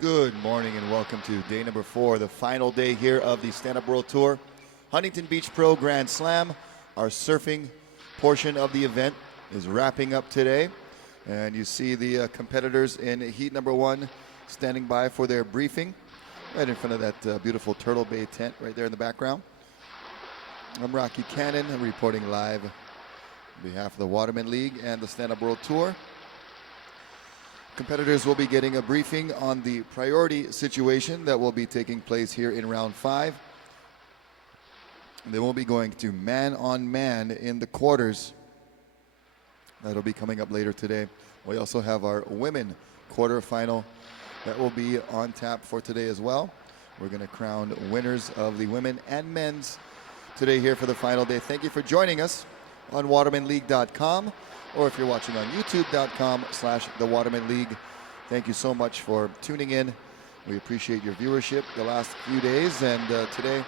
Good morning and welcome to day number 4, the final day here of the Stand Up World Tour. Huntington Beach Pro Grand Slam. Our surfing portion of the event is wrapping up today. And you see the competitors in heat number 1 standing by for their briefing right in front of that beautiful Turtle Bay tent right there in the background. I'm Rocky Cannon, reporting live on behalf of the Waterman League and the Stand Up World Tour. Competitors will be getting a briefing on the priority situation that will be taking place here in round 5. They will be going to man-on-man in the quarters. That'll be coming up later today. We also have our women quarterfinal that will be on tap for today as well. We're going to crown winners of the women and men's today here for the final day. Thank you for joining us on watermanleague.com, or if you're watching on youtube.com/the Waterman League. Thank you so much for tuning in. We appreciate your viewership the last few days, and today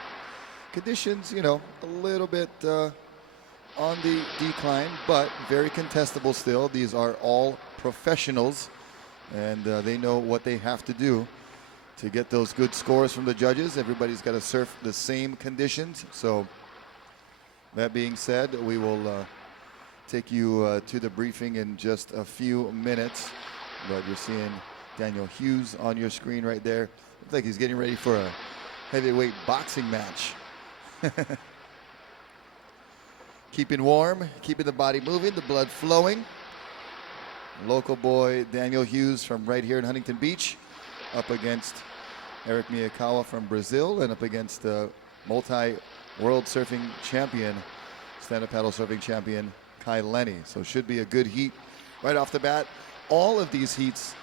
conditions, a little bit on the decline, but very contestable still. These are all professionals, and they know what they have to do to get those good scores from the judges. Everybody's got to surf the same conditions. So that being said, we will take you to the briefing in just a few minutes. But you're seeing Daniel Hughes on your screen right there. Looks like he's getting ready for a heavyweight boxing match. Keeping warm, keeping the body moving, the blood flowing. Local boy Daniel Hughes from right here in Huntington Beach up against Eric Miyakawa from Brazil, and up against multi-world surfing champion, stand-up paddle surfing champion Kai Lenny. So should be a good heat right off the bat. All of these heats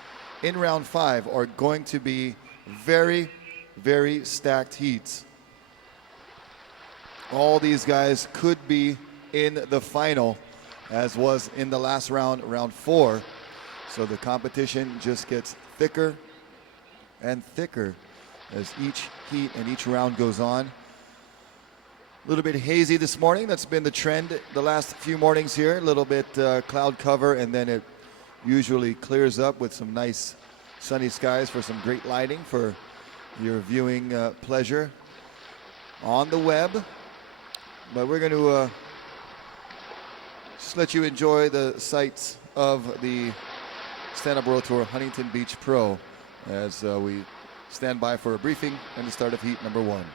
in round 5 are going to be very, very stacked heats. All these guys could be in the final, as was in the last round, round 4. So the competition just gets thicker and thicker as each heat and each round goes on. A little bit hazy this morning. That's been the trend the last few mornings here. A little bit cloud cover, and then it usually clears up with some nice sunny skies for some great lighting for your viewing pleasure on the web. But we're going to just let you enjoy the sights of the Stand Up World Tour Huntington Beach Pro as we stand by for a briefing and the start of heat number 1.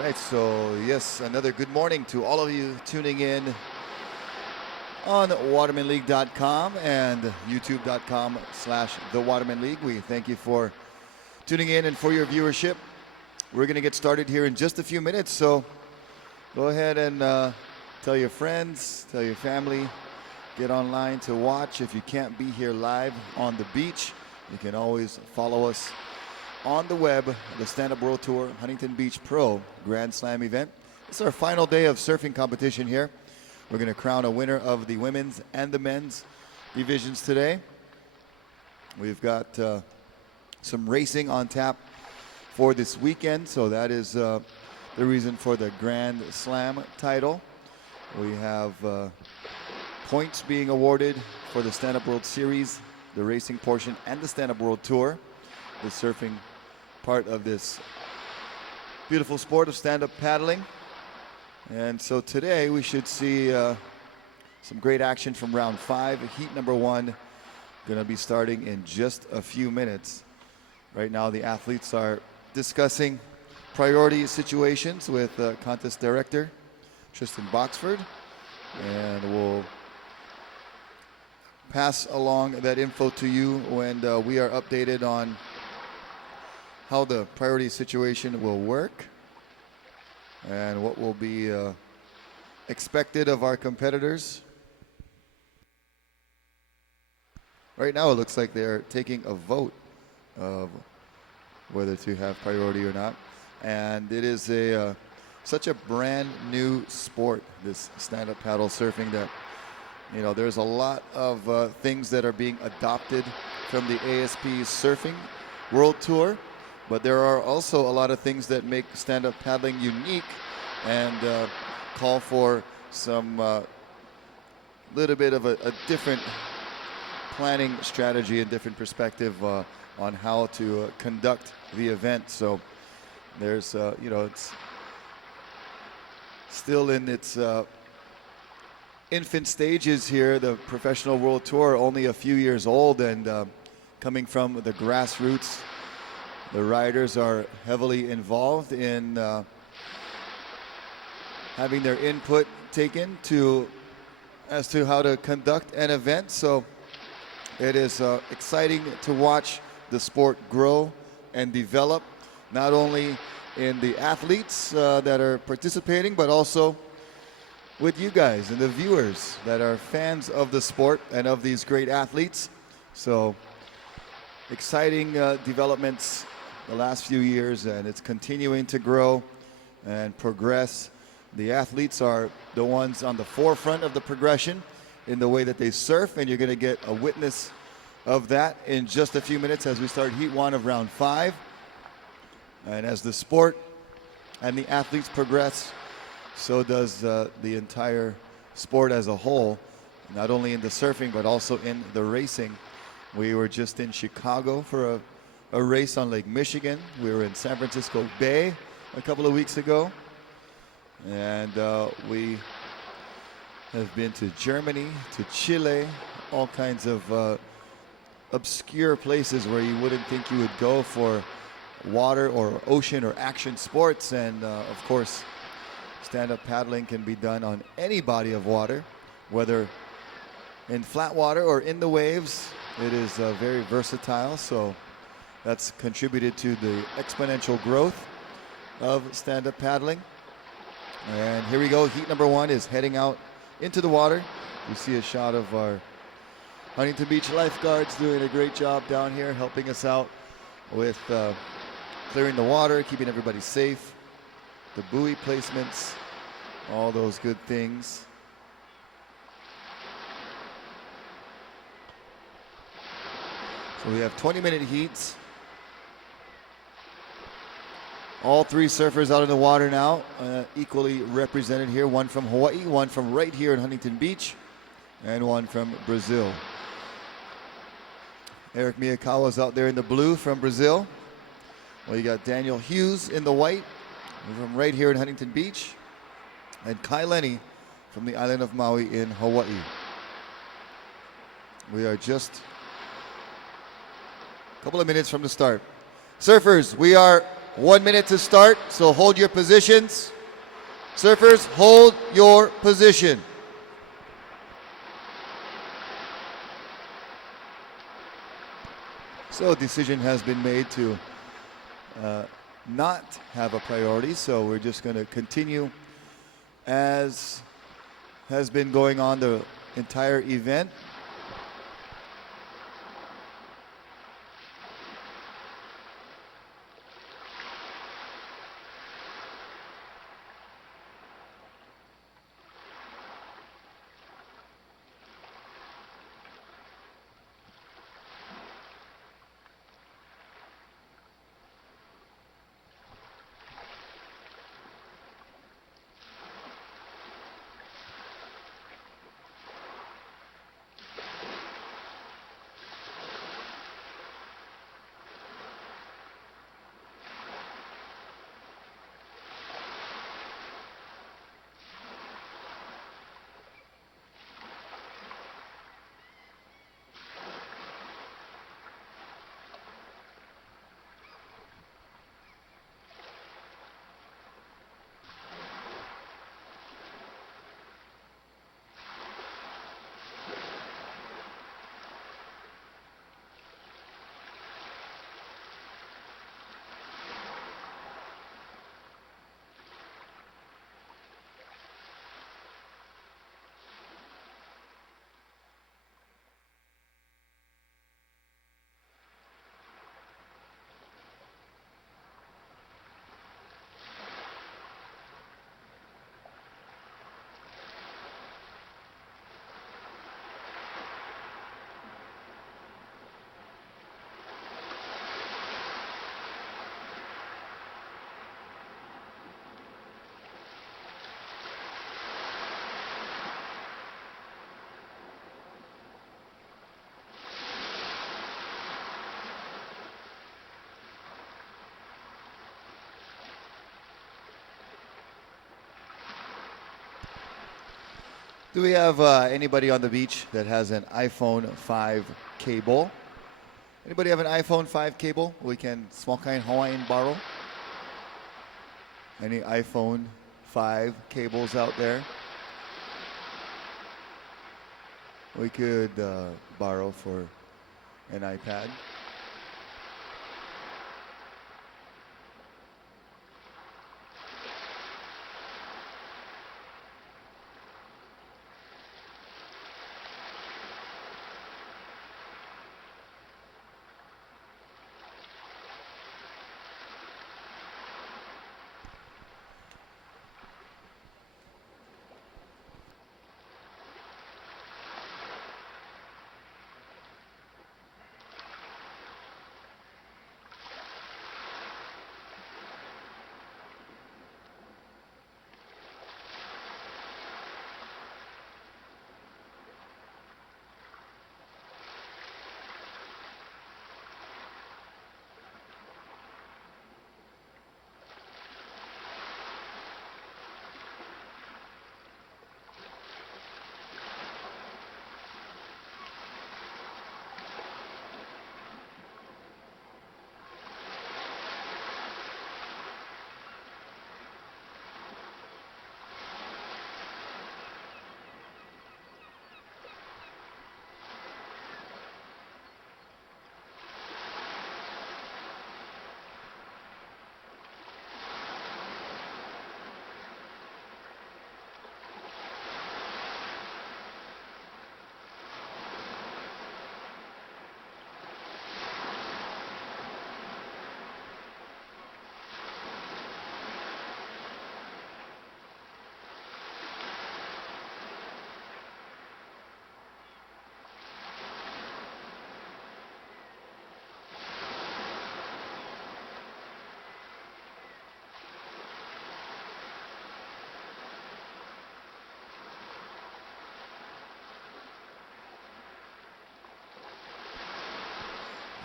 right, so yes, another good morning to all of you tuning in on watermanleague.com and youtube.com/The Waterman League. We thank you for tuning in and for your viewership. We're going to get started here in just a few minutes, so go ahead and tell your friends, tell your family, get online to watch. If you can't be here live on the beach, you can always follow us on the web, the Stand-Up World Tour Huntington Beach Pro Grand Slam event. It's our final day of surfing competition here. We're going to crown a winner of the women's and the men's divisions today. We've got some racing on tap for this weekend, so that is the reason for the Grand Slam title. We have points being awarded for the Stand-Up World Series, the racing portion, and the Stand-Up World Tour, the surfing part of this beautiful sport of stand-up paddling. And so today we should see some great action from round 5. Heat number 1 going to be starting in just a few minutes. Right now the athletes are discussing priority situations with contest director Tristan Boxford, and we'll pass along that info to you when we are updated on how the priority situation will work and what will be expected of our competitors. Right now it looks like they're taking a vote of whether to have priority or not, and it is such a brand new sport, this stand-up paddle surfing, that there's a lot of things that are being adopted from the ASP Surfing World Tour, but there are also a lot of things that make stand-up paddling unique and call for some little bit of a different planning strategy and different perspective on how to conduct the event. So there's, it's still in its infant stages here. The Professional World Tour, only a few years old, and coming from the grassroots. The riders are heavily involved in having their input taken as to how to conduct an event. So it is exciting to watch the sport grow and develop, not only in the athletes that are participating, but also with you guys and the viewers that are fans of the sport and of these great athletes. So exciting developments the last few years, and it's continuing to grow and progress. The athletes are the ones on the forefront of the progression in the way that they surf, and you're going to get a witness of that in just a few minutes as we start Heat 1 of round 5. And as the sport and the athletes progress, so does the entire sport as a whole, not only in the surfing but also in the racing. We were just in Chicago for a race on Lake Michigan. We were in San Francisco Bay a couple of weeks ago, and we have been to Germany, to Chile, all kinds of obscure places where you wouldn't think you would go for water or ocean or action sports. And of course, stand-up paddling can be done on any body of water, whether in flat water or in the waves. It is very versatile, so that's contributed to the exponential growth of stand-up paddling. And here we go. Heat number 1 is heading out into the water. We see a shot of our Huntington Beach lifeguards doing a great job down here, helping us out with clearing the water, keeping everybody safe, the buoy placements, all those good things. So we have 20-minute heats. All 3 surfers out in the water now, equally represented here. One from Hawaii, one from right here in Huntington Beach, and one from Brazil. Eric Miyakawa's out there in the blue from Brazil. Well, you got Daniel Hughes in the white from right here in Huntington Beach, and Kai Lenny from the island of Maui in Hawaii. We are just a couple of minutes from the start. Surfers, we are 1 minute to start, so hold your positions. Surfers, hold your position. So a decision has been made to not have a priority, so we're just going to continue as has been going on the entire event. Do we have anybody on the beach that has an iPhone 5 cable? Anybody have an iPhone 5 cable we can small kind Hawaiian borrow? Any iPhone 5 cables out there? We could borrow for an iPad.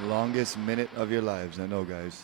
Longest minute of your lives, I know, guys.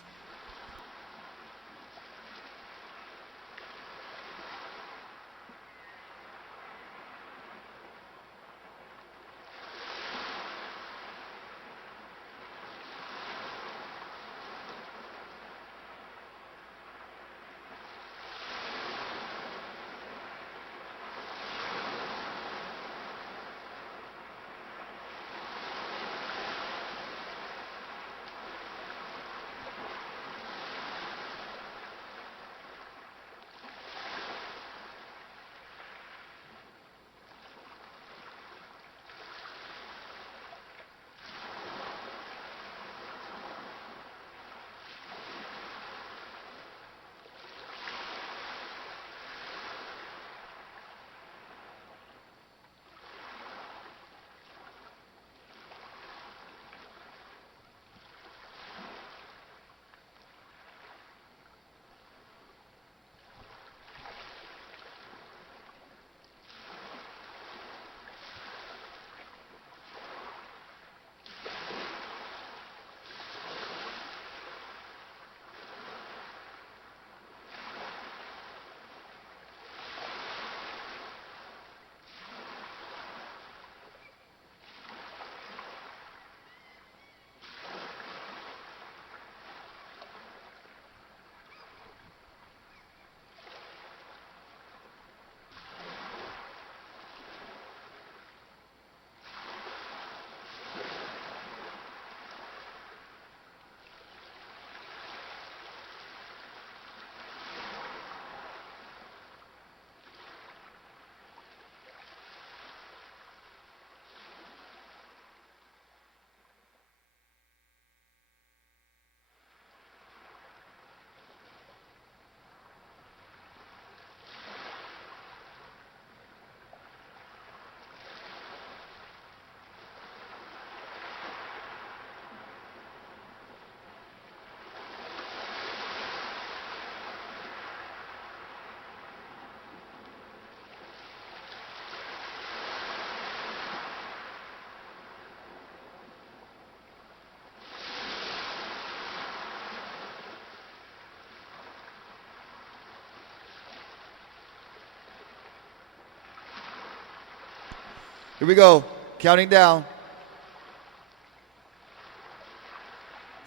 Here we go. Counting down.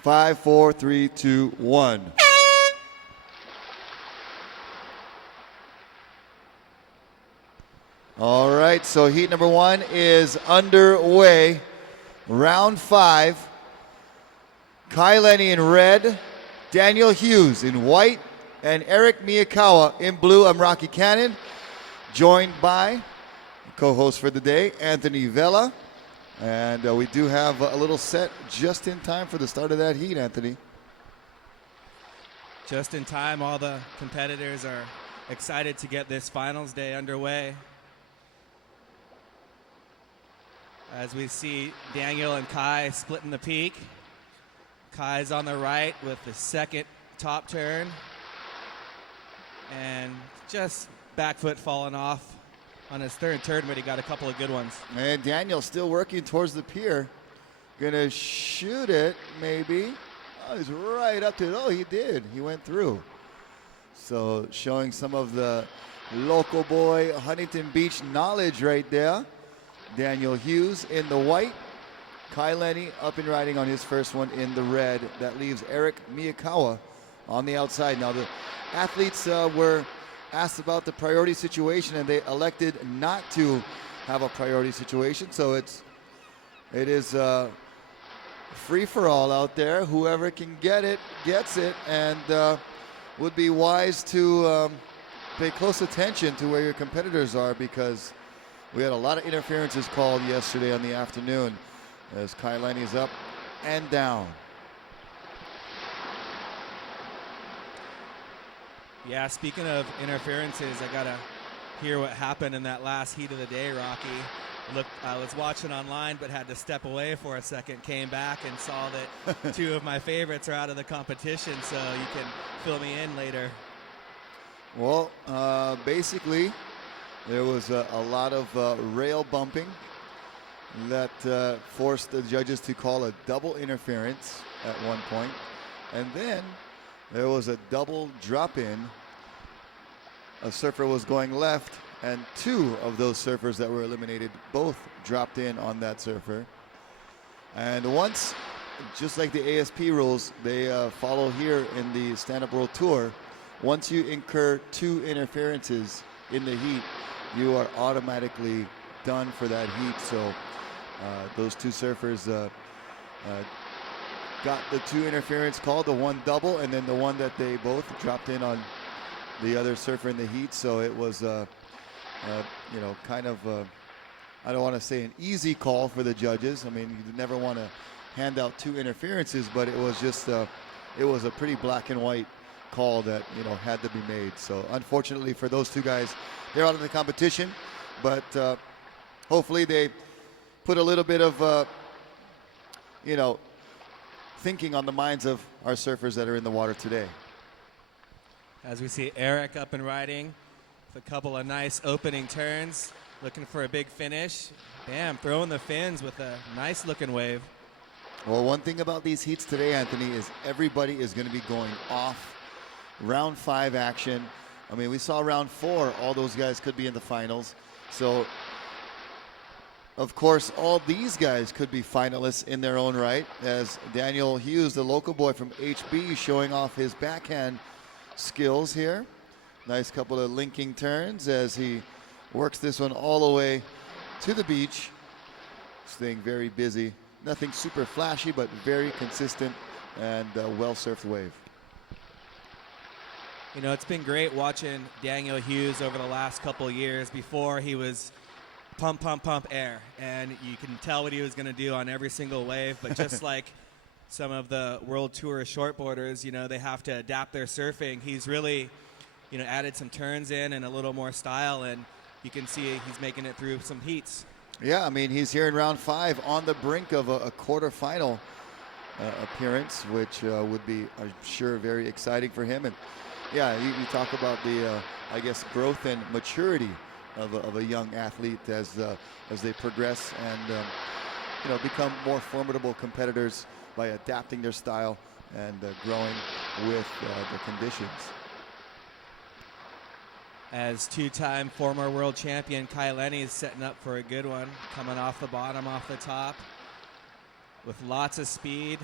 5, 4, 3, 2, 1. All right, so heat number 1 is underway. Round 5. Kai Lenny in red, Daniel Hughes in white, and Eric Miyakawa in blue. I'm Rocky Cannon, joined by co-host for the day, Anthony Vela. And we do have a little set just in time for the start of that heat, Anthony. Just in time. All the competitors are excited to get this finals day underway. As we see Daniel and Kai splitting the peak. Kai's on the right with the second top turn. And just back foot falling off on his third turn, but he got a couple of good ones. And Daniel still working towards the pier. Gonna shoot it, maybe. Oh, he's right up to it. Oh, he did. He went through. So showing some of the local boy Huntington Beach knowledge right there. Daniel Hughes in the white. Kai Lenny up and riding on his first one in the red. That leaves Eric Miyakawa on the outside. Now the athletes were asked about the priority situation, and they elected not to have a priority situation. So it is free for all out there. Whoever can get it gets it, and would be wise to pay close attention to where your competitors are, because we had a lot of interferences called yesterday on the afternoon as Kai Lenny is up and down. Yeah, speaking of interferences, I got to hear what happened in that last heat of the day, Rocky. Look, I was watching online but had to step away for a second, came back and saw that 2 of my favorites are out of the competition, so you can fill me in later. Well, basically, there was a lot of rail bumping that forced the judges to call a double interference at one point. And then there was a double drop-in. A surfer was going left, and 2 of those surfers that were eliminated both dropped in on that surfer. And once, just like the ASP rules, they follow here in the Stand-Up World Tour, once you incur 2 interferences in the heat, you are automatically done for that heat. So those 2 surfers got the 2 interference called, the 1 double, and then the 1 that they both dropped in on the other surfer in the heat. So it was, kind of, I don't want to say an easy call for the judges. I mean, you never want to hand out 2 interferences, but it was just, it was a pretty black and white call that, had to be made. So unfortunately for those 2 guys, they're out of the competition, but hopefully they put a little bit of, thinking on the minds of our surfers that are in the water today. As we see Eric up and riding with a couple of nice opening turns, looking for a big finish. Bam, throwing the fins with a nice looking wave. Well, one thing about these heats today, Anthony, is everybody is going to be going off round 5 action. I mean, we saw round 4, all those guys could be in the finals. So, of course, all these guys could be finalists in their own right, as Daniel Hughes, the local boy from HB, showing off his backhand skills here. Nice couple of linking turns as he works this one all the way to the beach. Staying very busy. Nothing super flashy, but very consistent and well-surfed wave. It's been great watching Daniel Hughes over the last couple of years. Before, he was pump, pump, pump air, and you can tell what he was going to do on every single wave. But just like some of the World Tour shortboarders, they have to adapt their surfing. He's really, added some turns in and a little more style, and you can see he's making it through some heats. Yeah, I mean, he's here in round 5 on the brink of a quarterfinal appearance, which would be, I'm sure, very exciting for him. And yeah, you talk about the, growth and maturity of a young athlete as they progress and become more formidable competitors by adapting their style and growing with the conditions. as two-time former world champion Kai Lenny is setting up for a good one, coming off the bottom, off the top, with lots of speed,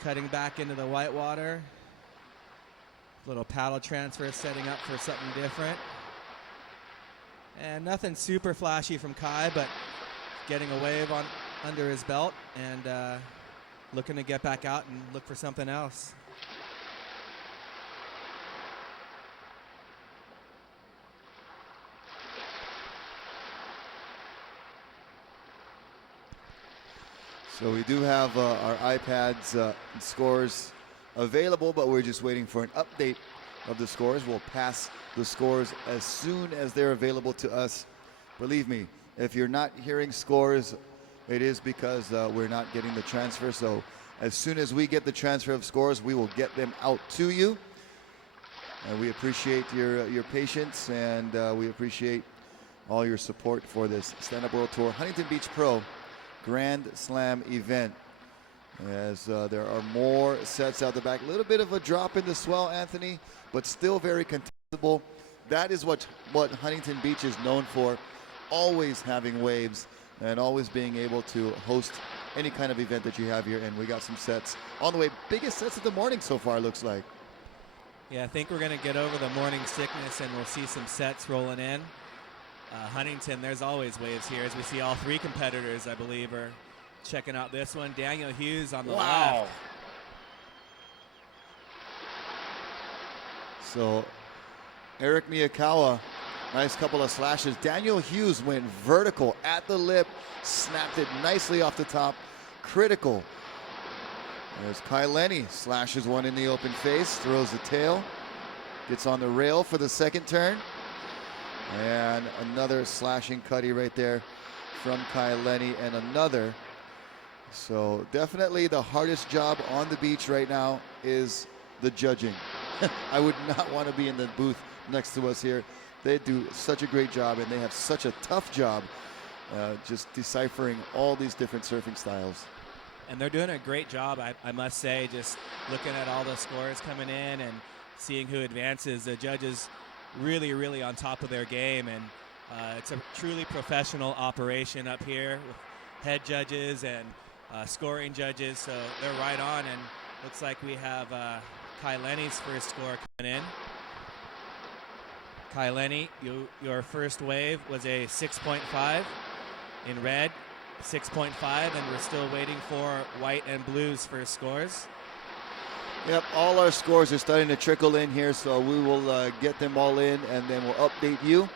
cutting back into the whitewater. Little paddle transfer, setting up for something different. And nothing super flashy from Kai, but getting a wave on under his belt and looking to get back out and look for something else. So we do have our iPads scores available, but we're just waiting for an update of the scores. We'll pass the scores as soon as they're available to us. Believe me, if you're not hearing scores, it is because we're not getting the transfer. So as soon as we get the transfer of scores, we will get them out to you. And we appreciate your patience, and we appreciate all your support for this Stand-Up World Tour Huntington Beach Pro Grand Slam event. As there are more sets out the back. A little bit of a drop in the swell, Anthony, but still very contestable. That is what Huntington Beach is known for, always having waves and always being able to host any kind of event that you have here. And we got some sets on the way. Biggest sets of the morning so far, looks like. Yeah, I think we're going to get over the morning sickness and we'll see some sets rolling in. Huntington, there's always waves here, as we see all three competitors, I believe, are checking out this one. Daniel Hughes on the left. So Eric Miyakawa, nice couple of slashes. Daniel Hughes went vertical at the lip, snapped it nicely off the top. Critical. There's Kai Lenny, slashes one in the open face, throws the tail, gets on the rail for the second turn. And another slashing cutty right there from Kai Lenny, and another. So definitely the hardest job on the beach right now is the judging. I would not want to be in the booth next to us here. They do such a great job, and they have such a tough job just deciphering all these different surfing styles. And they're doing a great job, I must say, just looking at all the scores coming in and seeing who advances. The judges really, really on top of their game, and it's a truly professional operation up here with head judges and scoring judges, so they're right on. And looks like we have Kai Lenny's first score coming in. Kai Lenny, your first wave was a 6.5 in red, 6.5, and we're still waiting for white and blue's first scores. Yep, all our scores are starting to trickle in here, so we will get them all in, and then we'll update you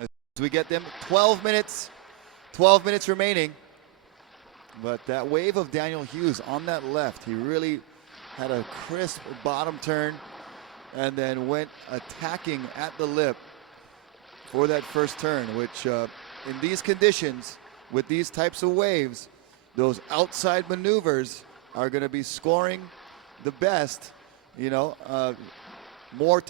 as we get them. 12 minutes remaining. But that wave of Daniel Hughes on that left, he really had a crisp bottom turn and then went attacking at the lip for that first turn, which in these conditions, with these types of waves, those outside maneuvers are going to be scoring the best. You know, more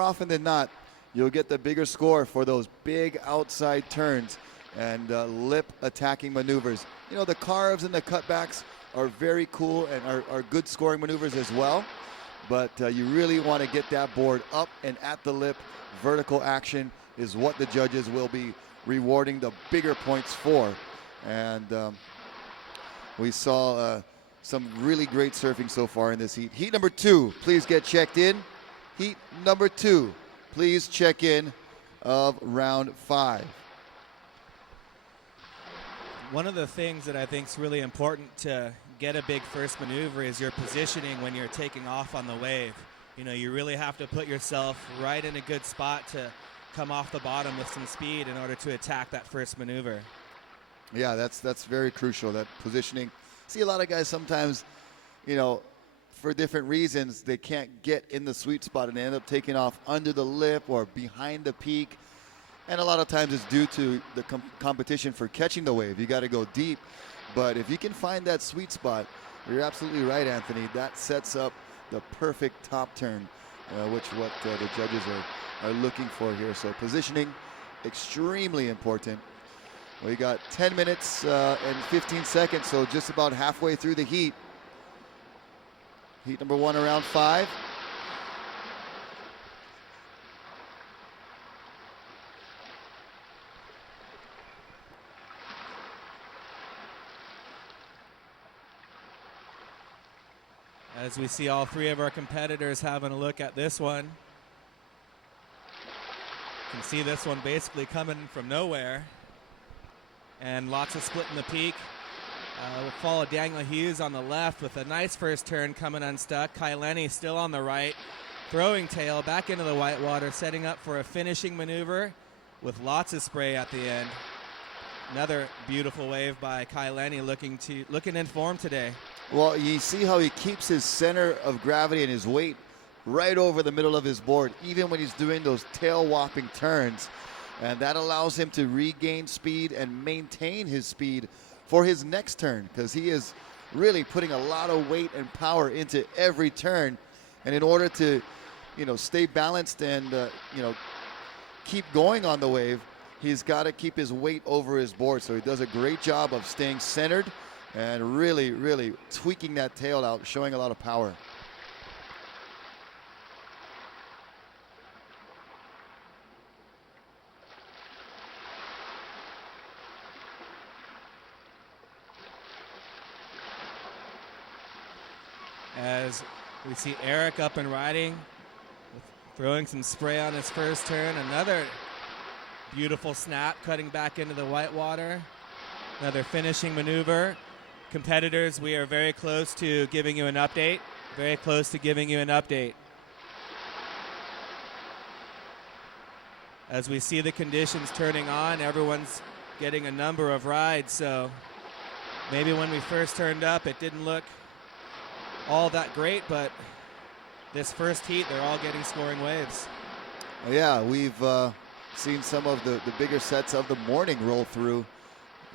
often than not, you'll get the bigger score for those big outside turns and lip attacking maneuvers. You know, the carves and the cutbacks are very cool and are good scoring maneuvers as well, but you really want to get that board up and at the lip. Vertical action is what the judges will be rewarding the bigger points for. And we saw some really great surfing so far in this heat. Heat number 2, please get checked in. Heat number 2, please check in of round 5. One of the things that I think is really important to get a big first maneuver is your positioning when you're taking off on the wave. You know, you really have to put yourself right in a good spot to come off the bottom with some speed in order to attack that first maneuver. Yeah, that's very crucial, that positioning. See a lot of guys sometimes, you know, for different reasons, they can't get in the sweet spot and they end up taking off under the lip or behind the peak. And a lot of times it's due to the competition for catching the wave. You got to go deep. But if you can find that sweet spot, you're absolutely right, Anthony. That sets up the perfect top turn, which what the judges are looking for here. So positioning, extremely important. We got 10 minutes and 15 seconds, so just about halfway through the heat. Heat number 1 around 5. As we see all three of our competitors having a look at this one. You can see this one basically coming from nowhere. And lots of split in the peak. We'll follow Daniel Hughes on the left with a nice first turn coming unstuck. Kaileni still on the right. Throwing tail back into the whitewater, setting up for a finishing maneuver with lots of spray at the end. Another beautiful wave by Kaileni looking in form today. Well, you see how he keeps his center of gravity and his weight right over the middle of his board, even when he's doing those tail-whopping turns. And that allows him to regain speed and maintain his speed for his next turn, because he is really putting a lot of weight and power into every turn. And in order to, stay balanced and, keep going on the wave, he's got to keep his weight over his board. So he does a great job of staying centered and really, really tweaking that tail out, showing a lot of power. As we see Eric up and riding, throwing some spray on his first turn. Another beautiful snap, cutting back into the whitewater. Another finishing maneuver. Competitors, we are very close to giving you an update. Very close to giving you an update. As we see the conditions turning on, everyone's getting a number of rides. So maybe when we first turned up, it didn't look all that great, but this first heat, they're all getting scoring waves. Yeah, we've seen some of the bigger sets of the morning roll through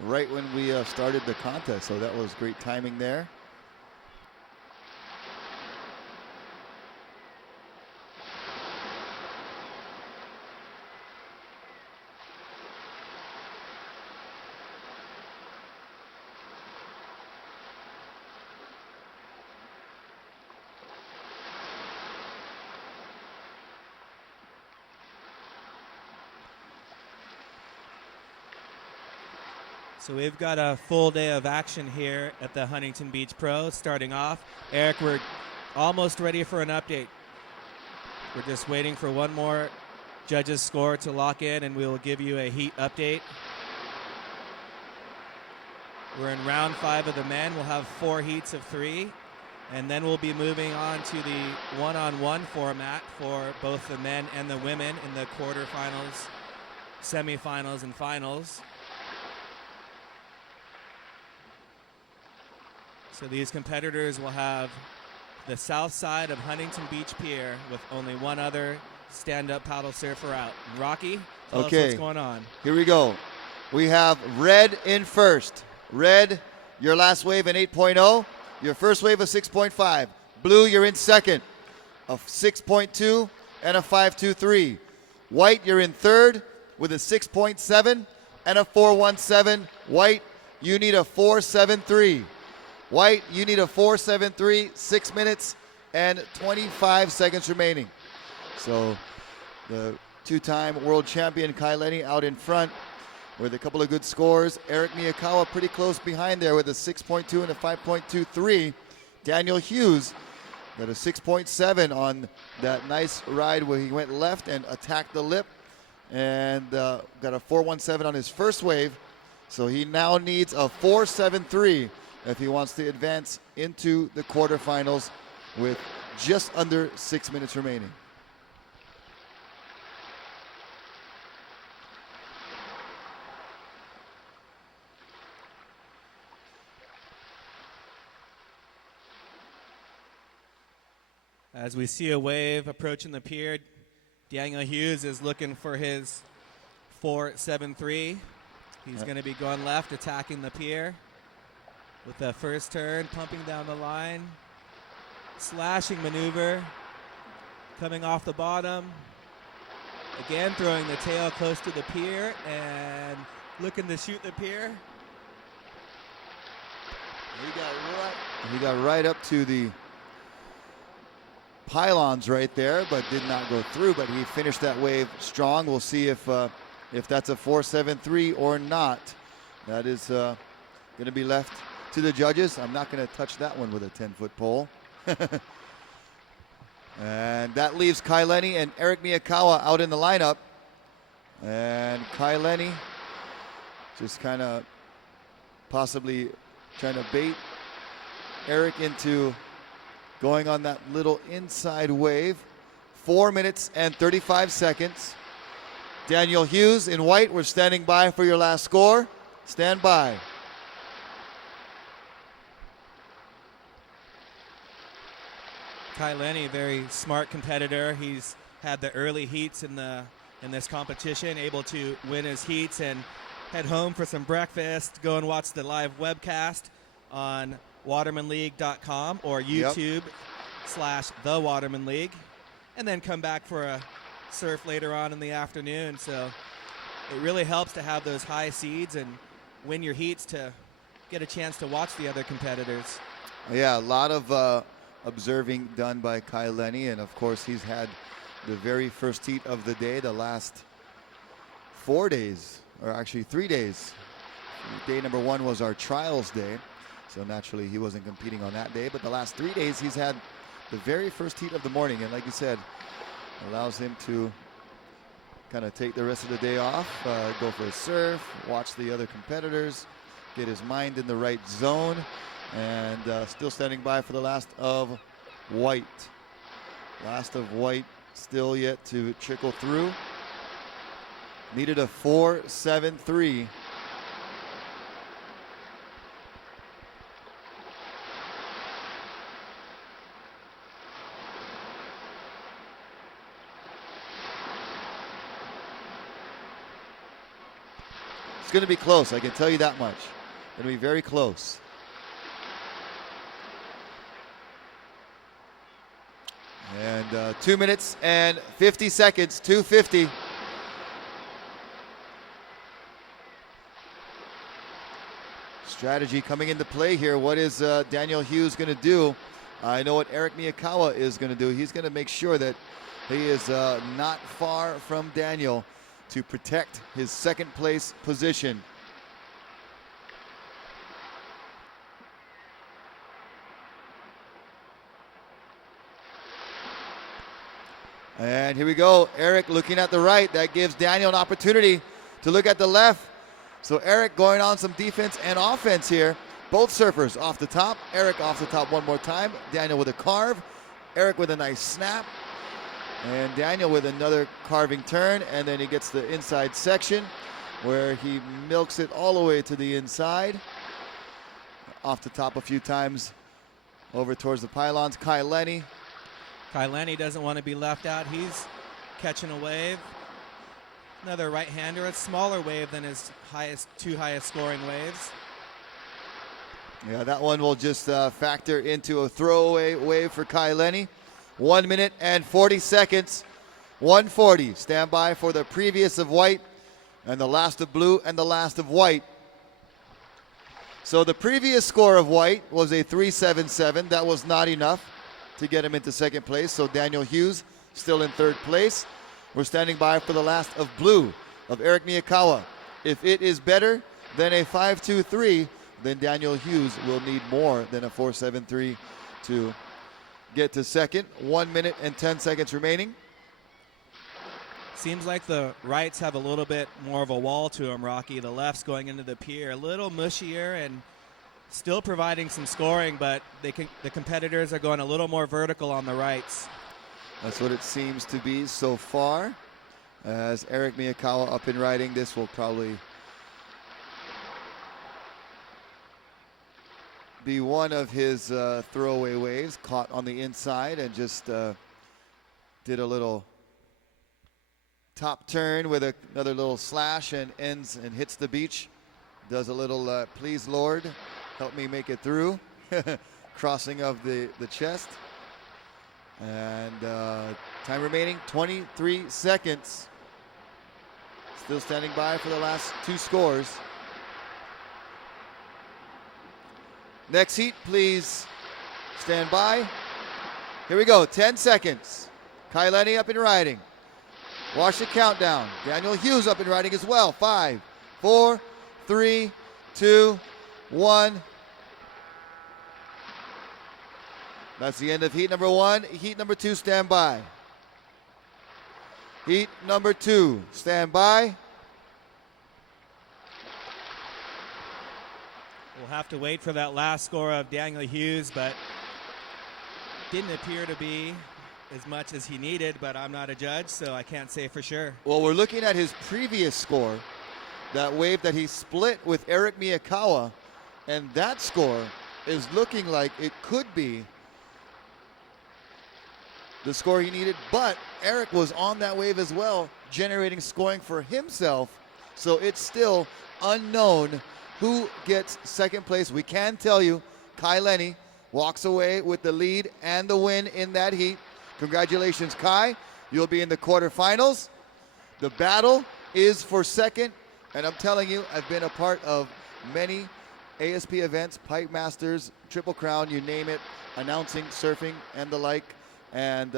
right when we started the contest, so that was great timing there. So we've got a full day of action here at the Huntington Beach Pro. Starting off, Eric, we're almost ready for an update. We're just waiting for one more judge's score to lock in, and we will give you a heat update. We're in round 5 of the men. We'll have 4 heats of 3, and then we'll be moving on to the one-on-one format for both the men and the women in the quarterfinals, semifinals, and finals. So these competitors will have the south side of Huntington Beach Pier with only one other stand-up paddle surfer out. Rocky, tell us what's going on. Here we go. We have red in first. Red, your last wave in 8.0. Your first wave of 6.5. Blue, you're in second of 6.2 and a 5.23. White, you're in third with a 6.7 and a 4.17. White, you need a 4.73. White, you need a 4.73, 6 minutes and 25 seconds remaining. So the two-time world champion Kaileni out in front with a couple of good scores. Eric Miyakawa pretty close behind there with a 6.2 and a 5.23. Daniel Hughes got a 6.7 on that nice ride where he went left and attacked the lip, and got a 4.17 on his first wave. So he now needs a 4.73 if he wants to advance into the quarterfinals with just under 6 minutes remaining. As we see a wave approaching the pier, Daniel Hughes is looking for his 4.73. He's going to be going left, attacking the pier with the first turn, pumping down the line, slashing maneuver, coming off the bottom, again throwing the tail close to the pier and looking to shoot the pier. He got right up to the pylons right there, but did not go through, but he finished that wave strong. We'll see if that's a 4.73 or not. That is going to be left to the judges. I'm not going to touch that one with a 10-foot pole. And that leaves Kai Lenny and Eric Miyakawa out in the lineup. And Kai Lenny just kind of possibly trying to bait Eric into going on that little inside wave. 4 minutes and 35 seconds. Daniel Hughes in white, we're standing by for your last score. Stand by. Kai Lenny, very smart competitor. He's had the early heats in this competition, able to win his heats and head home for some breakfast, go and watch the live webcast on watermanleague.com or YouTube/The Waterman League, and then come back for a surf later on in the afternoon. So it really helps to have those high seeds and win your heats to get a chance to watch the other competitors. Yeah, a lot of observing done by Kai Lenny, and of course he's had the very first heat of the day the last 4 days, or actually 3 days. Day number 1 was our trials day, so naturally he wasn't competing on that day, but the last 3 days he's had the very first heat of the morning, and like you said, allows him to kind of take the rest of the day off, go for a surf, watch the other competitors, get his mind in the right zone, and still standing by for the last of white. Last of white still yet to trickle through. Needed a 4.73. It's going to be close, I can tell you that much. Going to be very close. And 2 minutes and 50 seconds, 2:50. Strategy coming into play here. What is Daniel Hughes going to do? I know what Eric Miyakawa is going to do. He's going to make sure that he is not far from Daniel to protect his second place position. And here we go. Eric looking at the right. That gives Daniel an opportunity to look at the left. So Eric going on some defense and offense here. Both surfers off the top. Eric off the top one more time. Daniel with a carve. Eric with a nice snap. And Daniel with another carving turn. And then he gets the inside section where he milks it all the way to the inside. Off the top a few times over towards the pylons. Kai Lenny. Kai Lenny doesn't want to be left out. He's catching a wave. Another right-hander, a smaller wave than his two highest scoring waves. Yeah, that one will just factor into a throwaway wave for Kai Lenny. 1 minute and 40 seconds. 1:40. Stand by for the previous of white and the last of blue and the last of white. So the previous score of white was a 3.77. That was not enough to get him into second place. So Daniel Hughes still in third place. We're standing by for the last of blue of Eric Miyakawa. If it is better than a 5.23, then Daniel Hughes will need more than a 4.73 to get to second. 1 minute and 10 seconds remaining. Seems like the rights have a little bit more of a wall to them, Rocky. The left's going into the pier, a little mushier and still providing some scoring, but the competitors are going a little more vertical on the rights. That's what it seems to be so far. As Eric Miyakawa up and riding, this will probably be one of his throwaway waves, caught on the inside and just did a little top turn with another little slash and ends and hits the beach. Does a little please Lord, help me make it through. Crossing of the chest. And time remaining 23 seconds. Still standing by for the last two scores. Next heat, please stand by. Here we go, 10 seconds. Kai Lenny up and riding. Watch the countdown. Daniel Hughes up and riding as well. 5, 4, 3, 2, 1. That's the end of heat number 1. Heat number 2, stand by. Heat number 2, stand by. We'll have to wait for that last score of Daniel Hughes, but didn't appear to be as much as he needed, but I'm not a judge, so I can't say for sure. Well, we're looking at his previous score, that wave that he split with Eric Miyakawa, and that score is looking like it could be the score he needed, but Eric was on that wave as well, generating scoring for himself, so it's still unknown who gets second place. We can tell you Kai Lenny walks away with the lead and the win in that heat. Congratulations, Kai. You'll be in the quarterfinals. The battle is for second, and I'm telling you, I've been a part of many ASP events, Pipe Masters, Triple Crown, you name it, announcing, surfing, and the like. And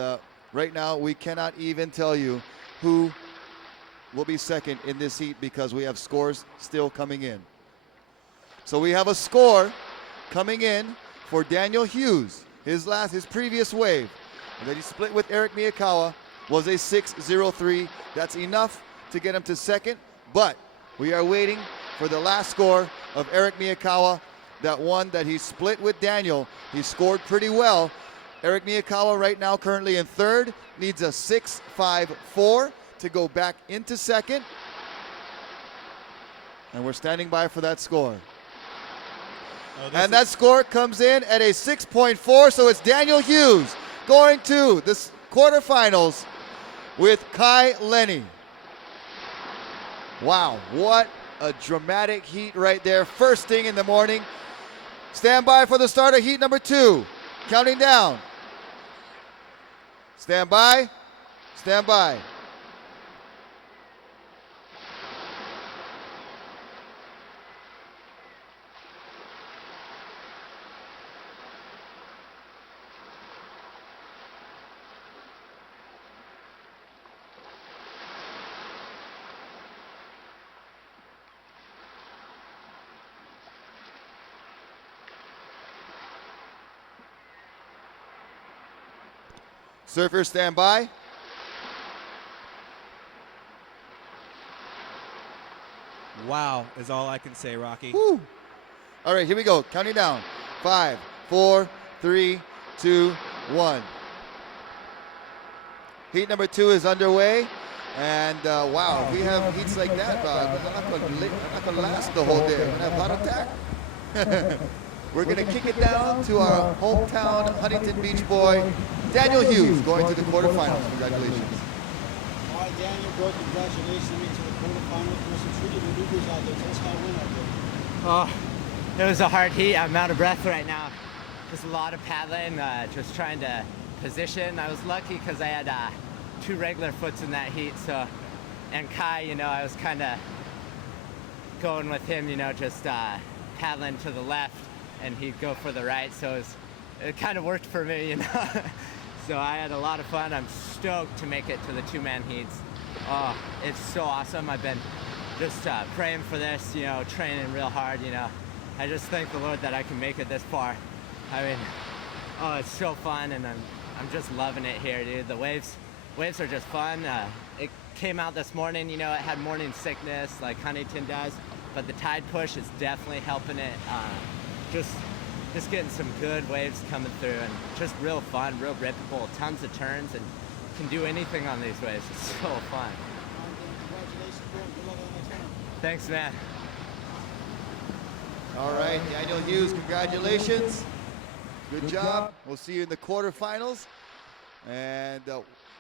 right now, we cannot even tell you who will be second in this heat because we have scores still coming in. So we have a score coming in for Daniel Hughes. His previous wave that he split with Eric Miyakawa was a 6.03. That's enough to get him to second, but we are waiting for the last score of Eric Miyakawa, that one that he split with Daniel. He scored pretty well. Eric Miyakawa right now currently in third, needs a 6.54 to go back into second. And we're standing by for that score. And that score comes in at a 6.4, so it's Daniel Hughes going to the quarterfinals with Kai Lenny. Wow, what a dramatic heat right there. First thing in the morning. Stand by for the start of heat number 2. Counting down. Stand by. Stand by. Surfers, stand by. Wow is all I can say, Rocky. Woo. All right, here we go. Counting down. 5, 4, 3, 2, 1. Heat number 2 is underway. And wow, if we have heats like that, I'm not going to last the whole day. I'm going to have a heart attack. We're going to kick it down to our hometown Huntington Beach boy, Daniel Hughes, going to the quarterfinals. Congratulations. All right, Daniel, bro, congratulations to the quarterfinals. There's some tricky maneuvers out there. Tell us how it went out there. Oh, it was a hard heat. I'm out of breath right now. Just a lot of paddling, just trying to position. I was lucky because I had 2 regular foots in that heat. So, and Kai, I was kind of going with him, just paddling to the left, and he'd go for the right. So it kind of worked for me, So I had a lot of fun. I'm stoked to make it to the 2-man heats. Oh, it's so awesome. I've been just praying for this, training real hard, I just thank the Lord that I can make it this far. I mean, oh, it's so fun, and I'm just loving it here, dude. The waves are just fun. It came out this morning, it had morning sickness like Huntington does, but the tide push is definitely helping it. Just getting some good waves coming through, and just real fun, real rippable, tons of turns, and can do anything on these waves. It's so fun. Congratulations, bro. Good luck on the next one. Thanks, man. All right, Daniel Hughes, congratulations. Good job. We'll see you in the quarterfinals. And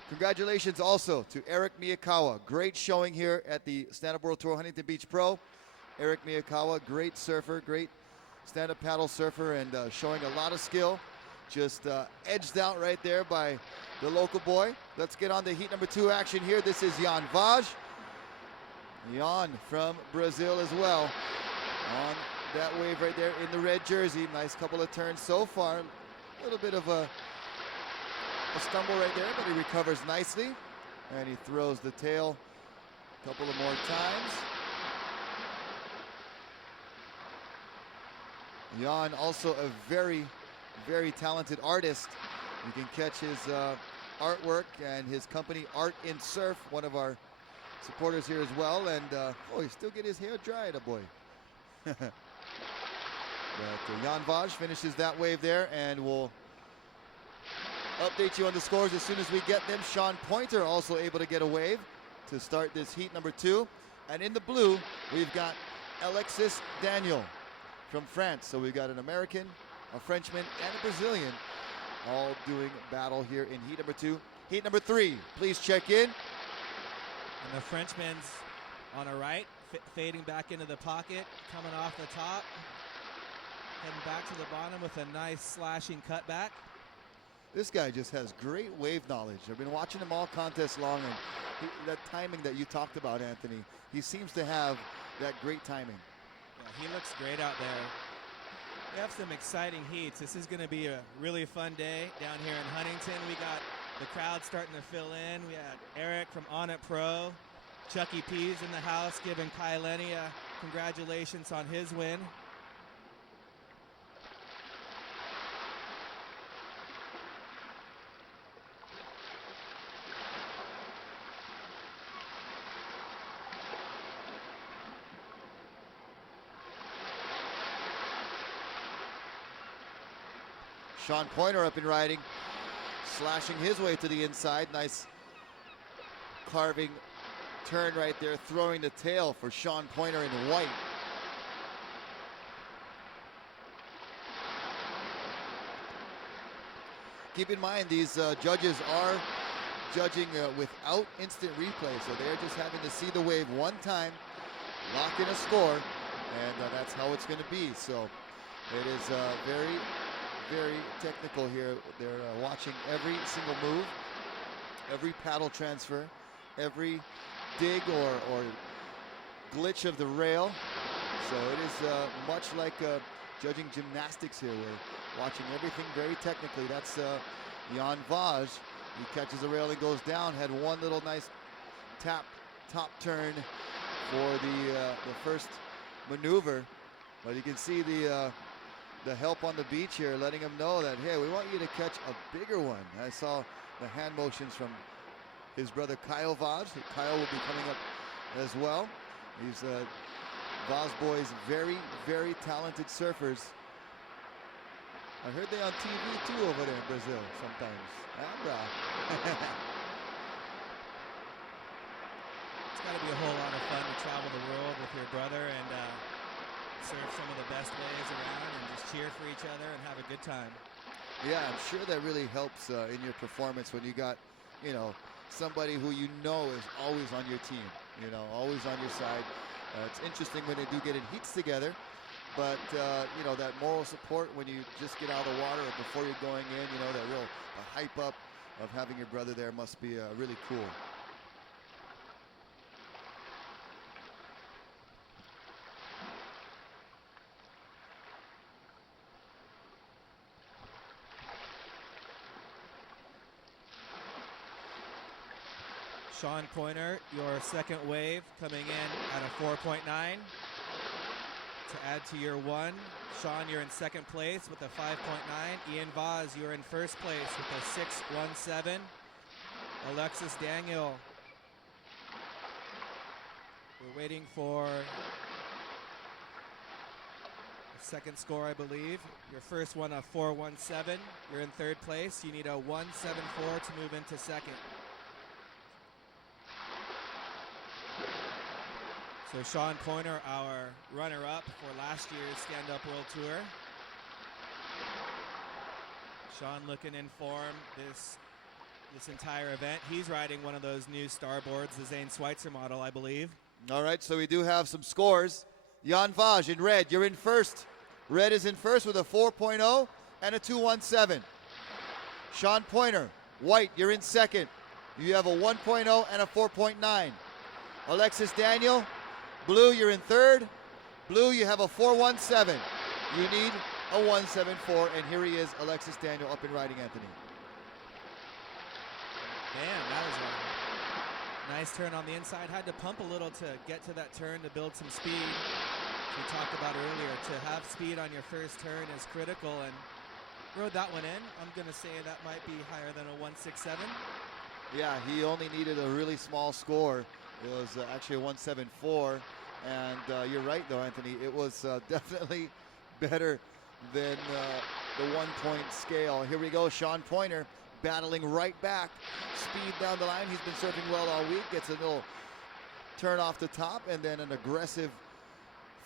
congratulations also to Eric Miyakawa. Great showing here at the Stand-Up World Tour Huntington Beach Pro. Eric Miyakawa, great surfer, great stand-up paddle surfer, and showing a lot of skill. Just edged out right there by the local boy. Let's get on to heat number 2 action here. This is Jan Vaj. Jan from Brazil as well. On that wave right there in the red jersey. Nice couple of turns so far. A little bit of a stumble right there, but he recovers nicely. And he throws the tail a couple of more times. Jan also a very, very talented artist. You can catch his artwork and his company Art in Surf, one of our supporters here as well. And he still get his hair dried, a boy. But Jan Vaj finishes that wave there, and we'll update you on the scores as soon as we get them. Sean Pointer also able to get a wave to start this heat number 2. And in the blue, we've got Alexis Daniel from France. So we've got an American, a Frenchman, and a Brazilian all doing battle here in heat number 2. Heat number 3, please check in. And the Frenchman's on a right, fading back into the pocket, coming off the top, heading back to the bottom with a nice slashing cutback. This guy just has great wave knowledge. I've been watching him all contest long, and that timing that you talked about, Anthony, he seems to have that great timing. Yeah, he looks great out there. We have some exciting heats. This is going to be a really fun day down here in Huntington. We got the crowd starting to fill in. We had Eric from On It Pro, Chucky P's in the house giving Kai Lenny a congratulations on his win. Sean Pointer up and riding, slashing his way to the inside. Nice carving turn right there, throwing the tail for Sean Pointer in white. Keep in mind, these judges are judging without instant replay, so they're just having to see the wave one time, lock in a score, and that's how it's going to be. So it is very, very technical here. They're watching every single move, every paddle transfer, every dig or glitch of the rail. So it is much like judging gymnastics here. We're watching everything very technically. That's Jan Vaj. He catches the rail and goes down. Had one little nice top turn for the first maneuver, but you can see the help on the beach here, letting him know that, hey, we want you to catch a bigger one. I saw the hand motions from his brother Kyle Vaj. Kyle will be coming up as well. These Vaj boys, very, very talented surfers. I heard they on TV too over there in Brazil sometimes. And, it's got to be a whole lot of fun to travel the world with your brother and surf some of the best waves around and just cheer for each other and have a good time. Yeah, I'm sure that really helps in your performance when you got, somebody who is always on your team, always on your side. It's interesting when they do get in heats together, but, that moral support when you just get out of the water or before you're going in, that real hype up of having your brother there must be really cool. Sean Pointer, your second wave coming in at a 4.9. To add to your 1, Sean, you're in second place with a 5.9. Ian Vaz, you're in first place with a 6.17. Alexis Daniel, we're waiting for a second score, I believe. Your first one, a 4.17. You're in third place. You need a 1.74 to move into second. So Sean Pointer, our runner-up for last year's Stand Up World Tour. Sean looking in form this entire event. He's riding one of those new starboards, the Zane Schweitzer model, I believe. All right, so we do have some scores. Jan Vaj in red, you're in first. Red is in first with a 4.0 and a 2.17. Sean Pointer, white, you're in second. You have a 1.0 and a 4.9. Alexis Daniel, blue, you're in third. Blue, you have a 4.17. You need a 1.74, and here he is, Alexis Daniel, up and riding, Anthony. Damn, that was a nice turn on the inside. Had to pump a little to get to that turn to build some speed. As we talked about earlier, to have speed on your first turn is critical, and rode that one in. I'm going to say that might be higher than a 167. Yeah, he only needed a really small score. It was actually a 174. And you're right, though, Anthony. It was definitely better than the 1-point scale. Here we go. Sean Pointer battling right back. Speed down the line. He's been surfing well all week. Gets a little turn off the top and then an aggressive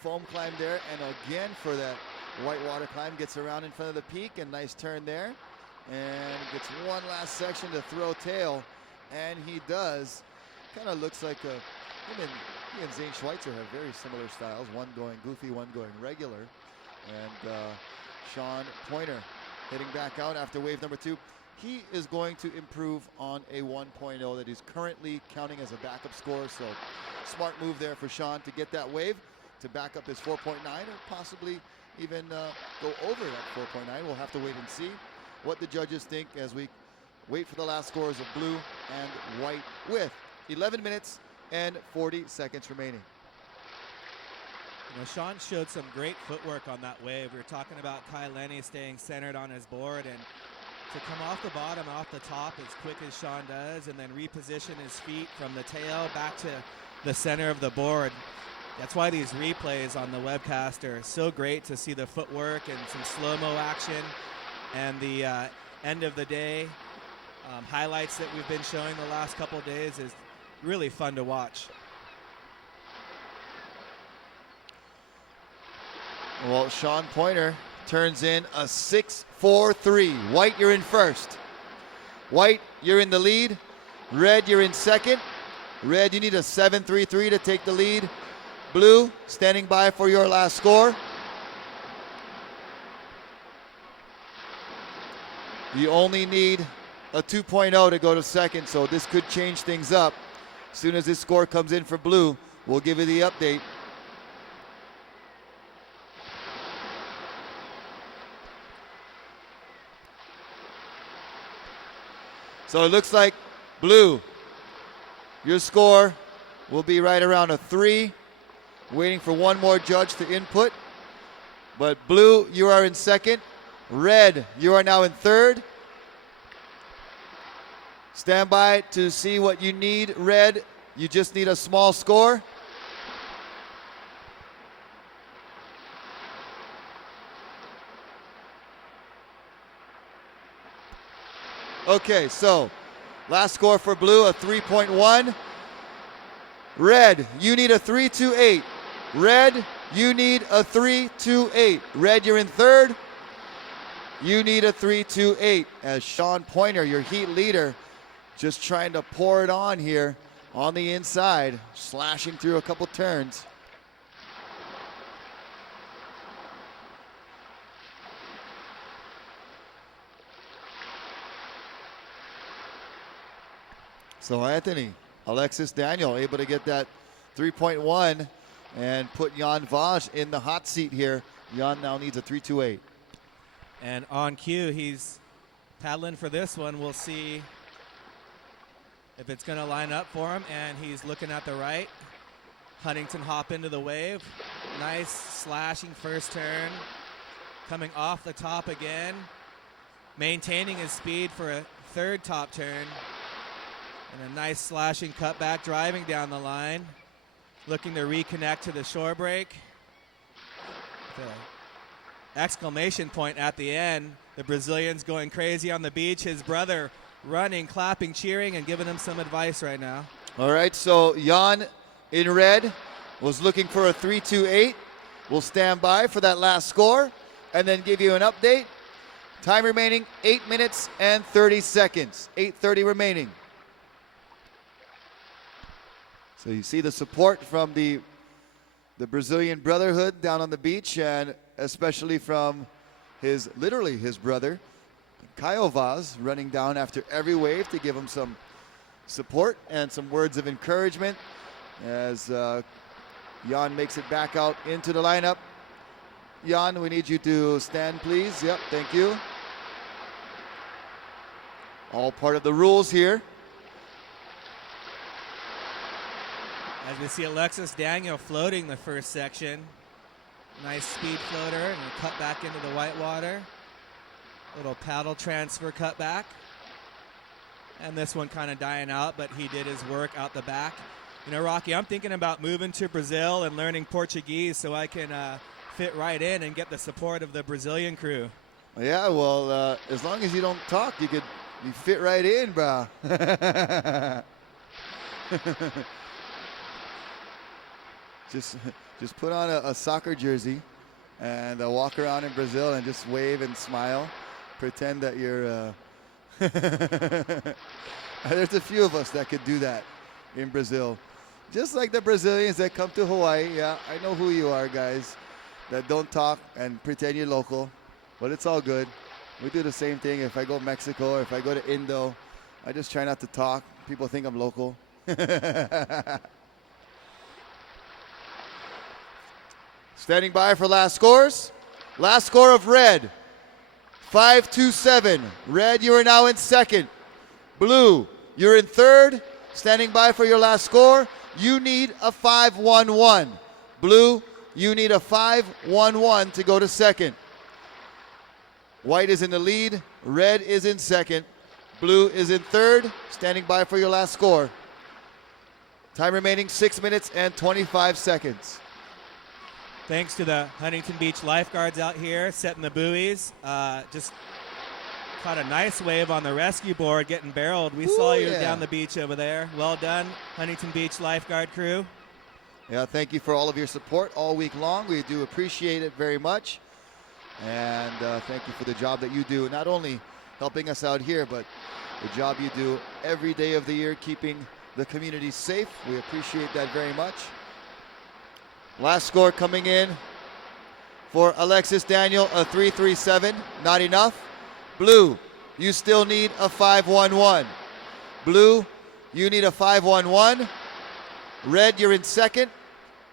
foam climb there. And again for that whitewater climb. Gets around in front of the peak and nice turn there. And gets one last section to throw tail. And he does. Kind of looks like he and Zane Schweitzer have very similar styles. One going goofy, one going regular. And Sean Pointer heading back out after wave number 2. He is going to improve on a 1.0 that he's currently counting as a backup score. So smart move there for Sean to get that wave to back up his 4.9 or possibly even go over that 4.9. We'll have to wait and see what the judges think as we wait for the last scores of blue and white with 11 minutes and 40 seconds remaining. You know, Sean showed some great footwork on that wave. We were talking about Kai Lenny staying centered on his board, and to come off the bottom, off the top as quick as Sean does, and then reposition his feet from the tail back to the center of the board. That's why these replays on the webcast are so great to see the footwork and some slow-mo action, and the end of the day highlights that we've been showing the last couple of days is really fun to watch. Well, Sean Pointer turns in a 6-4-3. White, you're in first. White, you're in the lead. Red, you're in second. Red, you need a 7-3-3 to take the lead. Blue, standing by for your last score. You only need a 2.0 to go to second, so this could change things up. As soon as this score comes in for blue, we'll give you the update. So it looks like blue, your score will be right around a 3. Waiting for one more judge to input. But blue, you are in second. Red, you are now in third. Stand by to see what you need. Red, you just need a small score. Okay, so last score for blue, a 3.1. Red, you need a 3.28. Red, you need a 3.28. Red, you're in third. You need a 3.28 as Sean Pointer, your heat leader, just trying to pour it on here on the inside, slashing through a couple turns. So Anthony, Alexis Daniel able to get that 3.1 and put Jan Vaj in the hot seat here. Jan now needs a 3.28. And on cue, he's paddling for this one. We'll see if it's going to line up for him. And he's looking at the right. Huntington hop into the wave. Nice slashing first turn. Coming off the top again. Maintaining his speed for a third top turn. And a nice slashing cutback, driving down the line. Looking to reconnect to the shore break. The exclamation point at the end. The Brazilian's going crazy on the beach. His brother running, clapping, cheering, and giving him some advice right now. All right, so Jan in red was looking for a 3.28. We'll stand by for that last score and then give you an update. Time remaining, 8 minutes and 30 seconds. 8:30 remaining. So you see the support from the Brazilian Brotherhood down on the beach, and especially from literally his brother, Caio Vaz, running down after every wave to give him some support and some words of encouragement as Jan makes it back out into the lineup. Jan, we need you to stand, please. Yep, thank you. All part of the rules here. As we see Alexis Daniel floating the first section. Nice speed floater and a cut back into the whitewater. Little paddle transfer cut back. And this one kind of dying out, but he did his work out the back. You know, Rocky, I'm thinking about moving to Brazil and learning Portuguese so I can fit right in and get the support of the Brazilian crew. Yeah, well, as long as you don't talk, you fit right in, bro. just put on a soccer jersey and walk around in Brazil and just wave and smile. Pretend that you're... There's a few of us that could do that in Brazil. Just like the Brazilians that come to Hawaii. Yeah, I know who you are, guys, that don't talk and pretend you're local. But it's all good. We do the same thing. If I go to Mexico or if I go to Indo, I just try not to talk. People think I'm local. Standing by for last scores. Last score of red, 5-7. Red, you are now in second. Blue, you're in third. Standing by for your last score. You need a 5-1-1. Blue, you need a 5-1-1 to go to second. White is in the lead. Red is in second. Blue is in third. Standing by for your last score. Time remaining 6 minutes and 25 seconds. Thanks to the Huntington Beach lifeguards out here setting the buoys. Just caught a nice wave on the rescue board getting barreled. We saw you down the beach over there. Well done, Huntington Beach lifeguard crew. Yeah, thank you for all of your support all week long. We do appreciate it very much. And thank you for the job that you do, not only helping us out here, but the job you do every day of the year, keeping the community safe. We appreciate that very much. Last score coming in for Alexis Daniel, a 3-3-7, not enough. Blue, you still need a 5-1-1. Blue, you need a 5-1-1. Red, you're in second.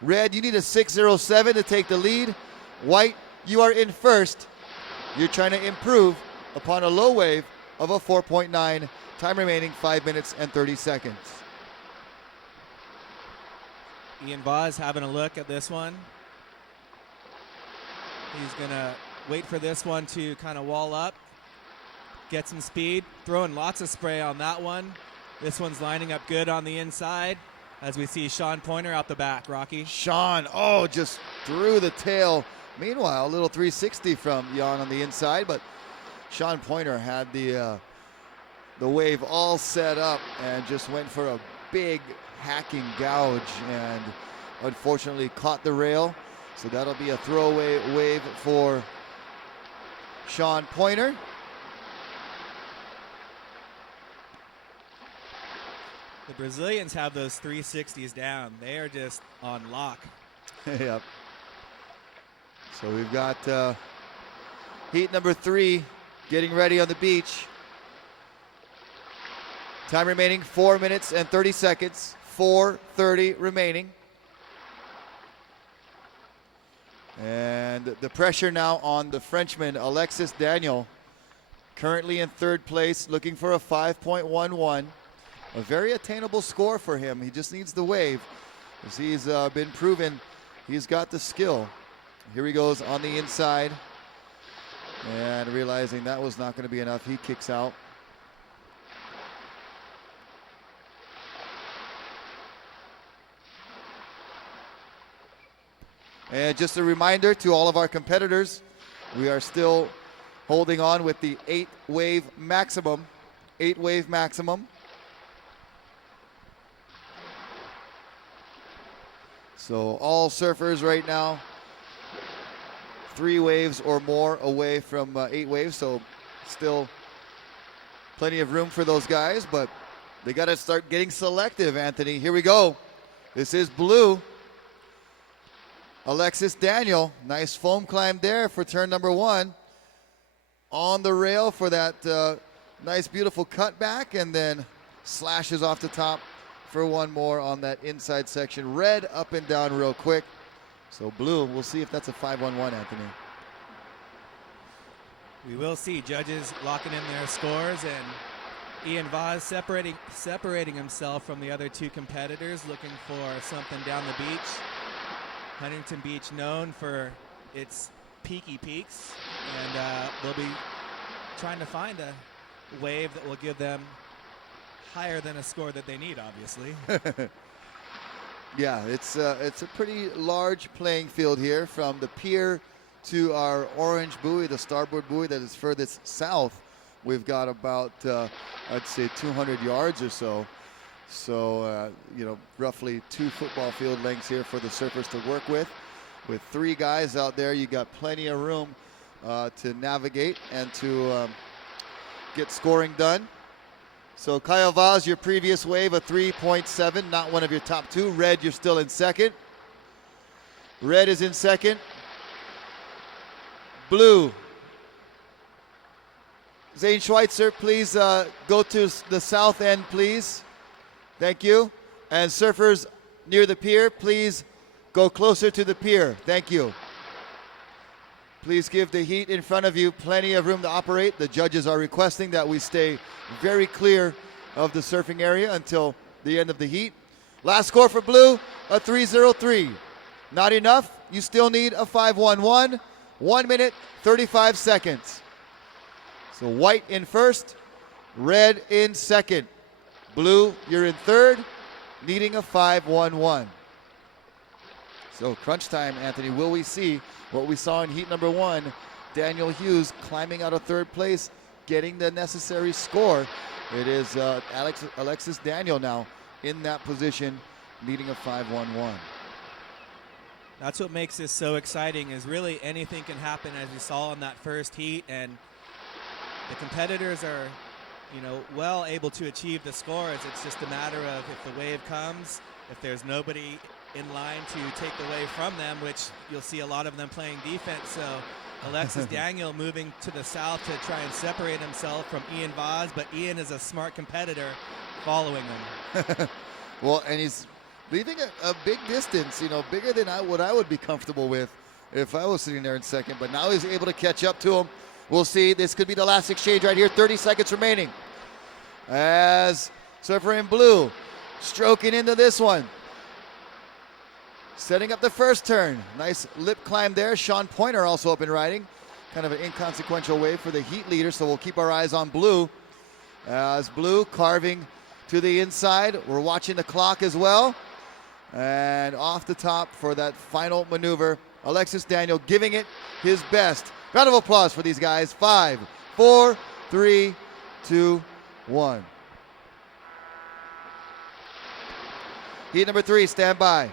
Red, you need a 6-0-7 to take the lead. White, you are in first. You're trying to improve upon a low wave of a 4.9. Time remaining 5 minutes and 30 seconds. Ian Vaz having a look at this one. He's going to wait for this one to kind of wall up, get some speed, throwing lots of spray on that one. This one's lining up good on the inside as we see Sean Pointer out the back. Rocky. Sean, just through the tail. Meanwhile, a little 360 from Jan on the inside, but Sean Pointer had the wave all set up and just went for a big hacking gouge and unfortunately caught the rail. So that'll be a throwaway wave for Sean Pointer. The Brazilians have those 360s down. They are just on lock. Yep. So we've got heat number 3 getting ready on the beach. Time remaining 4 minutes and 30 seconds. 4:30 remaining. And the pressure now on the Frenchman, Alexis Daniel, currently in third place, looking for a 5.11. A very attainable score for him. He just needs the wave, as he's been proven he's got the skill. Here he goes on the inside. And realizing that was not going to be enough, he kicks out. And just a reminder to all of our competitors, we are still holding on with the 8-wave maximum. 8-wave maximum. So all surfers right now, 3 waves or more away from 8 waves. So still plenty of room for those guys, but they got to start getting selective, Anthony. Here we go. This is blue. Alexis Daniel, nice foam climb there for turn number 1. On the rail for that nice, beautiful cutback, and then slashes off the top for one more on that inside section. Red up and down real quick. So blue, we'll see if that's a 5-1-1, Anthony. We will see. Judges locking in their scores, and Ian Vaz separating himself from the other 2 competitors, looking for something down the beach. Huntington Beach known for its peaky peaks, and they'll be trying to find a wave that will give them higher than a score that they need, obviously. Yeah, it's a pretty large playing field here from the pier to our orange buoy, the starboard buoy that is furthest south. We've got about, I'd say 200 yards or so. So, roughly 2 football field lengths here for the surfers to work with. With 3 guys out there, you got plenty of room to navigate and to get scoring done. So Kyle Vaz, your previous wave, a 3.7, not one of your top 2. Red, you're still in second. Red is in second. Blue. Zane Schweitzer, please go to the south end, please. Thank you. And surfers near the pier, please go closer to the pier. Thank you. Please give the heat in front of you plenty of room to operate. The judges are requesting that we stay very clear of the surfing area until the end of the heat. Last score for blue, a 3.03. Not enough. You still need a 5.11. 1 minute, 35 seconds. So white in first, red in second. Blue, you're in third, needing a 5.11. So crunch time, Anthony. Will we see what we saw in heat number 1? Daniel Hughes climbing out of third place, getting the necessary score. It is Alexis Daniel now in that position, needing a 5.11. That's what makes this so exciting, is really anything can happen, as you saw in that first heat, and the competitors are, well able to achieve the scores. It's just a matter of if the wave comes, if there's nobody in line to take the wave from them, which you'll see a lot of them playing defense. So Alexis Daniel moving to the south to try and separate himself from Ian Vaz, but Ian is a smart competitor following him. Well, and he's leaving a big distance, bigger than what I would be comfortable with if I was sitting there in second. But now he's able to catch up to him. We'll see. This could be the last exchange right here. 30 seconds remaining. As surfer in blue, stroking into this one. Setting up the first turn. Nice lip climb there. Sean Pointer also up and riding. Kind of an inconsequential wave for the heat leader, so we'll keep our eyes on blue. As blue carving to the inside. We're watching the clock as well. And off the top for that final maneuver, Alexis Daniel giving it his best. Round of applause for these guys. 5, 4, 3, 2, 1. Heat number 3, stand by.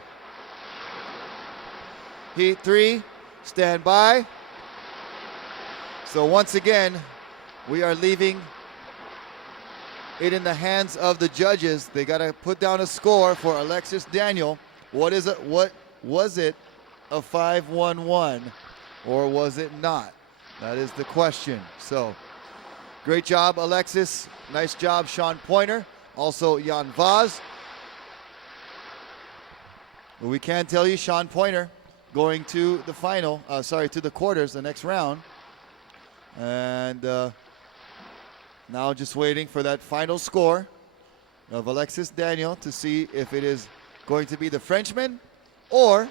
Heat 3, stand by. So once again, we are leaving it in the hands of the judges. They got to put down a score for Alexis Daniel. What is it? What was it? A 5.11, or was it not? That is the question. So, great job, Alexis. Nice job, Sean Pointer. Also, Jan Vaz. But we can tell you, Sean Pointer going to the final, to the quarters, the next round. And now just waiting for that final score of Alexis Daniel to see if it is going to be the Frenchman or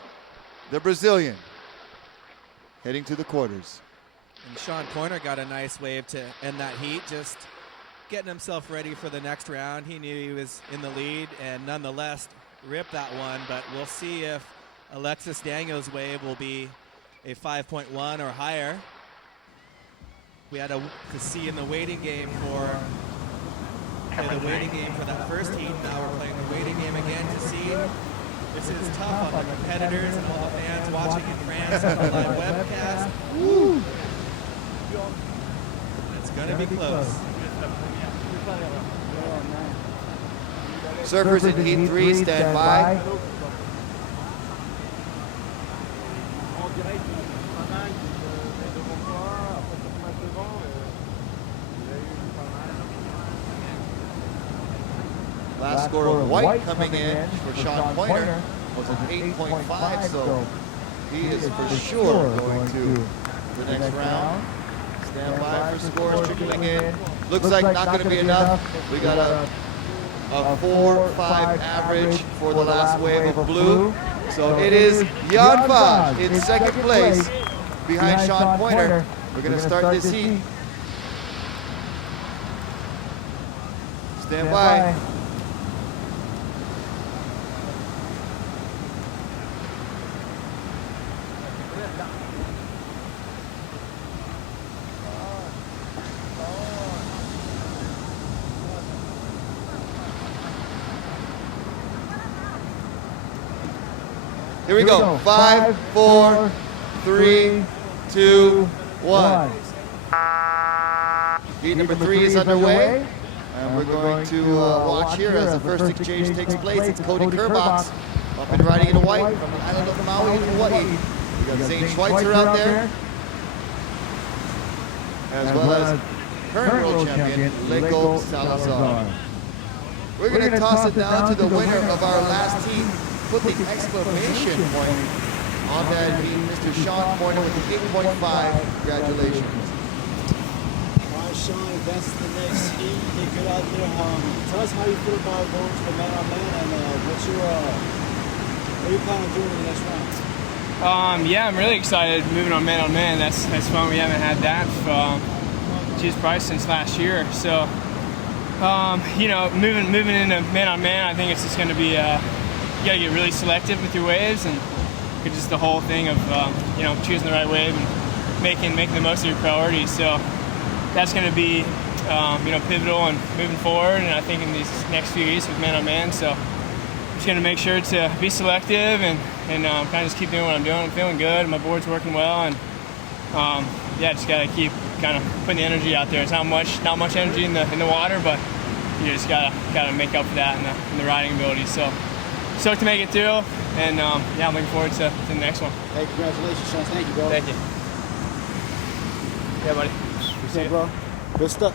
the Brazilian heading to the quarters. And Sean Pointer got a nice wave to end that heat, just getting himself ready for the next round. He knew he was in the lead and nonetheless ripped that one, but we'll see if Alexis Daniel's wave will be a 5.1 or higher. We had to see in the waiting game for that first heat. Now we're playing the waiting game again to see. This is tough on the competitors and all the fans watching in France on the live webcast. Woo! It's going to be close. Surfers in heat 3, stand by. Last score of white coming in for Sean Pointer was an 8.5, so he is for sure going to the next round. Stand by for scores trickling in. Looks like not going to be enough. We got a 4-5 average for the last wave of blue. So it is Jan Vaz in second place behind Sean Pointer. We're going to start this heat Stand by. Here we go. 5, 4, 3, 2, 1. Heat number 3 is underway. And we're going to watch here as the first exchange takes place. It's Cody Kerbox up and riding in white from the island of Maui, Hawaii. We got Zane Schweitzer out there, as well as current world champion Leko Salazar. We're going to toss it down to the winner of our last heat. Put the exclamation point on that heat, Mr. Sean Pointer with the 8.5. Congratulations. Sean, that's the next heat. You did good out there. Tell us how you feel about going to the man-on-man, and what you plan on doing in the next round? Yeah, I'm really excited moving on man-on-man. That's fun. We haven't had that probably since last year. So, you know, moving into man-on-man, I think it's just going to be you got to get really selective with your waves, and just the whole thing of you know, choosing the right wave and making the most of your priorities. So that's going to be you know, pivotal and moving forward, and I think in these next few weeks with man-on-man. So I'm just going to make sure to be selective and kind of just keep doing what I'm doing. I'm feeling good. My board's working well, and yeah, just got to keep kind of putting the energy out there. It's not much energy in the water, but you just got to make up for that in the riding ability. So stoked to make it through, and yeah, I'm looking forward to the next one. Hey, congratulations, Sean. Thank you, bro. Thank you. Yeah, buddy. What's up, bro? Good stuff.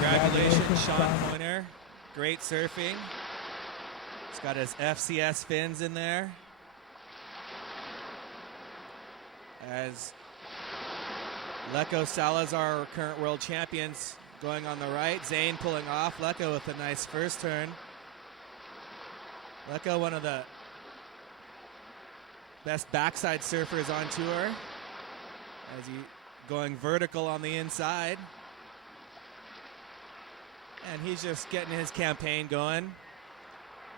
Congratulations, Sean Pointer. Great surfing. He's got his FCS fins in there. As Leko Salazar, our current world champions, going on the right. Zane pulling off. Leko with a nice first turn. Leko, one of the best backside surfers on tour, as he going vertical on the inside. And he's just getting his campaign going,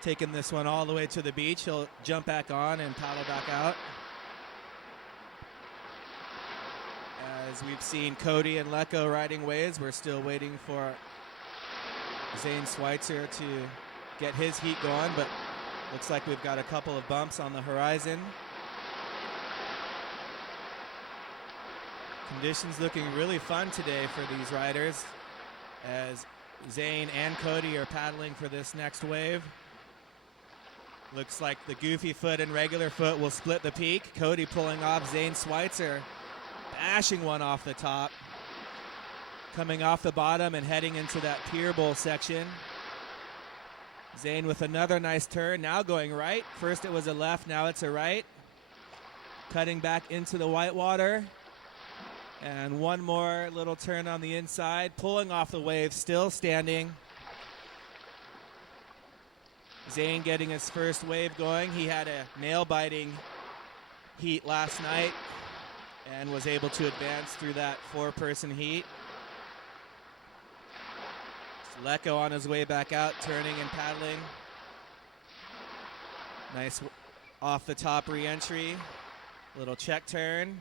taking this one all the way to the beach. He'll jump back on and paddle back out. As we've seen Cody and Leko riding waves, we're still waiting for Zane Schweitzer to get his heat going, but looks like we've got a couple of bumps on the horizon. Conditions looking really fun today for these riders, as Zane and Cody are paddling for this next wave. Looks like the goofy foot and regular foot will split the peak. Cody pulling off Zane Schweitzer, bashing one off the top, coming off the bottom and heading into that pier bowl section. Zane with another nice turn, now going right. First it was a left, now it's a right. Cutting back into the whitewater. And one more little turn on the inside, pulling off the wave, still standing. Zane getting his first wave going. He had a nail-biting heat last night and was able to advance through that four-person heat. Leko on his way back out, turning and paddling. Nice off-the-top re-entry. Little check turn.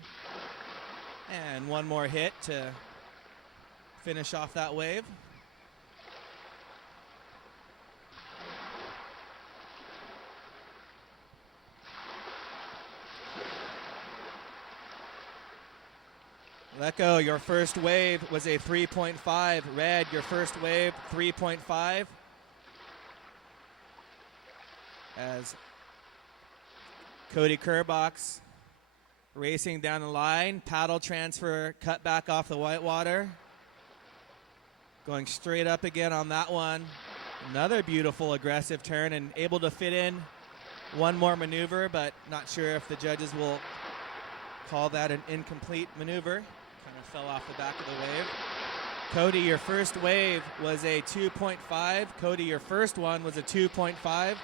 And one more hit to finish off that wave. Leko, your first wave was a 3.5. Red, your first wave, 3.5. As Cody Kerbox racing down the line, paddle transfer, cut back off the whitewater. Going straight up again on that one. Another beautiful aggressive turn and able to fit in one more maneuver, but not sure if the judges will call that an incomplete maneuver. Kind of fell off the back of the wave. Cody, your first wave was a 2.5. Cody, your first one was a 2.5.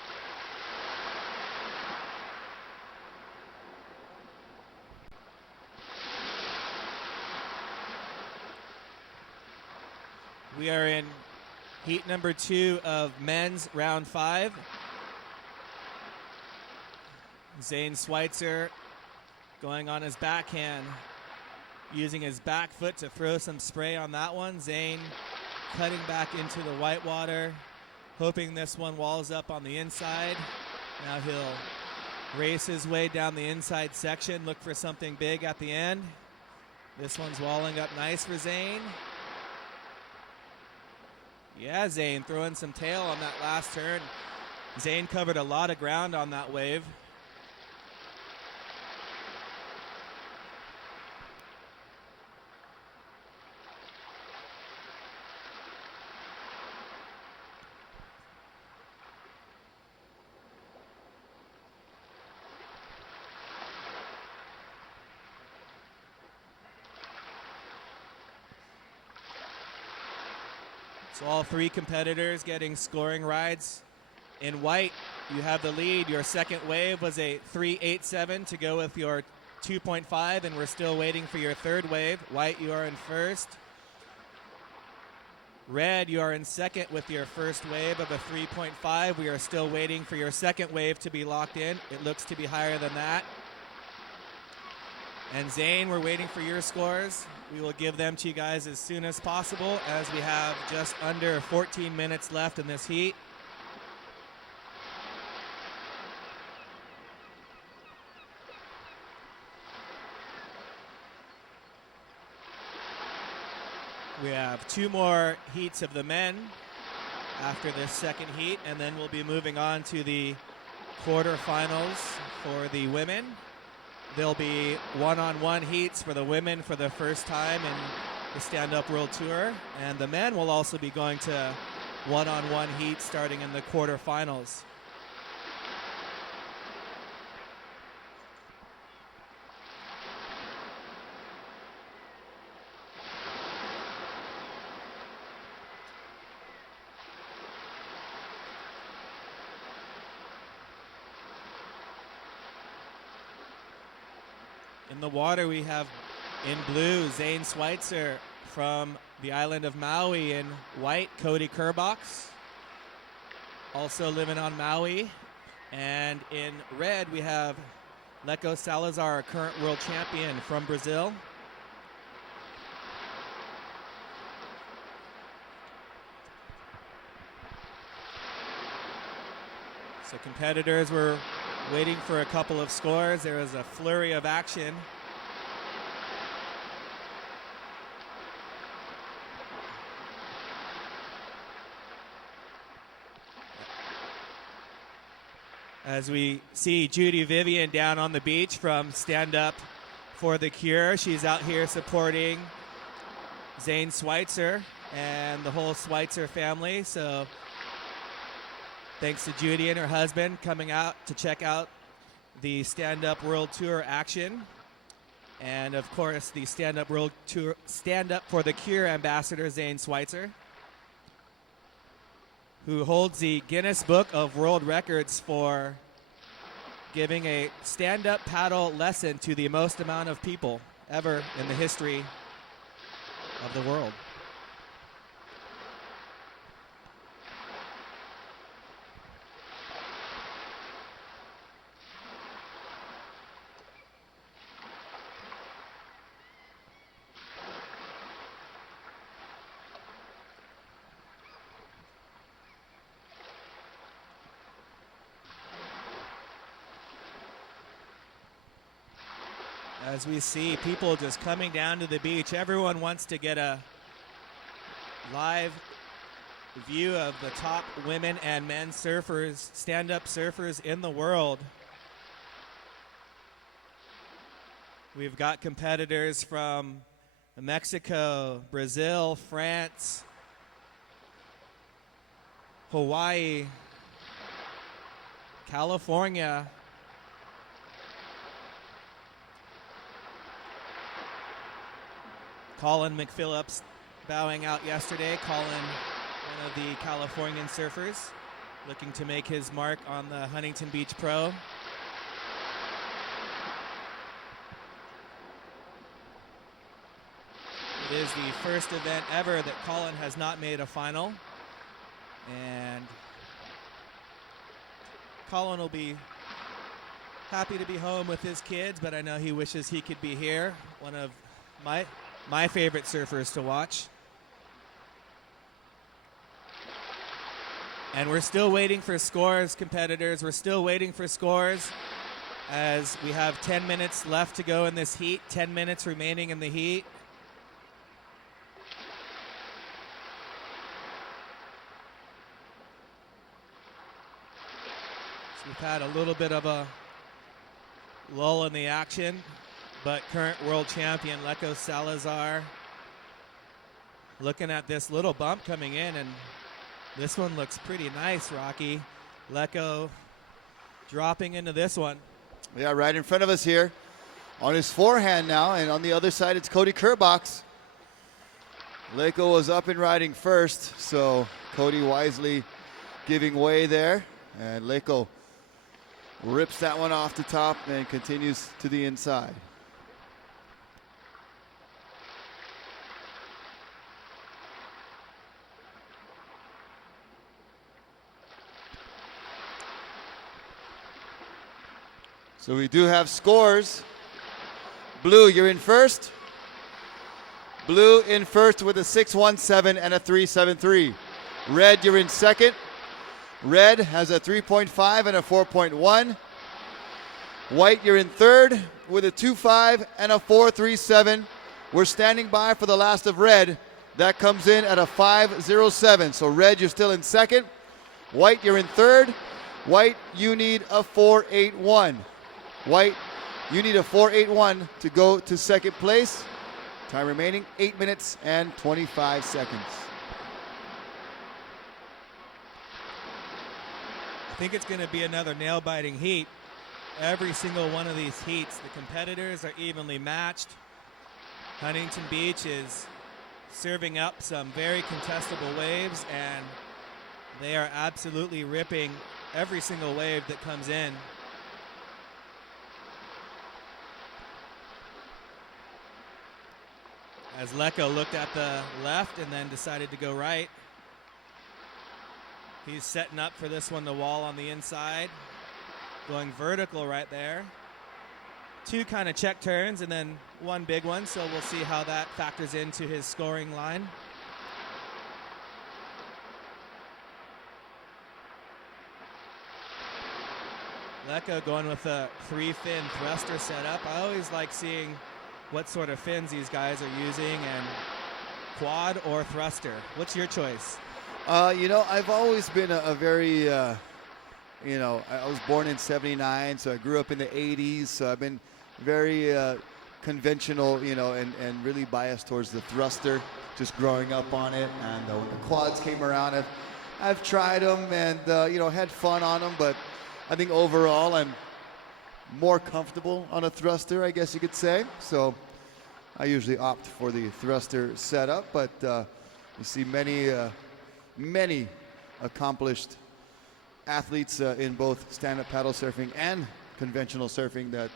We are in heat number 2 of men's round 5. Zane Schweitzer going on his backhand, using his back foot to throw some spray on that one. Zane cutting back into the whitewater, hoping this one walls up on the inside. Now he'll race his way down the inside section, look for something big at the end. This one's walling up nice for Zane. Yeah, Zane throwing some tail on that last turn. Zane covered a lot of ground on that wave. So all 3 competitors getting scoring rides. In white, you have the lead. Your second wave was a 3.87 to go with your 2.5, and we're still waiting for your third wave. White, you are in first. Red, you are in second with your first wave of a 3.5. We are still waiting for your second wave to be locked in. It looks to be higher than that. And Zane, we're waiting for your scores. We will give them to you guys as soon as possible, as we have just under 14 minutes left in this heat. We have 2 more heats of the men after this second heat, and then we'll be moving on to the quarterfinals for the women. There'll be one-on-one heats for the women for the first time in the Stand-Up World Tour, and the men will also be going to one-on-one heats starting in the quarterfinals. In the water, we have in blue Zane Schweitzer from the island of Maui. In white, Cody Kerbox, also living on Maui. And in red, we have Leco Salazar, current world champion from Brazil. So competitors were waiting for a couple of scores. There was a flurry of action. As we see Judy Vivian down on the beach from Stand Up for the Cure. She's out here supporting Zane Schweitzer and the whole Schweitzer family. So thanks to Judy and her husband coming out to check out the Stand Up World Tour action. And of course, the Stand Up World Tour, Stand Up for the Cure ambassador, Zane Schweitzer, who holds the Guinness Book of World Records for giving a stand-up paddle lesson to the most amount of people ever in the history of the world. As we see people just coming down to the beach, everyone wants to get a live view of the top women and men surfers, stand-up surfers in the world. We've got competitors from Mexico, Brazil, France, Hawaii, California. Colin McPhillips bowing out yesterday. Colin, one of the Californian surfers, looking to make his mark on the Huntington Beach Pro. It is the first event ever that Colin has not made a final. And Colin will be happy to be home with his kids, but I know he wishes he could be here. One of my favorite surfers to watch. And we're still waiting for scores, competitors. We're still waiting for scores as we have 10 minutes left to go in this heat, 10 minutes remaining in the heat. So we've had a little bit of a lull in the action, but current world champion Leko Salazar looking at this little bump coming in, and this one looks pretty nice, Rocky. Leko dropping into this one. Yeah, right in front of us here. On his forehand now, and on the other side it's Cody Kerbox. Leko was up and riding first, so Cody wisely giving way there. And Leko rips that one off the top and continues to the inside. So we do have scores. Blue, you're in first. Blue in first with a 6.17 and a 3.73. Red, you're in second. Red has a 3.5 and a 4.1. White, you're in third with a 2.5 and a 4.37. We're standing by for the last of red. That comes in at a 5.07. So red, you're still in second. White, you're in third. White, you need a 4.81. White, you need a 4.81 to go to second place. Time remaining, 8 minutes and 25 seconds. I think it's going to be another nail-biting heat. Every single one of these heats, the competitors are evenly matched. Huntington Beach is serving up some very contestable waves, and they are absolutely ripping every single wave that comes in. As Leko looked at the left and then decided to go right. He's setting up for this one to wall on the inside. Going vertical right there. Two kind of check turns and then one big one, so we'll see how that factors into his scoring line. Leko going with a 3-fin thruster setup. I always like seeing what sort of fins these guys are using, and quad or thruster. What's your choice? I've always been a very, I was born in '79, so I grew up in the '80s, so I've been very conventional, and really biased towards the thruster, just growing up on it. And when the quads came around, I've tried them and, had fun on them, but I think overall I'm more comfortable on a thruster, I guess you could say. So I usually opt for the thruster setup, but you see many accomplished athletes in both stand-up paddle surfing and conventional surfing that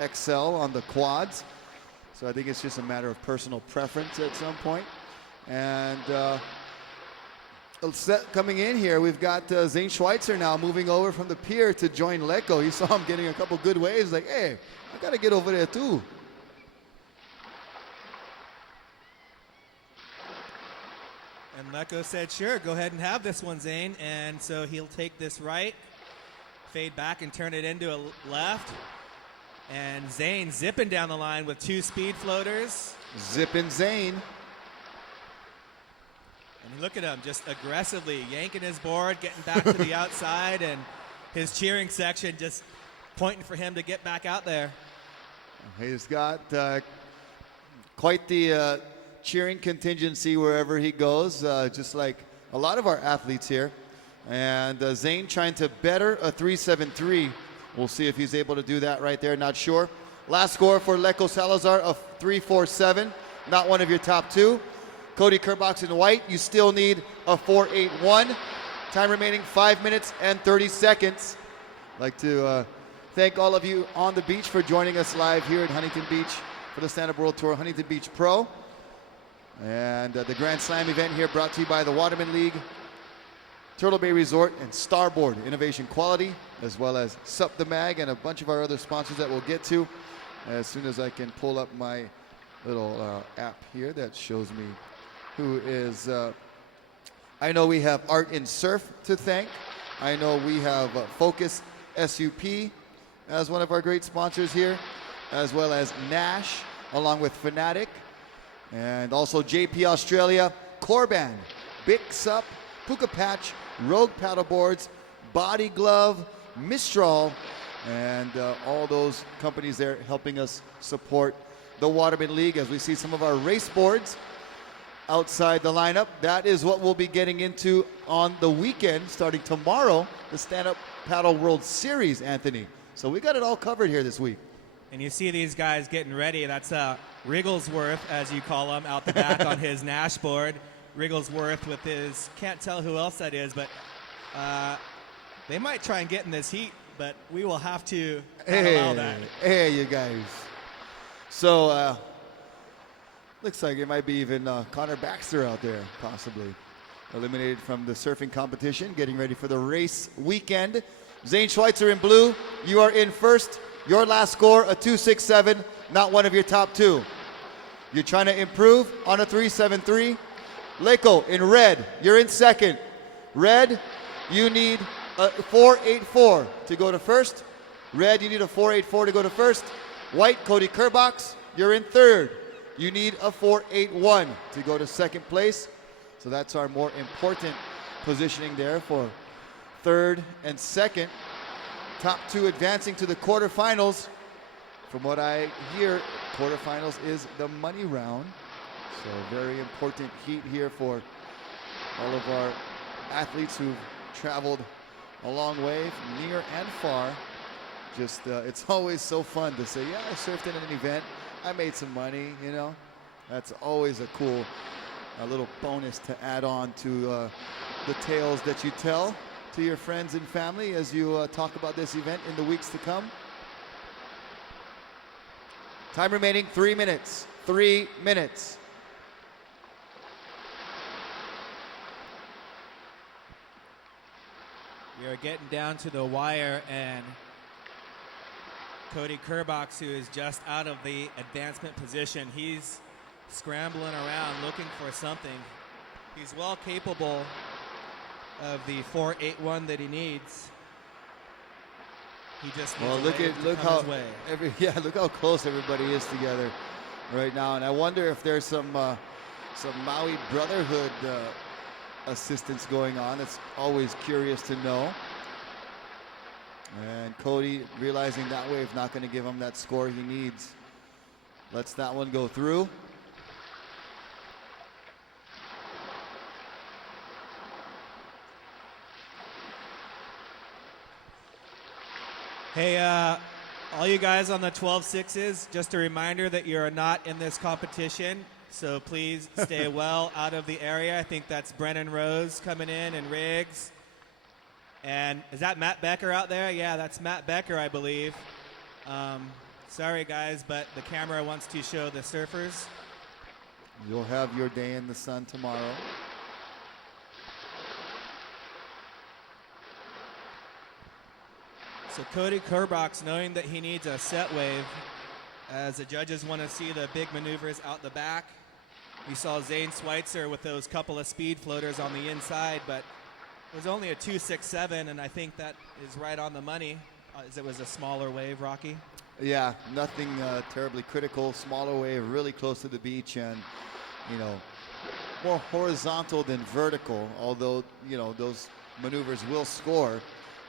excel on the quads. So I think it's just a matter of personal preference at some point. And coming in here, we've got Zane Schweitzer now moving over from the pier to join Leko. You saw him getting a couple good waves, like, hey, I got to get over there too. And Leko said, sure, go ahead and have this one, Zane. And so he'll take this right, fade back and turn it into a left. And Zane zipping down the line with two speed floaters. Zipping Zane. And look at him, just aggressively yanking his board, getting back to the outside, and his cheering section just pointing for him to get back out there. He's got quite the cheering contingency wherever he goes, just like a lot of our athletes here. And Zane trying to better a 3.73. We'll see if he's able to do that right there, not sure. Last score for Leko Salazar of 3.47, not one of your top two. Cody Kerbox in white, you still need a 4.81. Time remaining 5 minutes and 30 seconds. I'd like to thank all of you on the beach for joining us live here at Huntington Beach for the Stand Up World Tour Huntington Beach Pro. And the Grand Slam event here brought to you by the Waterman League, Turtle Bay Resort, and Starboard Innovation Quality, as well as Sup the Mag and a bunch of our other sponsors that we'll get to as soon as I can pull up my little app here that shows me who is. I know we have Art in Surf to thank. I know we have Focus SUP as one of our great sponsors here, as well as Nash, along with Fanatic, and also JP Australia, Corban, Big Sup, Puka Patch, Rogue Paddleboards, Body Glove, Mistral, and all those companies there helping us support the Waterman League as we see some of our race boards outside the lineup. That is what we'll be getting into on the weekend, starting tomorrow, the Stand-Up Paddle World Series, Anthony. So we got it all covered here this week. And you see these guys getting ready. That's Wrigglesworth, as you call him, out the back on his Nash board. Wrigglesworth with his, can't tell who else that is, but they might try and get in this heat, but we will have to allow that. Hey, you guys. So, looks like it might be even Connor Baxter out there, possibly. Eliminated from the surfing competition, getting ready for the race weekend. Zane Schweitzer in blue, you are in first. Your last score, a 2.67, not one of your top two. You're trying to improve on a 3.73. Leko in red, you're in second. Red, you need a 4.84 to go to first. Red, you need a 4.84 to go to first. White, Cody Kerbox, you're in third. You need a 4.81 to go to second place. So that's our more important positioning there for third and second. Top two advancing to the quarterfinals. From what I hear, quarterfinals is the money round. So very important heat here for all of our athletes who've traveled a long way from near and far. Just it's always so fun to say, yeah, I surfed in an event, I made some money, you know. That's always a cool little bonus to add on to the tales that you tell to your friends and family as you talk about this event in the weeks to come. Time remaining 3 minutes. 3 minutes. We are getting down to the wire, and Cody Kerbox, who is just out of the advancement position, he's scrambling around looking for something. He's well capable of the 4.81 that he needs. He just needs look how close everybody is together right now, and I wonder if there's some Maui Brotherhood assistance going on. It's always curious to know. And Cody, realizing that wave not going to give him that score he needs, lets that one go through. Hey, all you guys on the 12.6s, just a reminder that you're not in this competition, so please stay well out of the area. I think that's Brennan Rose coming in and Riggs. And is that Matt Becker out there? Yeah, that's Matt Becker, I believe. Sorry, guys, but the camera wants to show the surfers. You'll have your day in the sun tomorrow. So Cody Kerbox, knowing that he needs a set wave, as the judges want to see the big maneuvers out the back. We saw Zane Schweitzer with those couple of speed floaters on the inside, but it was only a 2.67, and I think that is right on the money, as it was a smaller wave, Rocky. Yeah, nothing terribly critical. Smaller wave, really close to the beach, and, you know, more horizontal than vertical, although, you know, those maneuvers will score.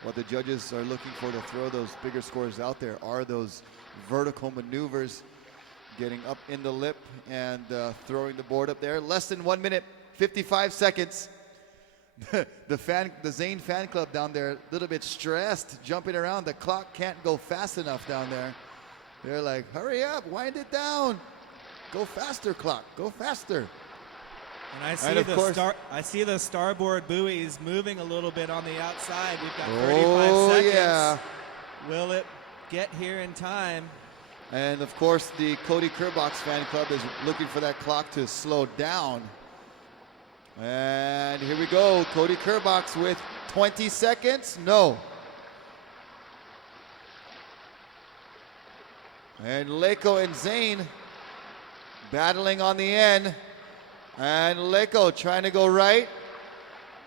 What the judges are looking for to throw those bigger scores out there are those vertical maneuvers, getting up in the lip and throwing the board up there. Less than 1 minute, 55 seconds. The Zane fan club down there, a little bit stressed, jumping around. The clock can't go fast enough down there. They're like, hurry up, wind it down. Go faster, clock, go faster. And I see the starboard buoys moving a little bit on the outside. We've got 35 seconds. Yeah. Will it get here in time? And of course, the Cody Kerbox fan club is looking for that clock to slow down. And here we go, Cody Kerbox with 20 seconds. No. And Leko and Zane battling on the end. And Leko trying to go right.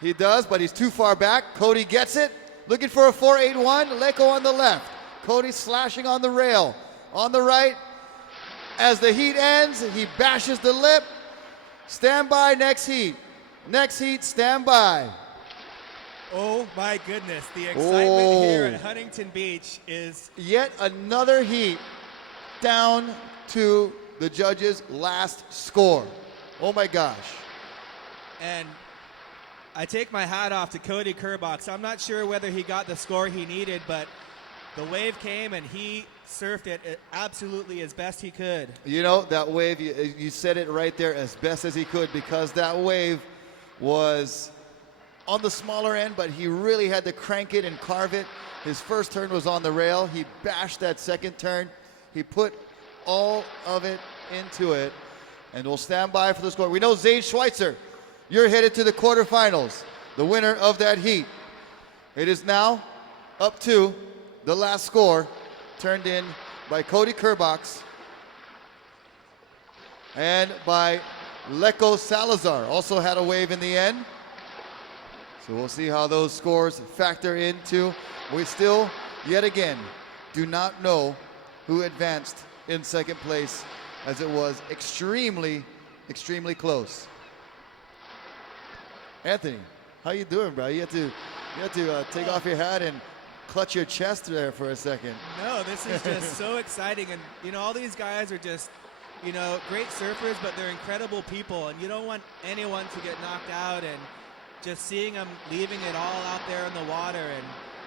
He does, but he's too far back. Cody gets it. Looking for a 4.81. Leko on the left. Cody slashing on the rail. On the right. As the heat ends, he bashes the lip. Stand by, next heat. Next heat, stand by. Oh my goodness, the excitement here at Huntington Beach is... Yet another heat down to the judges' last score. Oh my gosh. And I take my hat off to Cody Kerbox. I'm not sure whether he got the score he needed, but the wave came and he surfed it absolutely as best he could. You know, that wave, you said it right there, as best as he could, because that wave was on the smaller end, but he really had to crank it and carve it. His first turn was on the rail. He bashed that second turn. He put all of it into it, and we'll stand by for the score. We know Zane Schweitzer, you're headed to the quarterfinals, the winner of that heat. It is now up to the last score, turned in by Cody Kerbox and by Leko Salazar. Also had a wave in the end. So we'll see how those scores factor into. We still, yet again, do not know who advanced in second place, as it was extremely, extremely close. Anthony, how you doing, bro? You have to take off your hat and clutch your chest there for a second. No, this is just so exciting. And, you know, all these guys are just, you know, great surfers, but they're incredible people. And you don't want anyone to get knocked out, and just seeing them leaving it all out there in the water and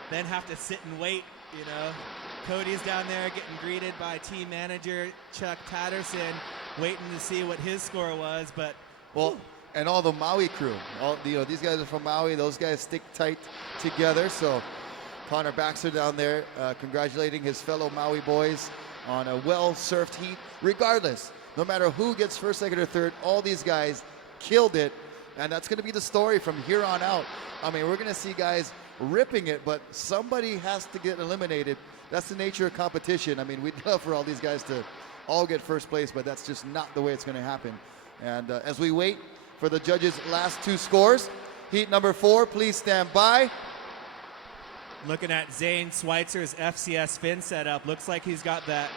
then have to sit and wait, you know. Cody's down there getting greeted by team manager Chuck Patterson, waiting to see what his score was. But well, and all the Maui crew, these guys are from Maui. Those guys stick tight together. So Connor Baxter down there congratulating his fellow Maui boys on a well-surfed heat. Regardless, no matter who gets first, second, or third, all these guys killed it. And that's going to be the story from here on out. I mean, we're going to see guys ripping it, but somebody has to get eliminated. That's the nature of competition. I mean, we'd love for all these guys to all get first place, but that's just not the way it's going to happen. And as we wait for the judges' last two scores, heat number 4, please stand by. Looking at Zane Schweitzer's FCS fin setup, looks like he's got that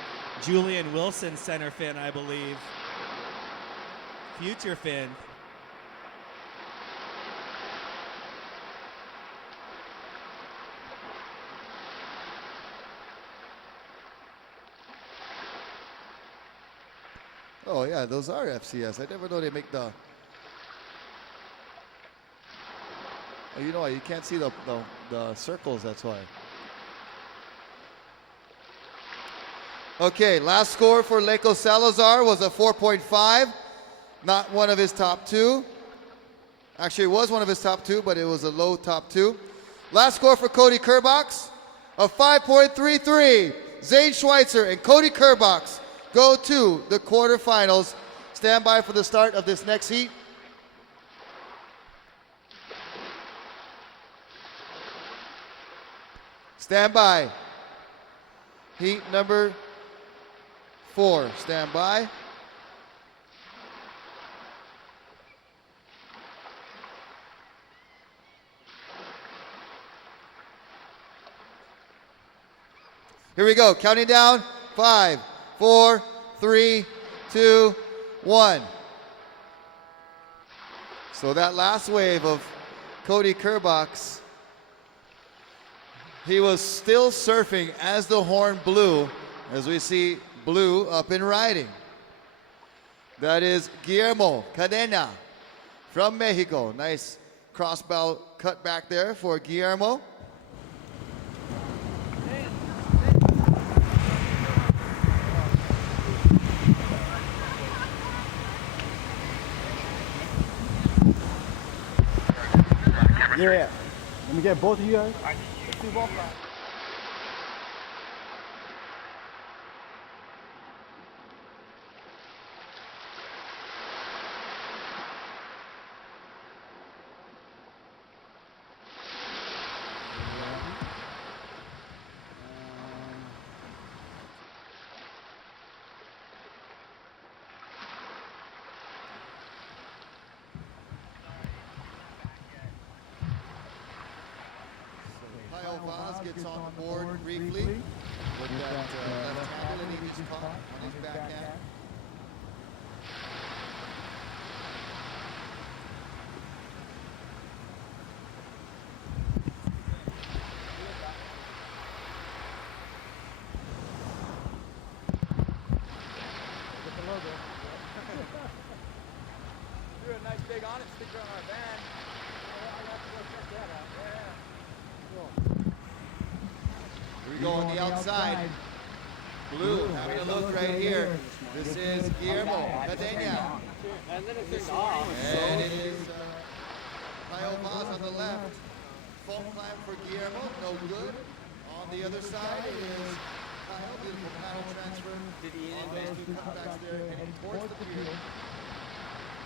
Julian Wilson center fin, I believe. Future fin. Oh yeah, those are FCS. I never know they make the... Oh, you know what, you can't see the circles, that's why. Okay, last score for Leko Salazar was a 4.5. Not one of his top two. Actually, it was one of his top two, but it was a low top two. Last score for Cody Kerbox, a 5.33. Zane Schweitzer and Cody Kerbox go to the quarterfinals. Stand by for the start of this next heat. Stand by. Heat number 4. Stand by. Here we go. Counting down. 5, 4, 3, 2, 1. So that last wave of Cody Kerbox, he was still surfing as the horn blew, as we see blue up and riding. That is Guillermo Cadena from Mexico. Nice crossbow cut back there for Guillermo. Yeah. Let me get both of you guys. Let's do both. Vaz gets on the board briefly with that left-handed that he just caught on his backhand. Threw a nice big on it sticker on our van. I'll have to go check that out. Yeah. Here we go on the outside. Blue having a look right here. This is Guillermo Cadena. And then it's off. And it is Kyle Vaz on the left. Foam climb for Guillermo, no good. On the other side is Kyle, beautiful paddle transfer. On those two cutbacks there, heading towards the pier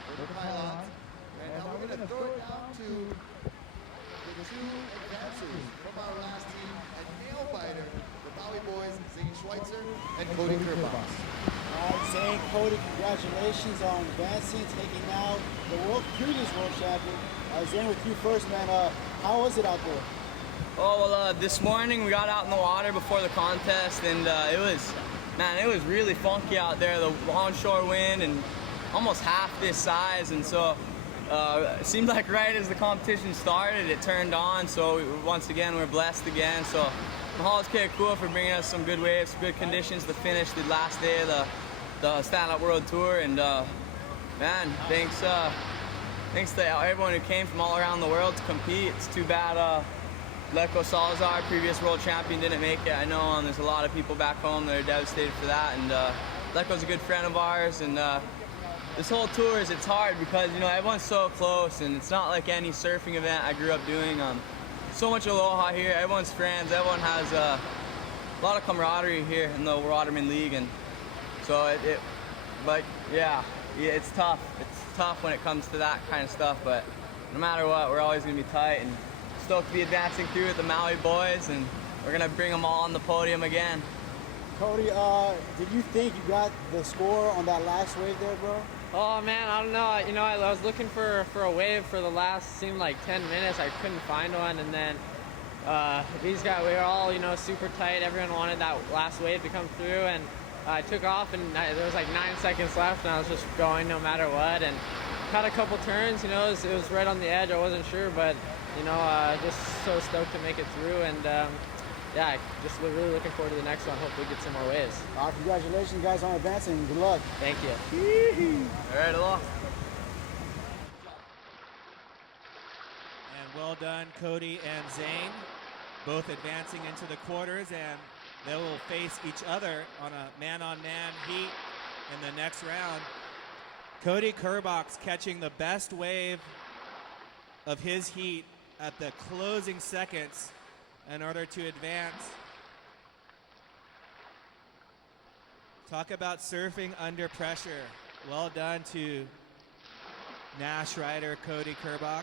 for the pylons. And now we're going to throw it down to the two advancers from our last team, a nail biter, the Bowie boys, Zane Schweitzer and Cody Kerbach. Zane, Cody, congratulations on advancing, taking out the previous world champion. Zane, with you first, man. How was it out there? Oh, well, this morning we got out in the water before the contest, and it was really funky out there. The onshore wind and almost half this size, and so it seemed like right as the competition started, it turned on. So once again, we're blessed again. So Mahal's cool for bringing us some good waves, good conditions to finish the last day of the Stand Up World Tour. And man, thanks to everyone who came from all around the world to compete. It's too bad Leko Salazar, previous world champion, didn't make it. I know, and there's a lot of people back home that are devastated for that. And Leko's a good friend of ours, and this whole tour it's hard because everyone's so close, and it's not like any surfing event I grew up doing. So much aloha here. Everyone's friends. Everyone has a lot of camaraderie here in the Waterman League, and so but yeah, it's tough. It's tough when it comes to that kind of stuff. But no matter what, we're always gonna be tight, and stoked to be advancing through with the Maui boys, and we're gonna bring them all on the podium again. Cody, did you think you got the score on that last wave there, bro? Oh man, I don't know. I was looking for a wave for the last seemed like 10 minutes. I couldn't find one, and then these guys, we were all super tight. Everyone wanted that last wave to come through, and I took off, and there was like 9 seconds left, and I was just going no matter what, and had a couple turns. It was right on the edge. I wasn't sure, but just so stoked to make it through, and yeah, just really looking forward to the next one. Hopefully get some more waves. Congratulations, guys, on advancing. Good luck. Thank you. All right, aloha. And well done, Cody and Zane, both advancing into the quarters, and they will face each other on a man-on-man heat in the next round. Cody Kerbach catching the best wave of his heat at the closing seconds in order to advance. Talk about surfing under pressure. Well done to Nash rider Cody Kerbach.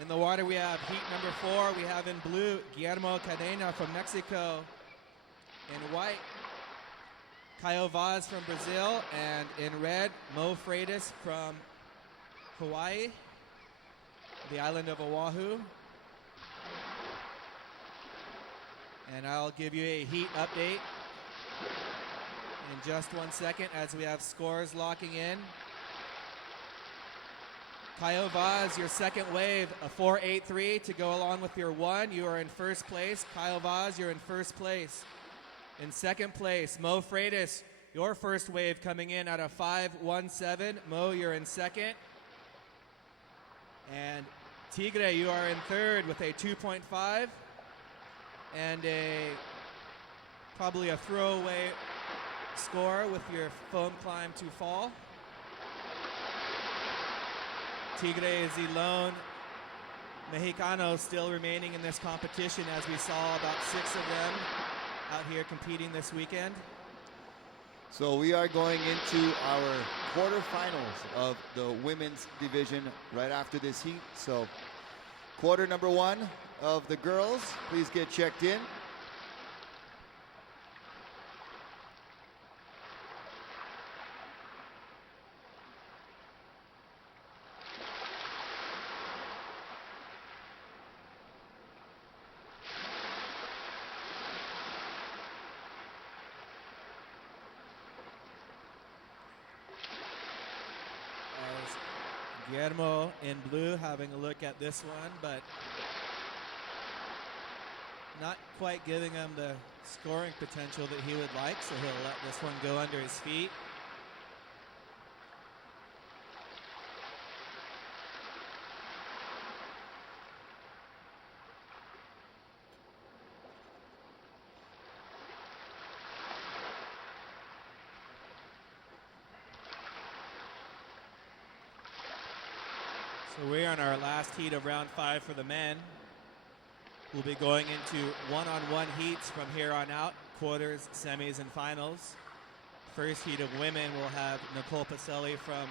In the water, we have heat number 4. We have in blue, Guillermo Cadena from Mexico. In white, Caio Vaz from Brazil. And in red, Mo Freitas from Hawaii, the island of Oahu. And I'll give you a heat update in just 1 second as we have scores locking in. Caio Vaz, your second wave, a 4.83 to go along with your 1. You are in first place. Caio Vaz, you're in first place. In second place, Mo Freitas, your first wave coming in at a 5.17. Mo, you're in second. And Tigre, you are in third with a 2.5 and probably a throwaway score with your foam climb to fall. Tigre is the lone Mexicano still remaining in this competition, as we saw about 6 of them out here competing this weekend. So we are going into our quarterfinals of the women's division right after this heat. So quarter number 1 of the girls, please get checked in. Guillermo in blue having a look at this one, but not quite giving him the scoring potential that he would like, so he'll let this one go under his feet. So we're on our last heat of round 5 for the men. We'll be going into one-on-one heats from here on out, quarters, semis, and finals. First heat of women will have Nicole Pacelli from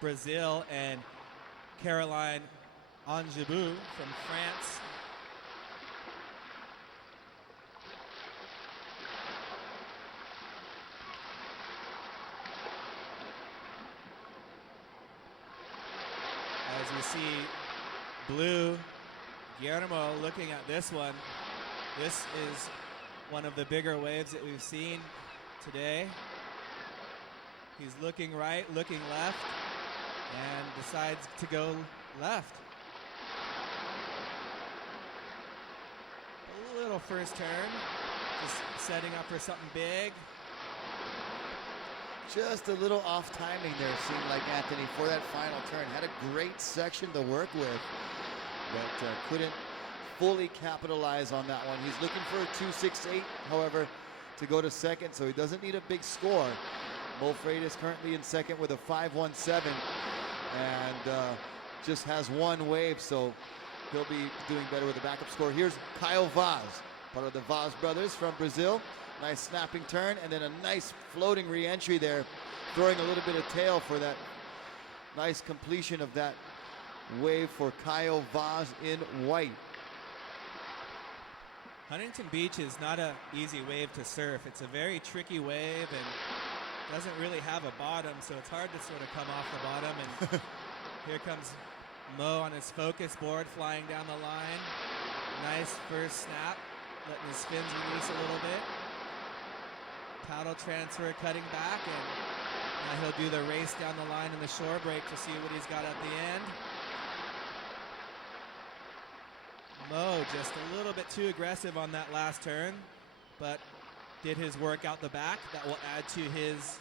Brazil and Caroline Angebou from France. As we see blue, Guillermo looking at this one. This is one of the bigger waves that we've seen today. He's looking right, looking left, and decides to go left. A little first turn, just setting up for something big. Just a little off timing there, seemed like Anthony, for that final turn. Had a great section to work with, but couldn't fully capitalize on that one. He's looking for a 2.68, however, to go to second, so he doesn't need a big score. Mo Freight is currently in second with a 5.17 and just has one wave, so he'll be doing better with a backup score. Here's Kyle Vaz, part of the Vaz brothers from Brazil. Nice snapping turn, and then a nice floating re-entry there, throwing a little bit of tail for that nice completion of that wave for Kyle Vaz in white. Huntington Beach is not an easy wave to surf. It's a very tricky wave and doesn't really have a bottom, so it's hard to sort of come off the bottom. And here comes Mo on his focus board, flying down the line. Nice first snap, letting his fins release a little bit. Paddle transfer, cutting back, and now he'll do the race down the line in the shore break to see what he's got at the end. Mo just a little bit too aggressive on that last turn, but did his work out the back. That will add to his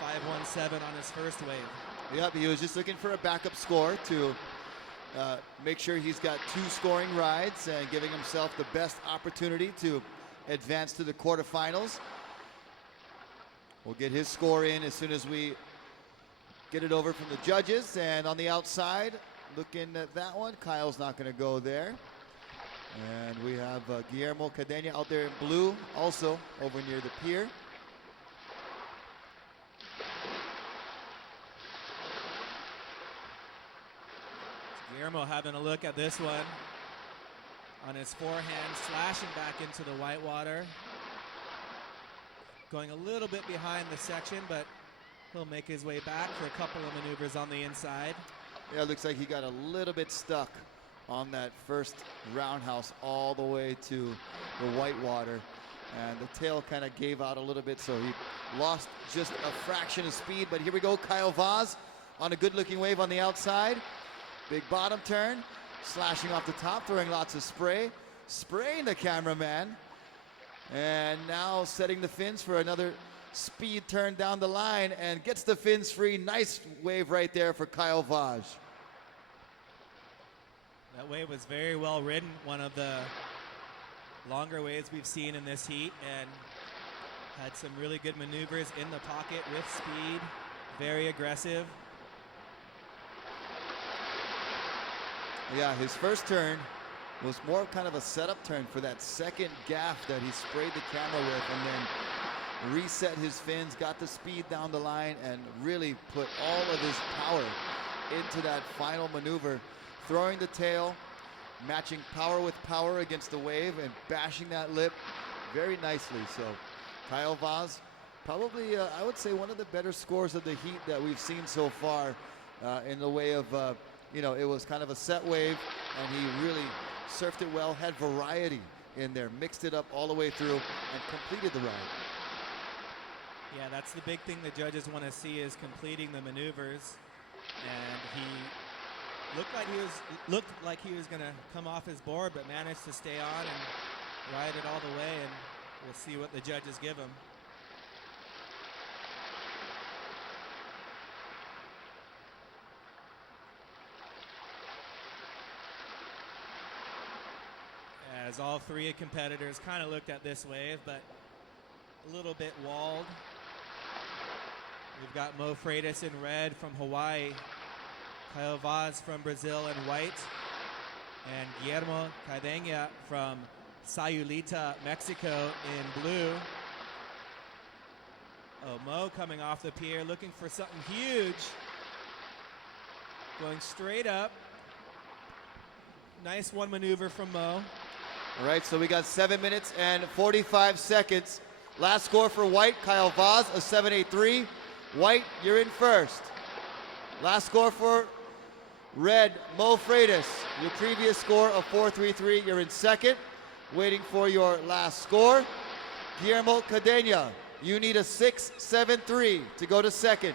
5.17 on his first wave. Yep, he was just looking for a backup score to make sure he's got 2 scoring rides and giving himself the best opportunity to advance to the quarterfinals. We'll get his score in as soon as we get it over from the judges. And on the outside, looking at that one, Kyle's not going to go there. And we have Guillermo Cadena out there in blue, also over near the pier. Guillermo having a look at this one. On his forehand, slashing back into the white water. Going a little bit behind the section, but he'll make his way back for a couple of maneuvers on the inside. Yeah, it looks like he got a little bit stuck on that first roundhouse all the way to the white water. And the tail kind of gave out a little bit, so he lost just a fraction of speed. But here we go, Kyle Vaz on a good-looking wave on the outside. Big bottom turn, slashing off the top, throwing lots of spray. Spraying the cameraman. And now setting the fins for another speed turn down the line and gets the fins free. Nice wave right there for Kyle Vaz. That wave was very well ridden, one of the longer waves we've seen in this heat, and had some really good maneuvers in the pocket with speed, very aggressive. Yeah, his first turn was more kind of a setup turn for that second gaff that he sprayed the camera with, and then reset his fins, got the speed down the line, and really put all of his power into that final maneuver, throwing the tail, matching power with power against the wave, and bashing that lip very nicely. So Kyle Vaz, probably I would say one of the better scores of the heat that we've seen so far, in the way of it was kind of a set wave, and he really surfed it well, had variety in there, mixed it up all the way through, and completed the ride. Yeah, that's the big thing the judges want to see, is completing the maneuvers. and he looked like he was going to come off his board, but managed to stay on and ride it all the way, and we'll see what the judges give him. As all three competitors kind of looked at this wave, but a little bit walled. We've got Mo Freitas in red from Hawaii, Caio Vaz from Brazil in white, and Guillermo Cardeña from Sayulita, Mexico in blue. Oh, Mo coming off the pier, looking for something huge. Going straight up. Nice one maneuver from Mo. All right, so we got 7 minutes and 45 seconds. Last score for White, Caio Vaz, a 7.83. White, you're in first. Last score for Red, Mo Freitas. Your previous score of 4.33, you're in second. Waiting for your last score. Guillermo Cardeña, you need a 6.73 to go to second.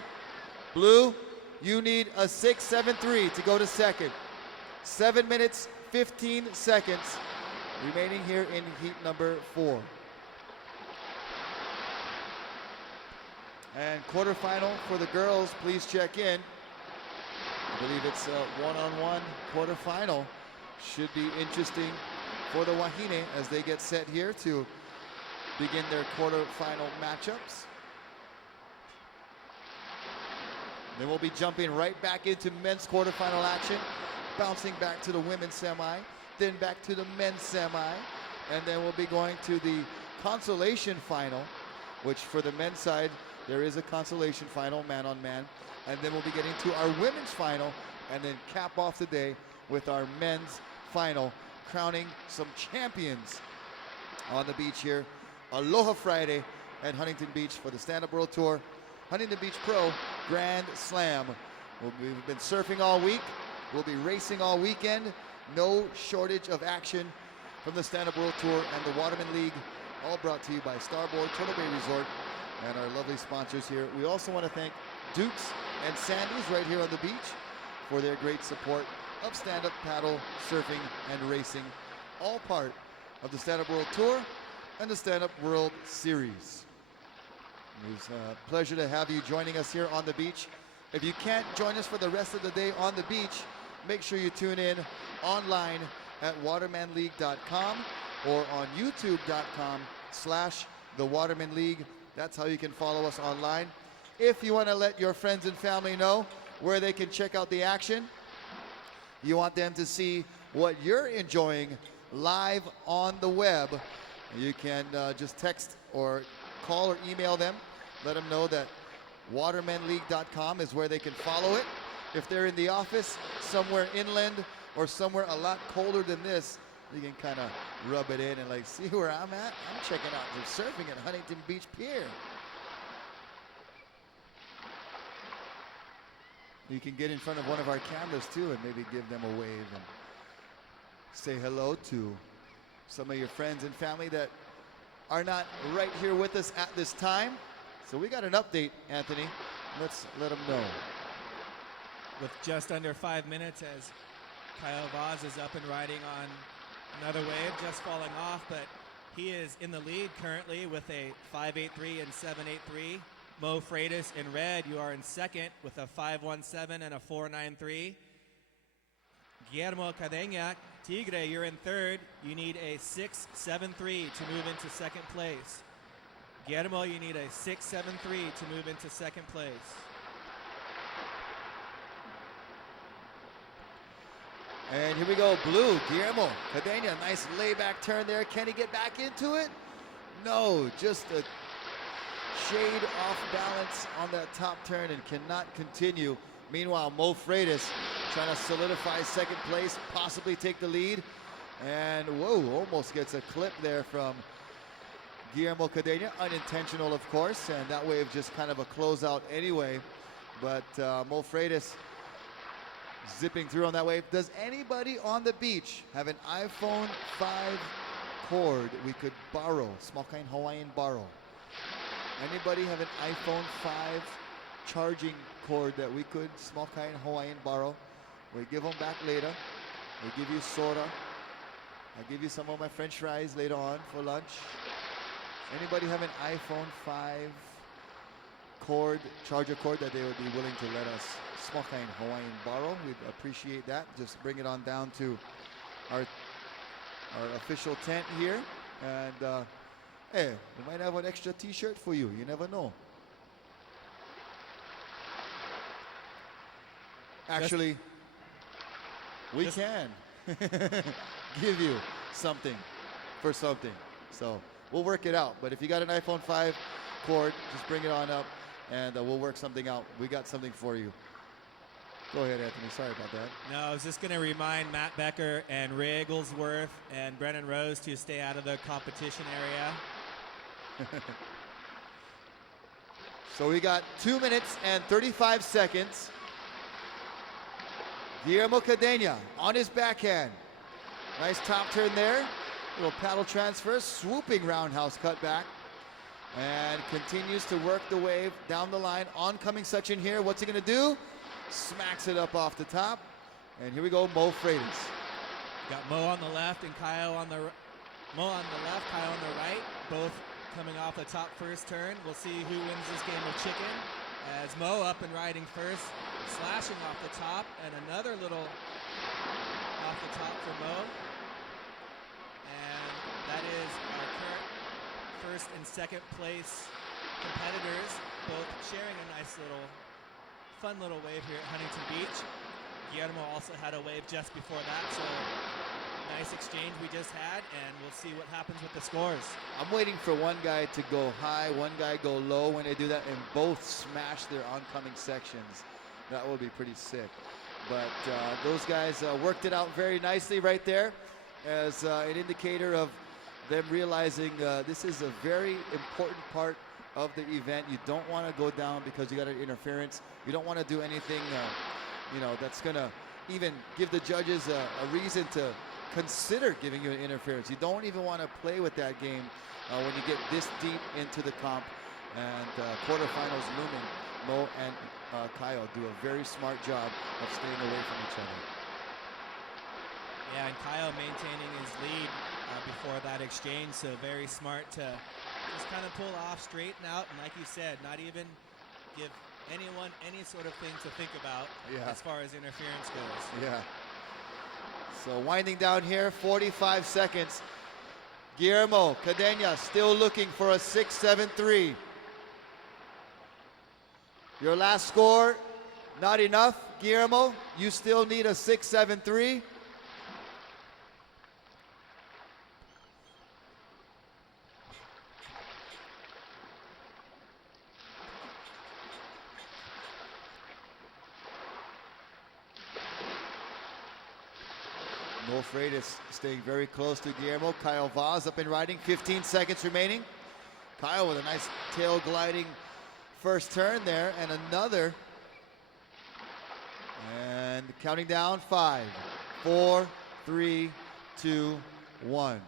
Blue, you need a 6.73 to go to second. 7 minutes, 15 seconds remaining here in heat number 4. And quarterfinal for the girls, please check in. I believe it's a one-on-one quarterfinal. Should be interesting for the Wahine as they get set here to begin their quarterfinal matchups. Then we'll be jumping right back into men's quarterfinal action, bouncing back to the women's semi, then back to the men's semi, and then we'll be going to the consolation final, which for the men's side, there is a consolation final, man-on-man, and then we'll be getting to our women's final, and then cap off the day with our men's final, crowning some champions on the beach here. Aloha Friday at Huntington Beach for the Stand Up World Tour, Huntington Beach Pro Grand Slam. We've been surfing all week. We'll be racing all weekend. No shortage of action from the Stand Up World Tour and the Waterman League, all brought to you by Starboard Turtle Bay Resort and our lovely sponsors here. We also want to thank Dukes and Sandy's right here on the beach for their great support of stand-up paddle, surfing, and racing, all part of the Stand Up World Tour and the Stand Up World Series. It was a pleasure to have you joining us here on the beach. If you can't join us for the rest of the day on the beach, make sure you tune in online at watermanleague.com or on youtube.com/The Waterman League. That's how you can follow us online. If you want to let your friends and family know where they can check out the action, you want them to see what you're enjoying live on the web, you can just text or call or email them. Let them know that watermanleague.com is where they can follow it. If they're in the office, somewhere inland or somewhere a lot colder than this, you can kind of rub it in and like, see where I'm at? I'm checking out some surfing at Huntington Beach Pier. You can get in front of one of our cameras too and maybe give them a wave and say hello to some of your friends and family that are not right here with us at this time. So we got an update, Anthony. Let's let them know. With just under 5 minutes as Caio Vaz is up and riding on another wave, just falling off, but he is in the lead currently with a 5.83 and 7.83. Mo Freitas in red, you are in second with a 5.17 and a 4.93. Guillermo Cardeña, Tigre, you're in third. You need a 6.73 to move into second place. Guillermo, you need a 6.73 to move into second place. And here we go, blue, Guillermo Cardeña, nice layback turn there. Can he get back into it? No, just a shade off balance on that top turn and cannot continue. Meanwhile, Mo Freitas trying to solidify second place, possibly take the lead. And whoa, almost gets a clip there from Guillermo Cardeña, unintentional of course, and that wave just kind of a closeout anyway. But Mo Freitas zipping through on that wave. Does anybody on the beach have an iPhone 5 cord we could borrow? Small kind Hawaiian borrow. Anybody have an iPhone 5 charging cord that we could, small kind Hawaiian borrow. We give them back later. We give you soda. I'll give you some of my French fries later on for lunch. Anybody have an iPhone 5 cord, charger cord that they would be willing to let us, small kind Hawaiian borrow? We'd appreciate that. Just bring it on down to our official tent here. And hey, we might have an extra t-shirt for you. You never know. Actually, we can give you something for something. So we'll work it out. But if you got an iPhone 5 cord, just bring it on up and we'll work something out. We got something for you. Go ahead, Anthony. Sorry about that. No, I was just going to remind Matt Becker and Ray Egglesworth and Brennan Rose to stay out of the competition area. So we got 2 minutes and 35 seconds. Guillermo Cadena on his backhand. Nice top turn there. Little paddle transfer, swooping roundhouse cutback. And continues to work the wave down the line. Oncoming section here. What's he going to do? Smacks it up off the top. And here we go, Mo Freitas. Got Mo on the left and Kyle on the Kyle on the right. Both coming off the top first turn. We'll see who wins this game of chicken. As Mo up and riding first, slashing off the top, and another little off the top for Mo. And that is our current first and second place competitors, both sharing a nice little, fun little wave here at Huntington Beach. Guillermo also had a wave just before that, so nice exchange we just had, and we'll see what happens with the scores. I'm waiting for one guy to go high, one guy go low when they do that, and both smash their oncoming sections. That would be pretty sick. But those guys worked it out very nicely right there as an indicator of them realizing this is a very important part of the event. You don't want to go down because you got an interference. You don't want to do anything that's going to even give the judges a reason to consider giving you an interference. You don't even want to play with that game when you get this deep into the comp. And quarterfinals looming. Mo and Kyle do a very smart job of staying away from each other. Yeah, and Kyle maintaining his lead before that exchange, so very smart to just kind of pull off, straighten out, and like you said, not even give anyone any sort of thing to think about as far as interference goes. Yeah. So winding down here, 45 seconds. Guillermo Cadena still looking for a 6-7-3. Your last score, not enough, Guillermo. You still need a 6-7-3. Mo Freitas staying very close to Guillermo. Kyle Vaz up and riding, 15 seconds remaining. Kyle with a nice tail gliding first turn there, and another. And counting down, 5, 4, 3, 2, 1.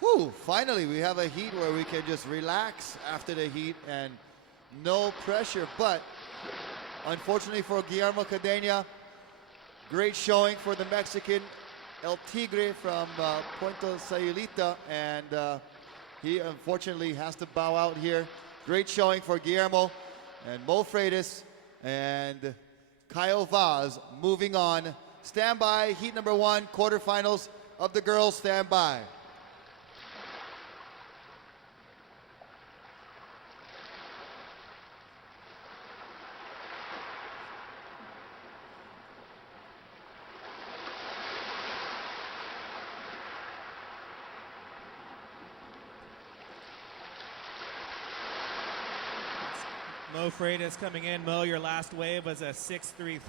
Whew, finally we have a heat where we can just relax after the heat and no pressure, but unfortunately for Guillermo Cadena, great showing for the Mexican El Tigre from Puerto Sayulita, and he unfortunately has to bow out here. Great showing for Guillermo and Mo Freitas and Kyle Vaz moving on. Stand by, heat number 1, quarterfinals of the girls, stand by. Mo Freitas coming in. Mo, your last wave was a 6-3-3.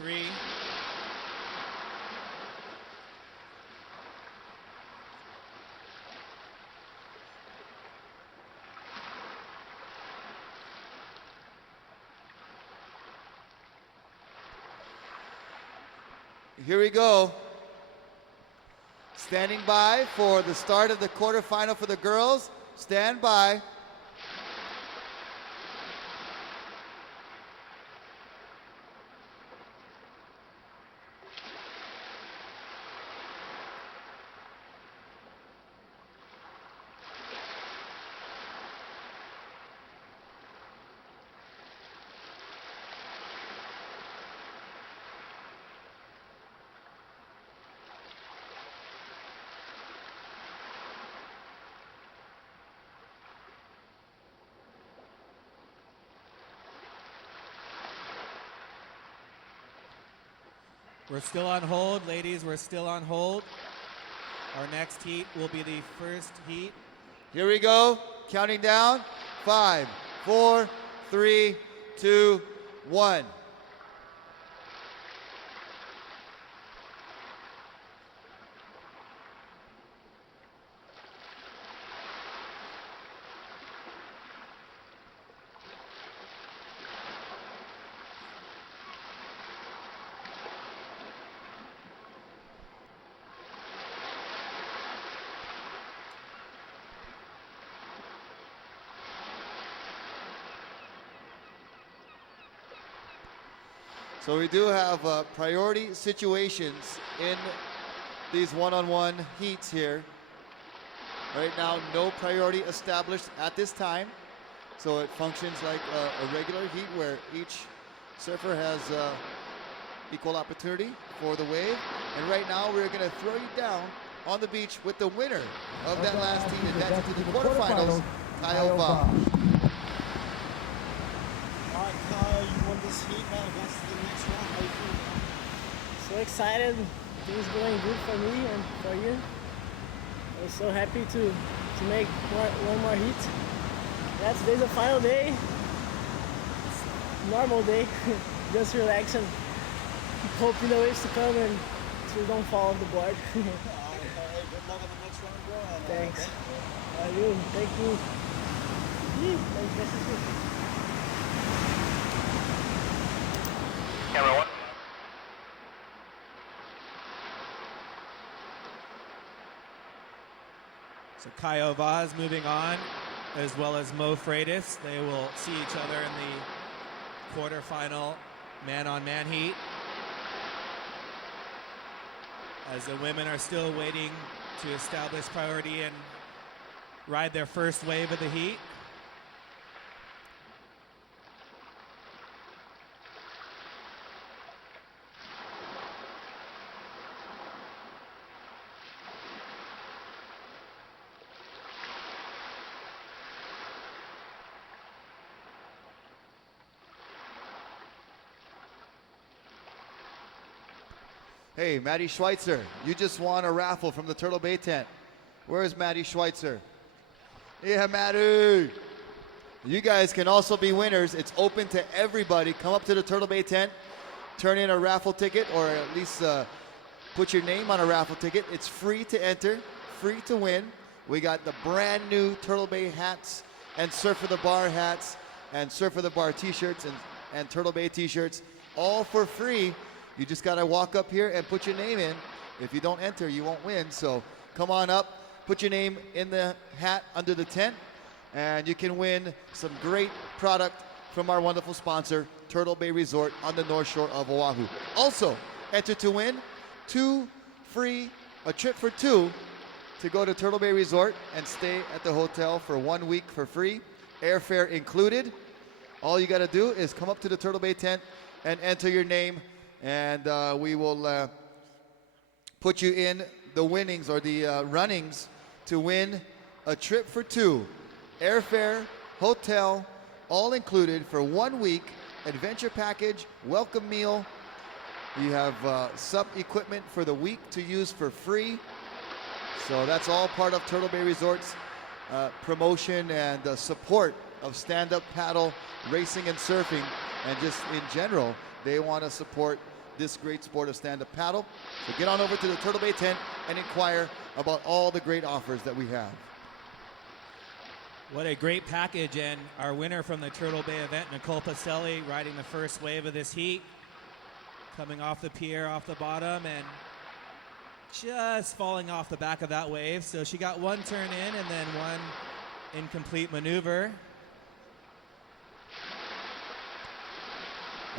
Here we go. Standing by for the start of the quarterfinal for the girls. Stand by. We're still on hold, ladies. We're still on hold. Our next heat will be the first heat. Here we go. Counting down. 5, 4, 3, 2, 1. So we do have priority situations in these one-on-one heats here. Right now, no priority established at this time. So it functions like a regular heat where each surfer has equal opportunity for the wave. And right now, we're going to throw you down on the beach with the winner of that last heat advancing to the quarterfinals, Kyle Va. Alright, Kyle, you won this heat, now advance to the next round. How you feeling? So excited. Things going good for me and for you. I'm so happy to make one more heat. Yeah, today's the final day. It's a normal day. Just relax and keep hoping the waves to come and so we don't fall off the board. Alright, hey, good luck on the next round, bro. And, Thanks. Thank you. Thank you. Camera 1. So Kyle Va is moving on, as well as Mo Freitas. They will see each other in the quarterfinal man-on-man heat. As the women are still waiting to establish priority and ride their first wave of the heat. Hey, Maddie Schweitzer, you just won a raffle from the Turtle Bay tent. Where is Maddie Schweitzer? Yeah, Maddie. You guys can also be winners. It's open to everybody. Come up to the Turtle Bay tent, turn in a raffle ticket, or at least put your name on a raffle ticket. It's free to enter, free to win. We got the brand new Turtle Bay hats and Surf of the Bar hats and Surf of the Bar t-shirts and Turtle Bay t-shirts, all for free. You just got to walk up here and put your name in. If you don't enter, you won't win. So come on up, put your name in the hat under the tent, and you can win some great product from our wonderful sponsor, Turtle Bay Resort on the North Shore of Oahu. Also, enter to win a trip for two to go to Turtle Bay Resort and stay at the hotel for 1 week for free, airfare included. All you got to do is come up to the Turtle Bay tent and enter your name, and we will put you in the winnings or the runnings to win a trip for two, airfare, hotel, all included for 1 week, adventure package, welcome meal. You have sub equipment for the week to use for free. So that's all part of Turtle Bay Resort's promotion and support of stand-up paddle racing and surfing, and just in general, they want to support this great sport of stand-up paddle. So get on over to the Turtle Bay tent and inquire about all the great offers that we have. What a great package, and our winner from the Turtle Bay event, Nicole Pacelli, riding the first wave of this heat, coming off the pier, off the bottom, and just falling off the back of that wave. So she got one turn in and then one incomplete maneuver.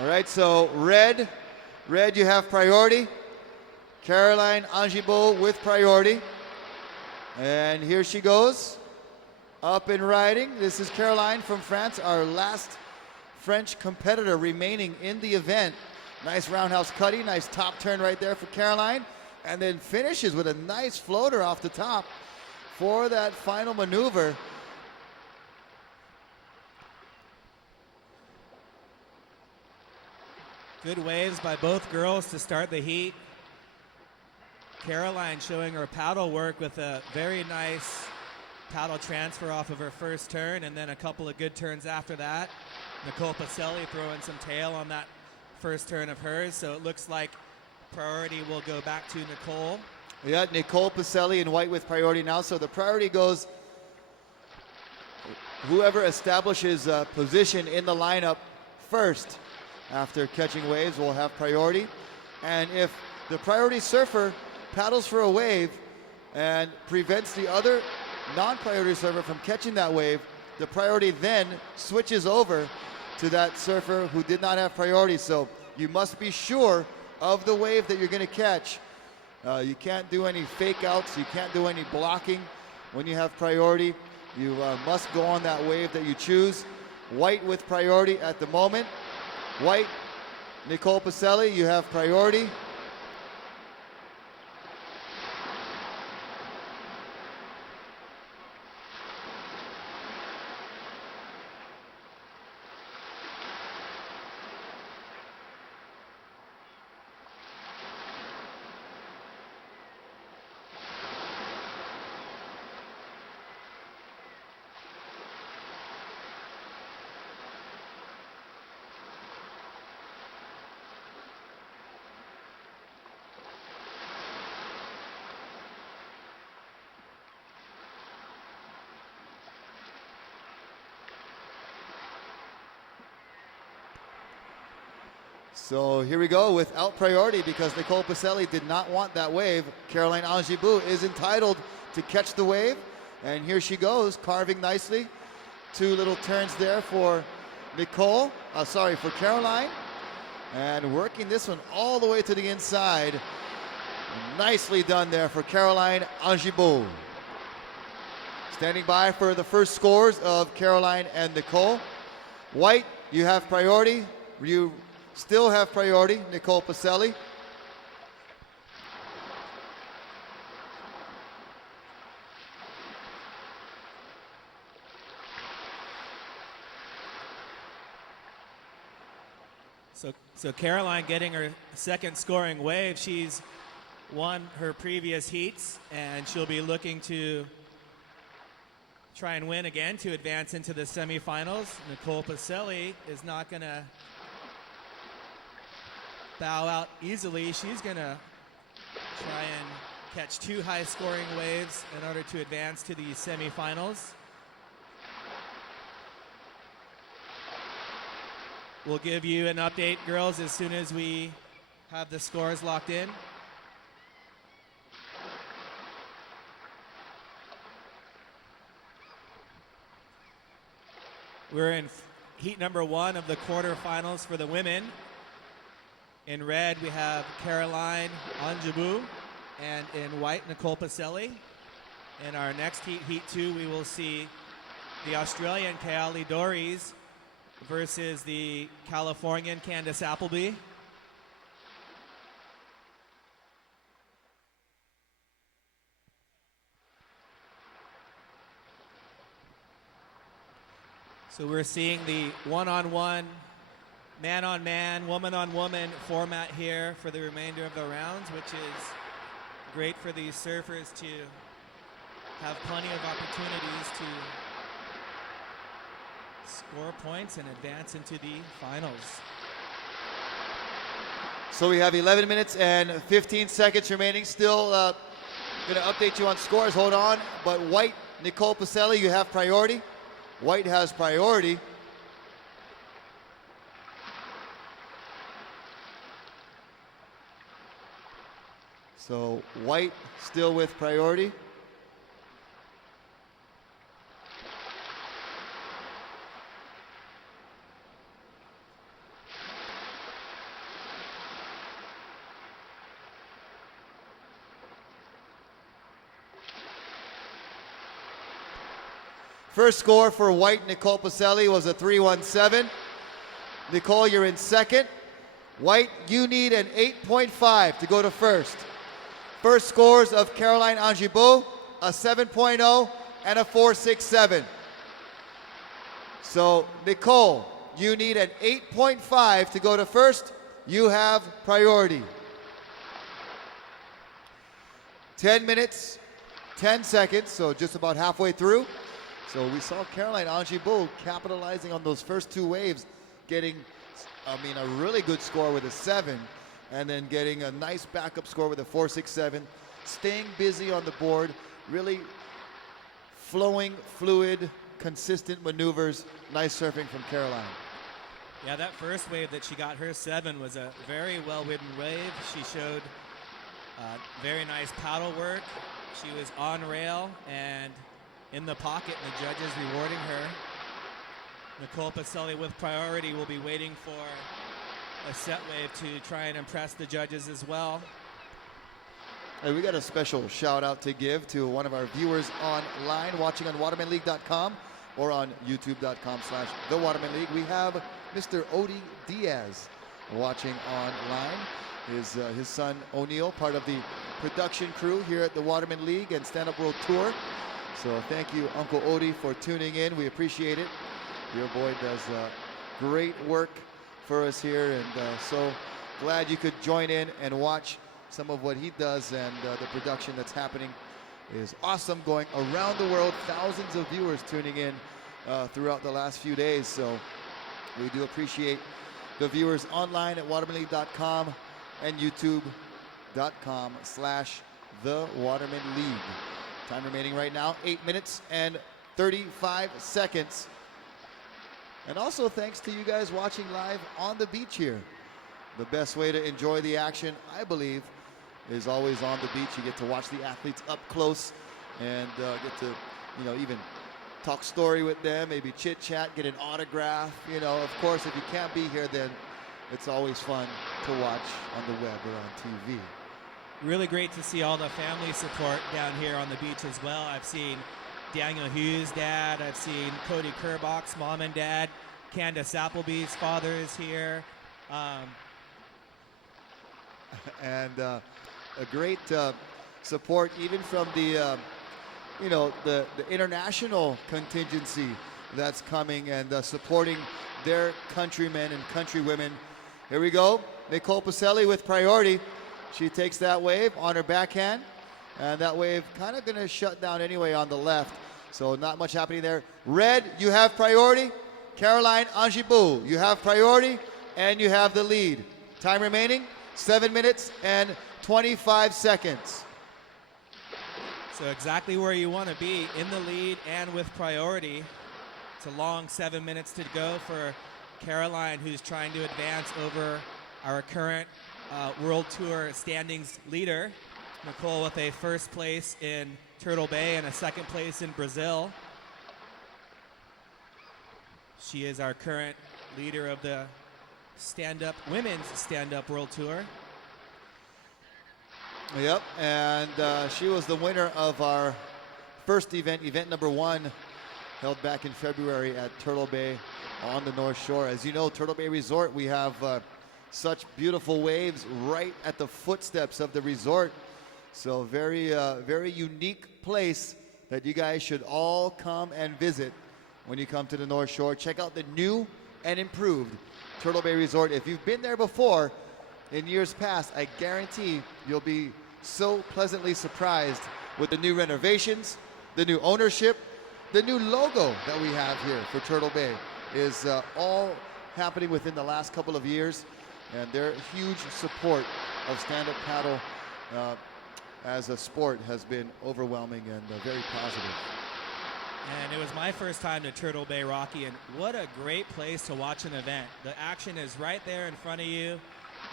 All right, so red, you have priority. Caroline Angibault with priority. And here she goes, up and riding. This is Caroline from France, our last French competitor remaining in the event. Nice roundhouse cutty, nice top turn right there for Caroline. And then finishes with a nice floater off the top for that final maneuver. Good waves by both girls to start the heat. Caroline showing her paddle work with a very nice paddle transfer off of her first turn, and then a couple of good turns after that. Nicole Pacelli throwing some tail on that first turn of hers, so it looks like priority will go back to Nicole. Yeah, Nicole Pacelli in white with priority now. So the priority goes, whoever establishes a position in the lineup first after catching waves will have priority. And if the priority surfer paddles for a wave and prevents the other non-priority surfer from catching that wave, the priority then switches over to that surfer who did not have priority. So you must be sure of the wave that you're going to catch. You can't do any fake outs. You can't do any blocking when you have priority. You must go on that wave that you choose. White with priority at the moment. White, Nicole Pacelli, you have priority. So here we go without priority because Nicole Pacelli did not want that wave. Caroline Angibou is entitled to catch the wave. And here she goes, carving nicely. Two little turns there for for Caroline. And working this one all the way to the inside. Nicely done there for Caroline Angibou. Standing by for the first scores of Caroline and Nicole. White, you have priority. You still have priority, Nicole Pacelli. So Caroline getting her second scoring wave. She's won her previous heats, and she'll be looking to try and win again to advance into the semifinals. Nicole Pacelli is not going to bow out easily. She's going to try and catch two high-scoring waves in order to advance to the semifinals. We'll give you an update, girls, as soon as we have the scores locked in. We're in heat number 1 of the quarterfinals for the women. In red, we have Caroline Angibou, and in white, Nicole Pacelli. In our next heat, heat 2, we will see the Australian Kayali Dories versus the Californian Candace Appleby. So we're seeing the one-on-one, man-on-man, woman-on-woman format here for the remainder of the rounds, which is great for these surfers to have plenty of opportunities to score points and advance into the finals. So we have 11 minutes and 15 seconds remaining. Still going to update you on scores. Hold on. But white, Nicole Pacelli, you have priority. White has priority. So white still with priority. First score for white, Nicole Pacelli, was a 3:17. Nicole, you're in second. White, you need an 8.5 to go to first. First scores of Caroline Angibou, a 7.0 and a 4.67. So, Nicole, you need an 8.5 to go to first. you have priority. 10 minutes, 10 seconds, so just about halfway through. So we saw Caroline Angibault capitalizing on those first two waves, getting, a really good score with a 7, and then getting a nice backup score with a 4.67, staying busy on the board, really flowing, fluid, consistent maneuvers. Nice surfing from Caroline. Yeah, that first wave that she got her 7 was a very well-ridden wave. She showed very nice paddle work. She was on rail and in the pocket, and the judges rewarding her. Nicole Pacelli with priority will be waiting for a set wave to try and impress the judges as well. Hey, we got a special shout out to give to one of our viewers online watching on watermanleague.com or on youtube.com/thewatermanleague. We have Mr. Odie Diaz watching online. His son O'Neill, part of the production crew here at the Waterman League and Stand Up World Tour. So thank you, Uncle Odie, for tuning in. We appreciate it. Your boy does great work for us here, and so glad you could join in and watch some of what he does, and the production that's happening is awesome, going around the world. Thousands of viewers tuning in throughout the last few days, so we do appreciate the viewers online at watermanleague.com and youtube.com/thewatermanleague. Time remaining right now, 8 minutes and 35 seconds. And also thanks to you guys watching live on the beach here. The best way to enjoy the action, I believe, is always on the beach. You get to watch the athletes up close and get to, even talk story with them, maybe chit chat, get an autograph. Of course, if you can't be here, then it's always fun to watch on the web or on TV. Really great to see all the family support down here on the beach as well. I've seen Daniel Hughes' dad. I've seen Cody Kerbach's mom and dad. Candace Appleby's father is here. And a great support even from the international contingency that's coming and supporting their countrymen and countrywomen. Here we go. Nicole Pacelli with priority. She takes that wave on her backhand, and that wave kind of going to shut down anyway on the left. So not much happening there. Red, you have priority. Caroline Angibault, you have priority, and you have the lead. Time remaining, 7 minutes and 25 seconds. So exactly where you want to be, in the lead and with priority. It's a long 7 minutes to go for Caroline, who's trying to advance over our current World Tour standings leader. Nicole with a first place in Turtle Bay and a second place in Brazil. She is our current leader of the women's stand-up World Tour. Yep, and she was the winner of our first event number 1, held back in February at Turtle Bay on the North Shore. As you know, Turtle Bay Resort, we have such beautiful waves right at the footsteps of the resort. So very unique place that you guys should all come and visit when you come to the North Shore. Check out the new and improved Turtle Bay Resort. If you've been there before in years past, I guarantee you'll be so pleasantly surprised with the new renovations, the new ownership, the new logo that we have here for Turtle Bay is all happening within the last couple of years, and their huge support of stand-up paddle as a sport has been overwhelming and very positive. And it was my first time to Turtle Bay, Rocky, and what a great place to watch an event. The action is right there in front of you.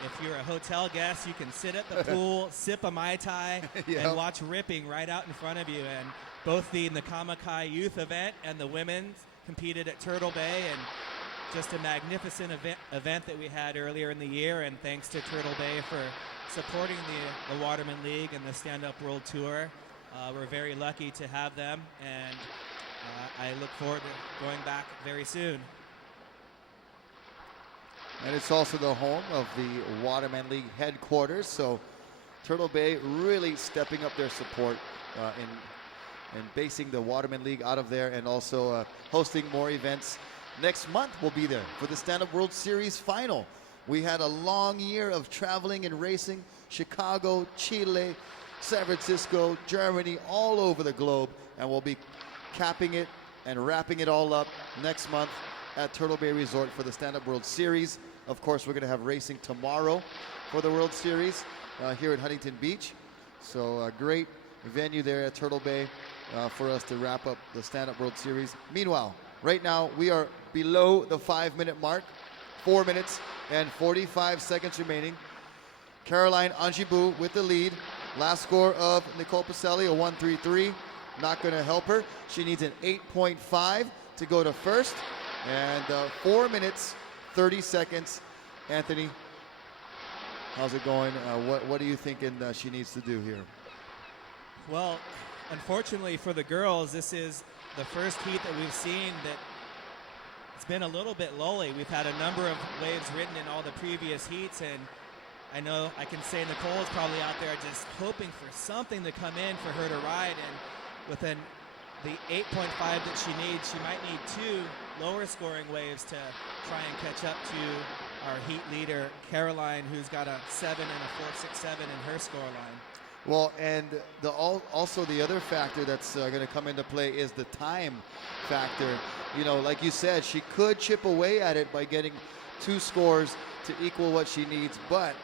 If you're a hotel guest, you can sit at the pool, sip a Mai Tai, and watch ripping right out in front of you. And both the Nakamakai youth event and the women's competed at Turtle Bay, and just a magnificent event that we had earlier in the year. And thanks to Turtle Bay for supporting the Waterman League and the Stand Up World Tour. We're very lucky to have them, and I look forward to going back very soon. And it's also the home of the Waterman League headquarters, so Turtle Bay really stepping up their support in basing the Waterman League out of there, and also hosting more events. Next month we'll be there for the Stand Up World Series final. We had a long year of traveling and racing, Chicago, Chile, San Francisco, Germany, all over the globe, and we'll be capping it and wrapping it all up next month at Turtle Bay Resort for the Stand-Up World Series. Of course, we're going to have racing tomorrow for the World Series here at Huntington Beach. So a great venue there at Turtle Bay for us to wrap up the Stand-Up World Series. Meanwhile, right now we are below the 5-minute mark, 4 minutes and 45 seconds remaining. Caroline Angibu with the lead. Last score of Nicole Pacelli, a 1.33. Not going to help her. She needs an 8.5 to go to first. And 4 minutes, 30 seconds. Anthony, how's it going? What are you thinking she needs to do here? Well, unfortunately for the girls, this is the first heat that we've seen that it's been a little bit lully. We've had a number of waves written in all the previous heats, and I know I can say Nicole's probably out there just hoping for something to come in for her to ride, and within the 8.5 that she needs, she might need 2 lower scoring waves to try and catch up to our heat leader, Caroline, who's got a 7 and a 4.67 in her scoreline. Well, and also the other factor that's going to come into play is the time factor. You know, like you said, she could chip away at it by getting 2 scores to equal what she needs, but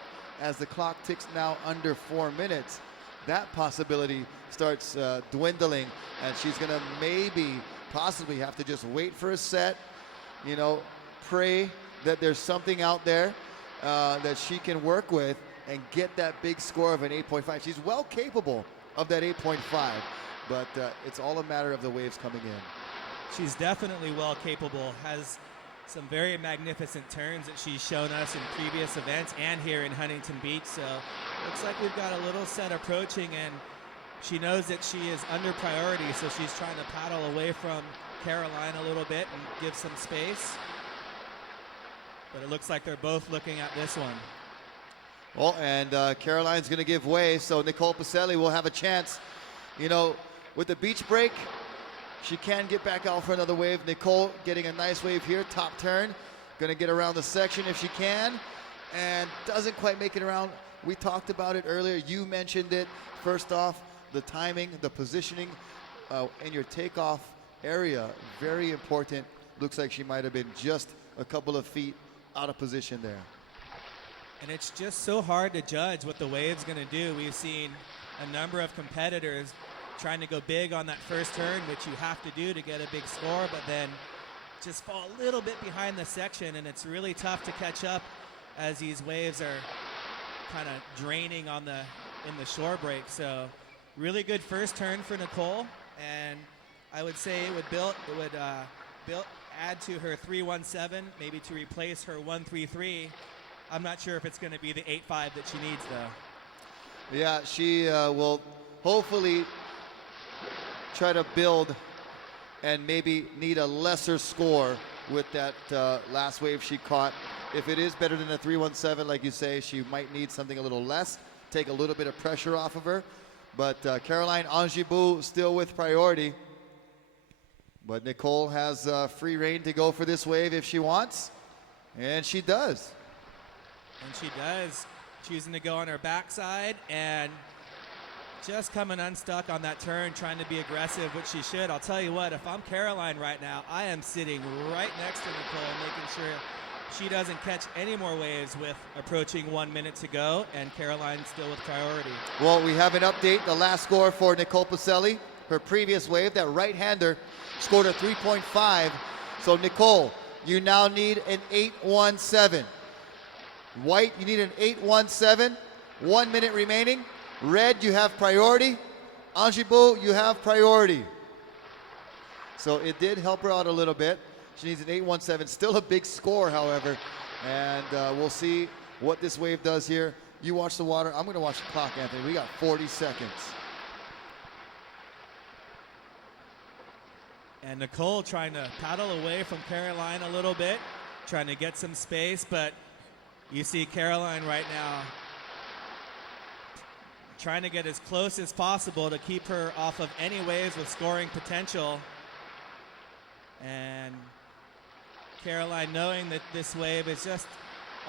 as the clock ticks now under 4 minutes, that possibility starts dwindling, and she's going to possibly have to just wait for a set, you know, pray that there's something out there that she can work with and get that big score of an 8.5. She's well capable of that 8.5, but it's all a matter of the waves coming in. She's definitely well capable, has some very magnificent turns that she's shown us in previous events and here in Huntington Beach. So looks like we've got a little set approaching, and she knows that she is under priority, so she's trying to paddle away from Caroline a little bit and give some space. But it looks like they're both looking at this one. Well, and Caroline's going to give way, so Nicole Pacelli will have a chance. You know, with the beach break, she can get back out for another wave. Nicole getting a nice wave here, top turn. Going to get around the section if she can, and doesn't quite make it around. We talked about it earlier. You mentioned it. First off, the timing, the positioning in your takeoff area, very important. Looks like she might have been just a couple of feet out of position there. And it's just so hard to judge what the wave's going to do. We've seen a number of competitors trying to go big on that first turn, which you have to do to get a big score, but then just fall a little bit behind the section, and it's really tough to catch up as these waves are kind of draining in the shore break. So really good first turn for Nicole, and I would say it would add to her 3.17, maybe to replace her 1.33. I'm not sure if it's going to be the 8.5 that she needs, though. Yeah, she will hopefully try to build and maybe need a lesser score with that last wave she caught. If it is better than a 3.17, like you say, she might need something a little less, take a little bit of pressure off of her. But Caroline Angibu still with priority. But Nicole has free reign to go for this wave if she wants, and she does. And she does, choosing to go on her backside and just coming unstuck on that turn, trying to be aggressive, which she should. I'll tell you what, if I'm Caroline right now, I am sitting right next to Nicole, making sure she doesn't catch any more waves with approaching 1 minute to go, and Caroline's still with priority. Well, we have an update. The last score for Nicole Pacelli, her previous wave, that right-hander, scored a 3.5. So Nicole, you now need an 8.17. White, you need an 8.17. 1 minute remaining. Red, you have priority. Angibu, you have priority. So it did help her out a little bit. She needs an 8.17. Still a big score, however. And we'll see what this wave does here. You watch the water. I'm going to watch the clock, Anthony. We got 40 seconds. And Nicole trying to paddle away from Caroline a little bit, trying to get some space, but you see Caroline right now trying to get as close as possible to keep her off of any waves with scoring potential. And Caroline knowing that this wave is just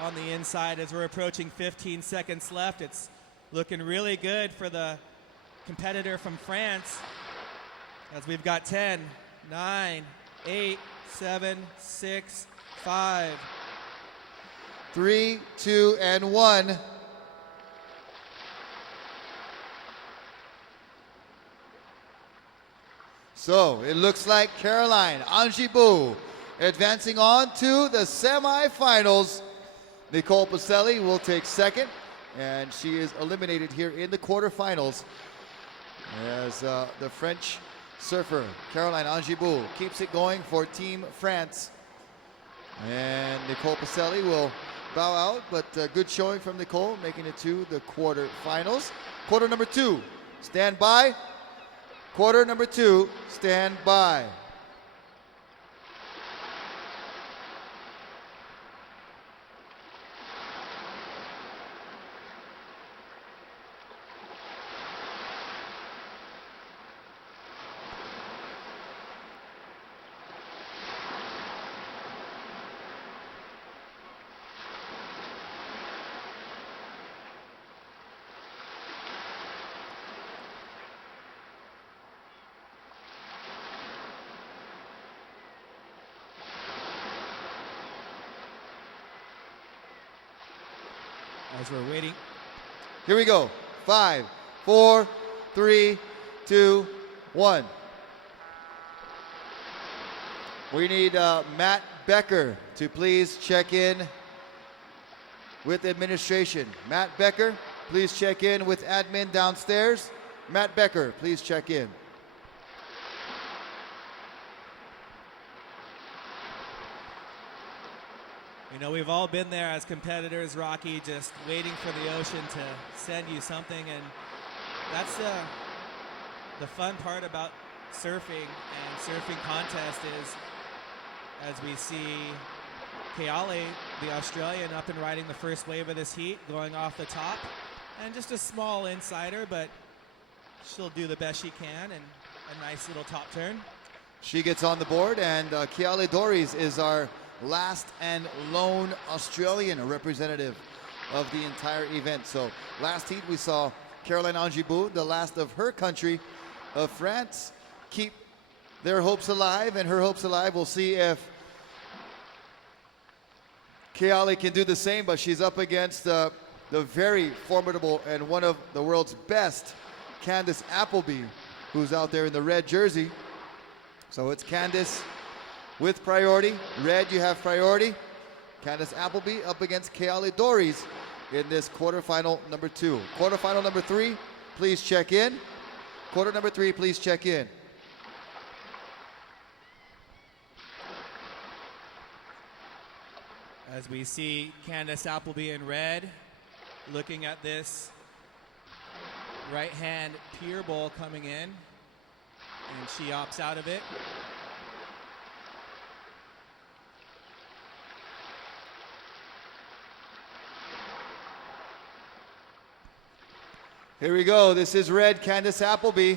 on the inside as we're approaching 15 seconds left. It's looking really good for the competitor from France as we've got 10, 9, 8, 7, 6, 5. 3, 2, and 1. So it looks like Caroline Angibu advancing on to the semifinals. Nicole Pacelli will take second, and she is eliminated here in the quarterfinals as the French surfer Caroline Angibu keeps it going for Team France. And Nicole Pacelli will bow out, but good showing from Nicole, making it to the quarterfinals. Quarter number 2, stand by. Quarter number 2, stand by. As we're waiting. Here we go. 5, 4, 3, 2, 1. We need Matt Becker to please check in with administration. Matt Becker, please check in with admin downstairs. Matt Becker, please check in. You know, we've all been there as competitors, Rocky, just waiting for the ocean to send you something, and that's the fun part about surfing and surfing contest is as we see Keale, the Australian, up and riding the first wave of this heat, going off the top, and just a small insider, but she'll do the best she can, and a nice little top turn. She gets on the board, and Keale Doris is our last and lone Australian representative of the entire event. So last heat we saw Caroline Angibu, the last of her country of France, keep their hopes alive and her hopes alive. We'll see if Keale can do the same, but she's up against the very formidable and one of the world's best, Candace Appleby, who's out there in the red jersey. So it's Candace with priority. Red, you have priority. Candace Appleby up against Keale Doris in this quarterfinal number 2. Quarterfinal number 3, please check in. Quarter number 3, please check in. As we see Candace Appleby in red, looking at this right-hand pier bowl coming in, and she opts out of it. Here we go. This is red, Candace Appleby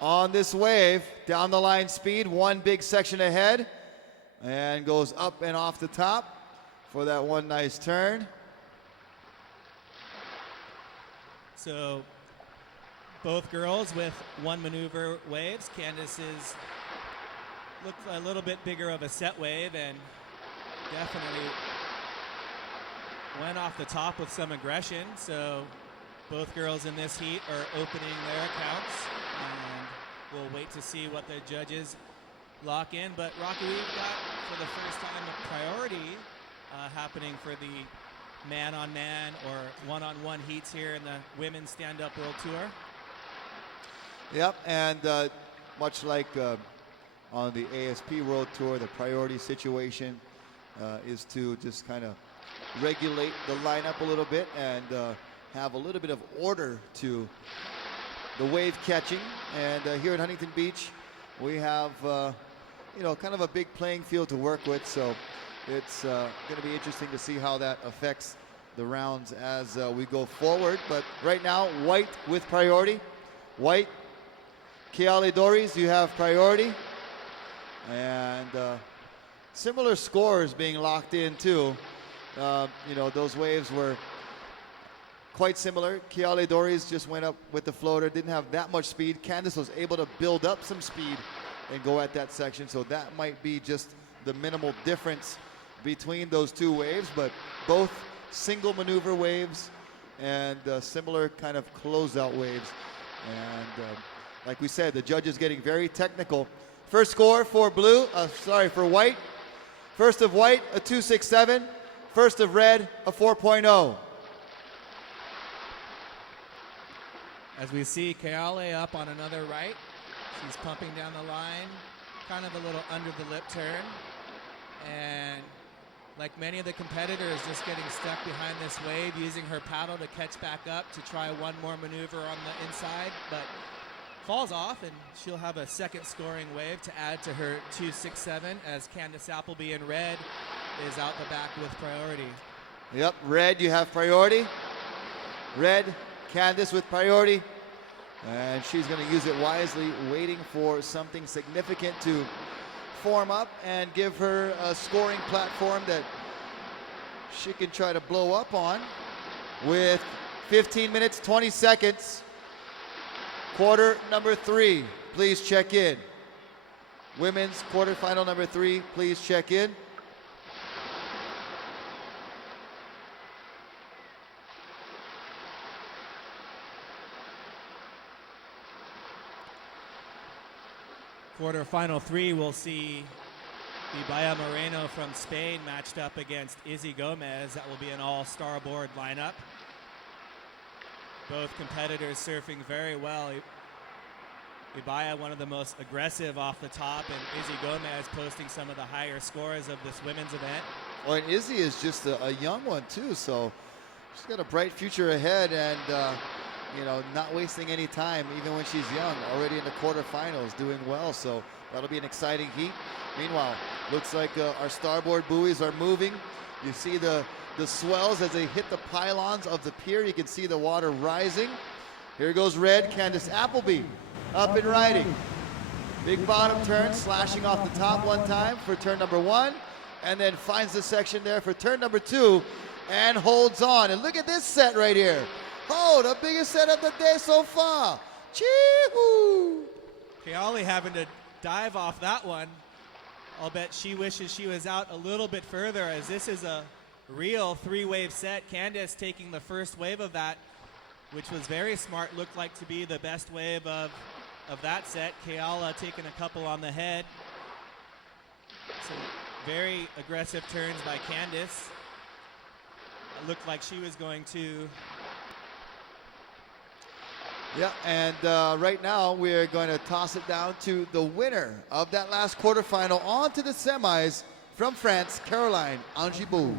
on this wave. Down the line speed, one big section ahead, and goes up and off the top for that one nice turn. So both girls with one maneuver waves. Candace looks a little bit bigger of a set wave and definitely went off the top with some aggression. So both girls in this heat are opening their accounts, and we'll wait to see what the judges lock in. But Rocky, we've got for the first time a priority happening for the man-on-man or one-on-one heats here in the Women's Stand-Up World Tour. Yep, and much like on the ASP World Tour, the priority situation is to just kind of regulate the lineup a little bit and have a little bit of order to the wave catching. And here at Huntington Beach, we have kind of a big playing field to work with. So it's going to be interesting to see how that affects the rounds as we go forward. But right now, white with priority. White, Keale Doris, you have priority. And similar scores being locked in too. You know, those waves were quite similar. Keale Doris just went up with the floater, didn't have that much speed. Candice was able to build up some speed and go at that section, so that might be just the minimal difference between those two waves, but both single maneuver waves and similar kind of closeout waves. And like we said, the judges getting very technical. First score for for white. First of white, a 2.67. First of red, a 4.0. As we see Keale up on another right. She's pumping down the line, kind of a little under the lip turn. And like many of the competitors, just getting stuck behind this wave, using her paddle to catch back up to try one more maneuver on the inside, but falls off, and she'll have a second scoring wave to add to her 2.67 as Candice Appleby in red is out the back with priority. Yep, red, you have priority. Red, Candice with priority. And she's going to use it wisely, waiting for something significant to form up and give her a scoring platform that she can try to blow up on with 15 minutes, 20 seconds. Quarter number 3, please check in. Women's quarterfinal number 3, please check in. Quarterfinal 3, we'll see Ibaya Moreno from Spain matched up against Izzy Gomez. That will be an all-starboard lineup. Both competitors surfing very well. Ibaya, one of the most aggressive off the top, and Izzy Gomez posting some of the higher scores of this women's event. Well, and Izzy is just a young one too, so she's got a bright future ahead, and you know, not wasting any time, even when she's young, already in the quarterfinals, doing well. So that'll be an exciting heat. Meanwhile, looks like our starboard buoys are moving. You see the swells as they hit the pylons of the pier. You can see the water rising. Here goes red, Candice Appleby up and riding. Big bottom turn, slashing off the top one time for turn number 1, and then finds the section there for turn number 2 and holds on. And look at this set right here. Oh, the biggest set of the day so far. Chee-hoo! Keale having to dive off that one. I'll bet she wishes she was out a little bit further, as this is a real 3-wave set. Candice taking the first wave of that, which was very smart, looked like to be the best wave of that set. Keale taking a couple on the head. So very aggressive turns by Candice. It looked like she was going to... Yeah, and right now we're going to toss it down to the winner of that last quarterfinal on to the semis from France, Caroline Angibou.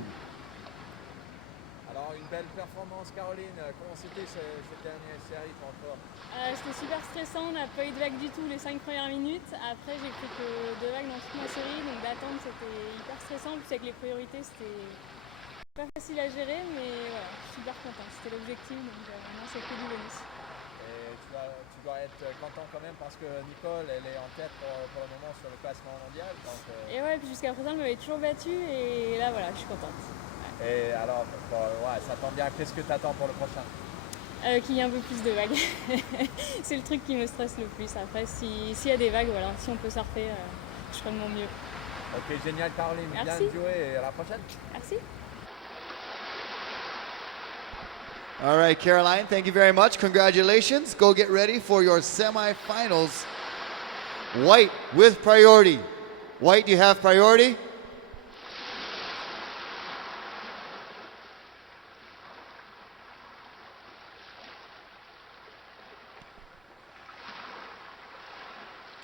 Alors, une belle performance, Caroline. Comment c'était cette dernière série pour toi? C'était super stressant, on n'a pas eu de vagues du tout les 5 premières minutes. Après, j'ai pris que 2 vagues dans toute ma série, donc d'attendre c'était hyper stressant. En plus, avec les priorités, c'était pas facile à gérer, mais voilà, super content. C'était l'objectif, donc non, c'est que du bonus. Et tu dois être content quand même parce que Nicole, elle est en tête pour le moment sur le classement mondial. Donc, Et ouais, puis jusqu'à présent, elle m'avait toujours battue, et là, voilà, je suis contente. Ouais. Et alors, ouais, ça tombe bien. Qu'est-ce que tu attends pour le prochain? Qu'il y ait un peu plus de vagues. C'est le truc qui me stresse le plus. Après, s'il y a des vagues, voilà, si on peut surfer, je ferai de mon mieux. Ok, génial, Caroline. Merci. Bien joué et à la prochaine. Merci. All right, Caroline, thank you very much. Congratulations. Go get ready for your semifinals. White with priority. White, you have priority?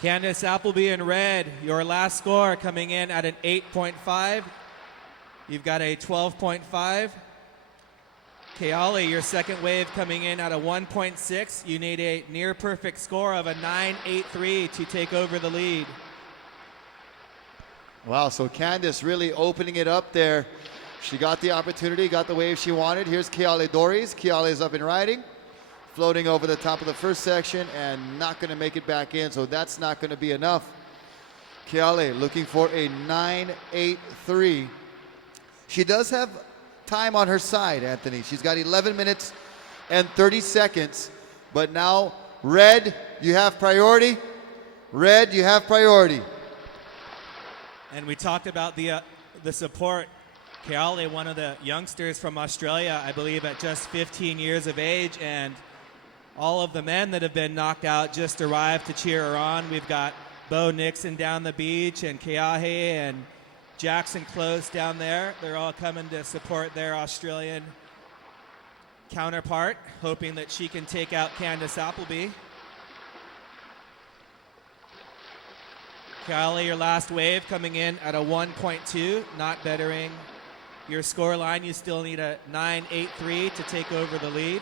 Candice Appleby in red, your last score coming in at an 8.5. You've got a 12.5. Keale, your second wave coming in at a 1.6. You need a near perfect score of a 9.83 to take over the lead. Wow, so Candice really opening it up there. She got the opportunity, got the wave she wanted. Here's Keale Doris. Keale is up and riding, floating over the top of the first section and not going to make it back in, so that's not going to be enough. Keale looking for a 9.83. She does have time on her side, Anthony. She's got 11 minutes and 30 seconds. But now, red, you have priority. Red, you have priority. And we talked about the support. Keale, one of the youngsters from Australia, I believe at just 15 years of age, and all of the men that have been knocked out just arrived to cheer her on. We've got Bo Nixon down the beach, and Keahe and Jackson Close down there. They're all coming to support their Australian counterpart, hoping that she can take out Candace Appleby. Keale, your last wave coming in at a 1.2, not bettering your score line. You still need a 9.83 to take over the lead.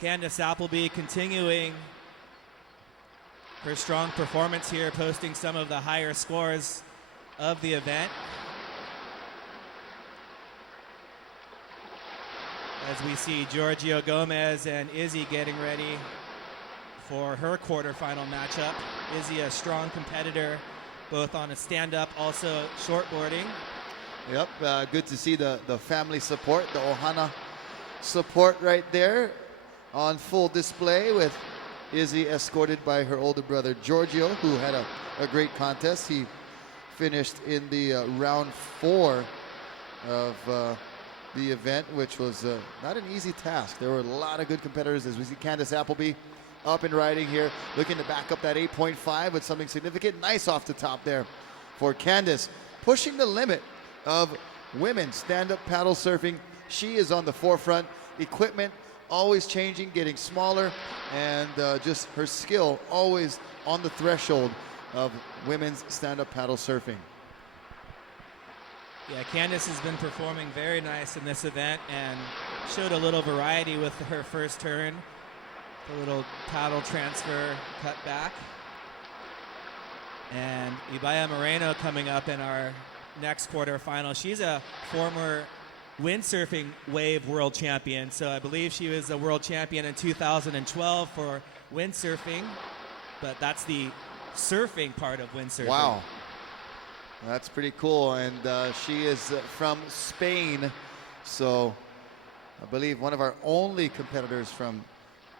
Candace Appleby continuing her strong performance here, posting some of the higher scores of the event. As we see Giorgio Gomez and Izzy getting ready for her quarterfinal matchup. Izzy, a strong competitor, both on a stand-up, also shortboarding. Yep, good to see the family support, the Ohana support right there on full display, with Izzy escorted by her older brother Giorgio, who had a great contest. He finished in the round 4 of the event, which was not an easy task. There were a lot of good competitors, as we see Candace Appleby up and riding here, looking to back up that 8.5 with something significant. Nice off the top there for Candace, pushing the limit of women's stand-up paddle surfing. She is on the forefront. Equipment always changing, getting smaller, and just her skill always on the threshold of women's stand-up paddle surfing. Yeah, Candace has been performing very nice in this event and showed a little variety with her first turn. A little paddle transfer cut back. And Ibaya Moreno coming up in our next quarterfinal. She's a former windsurfing wave world champion. So I believe she was a world champion in 2012 for windsurfing, but that's the surfing part of windsurfing. Wow. That's pretty cool, and she is from Spain, so I believe one of our only competitors from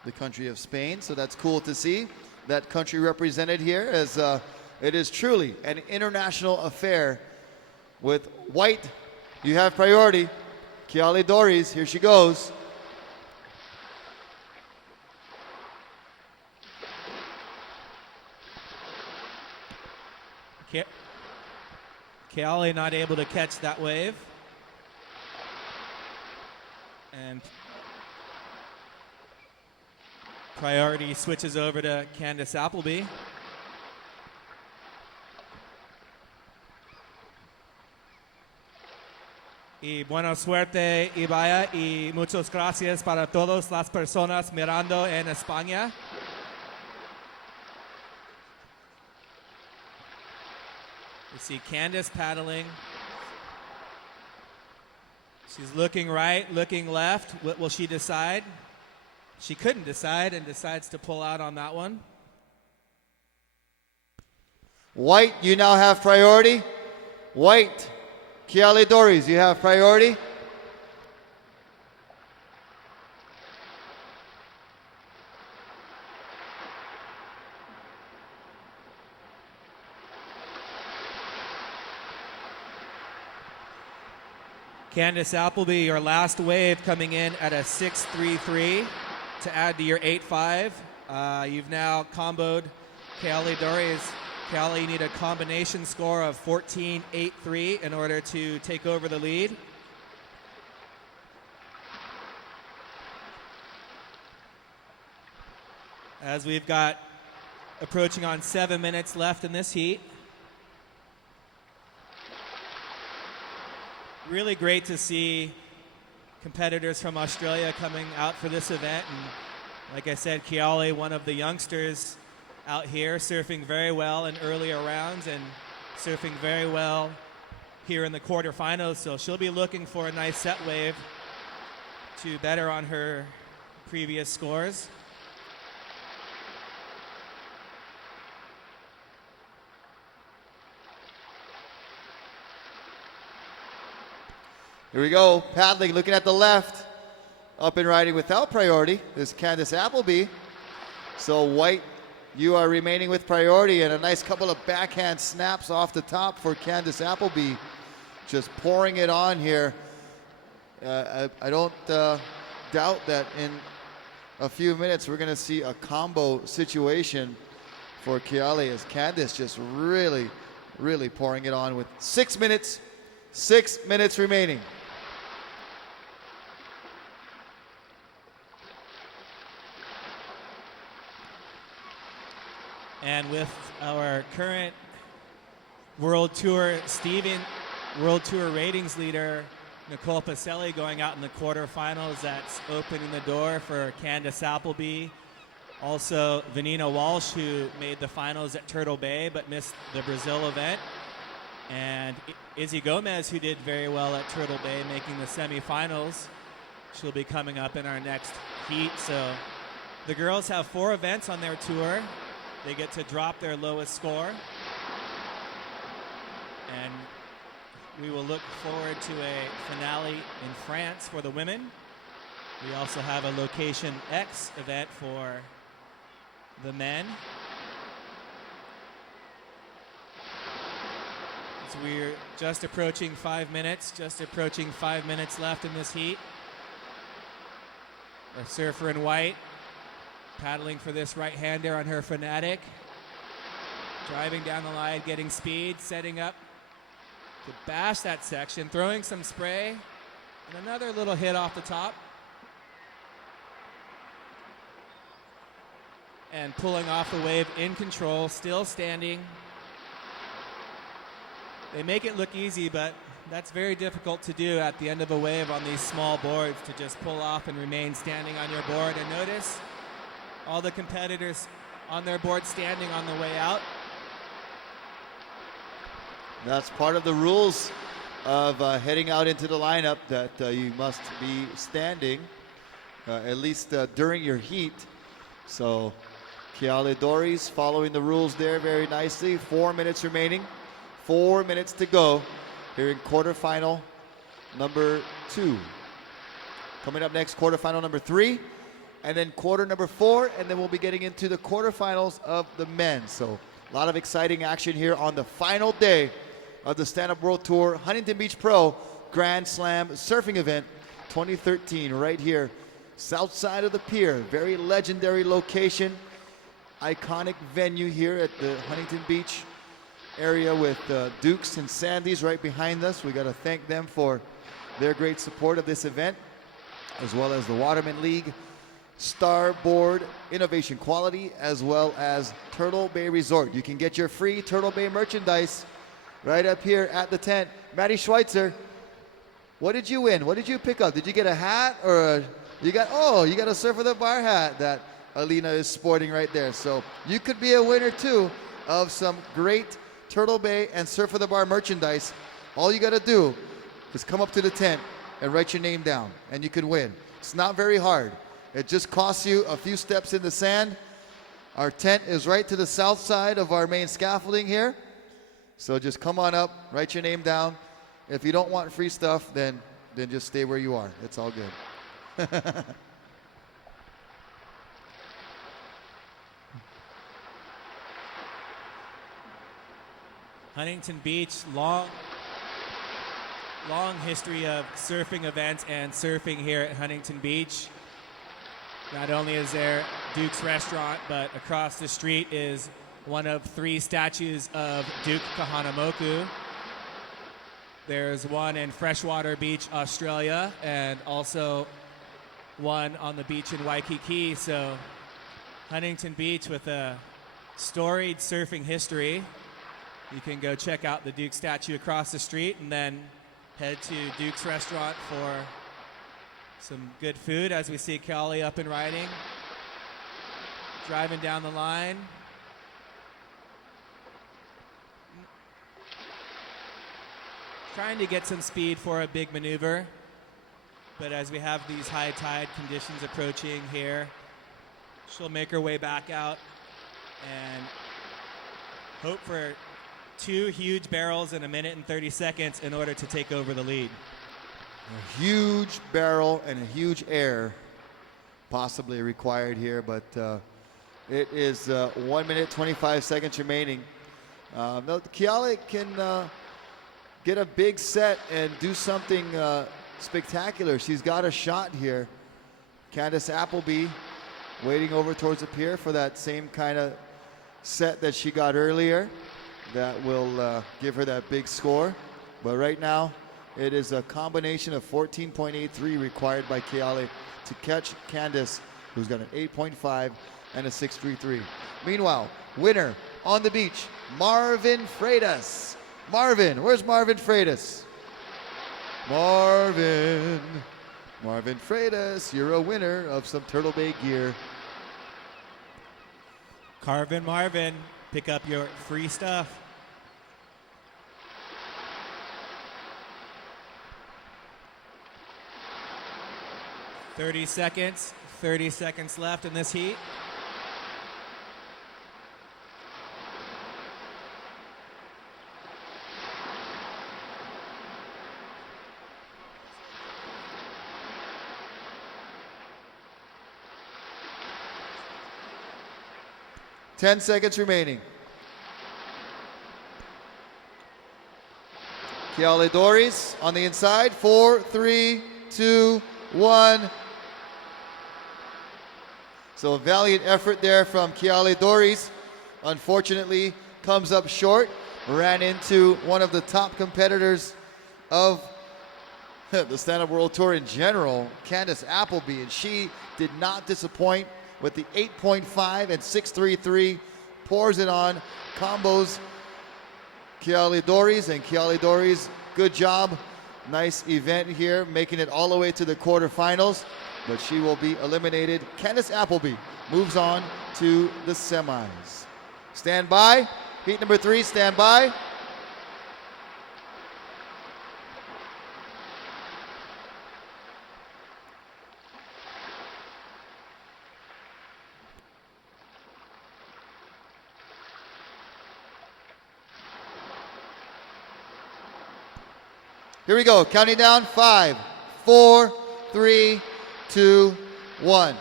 the country of Spain, so that's cool to see that country represented here, as it is truly an international affair. With white, you have priority. Keale Doris, here she goes. Keale not able to catch that wave. And priority switches over to Candace Appleby. Y buena suerte, Ibaya, y muchas gracias para todas las personas mirando en España. We see Candace paddling. She's looking right, looking left. What will she decide? She couldn't decide and decides to pull out on that one. White, you now have priority. White, Keale Doris, you have priority. Candace Appleby, your last wave coming in at a 6.33 to add to your 8.5. You've now comboed Keale Doris. Keale, you need a combination score of 14.83 in order to take over the lead. As we've got approaching on 7 minutes left in this heat. Really great to see competitors from Australia coming out for this event. And like I said, Keale, one of the youngsters out here, surfing very well in earlier rounds and surfing very well here in the quarterfinals. So she'll be looking for a nice set wave to better on her previous scores. Here we go, paddling, looking at the left. Up and riding without priority is Candace Appleby. So White, you are remaining with priority, and a nice couple of backhand snaps off the top for Candace Appleby. Just pouring it on here. I don't doubt that in a few minutes we're going to see a combo situation for Keale as Candace just really, really pouring it on with 6 minutes. 6 minutes remaining. And with our current World Tour World Tour ratings leader, Nicole Pacelli, going out in the quarterfinals, that's opening the door for Candace Appleby. Also, Vanina Walsh, who made the finals at Turtle Bay but missed the Brazil event. And Izzy Gomez, who did very well at Turtle Bay, making the semifinals. She'll be coming up in our next heat. So the girls have 4 events on their tour. They get to drop their lowest score. And we will look forward to a finale in France for the women. We also have a Location X event for the men. So we're just approaching 5 minutes, left in this heat. A surfer in white, paddling for this right-hander on her Fanatic. Driving down the line, getting speed, setting up to bash that section, throwing some spray, and another little hit off the top. And pulling off the wave in control, still standing. They make it look easy, but that's very difficult to do at the end of a wave on these small boards, to just pull off and remain standing on your board. And notice all the competitors on their board standing on the way out. That's part of the rules of heading out into the lineup, that you must be standing at least during your heat. So Keale Doris following the rules there very nicely. 4 minutes remaining. 4 minutes to go here in quarterfinal number 2. Coming up next, quarterfinal number 3, and then quarter number 4, and then we'll be getting into the quarterfinals of the men. So a lot of exciting action here on the final day of the Stand-Up World Tour Huntington Beach Pro Grand Slam Surfing Event 2013, right here, south side of the pier. Very legendary location, iconic venue here at the Huntington Beach area with Dukes and Sandys right behind us. We got to thank them for their great support of this event, as well as the Waterman League, Starboard Innovation Quality, as well as Turtle Bay Resort. You can get your free Turtle Bay merchandise right up here at the tent. Maddie Schweitzer, what did you win? What did you pick up? Did you get a hat, or you got a Surf of the Bar hat that Alina is sporting right there. So you could be a winner too of some great Turtle Bay and Surf of the Bar merchandise. All you got to do is come up to the tent and write your name down, and you could win. It's not very hard. It just costs you a few steps in the sand. Our tent is right to the south side of our main scaffolding here. So just come on up, write your name down. If you don't want free stuff, then just stay where you are. It's all good. Huntington Beach, long history of surfing events and surfing here at Huntington Beach. Not only is there Duke's Restaurant, but across the street is one of 3 statues of Duke Kahanamoku. There's one in Freshwater Beach, Australia, and also one on the beach in Waikiki. So Huntington Beach with a storied surfing history. You can go check out the Duke statue across the street and then head to Duke's Restaurant for some good food as we see Keale up and riding. Driving down the line. Trying to get some speed for a big maneuver. But as we have these high tide conditions approaching here, she'll make her way back out and hope for 2 huge barrels in 1 minute and 30 seconds in order to take over the lead. A huge barrel and a huge air possibly required here, but it is 1 minute 25 seconds remaining. No, Keale can get a big set and do something spectacular. She's got a shot here. Candace Appleby waiting over towards the pier for that same kind of set that she got earlier that will give her that big score. But right now, it is a combination of 14.83 required by Keale to catch Candace, who's got an 8.5 and a 6.33. Meanwhile, winner on the beach, Marvin Freitas. Marvin, where's Marvin Freitas? Marvin Freitas, you're a winner of some Turtle Bay gear. Carvin Marvin, pick up your free stuff. "30 seconds. 30 seconds left in this heat. Ten seconds remaining. Keale Doris on the inside. 4, 3, 2, 1. So a valiant effort there from Keale Doris. Unfortunately, comes up short. Ran into one of the top competitors of the Stand-Up World Tour in general, Candace Appleby, and she did not disappoint with the 8.5 and 6.33. Pours it on, combos Keale Doris, and Keale Doris, good job. Nice event here, making it all the way to the quarterfinals, but she will be eliminated. Candace Appleby moves on to the semis. Stand by. Heat number 3, stand by. Here we go, counting down. 5, 4, 3, 2, 1.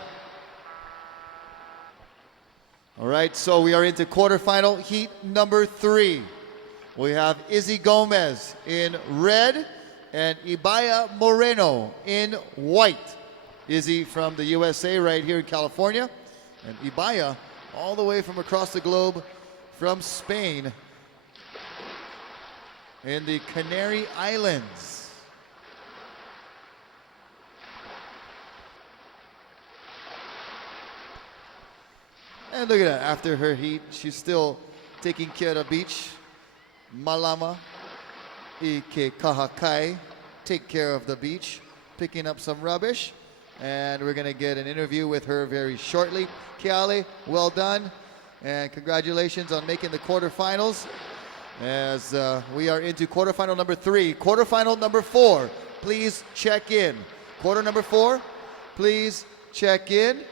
All right, so we are into quarterfinal heat number 3. We have Izzy Gomez in red and Ibaya Moreno in white. Izzy from the USA right here in California, and Ibaya all the way from across the globe from Spain in the Canary Islands. And look at that, after her heat, she's still taking care of the beach. Malama Ike Kahakai, take care of the beach, picking up some rubbish. And we're gonna get an interview with her very shortly. Keale, well done, and congratulations on making the quarterfinals. As we are into quarterfinal number 3. Quarterfinal number 4, please check in. Quarter number 4, please check in.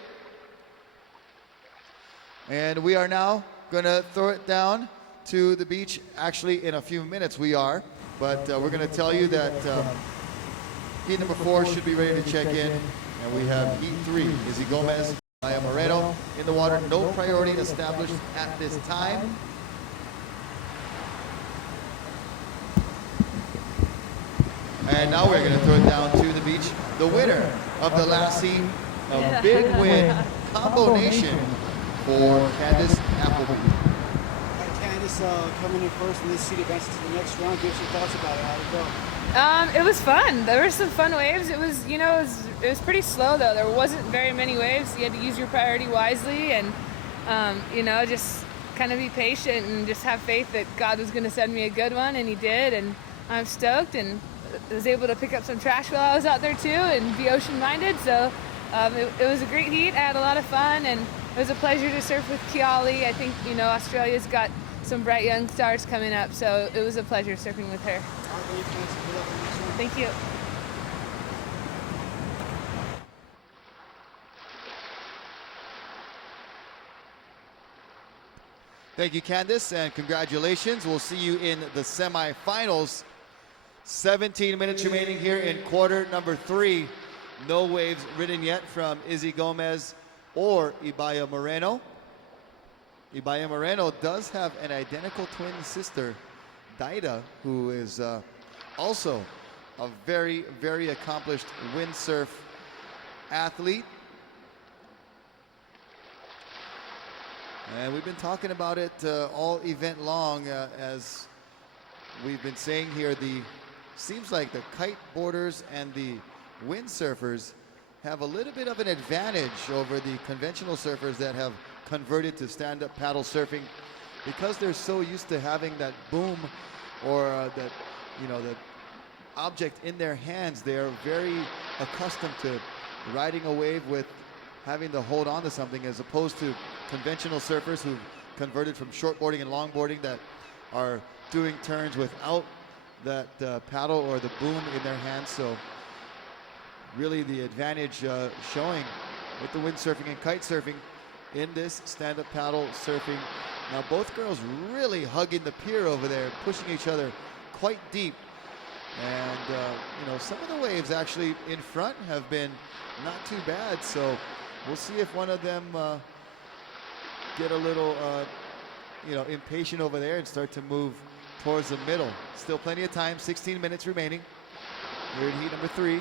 And we are now gonna throw it down to the beach. Actually, in a few minutes we are, but we're gonna tell you that heat number 4 should be ready to check in. And we have heat 3, Izzy Gomez, Maya Moreno in the water. No priority established at this time. And now we're going to throw it down to the beach. The winner of the last heat, a big win, combination for Candace Appleby. Candace coming in first in this seed advances to the next round. Give us your thoughts about it. How'd it go? It was fun. There were some fun waves. It was, it was pretty slow though. There wasn't very many waves. You had to use your priority wisely and, just kind of be patient and just have faith that God was going to send me a good one, and He did. And I'm stoked and was able to pick up some trash while I was out there too and be ocean-minded. So it was a great heat. I had a lot of fun, and it was a pleasure to surf with Keale. I think, Australia's got some bright young stars coming up, so it was a pleasure surfing with her. Thank you. Thank you, Candace, and congratulations. We'll see you in the semifinals. 17 minutes remaining here in quarter number 3. No waves ridden yet from Izzy Gomez or Ibaya Moreno. Ibaya Moreno does have an identical twin sister, Daida, who is also a very, very accomplished windsurf athlete. And we've been talking about it all event long, as we've been saying here. Seems like the kiteboarders and the windsurfers have a little bit of an advantage over the conventional surfers that have converted to stand-up paddle surfing, because they're so used to having that boom or that, you know, the object in their hands. They're very accustomed to riding a wave with having to hold on to something, as opposed to conventional surfers who've converted from shortboarding and longboarding that are doing turns without that paddle or the boom in their hands. So really the advantage showing with the windsurfing and kite surfing in this stand-up paddle surfing. Now both girls really hugging the pier over there, pushing each other quite deep. And you know, some of the waves actually in front have been not too bad. So we'll see if one of them get a little you know, impatient over there and start to move towards the middle. Still plenty of time, 16 minutes remaining here in heat number 3.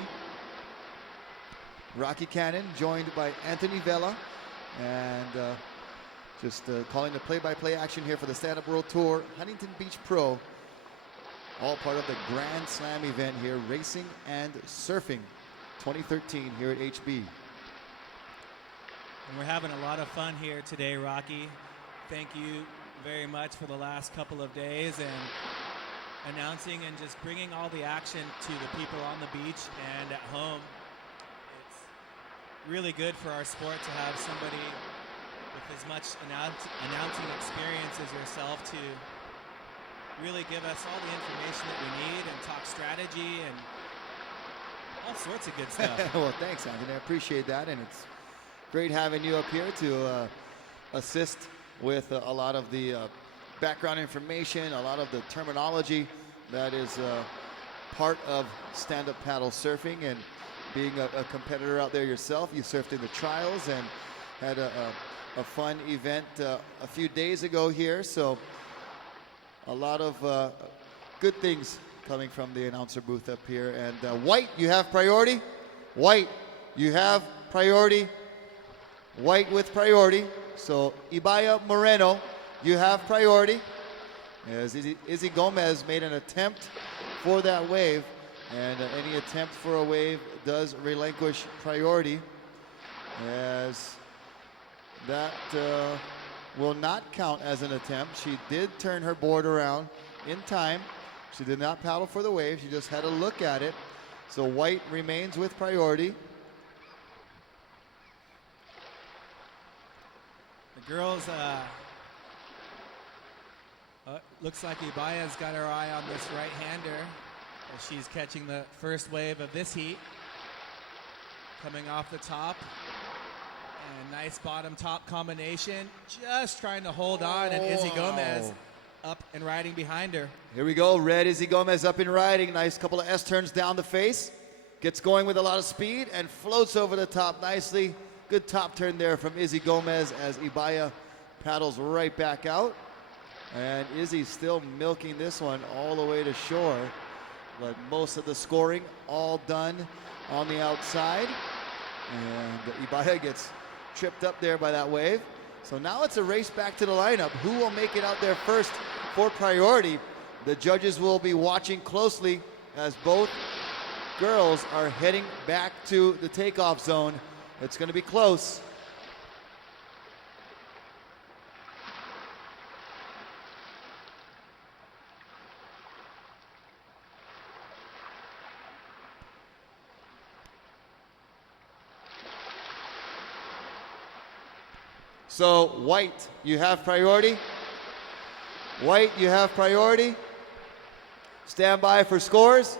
Rocky Cannon joined by Anthony Vela, and just calling the play-by-play action here for the Stand-Up World Tour Huntington Beach Pro. All part of the Grand Slam event here, Racing and Surfing 2013 here at HB. And we're having a lot of fun here today, Rocky. Thank you very much for the last couple of days and announcing and just bringing all the action to the people on the beach and at home. It's really good for our sport to have somebody with as much announcing experience as yourself to really give us all the information that we need and talk strategy and all sorts of good stuff. Well, thanks, Anthony. I appreciate that, and it's great having you up here to assist with a lot of the background information, a lot of the terminology that is part of stand-up paddle surfing. And being a competitor out there yourself, you surfed in the trials and had a fun event a few days ago here. So a lot of good things coming from the announcer booth up here. And White, you have priority. White, you have priority. White with priority. So Ibaya Moreno, you have priority. As Izzy Gomez made an attempt for that wave, and any attempt for a wave does relinquish priority, as that will not count as an attempt. She did turn her board around in time. She did not paddle for the wave. She just had a look at it. So White remains with priority. The girls, looks like Ibaya's got her eye on this right-hander as she's catching the first wave of this heat. Coming off the top. And nice bottom-top combination. Just trying to hold on, and Izzy Gomez up and riding behind her. Here we go, red Izzy Gomez up and riding. Nice couple of S-turns down the face. Gets going with a lot of speed and floats over the top nicely. Good top turn there from Izzy Gomez as Ibaya paddles right back out. And Izzy still milking this one all the way to shore. But most of the scoring all done on the outside. And Ibaya gets tripped up there by that wave. So now it's a race back to the lineup. Who will make it out there first for priority? The judges will be watching closely as both girls are heading back to the takeoff zone. It's going to be close. So White, you have priority. White, you have priority. Stand by for scores.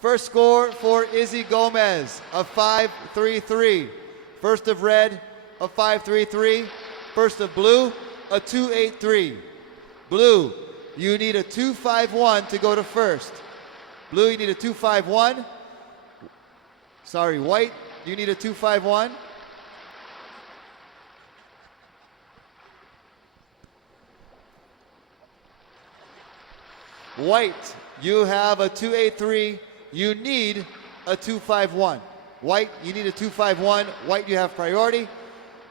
First score for Izzy Gomez, a 5.33. First of red, a 5.33. First of blue, a 2.83. Blue, you need a 2.51 to go to first. Blue, you need a 251. Sorry, white, you need a 251. White, you have a 283. You need a 251. White, you need a 251. White, you have priority.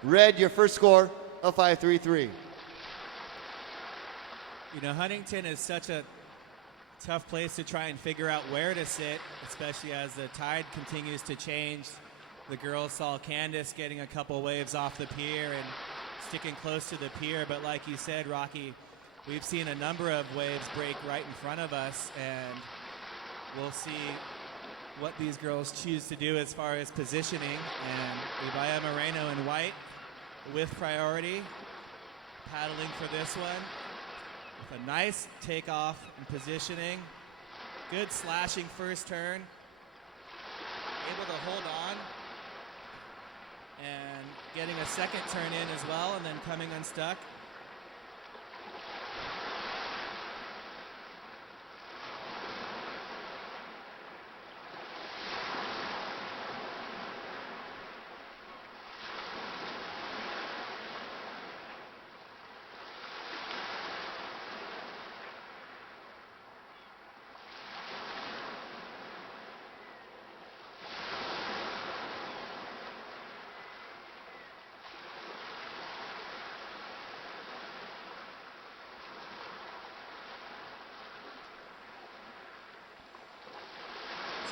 Red, your first score, a 533. You know, Huntington is such a tough place to try and figure out where to sit, especially as the tide continues to change. The girls saw Candace getting a couple waves off the pier and sticking close to the pier, but like you said, Rocky, we've seen a number of waves break right in front of us, and we'll see what these girls choose to do as far as positioning. And Ibaya Moreno in white with priority, paddling for this one with a nice takeoff and positioning. Good slashing first turn. Able to hold on and getting a second turn in as well, and then coming unstuck.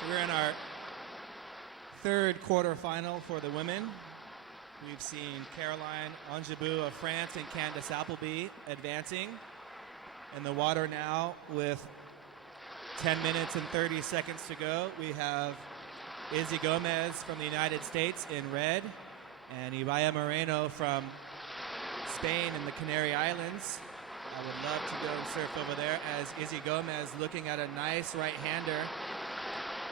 We're in our third quarterfinal for the women. We've seen Caroline Angebou of France and Candace Appleby advancing in the water now with 10 minutes and 30 seconds to go. We have Izzy Gomez from the United States in red and Ibaya Moreno from Spain in the Canary Islands. I would love to go and surf over there as Izzy Gomez looking at a nice right-hander,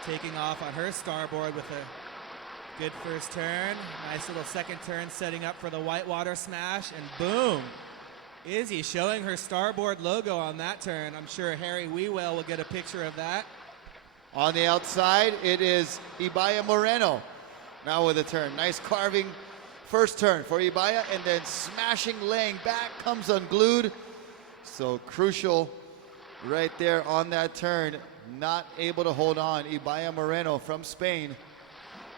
taking off on her starboard with a good first turn. Nice little second turn, setting up for the whitewater smash, and boom! Izzy showing her starboard logo on that turn. I'm sure Harry Wewell will get a picture of that. On the outside, it is Ibaya Moreno. Now with a turn. Nice carving first turn for Ibaya, and then smashing, laying back, comes unglued. So crucial right there on that turn. Not able to hold on. Ibaya Moreno from Spain.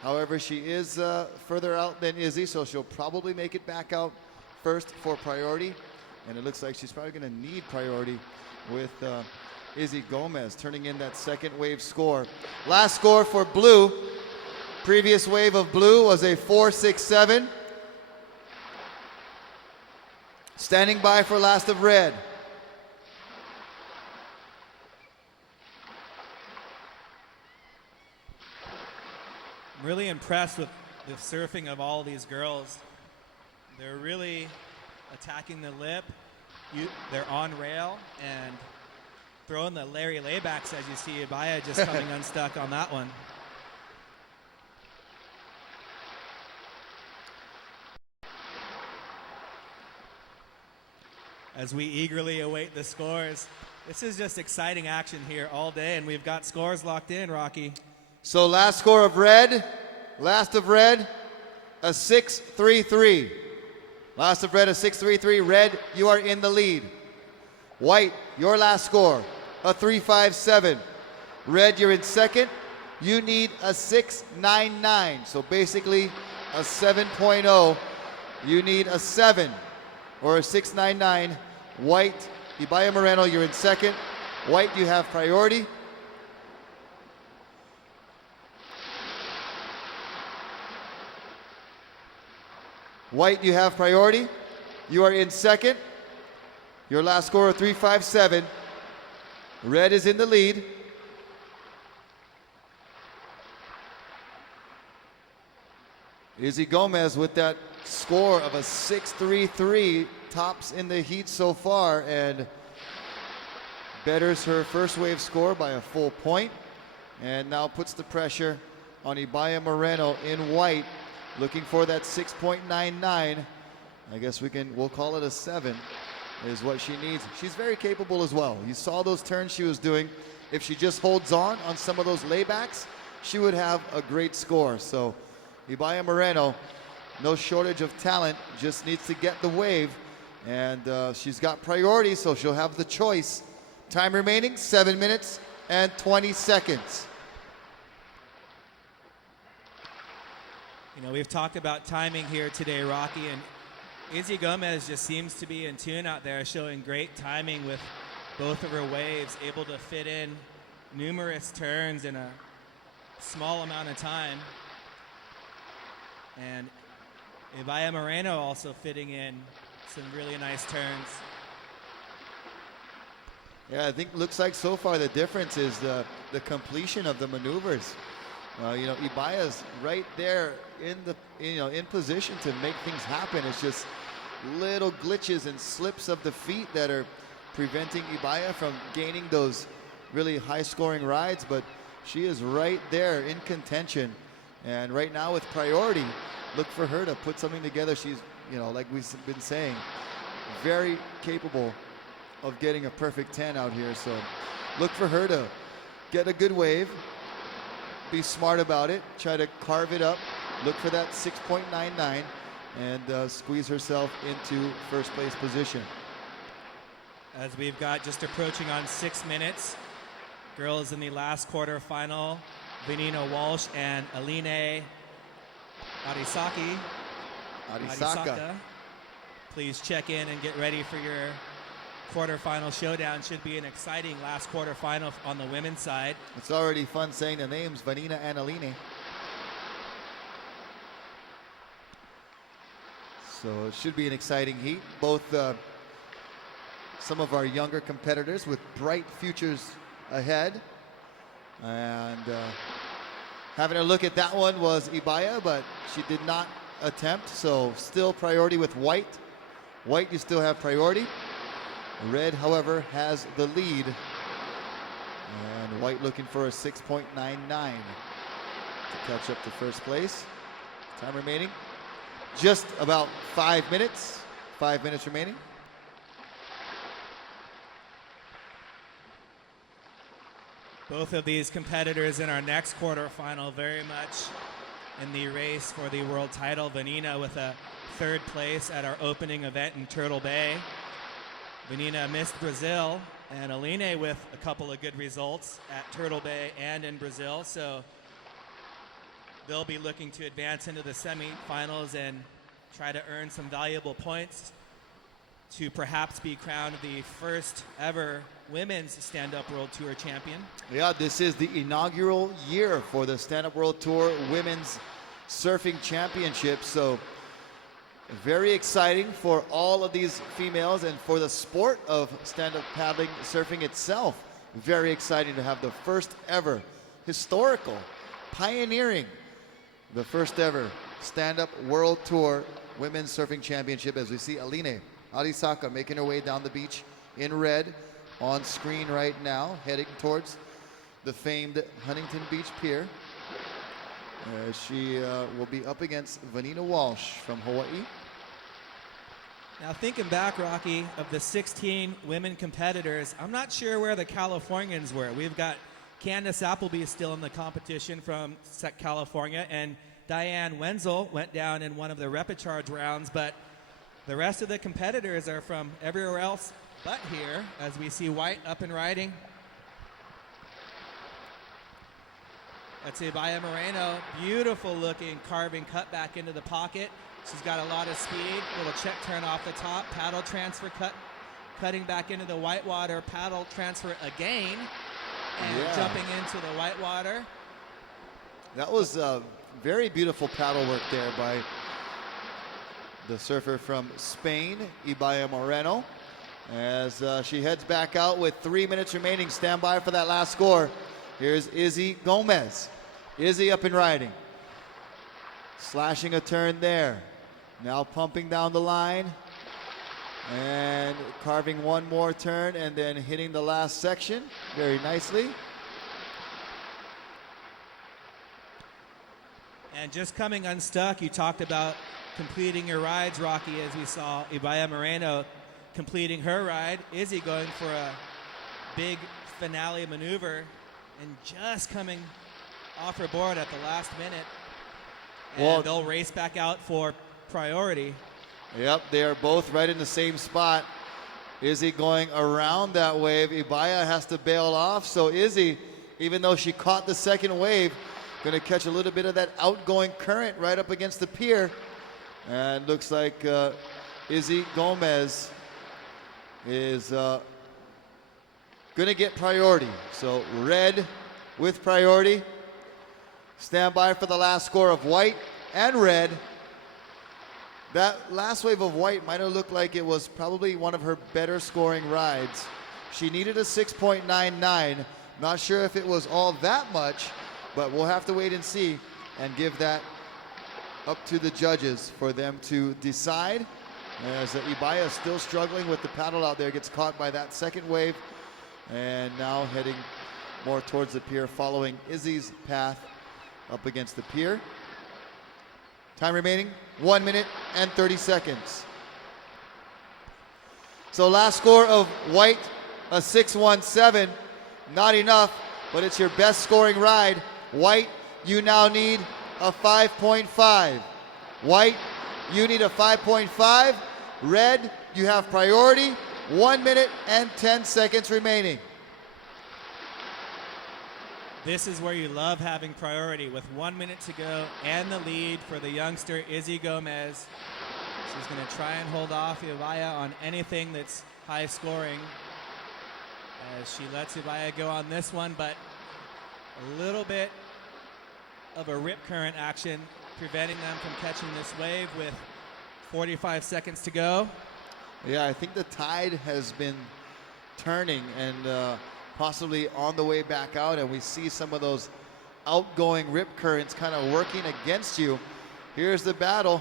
However, she is further out than Izzy, so she'll probably make it back out first for priority. And it looks like she's probably going to need priority with Izzy Gomez turning in that second wave score. Last score for blue. Previous wave of blue was a 4.67. Standing by for last of red. I'm really impressed with the surfing of all these girls. They're really attacking the lip. They're on rail and throwing the Larry laybacks, as you see Ibaya just coming unstuck on that one. As we eagerly await the scores. This is just exciting action here all day, and we've got scores locked in, Rocky. So last score of red, last of red, a 6.33. Last of red, a 6.33. Red, you are in the lead. White, your last score, a 3.57. Red, you're in second. You need a 6.99. So basically a 7.0. You need a 7 or a 6.99. White, Ibaya Moreno, you're in second. White, you have priority. White, you have priority. You are in second. Your last score of 3.57. Red is in the lead. Izzy Gomez with that score of a 6.33, tops in the heat so far and betters her first wave score by a full point, and now puts the pressure on Ibaya Moreno in white, looking for that 6.99. I guess we'll call it a 7. is what she needs. She's very capable as well. You saw those turns she was doing. If she just holds on some of those laybacks, she would have a great score. So Ibaya Moreno, no shortage of talent, just needs to get the wave. And she's got priority, so she'll have the choice. Time remaining, 7 minutes and 20 seconds. You know, we've talked about timing here today, Rocky, and Izzy Gomez just seems to be in tune out there, showing great timing with both of her waves, able to fit in numerous turns in a small amount of time. And Ibaya Moreno also fitting in some really nice turns. Yeah, I think looks like so far the difference is the completion of the maneuvers. You know, Ibaya's right there in position to make things happen. It's just little glitches and slips of the feet that are preventing Ibaya from gaining those really high-scoring rides. But she is right there in contention, and right now with priority, look for her to put something together. She's, you know, like we've been saying, very capable of getting a perfect 10 out here. So look for her to get a good wave, be smart about it, try to carve it up, look for that 6.99 and squeeze herself into first place position. As we've got just approaching on 6 minutes, girls in the last quarterfinal, Vanina Walsh and Aline Arisaka. Please check in and get ready for your quarterfinal showdown. Should be an exciting last quarterfinal on the women's side. It's already fun saying the names, Vanina and Aline. So it should be an exciting heat. Both some of our younger competitors with bright futures ahead. And having a look at that one was Ibaya, but she did not attempt. So still priority with White. White, you still have priority. Red, however, has the lead. And White looking for a 6.99 to catch up to first place. Time remaining, just about 5 minutes. 5 minutes remaining. Both of these competitors in our next quarterfinal very much in the race for the world title. Vanina with a third place at our opening event in Turtle Bay. Vanina missed Brazil, and Aline with a couple of good results at Turtle Bay and in Brazil. So they'll be looking to advance into the semifinals and try to earn some valuable points to perhaps be crowned the first ever women's stand-up world tour champion. Yeah, this is the inaugural year for the stand-up world tour women's surfing championship. So very exciting for all of these females and for the sport of stand-up paddling surfing itself. Very exciting to have the first ever historical, pioneering, the first ever stand-up world tour women's surfing championship, as we see Aline Arisaka making her way down the beach in red on screen right now, heading towards the famed Huntington Beach Pier. She will be up against Vanina Walsh from Hawaii. Now thinking back, Rocky, of the 16 women competitors, I'm not sure where the Californians were. We've got Candace Appleby still in the competition from California, and Diane Wenzel went down in one of the repecharge rounds, but the rest of the competitors are from everywhere else but here, as we see White up and riding. That's Ibaya Moreno, beautiful looking carving cut back into the pocket. She's got a lot of speed, little check turn off the top, paddle transfer cutting back into the whitewater, paddle transfer again, and jumping into the whitewater. That was very beautiful paddle work there by the surfer from Spain, Ibaya Moreno, as she heads back out with 3 minutes remaining. Stand by for that last score. Here's Izzy Gomez. Izzy up and riding. Slashing a turn there. Now pumping down the line and carving one more turn and then hitting the last section very nicely. And just coming unstuck, you talked about completing your rides, Rocky, as we saw Ibaya Moreno completing her ride. Izzy going for a big finale maneuver and just coming off her board at the last minute. And they'll race back out for priority. Yep, they are both right in the same spot. Izzy going around that wave. Ibaya has to bail off. So Izzy, even though she caught the second wave, going to catch a little bit of that outgoing current right up against the pier. And looks like Izzy Gomez is going to get priority. So red with priority. Stand by for the last score of white and red. That last wave of white might have looked like it was probably one of her better scoring rides. She needed a 6.99. Not sure if it was all that much, but we'll have to wait and see and give that up to the judges for them to decide. As Ibaya is still struggling with the paddle out there, gets caught by that second wave, and now heading more towards the pier, following Izzy's path up against the pier. Time remaining, 1 minute and 30 seconds. So last score of white, a 6.17. Not enough, but it's your best scoring ride. White, you now need a 5.5. White, you need a 5.5. Red, you have priority. 1 minute and 10 seconds remaining. This is where you love having priority with 1 minute to go and the lead for the youngster Izzy Gomez. She's going to try and hold off Ibaya on anything that's high scoring as she lets Ibaya go on this one, but a little bit of a rip current action preventing them from catching this wave with 45 seconds to go. Yeah, I think the tide has been turning and possibly on the way back out, and we see some of those outgoing rip currents kind of working against you. Here's the battle.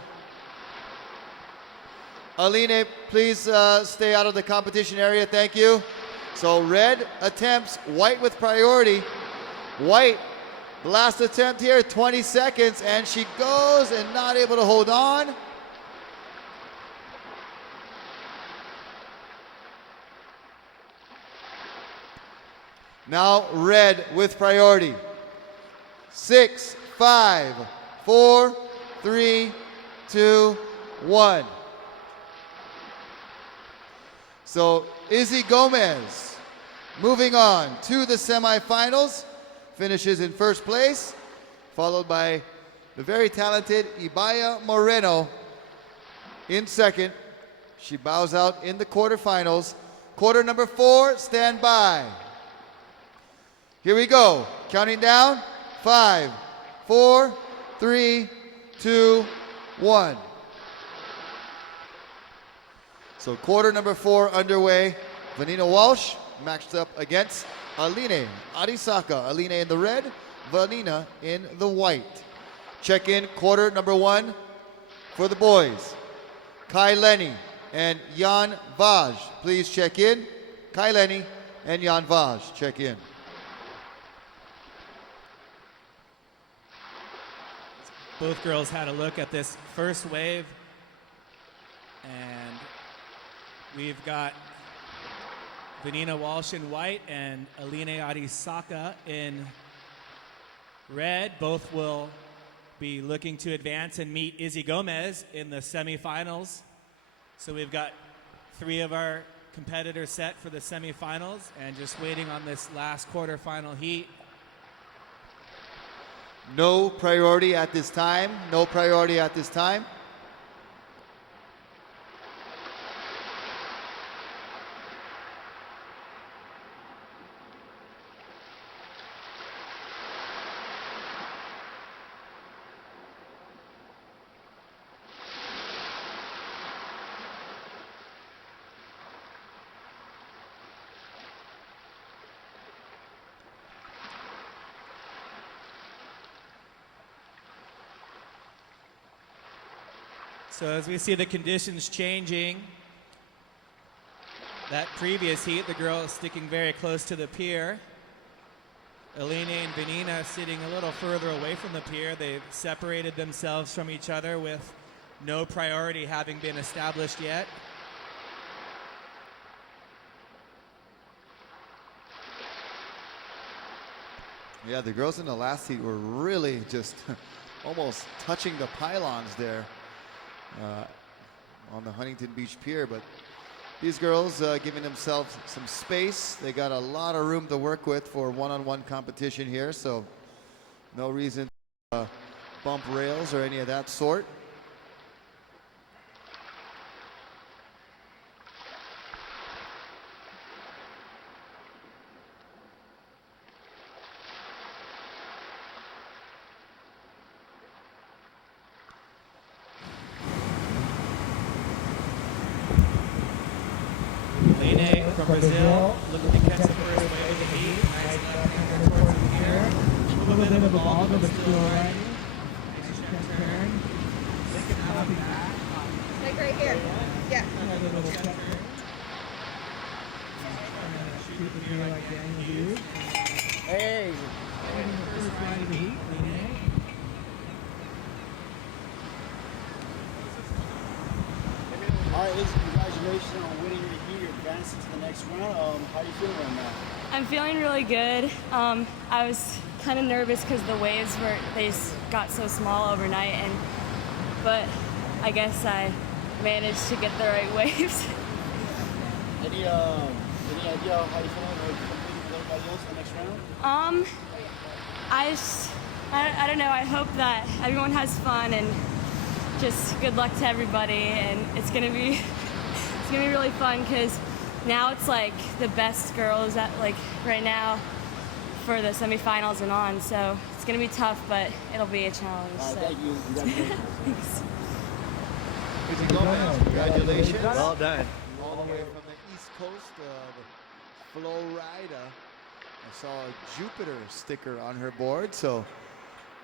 Aline, please stay out of the competition area, thank you. So red attempts, white with priority. White, the last attempt here, 20 seconds, and she goes and not able to hold on. Now red with priority. 6, 5, 4, 3, 2, 1. So Izzy Gomez moving on to the semifinals, finishes in first place, followed by the very talented Ibaya Moreno in second. She bows out in the quarterfinals. Quarter number 4, stand by. Here we go. Counting down. 5, 4, 3, 2, 1. So quarter number 4 underway. Vanina Walsh matched up against Aline Arisaka. Aline in the red, Vanina in the white. Check in quarter number 1 for the boys. Kai Lenny and Jan Vaj, please check in. Kai Lenny and Jan Vaj, check in. Both girls had a look at this first wave, and we've got Vanina Walsh in white and Aline Arisaka in red. Both will be looking to advance and meet Izzy Gomez in the semifinals. So we've got 3 of our competitors set for the semifinals and just waiting on this last quarterfinal heat. No priority at this time. No priority at this time. So as we see the conditions changing, that previous heat, the girl is sticking very close to the pier. Aline and Vanina sitting a little further away from the pier. They've separated themselves from each other with no priority having been established yet. Yeah, the girls in the last heat were really just almost touching the pylons there on the Huntington Beach Pier. But these girls giving themselves some space. They got a lot of room to work with for one-on-one competition here, so no reason to bump rails or any of that sort. Line from Brazil, looking to catch the first wave of the heat. Nice left hander towards the pier. A little bit of a ball, but still right. Nice check turn. Second copy back. Like right here. Yeah. Another little check turn. Shoot the pier like Daniel Hughes. Hey. First ride of the heat, Line. All right, Izzy, congratulations on winning the heat. You're advancing to the next round. How are you feeling right now? I'm feeling really good. I was kind of nervous because the waves got so small overnight, but I guess I managed to get the right waves. Any idea how you feeling? Are you competing with everybody else in the next round? I don't know. I hope that everyone has fun and just good luck to everybody. And it's gonna be really fun because now it's like the best girls at like right now for the semifinals and on. So it's gonna be tough, but it'll be a challenge. So. Thank you. Congratulations. Thanks. Izzy Gomez, congratulations. Well done. All the way from the east coast of Florida. I saw a Jupiter sticker on her board. So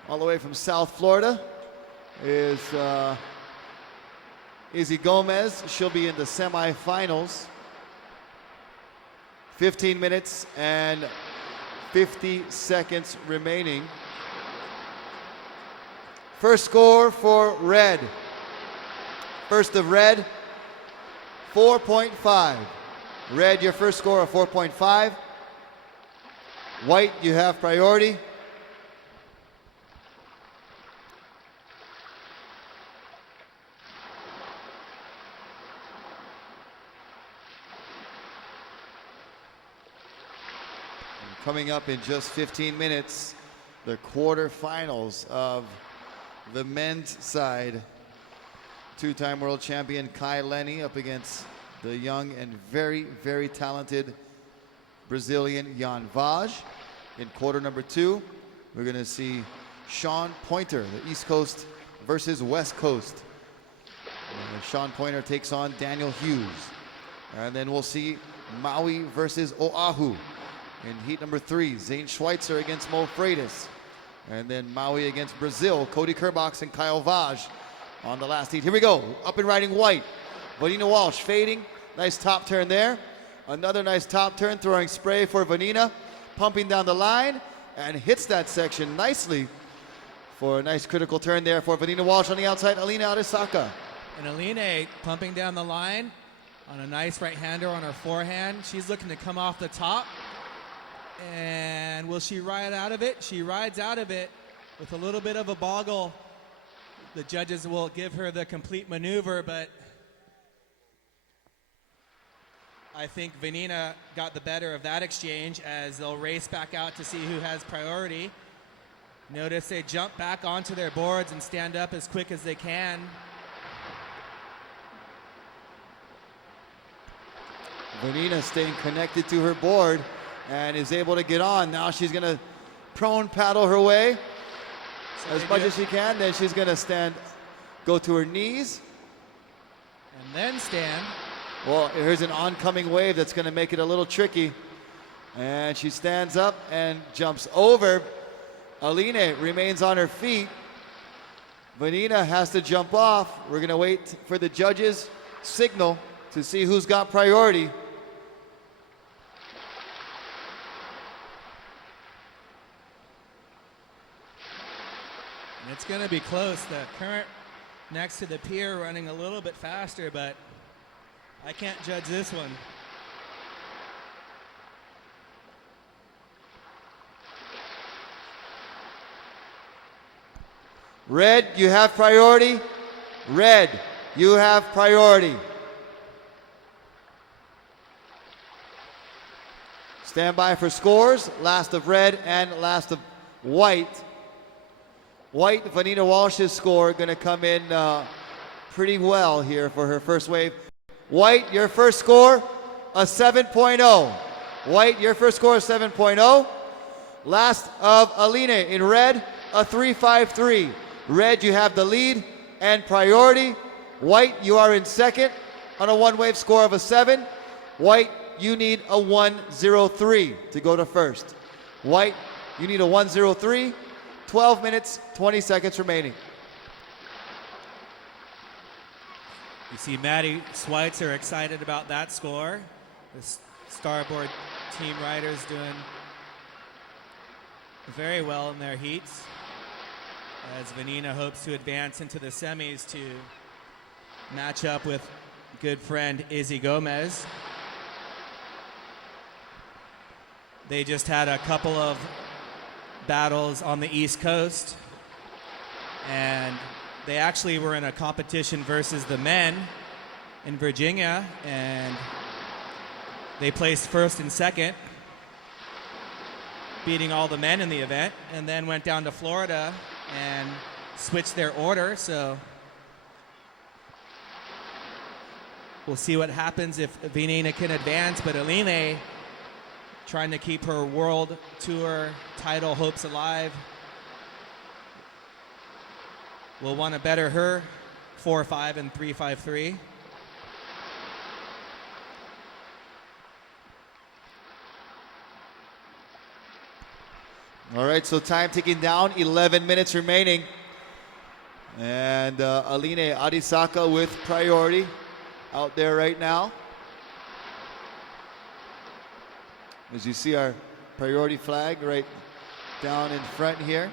all the way from South Florida is Izzy Gomez. She'll be in the semifinals. 15 minutes and 50 seconds remaining. First score for red. First of red, 4.5. Red, your first score of 4.5. White, you have priority. And coming up in just 15 minutes, the quarterfinals of the men's side. Two-time world champion Kai Lenny up against the young and very, very talented Brazilian Jan Vaj. In quarter number 2, we're going to see Sean Pointer, the East Coast versus West Coast. Sean Pointer takes on Daniel Hughes. And then we'll see Maui versus Oahu. In heat number 3, Zane Schweitzer against Mo Freitas. And then Maui against Brazil, Cody Kerbox and Kyle Vaj on the last heat. Here we go, up and riding white. Vanina Walsh fading, nice top turn there. Another nice top turn, throwing spray for Vanina, pumping down the line, and hits that section nicely for a nice critical turn there for Vanina Walsh on the outside, Alina Arisaka. And Aline pumping down the line on a nice right-hander on her forehand. She's looking to come off the top. And will she ride out of it? She rides out of it with a little bit of a boggle. The judges will give her the complete maneuver, but I think Vanina got the better of that exchange as they'll race back out to see who has priority. Notice they jump back onto their boards and stand up as quick as they can. Vanina staying connected to her board and is able to get on. Now she's going to prone paddle her way as much as she can. Then she's going to stand, go to her knees. And then stand. Well, here's an oncoming wave that's going to make it a little tricky. And she stands up and jumps over. Aline remains on her feet. Vanina has to jump off. We're going to wait for the judges' signal to see who's got priority. And it's going to be close. The current next to the pier running a little bit faster, but I can't judge this one. Red, you have priority. Red, you have priority. Stand by for scores. Last of red and last of white. White, Vanina Walsh's score going to come in pretty well here for her first wave. White, your first score, a 7.0. White, your first score is 7.0. Last of Aline in red, a 3.53. Red, you have the lead and priority. White, you are in second on a one-wave score of a 7. White, you need a 1.03 to go to first. White, you need a 1.03. 12 minutes, 20 seconds remaining. You see Maddie Schweitzer excited about that score. The starboard team riders doing very well in their heats, as Vanina hopes to advance into the semis to match up with good friend Izzy Gomez. They just had a couple of battles on the East Coast, and they actually were in a competition versus the men in Virginia, and they placed first and second, beating all the men in the event, and then went down to Florida and switched their order. So we'll see what happens if Vanina can advance, but Aline trying to keep her world tour title hopes alive. Will want to better her 4.5 and 3.53. All right, so time ticking down, 11 minutes remaining. And Aline Arisaka with priority out there right now. As you see our priority flag right down in front here.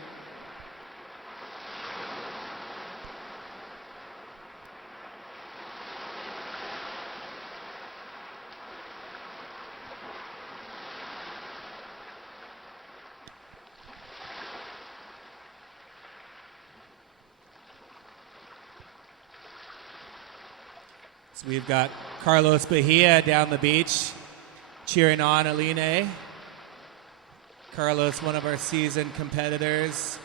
So we've got Carlos Bahia down the beach cheering on Aline. Carlos, one of our seasoned competitors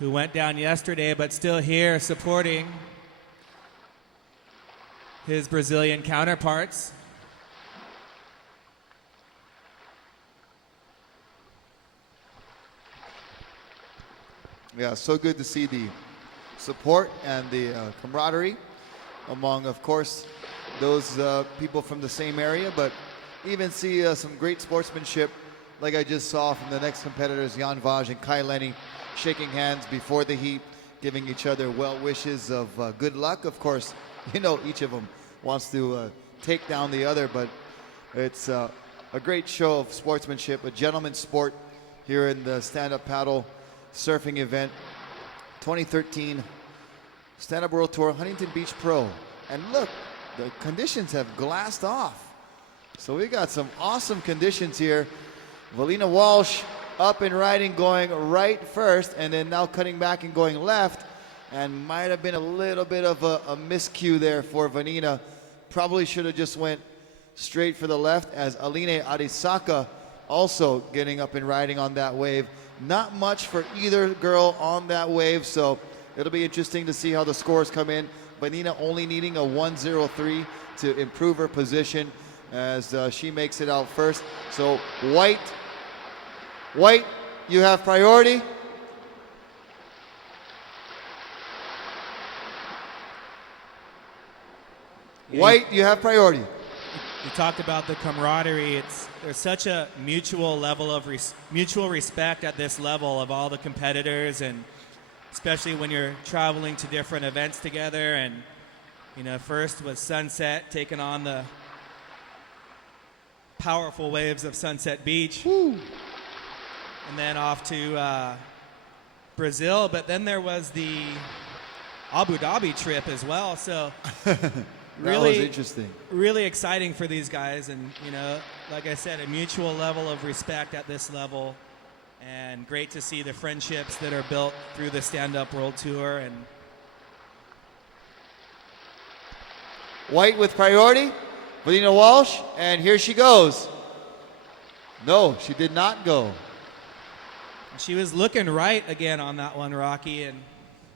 who went down yesterday, but still here supporting his Brazilian counterparts. Yeah, so good to see the support and the camaraderie among, of course, those people from the same area, but even see some great sportsmanship like I just saw from the next competitors, Jan Vaj and Kai Lenny, shaking hands before the heat, giving each other well wishes of good luck. Of course, you know, each of them wants to take down the other, but it's a great show of sportsmanship, a gentleman's sport here in the stand-up paddle surfing event 2013 Stand-Up World Tour Huntington Beach Pro. And look, the conditions have glassed off. So we got some awesome conditions here. Vanina Walsh up and riding, going right first, and then now cutting back and going left. And might have been a little bit of a miscue there for Vanina. Probably should have just went straight for the left, as Aline Arisaka also getting up and riding on that wave. Not much for either girl on that wave, so it'll be interesting to see how the scores come in. Vanina only needing a 1.03 to improve her position as she makes it out first. So White, you have priority. White, you have priority. You talked about the camaraderie. There's such a mutual level of mutual respect at this level of all the competitors, and especially when you're traveling to different events together. And you know, first was Sunset taking on the powerful waves of Sunset Beach. Woo. And then off to Brazil, but then there was the Abu Dhabi trip as well. So That was interesting. Really exciting for these guys, and you know, like I said, a mutual level of respect at this level, And great to see the friendships that are built through the stand-up world tour. And White with priority, Valina Walsh, and here she goes. No, she did not go. she was looking right again on that one, Rocky. And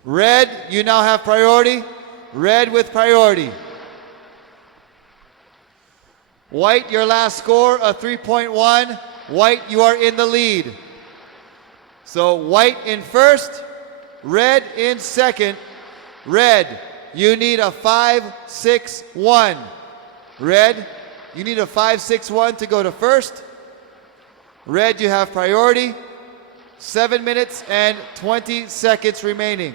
Red, you now have priority. Red with priority. White, your last score, a 3.1. White, you are in the lead. So White in first, Red in second. Red, you need a 5.61. Red, you need a 5.61 to go to first. Red, you have priority. 7 minutes and 20 seconds remaining.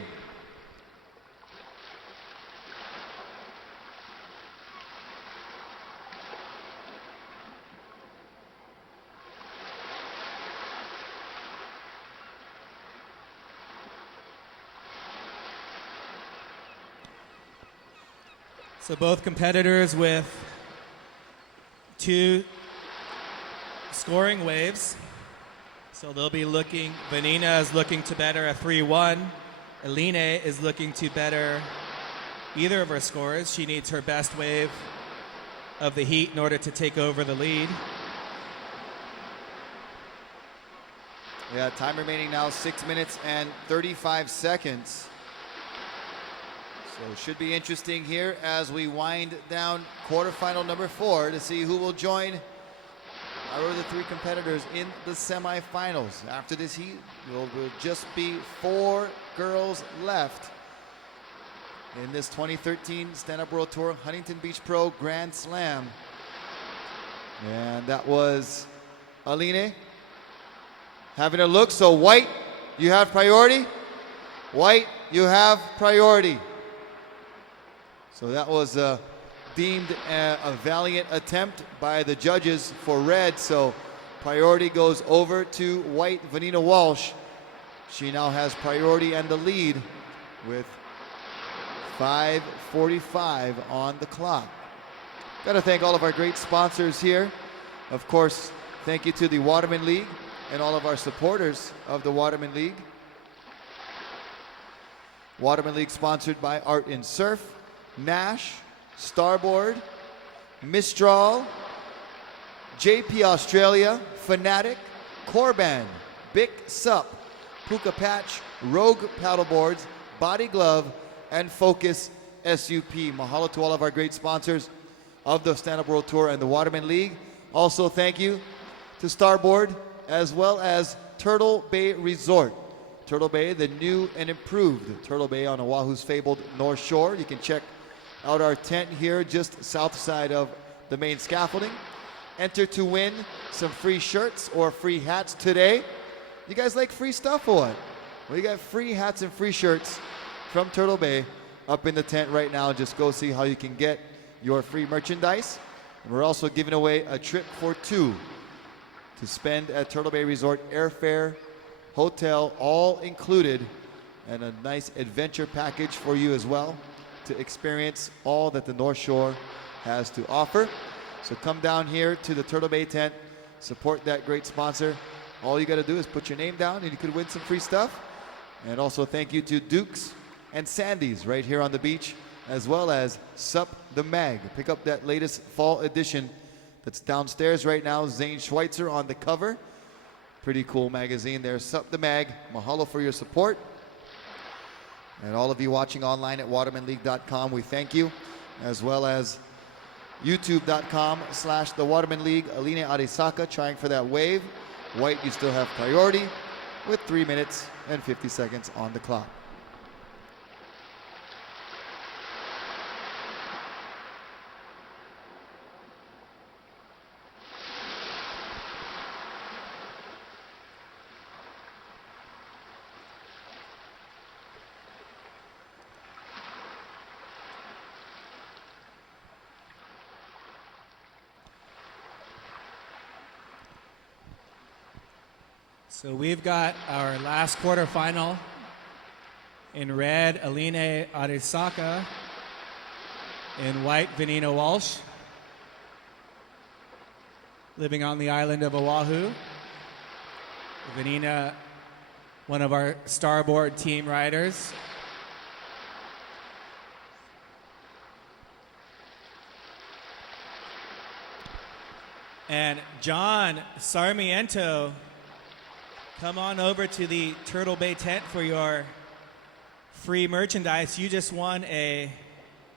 so both competitors with 2 scoring waves. So they'll be looking, Vanina is looking to better a 3-1. Aline is looking to better either of her scores. She needs her best wave of the heat in order to take over the lead. Yeah, time remaining now 6 minutes and 35 seconds. So should be interesting here as we wind down quarterfinal number 4 to see who will join our other 3 competitors in the semifinals. After this heat, there will just be 4 girls left in this 2013 Stand-Up World Tour Huntington Beach Pro Grand Slam. And that was Aline having a look. So White, you have priority. White, you have priority. So that was deemed a valiant attempt by the judges for Red. So priority goes over to White, Vanina Walsh. She now has priority and the lead with 5:45 on the clock. Got to thank all of our great sponsors here. Of course, thank you to the Waterman League and all of our supporters of the Waterman League. Waterman League sponsored by Art in Surf, Nash, Starboard, Mistral, JP Australia, Fanatic, Corban, Bic Sup, Puka Patch, Rogue Paddleboards, Body Glove, and Focus SUP. Mahalo to all of our great sponsors of the Stand-Up World Tour and the Waterman League. Also thank you to Starboard as well as Turtle Bay Resort. Turtle Bay, the new and improved Turtle Bay on Oahu's fabled North Shore. You can check out our tent here just south side of the main scaffolding. Enter to win some free shirts or free hats today. You guys like free stuff or what? Well, you got free hats and free shirts from Turtle Bay up in the tent right now. Just go see how you can get your free merchandise. And we're also giving away a trip for 2 to spend at Turtle Bay Resort. Airfare, hotel, all included, and a nice adventure package for you as well to experience all that the North Shore has to offer. So come down here to the Turtle Bay tent, support that great sponsor. All you got to do is put your name down and you could win some free stuff. And also thank you to Dukes and Sandy's right here on the beach, as well as Sup the Mag. Pick up that latest fall edition that's downstairs right now. Zane Schweitzer on the cover. Pretty cool magazine there. Sup the Mag. Mahalo for your support. And all of you watching online at watermanleague.com, we thank you, as well as youtube.com/The Waterman League. Aline Arisaka trying for that wave. White, you still have priority with 3 minutes and 50 seconds on the clock. So we've got our last quarterfinal. In red, Aline Arisaka. In white, Vanina Walsh. Living on the island of Oahu. Vanina, one of our starboard team riders. And John Sarmiento, come on over to the Turtle Bay tent for your free merchandise. You just won a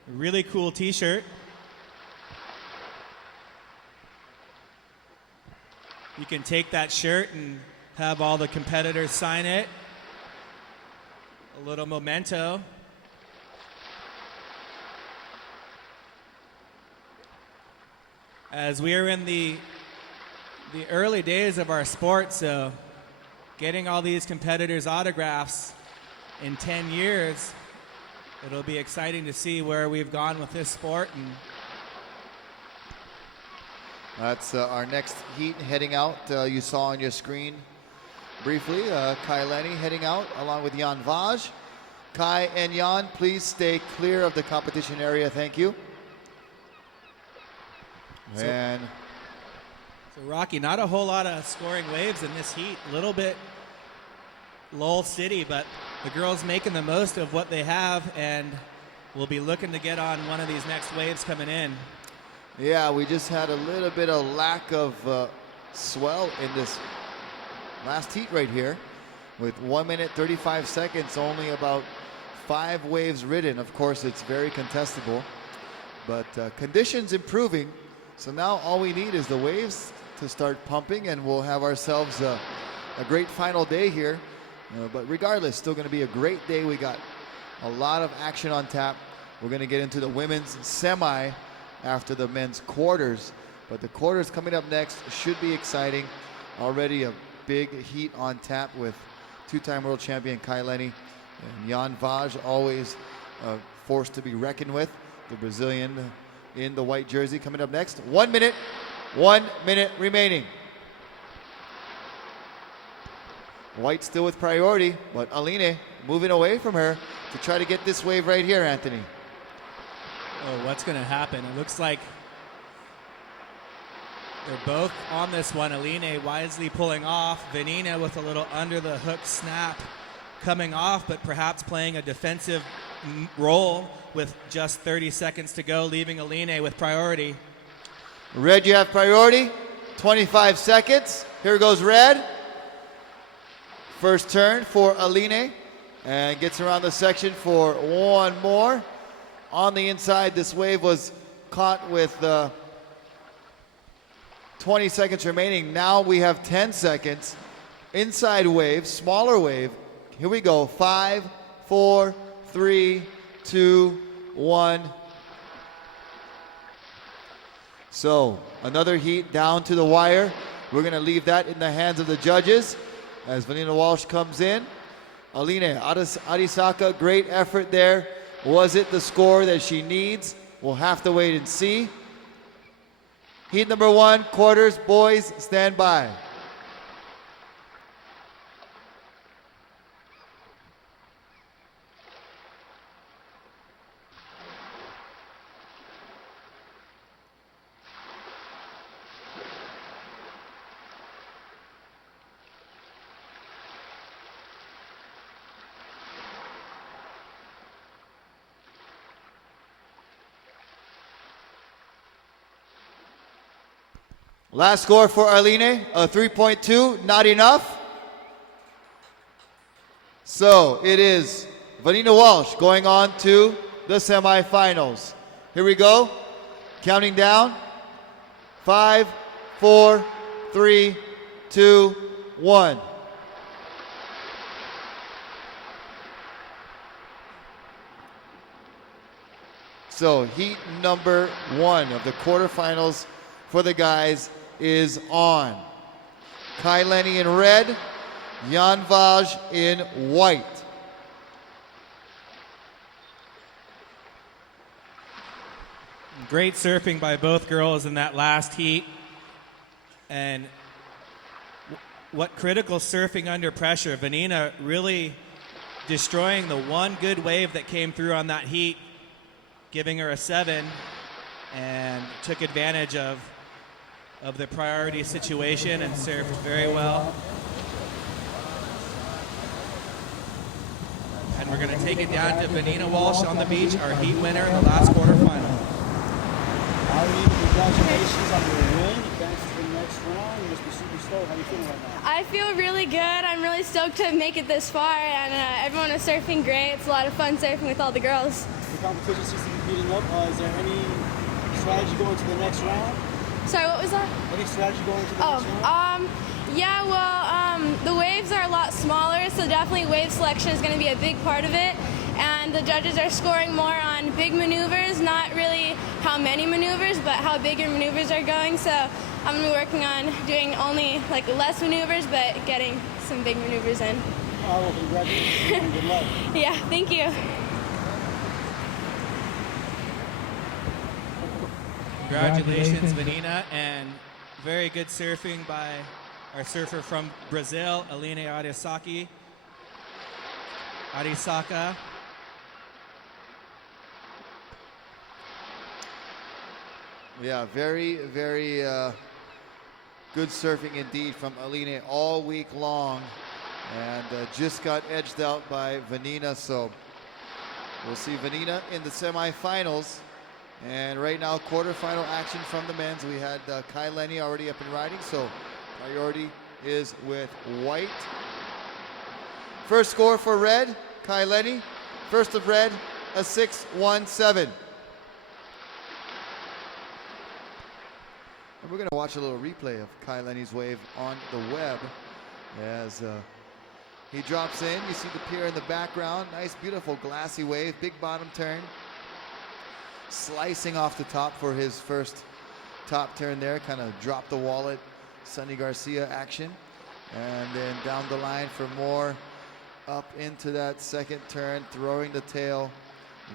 really cool t-shirt. You can take that shirt and have all the competitors sign it. A little memento. As we are in the early days of our sport, so getting all these competitors' autographs in 10 years, it'll be exciting to see where we've gone with this sport. And that's our next heat heading out. You saw on your screen briefly, Kai Lenny heading out along with Jan Vaj. Kai and Jan, please stay clear of the competition area. Thank you. And so Rocky, not a whole lot of scoring waves in this heat. A little bit lull city, but the girls making the most of what they have, and we'll be looking to get on one of these next waves coming in. yeah, we just had a little bit of lack of swell in this last heat right here. With 1 minute 35 seconds, only about 5 waves ridden. Of course, it's very contestable, but conditions improving. So now all we need is the waves to start pumping, and we'll have ourselves a great final day here. But regardless, still going to be a great day. We got a lot of action on tap. We're going to get into the women's semi after the men's quarters. But the quarters coming up next should be exciting. Already a big heat on tap with two-time world champion Kai Lenny and Jan Vaj, always a force to be reckoned with. The Brazilian in the white jersey coming up next. 1 minute remaining. White still with priority, but Aline moving away from her to try to get this wave right here, Anthony. Oh, what's going to happen? It looks like they're both on this one. Aline wisely pulling off. Vanina with a little under the hook snap coming off, but perhaps playing a defensive role with just 30 seconds to go, leaving Aline with priority. Red, you have priority. 25 seconds. Here goes Red. First turn for Aline, and gets around the section for one more. On the inside, this wave was caught with 20 seconds remaining. Now we have 10 seconds. Inside wave, smaller wave. Here we go. 5, 4, 3, 2, 1. So another heat down to the wire. We're going to leave that in the hands of the judges as Vanina Walsh comes in. Aline Arisaka, great effort there. Was it the score that she needs? We'll have to wait and see. Heat number 1, quarters, boys, stand by. Last score for Aline, a 3.2, not enough. So it is Vanina Walsh going on to the semifinals. Here we go. Counting down. 5, 4, 3, 2, 1. So heat number 1 of the quarterfinals for the guys is on. Kai Lenny in red, Jan Vaj in white. Great surfing by both girls in that last heat. And what critical surfing under pressure. Vanina really destroying the one good wave that came through on that heat, giving her a 7, and took advantage of the priority situation and served very well. We're going to take it down to Vanina Walsh on the beach, our heat winner in the last quarterfinal. Ali, congratulations on your win. Advance to the next round. You must be super stoked. How are you feeling right now? I feel really good. I'm really stoked to make it this far, and everyone is surfing great. It's a lot of fun surfing with all the girls. The competition seems to be heating up. Is there any strategy going to the next round? Sorry, what was that? Any strategy going to the next round? Yeah, well, the waves are a lot smaller, so definitely wave selection is going to be a big part of it. And the judges are scoring more on big maneuvers, not really how many maneuvers, but how big your maneuvers are going. So I'm going to be working on doing only like less maneuvers, but getting some big maneuvers in. Oh, well, congratulations and good luck. Yeah, thank you. Congratulations, Vanina, and very good surfing by our surfer from Brazil, Aline Arisaka. Yeah, very, very good surfing indeed from Aline all week long, and just got edged out by Vanina. So we'll see Vanina in the semifinals. And right now, quarterfinal action from the men's. We had Kai Lenny already up and riding, so priority is with white. First score for red, Kai Lenny. First of red, a 6-1-7. And we're going to watch a little replay of Kai Lenny's wave on the web as he drops in. You see the pier in the background. Nice, beautiful, glassy wave. Big bottom turn. Slicing off the top for his first top turn there. Kind of dropped the wallet. Sonny Garcia action. And then down the line for more. Up into that second turn. Throwing the tail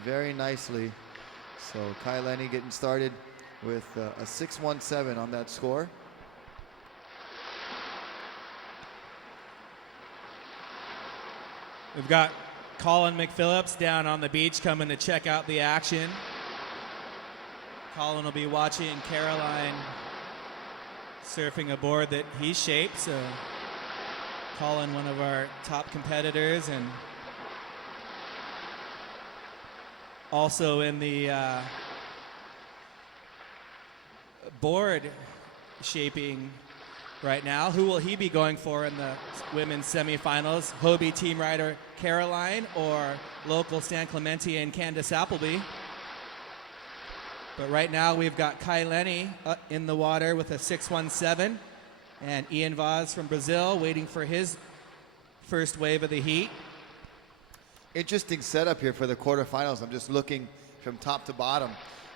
very nicely. So Kai Lenny getting started with a 6-1-7 on that score. We've got Colin McPhillips down on the beach coming to check out the action. Colin will be watching Caroline surfing a board that he shaped. So Colin, one of our top competitors, and also in the board shaping right now. Who will he be going for in the women's semifinals? Hobie team rider Caroline or local San Clemente and Candace Appleby? But right now we've got Kai Lenny in the water with a 6-1-7, and Ian Vaz from Brazil waiting for his first wave of the heat. Interesting setup here for the quarterfinals. I'm just looking from top to bottom.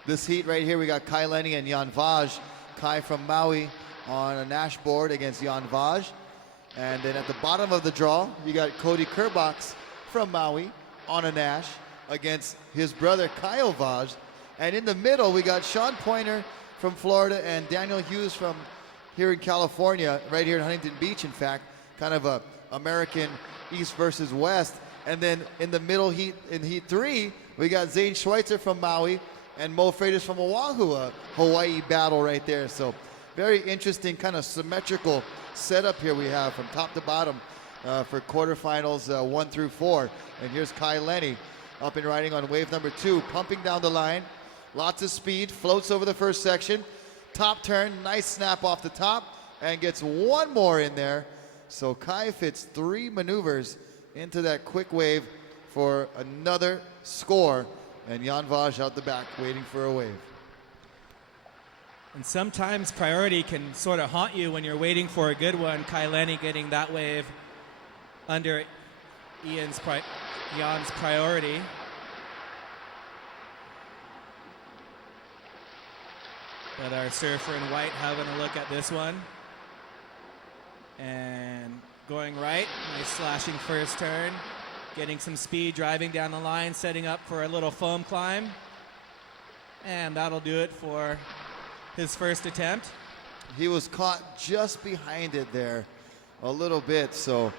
This heat right here, we got Kai Lenny and Jan Vaj. Kai from Maui on a Nash board against Jan Vaj. And then at the bottom of the draw, you got Cody Kerbox from Maui on a Nash against his brother Kyle Vaj. And in the middle, we got Sean Pointer from Florida and Daniel Hughes from here in California, right here in Huntington Beach, in fact, kind of a American East versus West. And then in the middle heat, in Heat 3, we got Zane Schweitzer from Maui and Mo Freitas from Oahu, a Hawaii battle right there. So very interesting kind of symmetrical setup here we have from top to bottom for quarterfinals 1 through 4. And here's Kai Lenny up and riding on wave number 2, pumping down the line. Lots of speed, floats over the first section. Top turn, nice snap off the top, and gets one more in there. So Kai fits 3 maneuvers into that quick wave for another score. And Jan Vaj out the back waiting for a wave. And sometimes priority can sort of haunt you when you're waiting for a good one. Kai Lenny getting that wave under Jan's priority. But our surfer in white having a look at this one. And going right, nice slashing first turn. Getting some speed, driving down the line, setting up for a little foam climb. And that'll do it for his first attempt. He was caught just behind it there a little bit. So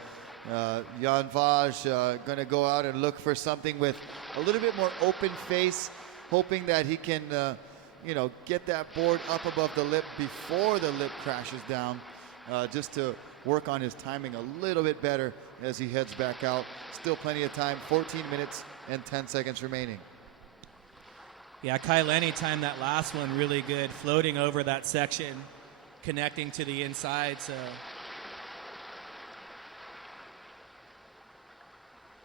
Jan Vaj going to go out and look for something with a little bit more open face, hoping that he can, get that board up above the lip before the lip crashes down. just to work on his timing a little bit better as he heads back out. Still plenty of time, 14 minutes and 10 seconds remaining. Yeah, Kai Lenny timed that last one really good, floating over that section, connecting to the inside. So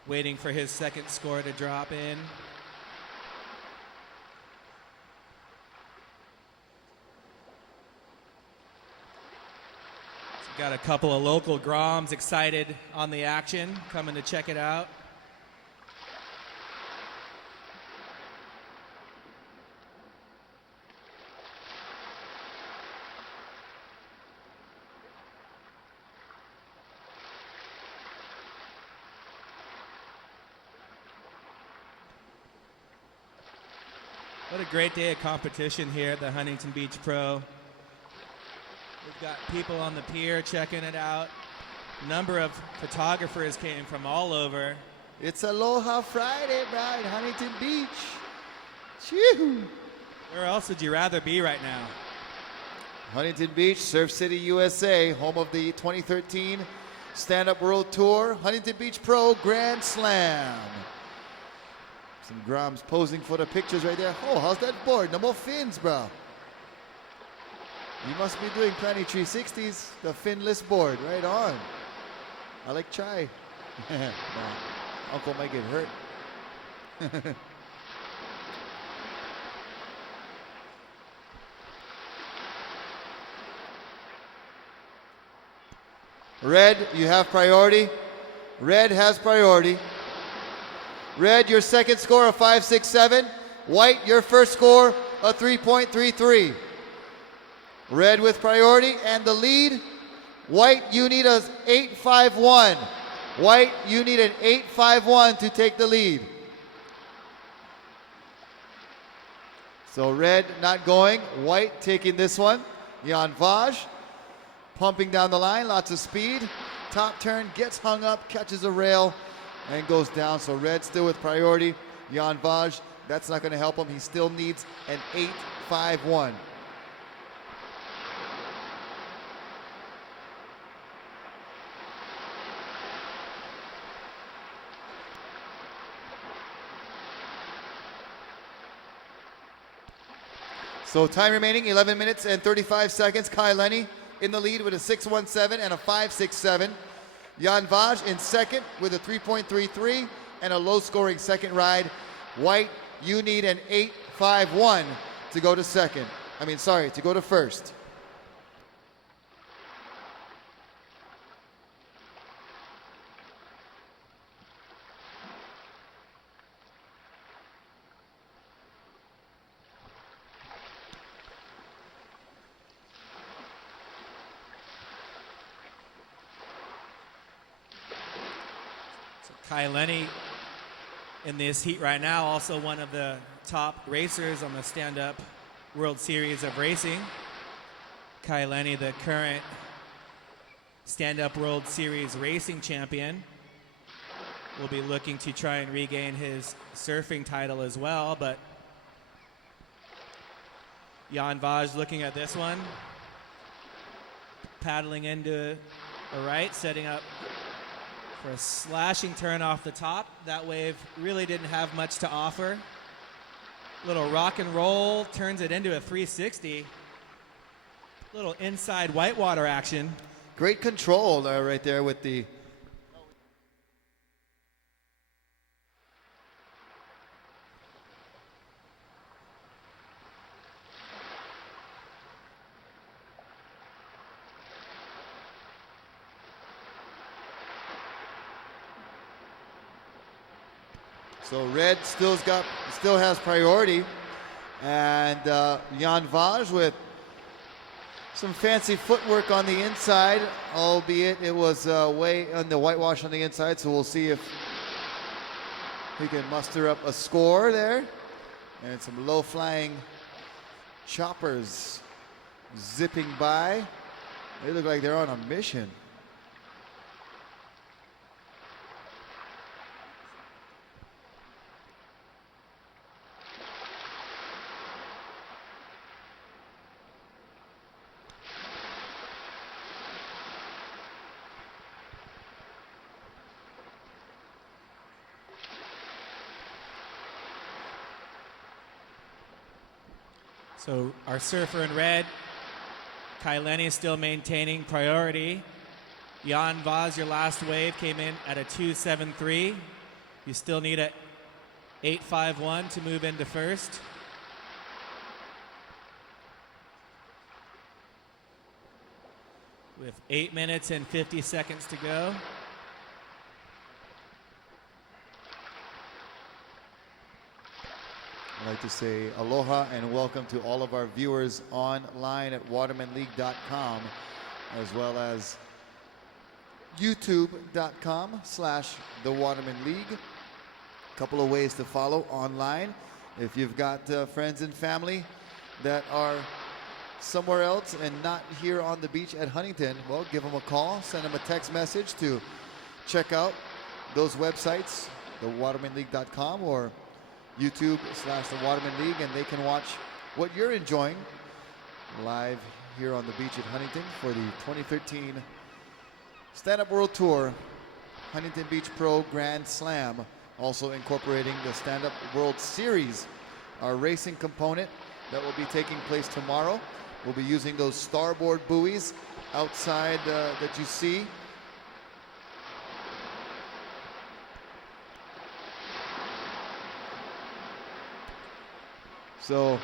waiting for his second score to drop in. So got a couple of local Groms excited on the action, coming to check it out. What a great day of competition here at the Huntington Beach Pro. We've got people on the pier checking it out. A number of photographers came from all over. It's Aloha Friday, bro, in Huntington Beach. Chee-hoo. Where else would you rather be right now? Huntington Beach, Surf City, USA, home of the 2013 Stand-Up World Tour, Huntington Beach Pro Grand Slam. Some Groms posing for the pictures right there. Oh, how's that board? No more fins, bro. You must be doing plenty 360s. The finless board, right on. I like chai. No, Uncle might get hurt. Red, you have priority. Red has priority. Red, your second score of 5.67. White, your first score of 3.33. Red with priority and the lead. White, you need a 8.51. White, you need an 8.51 to take the lead. So red not going. White taking this one. Jan Vaj pumping down the line, lots of speed. Top turn, gets hung up, catches a rail, and goes down. So red still with priority. Jan Vaj, that's not going to help him. He still needs an 8.51. So time remaining, 11 minutes and 35 seconds. Kai Lenny in the lead with a 6.17 and a 5.67. Jan Vaj in second with a 3.33 and a low-scoring second ride. White, you need an 8.51 to go to second. To go to first. Kai Lenny in this heat right now, also one of the top racers on the Stand-Up World Series of Racing. Kai Lenny, the current Stand-Up World Series Racing champion, will be looking to try and regain his surfing title as well, but Jan Vaj looking at this one, paddling into the right, setting up for a slashing turn off the top. That wave really didn't have much to offer. Little rock and roll, turns it into a 360. Little inside whitewater action. Great control right there with the... So red still has priority, and Jan Vaj with some fancy footwork on the inside, albeit it was way on the whitewash on the inside. So we'll see if he can muster up a score there, and some low-flying choppers zipping by. They look like they're on a mission. So our surfer in red, Kai Lenny is still maintaining priority. Jan Vaz, your last wave, came in at a 2.73. You still need a 8.51 to move into first. With 8 minutes and 50 seconds to go. I'd like to say aloha and welcome to all of our viewers online at watermanleague.com, as well as youtube.com/The Waterman League. A couple of ways to follow online. If you've got friends and family that are somewhere else and not here on the beach at Huntington, well, give them a call, send them a text message to check out those websites, thewatermanleague.com or YouTube/The Waterman League, and they can watch what you're enjoying live here on the beach at Huntington for the 2013 Stand-Up World Tour Huntington Beach Pro Grand Slam, also incorporating the Stand-Up World Series, our racing component that will be taking place tomorrow. We'll be using those starboard buoys outside that you see. So,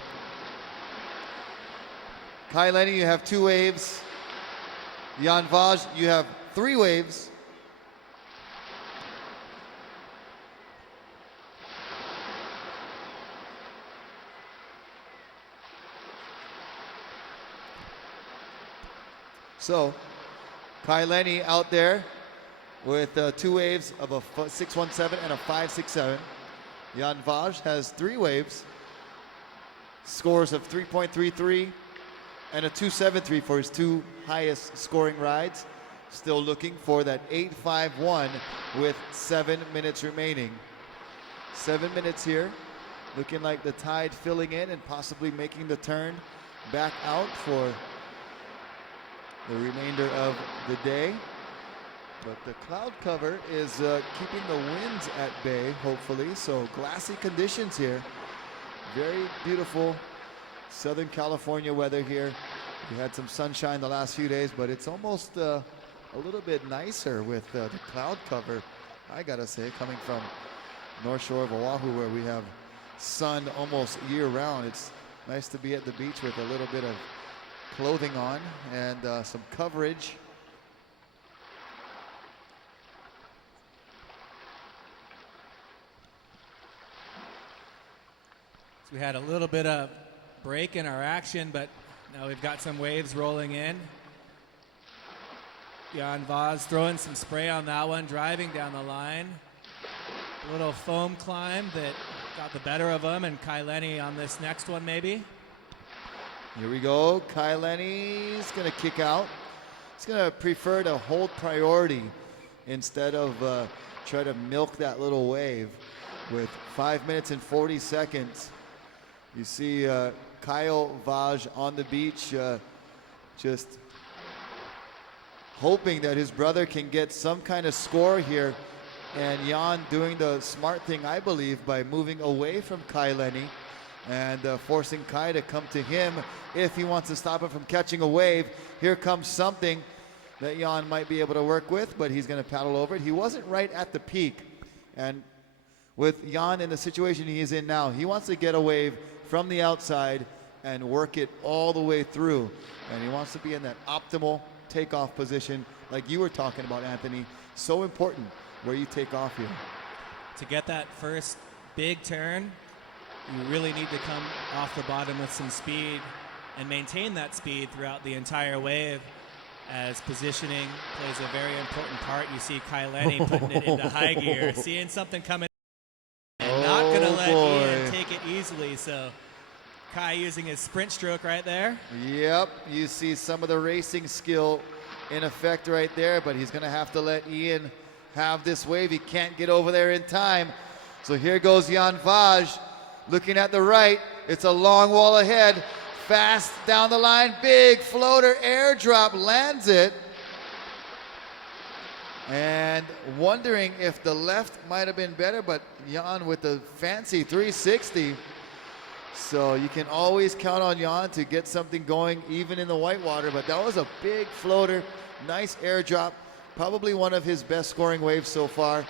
Kai Lenny, you have 2 waves. Jan Vaz, you have 3 waves. So, Kai Lenny out there with 2 waves of a 6.17 and a 5.67. Jan Vaz has 3 waves. Scores of 3.33 and a 2.73 for his 2 highest scoring rides. Still looking for that 8.51 with 7 minutes remaining. 7 minutes here. Looking like the tide filling in and possibly making the turn back out for the remainder of the day. But the cloud cover is keeping the winds at bay, hopefully. So glassy conditions here. Very beautiful Southern California weather here. We had some sunshine the last few days, but it's almost a little bit nicer with the cloud cover, I gotta say, coming from North Shore of Oahu, where we have sun almost year round. It's nice to be at the beach with a little bit of clothing on and some coverage. So we had a little bit of break in our action, but now we've got some waves rolling in. Jan Vaz throwing some spray on that one, driving down the line. A little foam climb that got the better of him, and Kai Lenny on this next one maybe. Here we go. Kai Lenny's gonna kick out. He's gonna prefer to hold priority instead of try to milk that little wave. With 5 minutes and 40 seconds, you see Kyle Vaz on the beach just hoping that his brother can get some kind of score here, and Jan doing the smart thing, I believe, by moving away from Kai Lenny and forcing Kai to come to him if he wants to stop him from catching a wave. Here comes something that Jan might be able to work with, but he's going to paddle over it. He wasn't right at the peak, and with Jan in the situation he is in now, he wants to get a wave from the outside and work it all the way through, and he wants to be in that optimal takeoff position like you were talking about, Anthony. So important where you take off here. To get that first big turn, you really need to come off the bottom with some speed and maintain that speed throughout the entire wave, as positioning plays a very important part. You see Kai Lenny putting it into high gear, seeing something coming and not going to let Ian take it easily. So Kai using his sprint stroke right there. Yep, you see some of the racing skill in effect right there, but he's going to have to let Ian have this wave. He can't get over there in time. So here goes Jan Vaz looking at the right. It's a long wall ahead. Fast down the line, big floater airdrop, lands it. And wondering if the left might have been better, but Jan with the fancy 360 So you can always count on Jan to get something going even in the whitewater, but that was a big floater, nice air drop, probably one of his best scoring waves so far.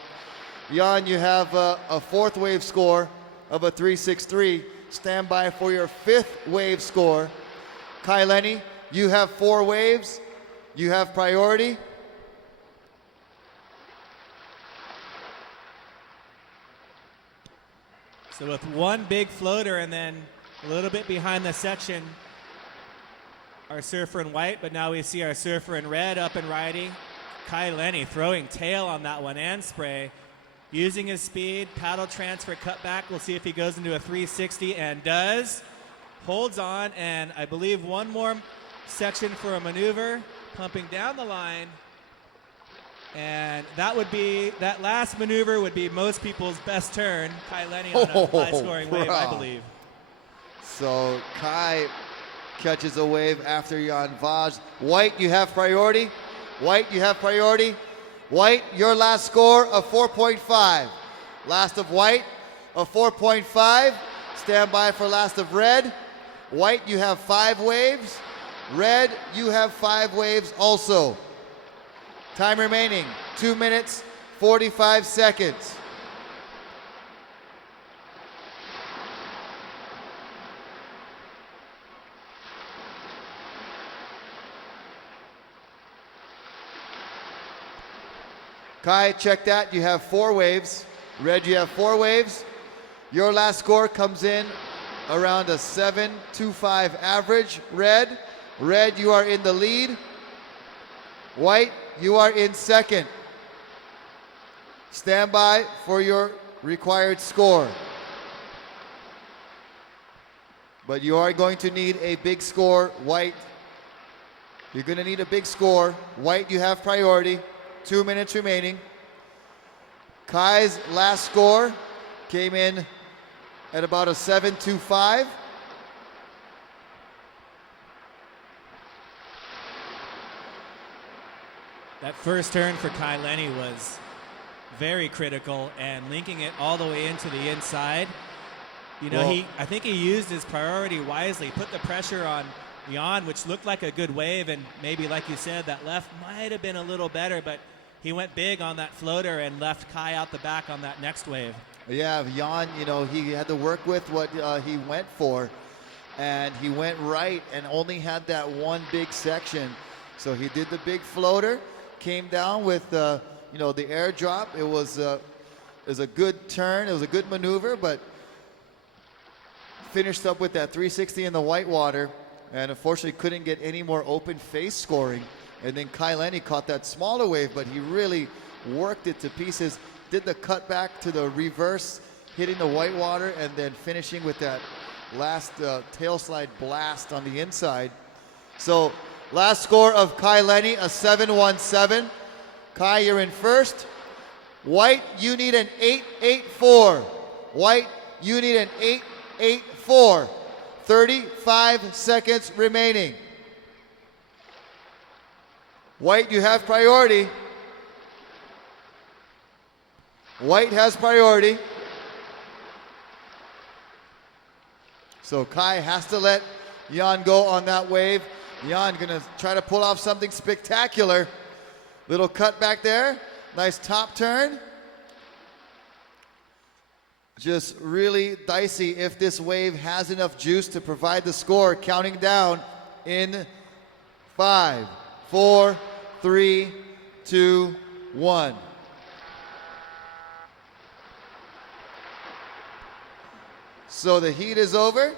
Jan, you have a fourth wave score of a 3.63. Stand by for your fifth wave score. Kai Lenny, you have 4 waves. You have priority. So with one big floater and then a little bit behind the section, our surfer in white, but now we see our surfer in red up and riding. Kai Lenny throwing tail on that one and spray. Using his speed, paddle transfer, cut back. We'll see if he goes into a 360 and does. Holds on, and I believe one more section for a maneuver. Pumping down the line. And that last maneuver would be most people's best turn. Kai Lenny on a high-scoring wave, I believe. So Kai catches a wave after Jan Vaj. White, you have priority. White, you have priority. White, your last score of 4.5. Last of white of 4.5. Stand by for last of red. White, you have 5 waves. Red, you have 5 waves also. Time remaining, 2 minutes, 45 seconds. Kai, check that. You have 4 waves. Red, you have 4 waves. Your last score comes in around a 7.25 average. Red, you are in the lead. White, you are in second. Stand by for your required score. But you are going to need a big score. White, you're going to need a big score. White, you have priority. 2 minutes remaining. Kai's last score came in at about a 7.25. That first turn for Kai Lenny was very critical, and linking it all the way into the inside. You know, I think he used his priority wisely, put the pressure on Jan, which looked like a good wave, and maybe, like you said, that left might have been a little better, but he went big on that floater and left Kai out the back on that next wave. Yeah, Jan, you know, he had to work with what he went for, and he went right and only had that one big section. So he did the big floater, came down with, you know, the air drop. It was a good turn. It was a good maneuver, but finished up with that 360 in the whitewater, and unfortunately couldn't get any more open face scoring. And then Kai Lenny caught that smaller wave, but he really worked it to pieces. Did the cut back to the reverse, hitting the whitewater, and then finishing with that last tail slide blast on the inside. So last score of Kai Lenny, a 7.17. Kai, you're in first. White, you need an 8.84. White, you need an 8.84. 35 seconds remaining. White, you have priority. White has priority. So Kai has to let Jan go on that wave. Jan gonna try to pull off something spectacular. Little cut back there. Nice top turn. Just really dicey if this wave has enough juice to provide the score. Counting down in 5, 4, 3, 2, 1. So the heat is over.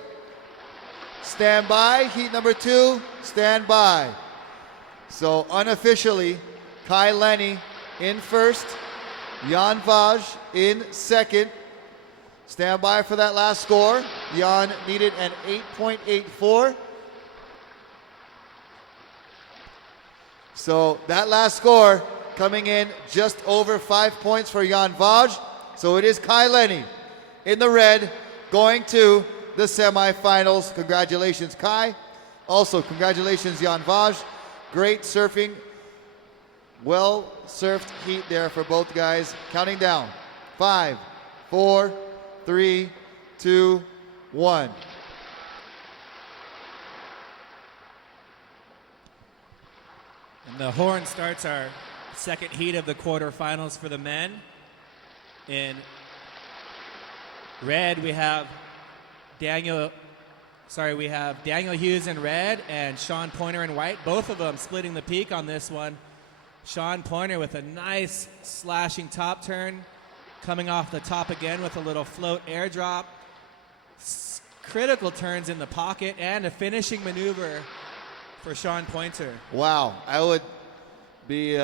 Stand by. Heat number 2, stand by. So unofficially, Kai Lenny in first, Jan Vaj in second. Stand by for that last score. Jan needed an 8.84. So that last score coming in just over 5 points for Jan Vaj. So it is Kai Lenny in the red going to the semifinals. Congratulations, Kai. Also, congratulations, Jan Vaj. Great surfing. Well surfed heat there for both guys. Counting down. 5, 4, 3, 2, 1. The horn starts our second heat of the quarterfinals for the men. In red, we have Daniel Hughes in red and Sean Pointer in white. Both of them splitting the peak on this one. Sean Pointer with a nice slashing top turn, coming off the top again with a little float airdrop. Critical turns in the pocket and a finishing maneuver for Sean Pointer. Wow, I would be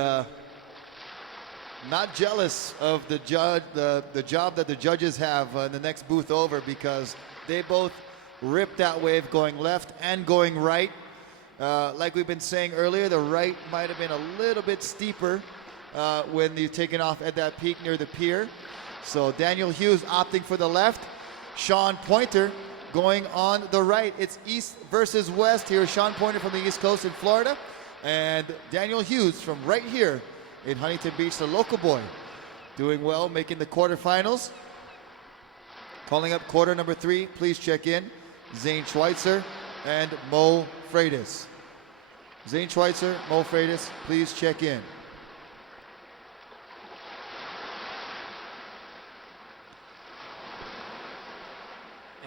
not jealous of the job that the judges have in the next booth over, because they both ripped that wave going left and going right. Like we've been saying earlier, the right might have been a little bit steeper when you're taking off at that peak near the pier. So Daniel Hughes opting for the left. Sean Pointer going on the right. It's east versus west here. Sean Pointer from the East Coast in Florida, and Daniel Hughes from right here in Huntington Beach, the local boy, doing well, making the quarterfinals. Calling up quarter number 3, please check in. Zane Schweitzer and Mo Freitas. Zane Schweitzer, Mo Freitas, please check in.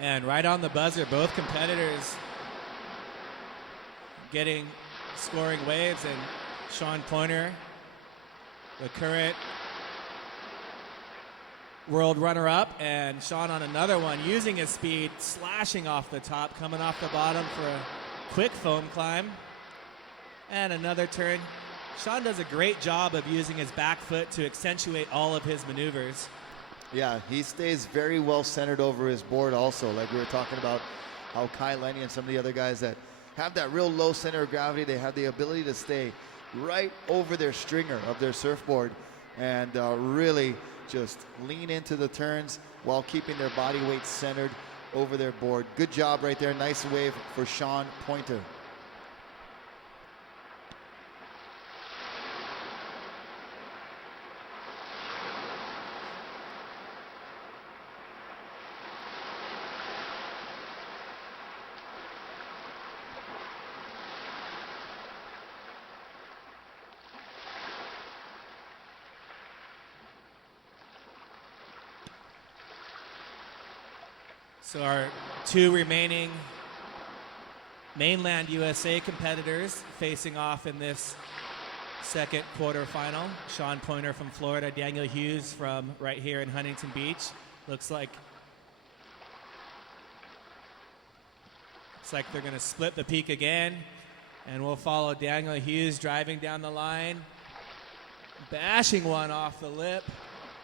And right on the buzzer, both competitors scoring waves, and Sean Pointer, the current world runner-up, and Sean on another one, using his speed, slashing off the top, coming off the bottom for a quick foam climb. And another turn. Sean does a great job of using his back foot to accentuate all of his maneuvers. Yeah, he stays very well centered over his board also. Like we were talking about how Kai Lenny and some of the other guys that have that real low center of gravity, they have the ability to stay right over their stringer of their surfboard and really just lean into the turns while keeping their body weight centered over their board. Good job right there. Nice wave for Sean Pointer. So our two remaining mainland USA competitors facing off in this second quarterfinal. Sean Pointer from Florida, Daniel Hughes from right here in Huntington Beach. Looks like they're going to split the peak again, and we'll follow Daniel Hughes driving down the line, bashing one off the lip.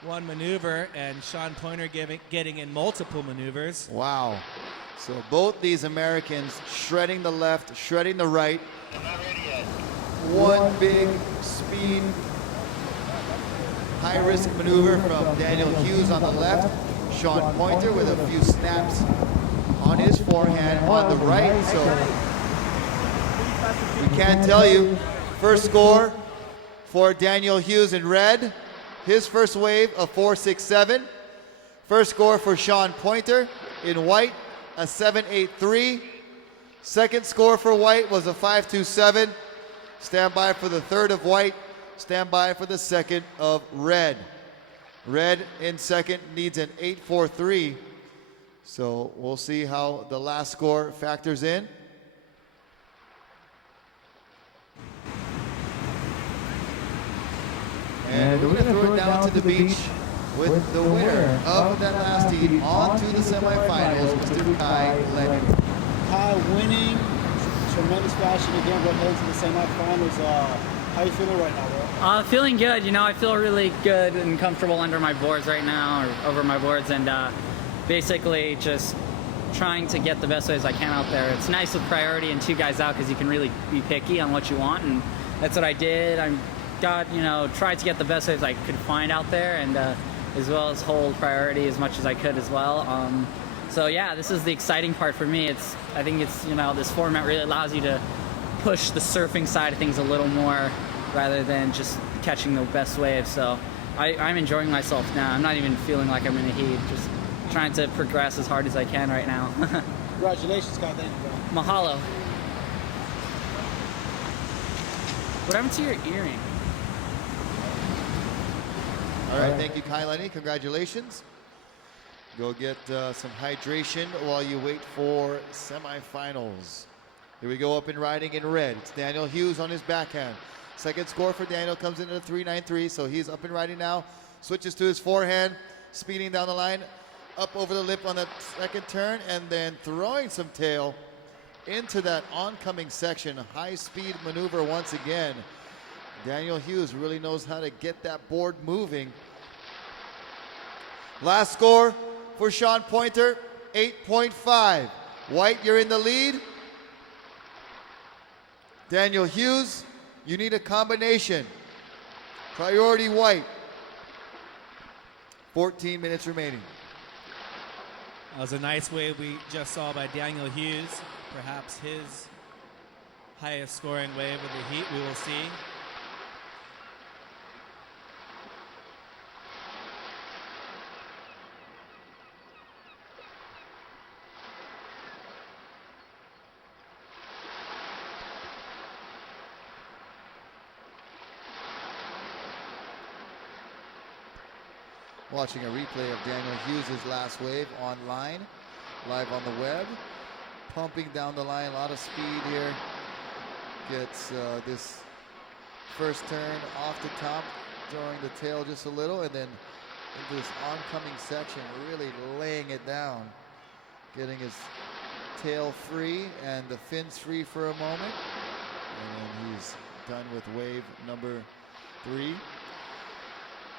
One maneuver, and Sean Pointer getting in multiple maneuvers. Wow. So both these Americans shredding the left, shredding the right. One big speed, high-risk maneuver from Daniel Hughes on the left. Sean Pointer with a few snaps on his forehand on the right. So we can't tell you. First score for Daniel Hughes in red. His first wave, a 4.67. First score for Sean Pointer in white, a 7.83. Second score for white was a 5.27. Stand by for the third of white. Stand by for the second of red. Red in second needs an 8.43. So we'll see how the last score factors in. And we're going to throw it down to the beach with the winner of that last heat on to the semifinals, Mr. Kai Lenny. Kai winning, tremendous fashion again, going into the semifinals. How you feeling right now, bro? Feeling good. You know, I feel really good and comfortable under my boards right now, or over my boards, and basically just trying to get the best waves I can out there. It's nice with priority and 2 guys out because you can really be picky on what you want, and that's what I did. Tried to get the best waves I could find out there, and as well as hold priority as much as I could as well. So yeah, this is the exciting part for me. I think this format really allows you to push the surfing side of things a little more rather than just catching the best waves. So I'm enjoying myself now. I'm not even feeling like I'm in a heat, just trying to progress as hard as I can right now. Congratulations, Kai. Thank you, bro. Mahalo. What happened to your earring? All right, thank you, Kai Lenny. Congratulations. Go get some hydration while you wait for semifinals. Here we go, up and riding in red. It's Daniel Hughes on his backhand. Second score for Daniel comes into the 3-9-3, so he's up and riding now. Switches to his forehand, speeding down the line, up over the lip on that second turn, and then throwing some tail into that oncoming section. High-speed maneuver once again. Daniel Hughes really knows how to get that board moving. Last score for Sean Pointer, 8.5. White, you're in the lead. Daniel Hughes, you need a combination. Priority White. 14 minutes remaining. That was a nice wave we just saw by Daniel Hughes. Perhaps his highest scoring wave of the heat, we will see. Watching a replay of Daniel Hughes' last wave online, live on the web. Pumping down the line, a lot of speed here. Gets this first turn off the top, throwing the tail just a little, and then into this oncoming section, really laying it down. Getting his tail free and the fins free for a moment. And then he's done with wave number 3.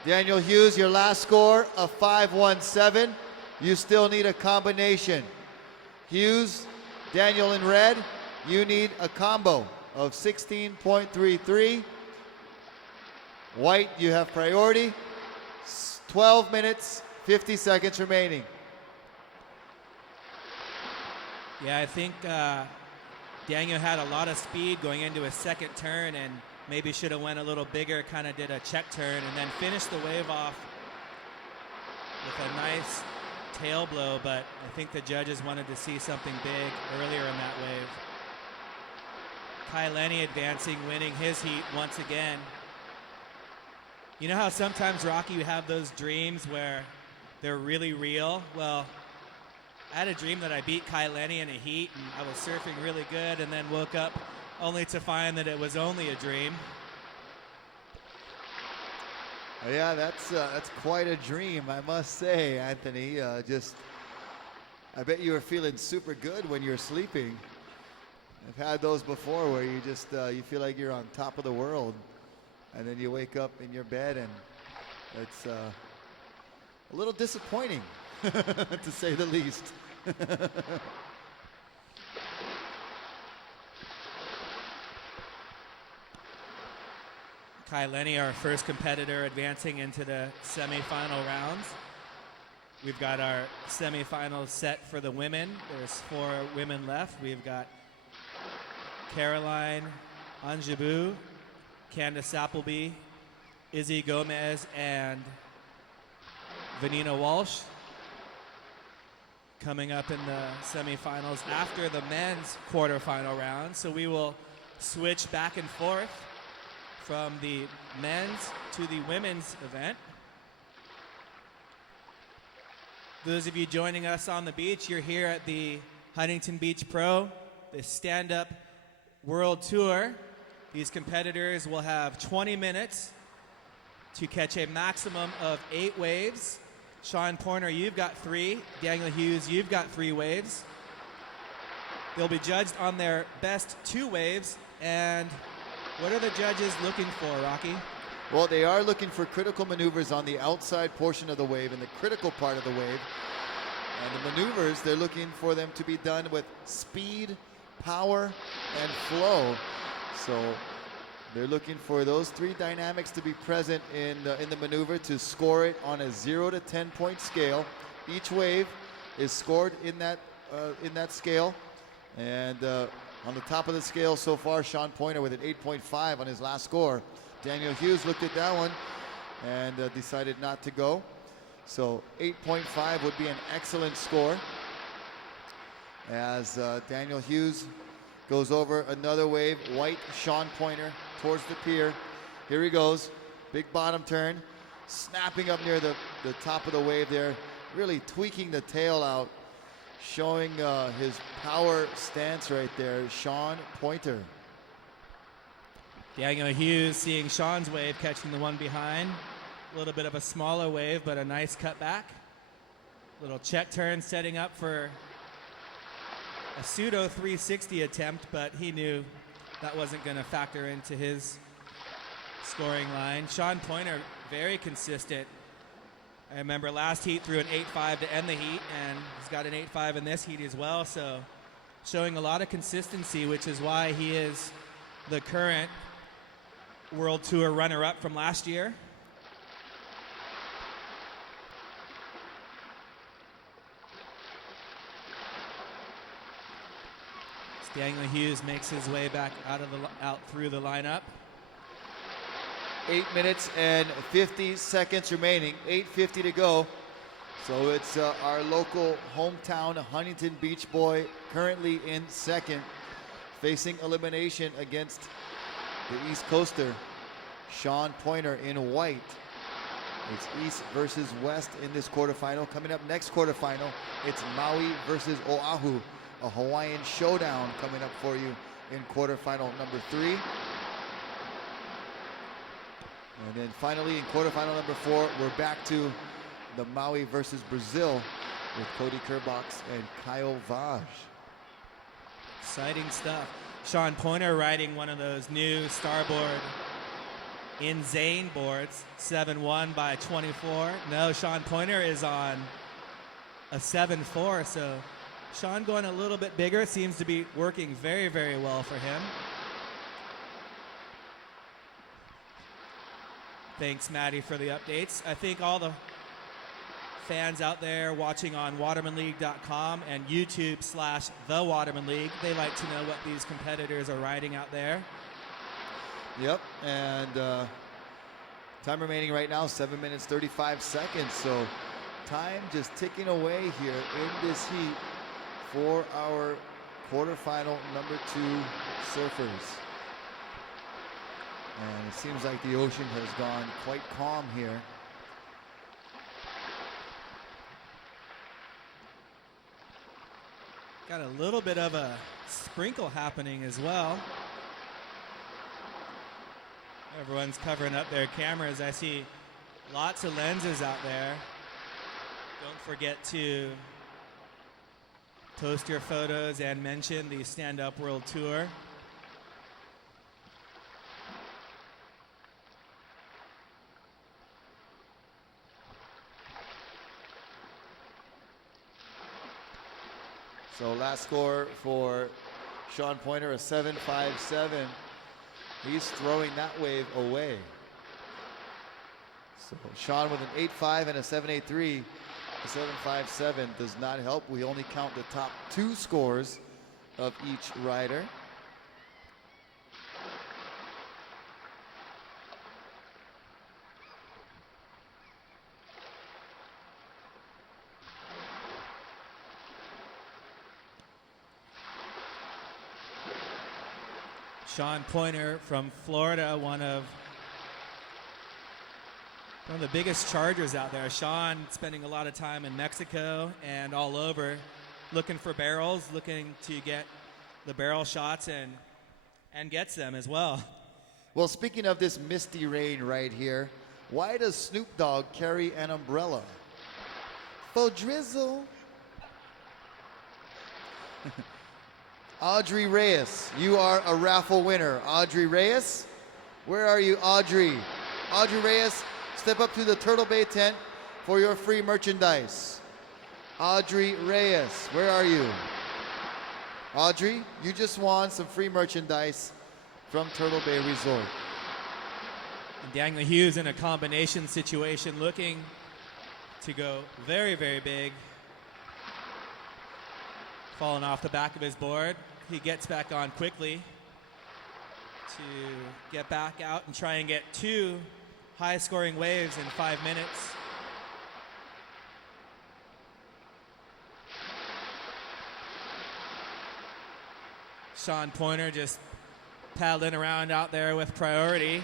Daniel Hughes, your last score, a 5-1-7. You still need a combination. Hughes, Daniel in red, you need a combo of 16.33. White, you have priority. 12 minutes, 50 seconds remaining. Yeah, I think Daniel had a lot of speed going into his second turn and maybe should have went a little bigger, kind of did a check turn and then finished the wave off with a nice tail blow, but I think the judges wanted to see something big earlier in that wave. Kai Lenny advancing, winning his heat once again. You know how sometimes, Rocky, you have those dreams where they're really real? Well, I had a dream that I beat Kai Lenny in a heat and I was surfing really good and then woke up only to find that it was only a dream. Yeah, that's quite a dream, I must say, Anthony. I bet you were feeling super good when you're sleeping. I've had those before where you just you feel like you're on top of the world, and then you wake up in your bed and it's a little disappointing, to say the least. Kai Lenny, our first competitor, advancing into the semifinal rounds. We've got our semifinals set for the women. There's 4 women left. We've got Caroline Anjabou, Candace Appleby, Izzy Gomez, and Vanina Walsh coming up in the semifinals after the men's quarterfinal round. So we will switch back and forth from the men's to the women's event. Those of you joining us on the beach, you're here at the Huntington Beach Pro, the stand-up world tour. These competitors will have 20 minutes to catch a maximum of 8 waves. Sean Pointer, you've got 3. Daniel Hughes, you've got 3 waves. They'll be judged on their best 2 waves. And what are the judges looking for, Rocky? Well, they are looking for critical maneuvers on the outside portion of the wave, in the critical part of the wave. And the maneuvers, they're looking for them to be done with speed, power, and flow. So they're looking for those 3 dynamics to be present in the maneuver to score it on a 0 to 10 point scale. Each wave is scored in that scale. And on the top of the scale so far, Sean Pointer with an 8.5 on his last score. Daniel Hughes looked at that one and decided not to go. So 8.5 would be an excellent score as Daniel Hughes goes over another wave. White, Sean Pointer, towards the pier. Here he goes. Big bottom turn. Snapping up near the top of the wave there. Really tweaking the tail out. Showing his power stance right there. Sean Pointer. Daniel Hughes seeing Sean's wave, catching the one behind. A little bit of a smaller wave, but a nice cutback. Little check turn setting up for a pseudo 360 attempt, but he knew that wasn't going to factor into his scoring line. Sean Pointer, very consistent. I remember last heat threw an 8.5 to end the heat, and he's got an 8.5 in this heat as well, so showing a lot of consistency, which is why he is the current World Tour runner-up from last year. Daniel Hughes makes his way back out through the lineup. 8 minutes and 50 seconds remaining. 8:50 to go. So it's our local hometown Huntington Beach boy currently in second, facing elimination against the East Coaster, Sean Pointer in white. It's East versus West in this quarterfinal. Coming up next quarterfinal, it's Maui versus Oahu. A Hawaiian showdown coming up for you in quarterfinal number 3. And then finally in quarterfinal number 4, we're back to the Maui versus Brazil with Cody Kerbox and Kyle Vaj. Exciting stuff. Sean Pointer riding one of those new Starboard in Zane boards, 7-1 by 24. No, Sean Pointer is on a 7-4, so Sean going a little bit bigger seems to be working very, very well for him. Thanks, Maddie, for the updates. I think all the fans out there watching on watermanleague.com and YouTube/The Waterman League, they like to know what these competitors are riding out there. Yep, and time remaining right now, 7 minutes, 35 seconds. So time just ticking away here in this heat for our quarterfinal number 2 surfers. And it seems like the ocean has gone quite calm here. Got a little bit of a sprinkle happening as well. Everyone's covering up their cameras. I see lots of lenses out there. Don't forget to post your photos and mention the Stand Up World Tour. So last score for Sean Pointer, a 7.57. He's throwing that wave away. So Sean with an 8.5 and a 7.83. A 7.57 does not help. We only count the top 2 scores of each rider. Sean Pointer from Florida, one of the biggest chargers out there. Sean spending a lot of time in Mexico and all over, looking for barrels, looking to get the barrel shots and gets them as well. Well, speaking of this misty rain right here, why does Snoop Dogg carry an umbrella? For drizzle. Audrey Reyes, you are a raffle winner. Audrey Reyes, where are you, Audrey? Audrey Reyes, step up to the Turtle Bay tent for your free merchandise. Audrey Reyes, where are you? Audrey, you just won some free merchandise from Turtle Bay Resort. And Daniel Hughes in a combination situation, looking to go very, very big. Falling off the back of his board. He gets back on quickly to get back out and try and get 2 high-scoring waves in 5 minutes. Sean Pointer just paddling around out there with priority.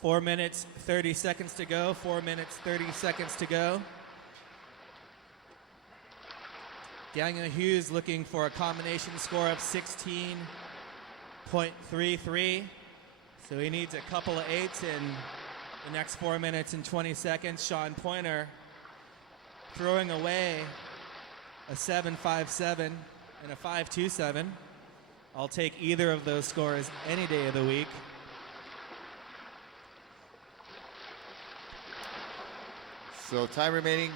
Four minutes, 30 seconds to go. 4 minutes, 30 seconds to go. Daniel Hughes looking for a combination score of 16.33. So he needs a couple of eights in the next 4 minutes and 20 seconds. Sean Pointer throwing away a 7.57 and a 5.27. I'll take either of those scores any day of the week. So time remaining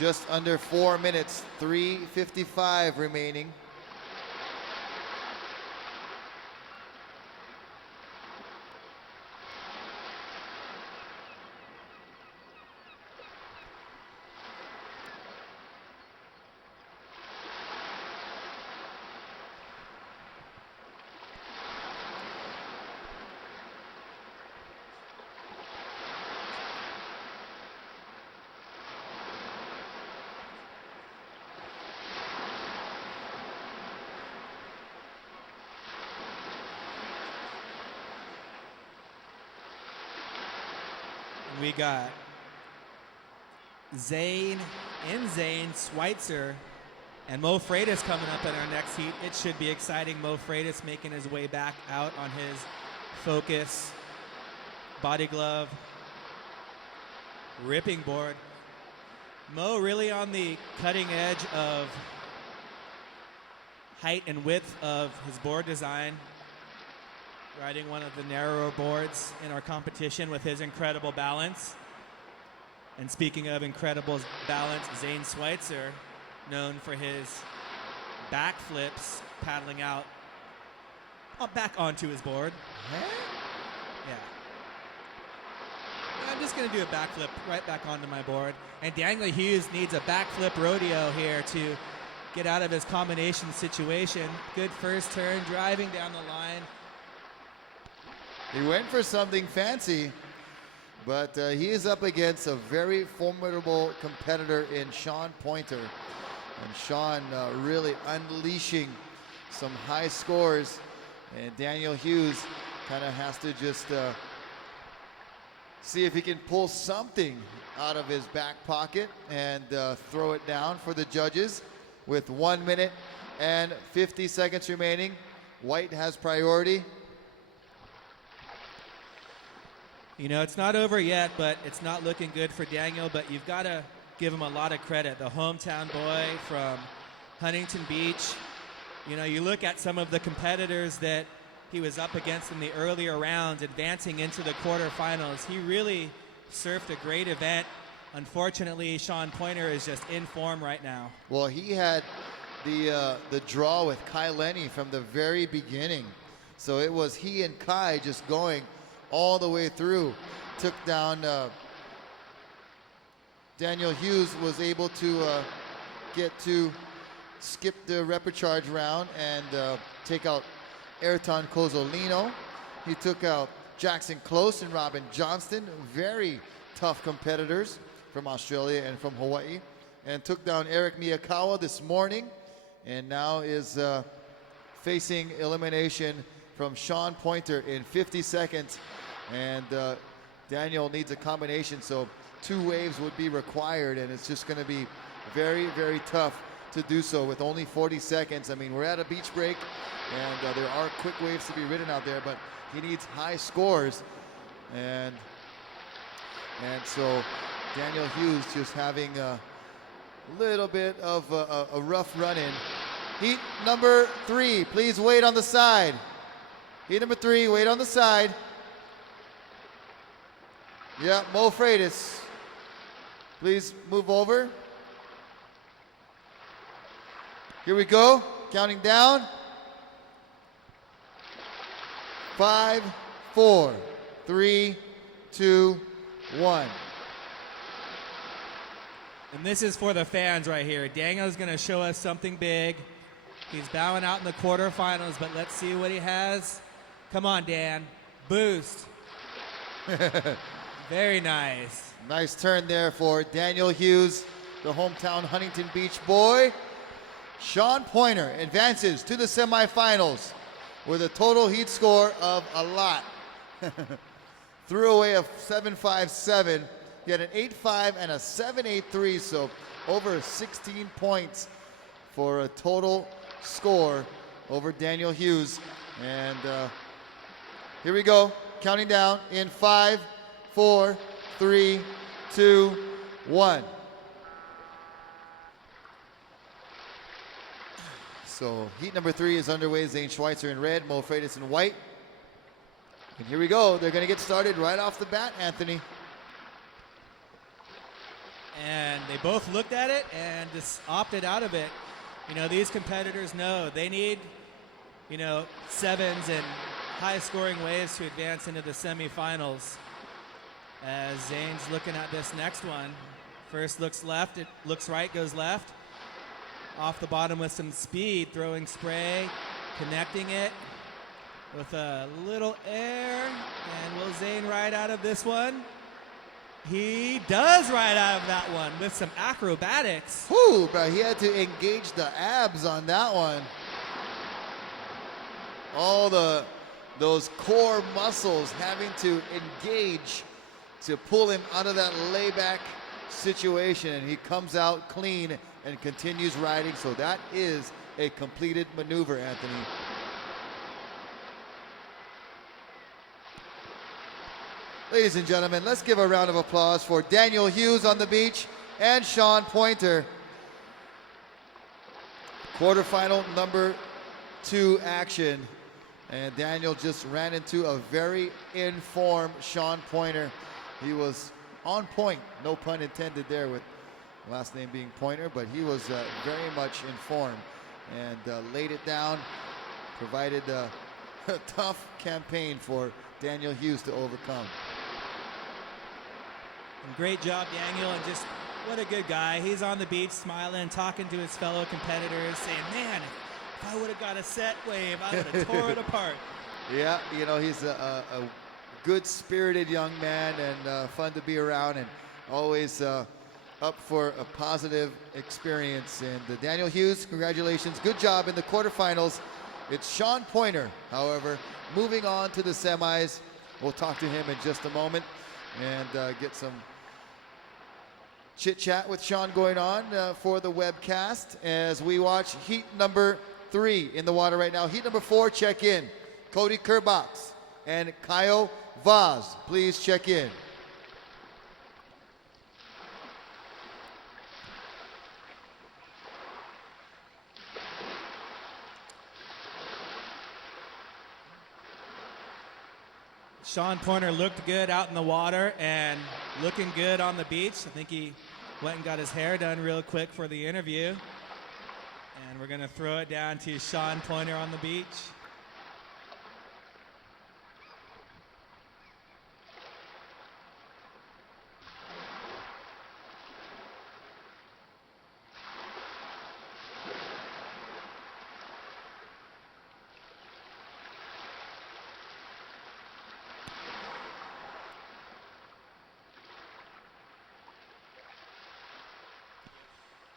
just under 4 minutes, 3:55 remaining. We got Zane Schweitzer and Mo Freitas coming up in our next heat. It should be exciting. Mo Freitas making his way back out on his Focus body glove ripping board. Mo really on the cutting edge of height and width of his board design, riding one of the narrower boards in our competition with his incredible balance. And speaking of incredible balance, Zane Schweitzer, known for his backflips, paddling out back onto his board. Yeah. I'm just going to do a backflip right back onto my board. And Daniel Hughes needs a backflip rodeo here to get out of his combination situation. Good first turn, driving down the line. He went for something fancy, but he is up against a very formidable competitor in Sean Pointer. And Sean really unleashing some high scores. And Daniel Hughes kind of has to just see if he can pull something out of his back pocket and throw it down for the judges with 1 minute and 50 seconds remaining. White has priority. You know, it's not over yet, but it's not looking good for Daniel, but you've got to give him a lot of credit. The hometown boy from Huntington Beach. You know, you look at some of the competitors that he was up against in the earlier rounds, advancing into the quarterfinals. He really surfed a great event. Unfortunately, Sean Pointer is just in form right now. Well, he had the draw with Kai Lenny from the very beginning. So it was he and Kai just going all the way through. Took down Daniel Hughes, was able to skip the repecharge round and take out Ayrton Cozzolino. He took out Jackson Close and Robin Johnston, very tough competitors from Australia and from Hawaii, and took down Eric Miyakawa this morning, and now is facing elimination from Sean Pointer in 50 seconds. And Daniel needs a combination, so 2 waves would be required, and it's just going to be very, very tough to do so with only 40 seconds. I mean, we're at a beach break, and there are quick waves to be ridden out there, but he needs high scores. And so Daniel Hughes just having a little bit of a rough run-in. Heat number 3, please wait on the side. Heat number 3, wait on the side. Yeah, Mo Freitas, please move over. Here we go, counting down. 5, 4, 3, 2, 1. And this is for the fans right here. Daniel's going to show us something big. He's bowing out in the quarterfinals, but let's see what he has. Come on, Dan. Boost. Very nice. Nice turn there for Daniel Hughes, the hometown Huntington Beach boy. Sean Pointer advances to the semifinals with a total heat score of a lot. Threw away a 7.57. He had an 8.5 and a 7.83, so over 16 points for a total score over Daniel Hughes. And here we go, counting down in 5, 4, 3, 2, 1. So heat number 3 is underway. Zane Schweitzer in red, Mo Freitas in white. And here we go. They're going to get started right off the bat, Anthony. And they both looked at it and just opted out of it. You know, these competitors know they need, you know, sevens and high-scoring waves to advance into the semifinals. As Zane's looking at this next one. First looks left, it looks right, goes left. Off the bottom with some speed, throwing spray, connecting it with a little air. And will Zane ride out of this one? He does ride out of that one with some acrobatics. Whew, but he had to engage the abs on that one. All those core muscles having to engage to pull him out of that layback situation, and he comes out clean and continues riding. So that is a completed maneuver, Anthony. Ladies and gentlemen, let's give a round of applause for Daniel Hughes on the beach and Sean Pointer. Quarterfinal number 2 action. And Daniel just ran into a very in-form Sean Pointer. He was on point, no pun intended there with last name being Pointer, but he was very much in form and laid it down, provided a tough campaign for Daniel Hughes to overcome. And great job, Daniel, and just what a good guy. He's on the beach smiling, talking to his fellow competitors, saying, man, if I would have got a set wave, I would have tore it apart. Yeah, you know, he's a good-spirited young man and fun to be around, and always up for a positive experience. And Daniel Hughes, congratulations. Good job in the quarterfinals. It's Sean Pointer, however, moving on to the semis. We'll talk to him in just a moment and get some chit-chat with Sean going on for the webcast as we watch heat number 3 in the water right now. Heat number 4, check in. Cody Kerbox and Kyle Vaz, please check in. Sean Pointer looked good out in the water and looking good on the beach. I think he went and got his hair done real quick for the interview. And we're going to throw it down to Sean Pointer on the beach.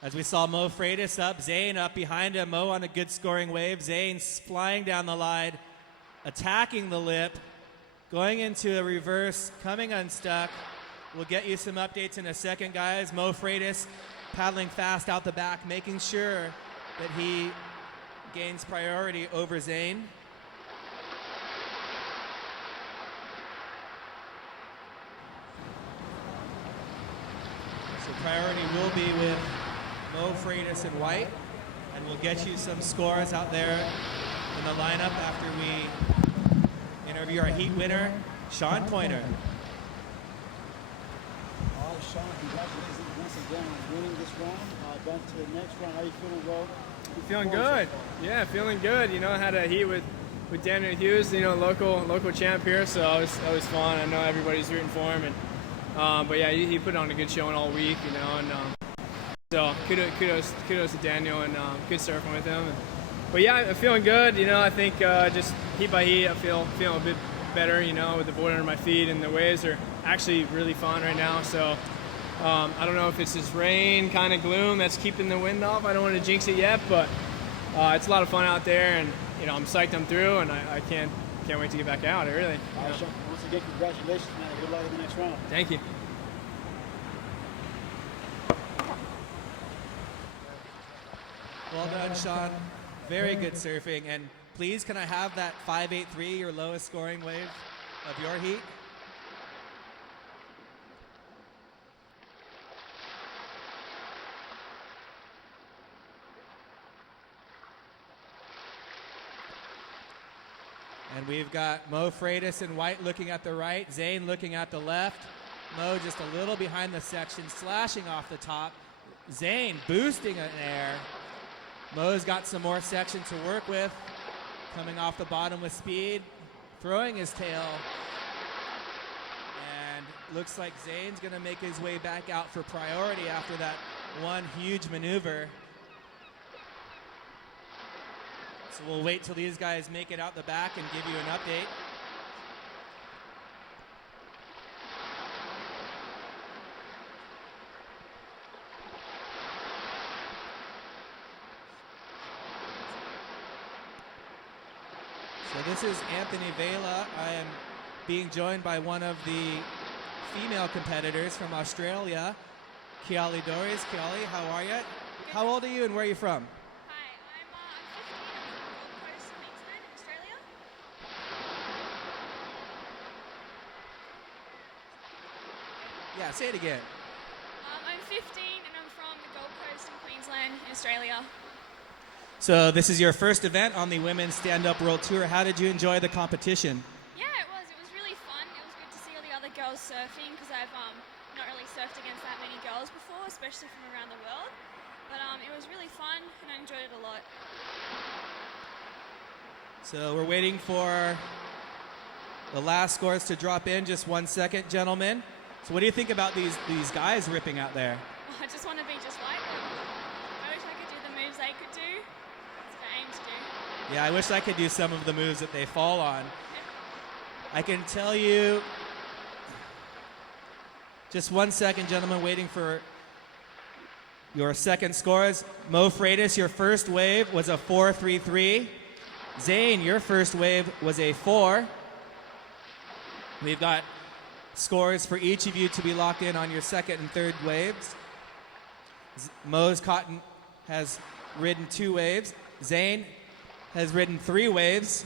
As we saw Mo Freitas up, Zane up behind him, Mo on a good scoring wave. Zane's flying down the line, attacking the lip, going into a reverse, coming unstuck. We'll get you some updates in a second, guys. Mo Freitas paddling fast out the back, making sure that he gains priority over Zane. So priority will be with Mo Freitas in white, and we'll get you some scores out there in the lineup after we interview our heat winner, Sean Pointer. All right, Sean, congratulations once again on winning this round. Down to the next round. How you feeling, bro? I'm feeling good. Yeah, feeling good. You know, I had a heat with Daniel Hughes, you know, local champ here, so it was fun. I know everybody's rooting for him, and but yeah, he put on a good showing all week, you know, and So kudos to Daniel, and good surfing with him. But yeah, I'm feeling good. You know, I think just heat by heat, I feeling a bit better. You know, with the board under my feet, and the waves are actually really fun right now. So I don't know if it's this rain kind of gloom that's keeping the wind off. I don't want to jinx it yet, but it's a lot of fun out there, and you know, I'm psyched I'm through, and I can't wait to get back out. Really. Once again, congratulations, man. Good luck in the next round. Thank you. Well done, Sean. Very good surfing. And please, can I have that 5.83, your lowest scoring wave of your heat? And we've got Mo Freitas in white looking at the right, Zane looking at the left. Mo just a little behind the section, slashing off the top. Zane boosting in air. Mo's got some more section to work with, coming off the bottom with speed, throwing his tail. And looks like Zane's gonna make his way back out for priority after that one huge maneuver. So we'll wait till these guys make it out the back and give you an update. So this is Anthony Vela. I am being joined by one of the female competitors from Australia, Kiali Doris. Kiali, how are you? How old are you and where are you from? Hi, I'm 15. I'm from Gold Coast, Queensland, Australia. Yeah, say it again. I'm 15 and I'm from the Gold Coast in Queensland, Australia. So this is your first event on the Women's Stand-Up World Tour. How did you enjoy the competition? Yeah, it was. It was really fun. It was good to see all the other girls surfing because I've not really surfed against that many girls before, especially from around the world. But it was really fun and I enjoyed it a lot. So we're waiting for the last scores to drop in. Just 1 second, gentlemen. So what do you think about these guys ripping out there? I just want to be just like them. I wish I could do the moves they could do. That's what I aim to do. Yeah, I wish I could do some of the moves that they fall on. I can tell you, just 1 second, gentlemen, waiting for your second scores. Mo Freitas, your first wave was a 4.33. Zane, your first wave was a 4. We've got scores for each of you to be locked in on your second and third waves. Mo's Cotton has ridden 2 waves. Zane has ridden 3 waves.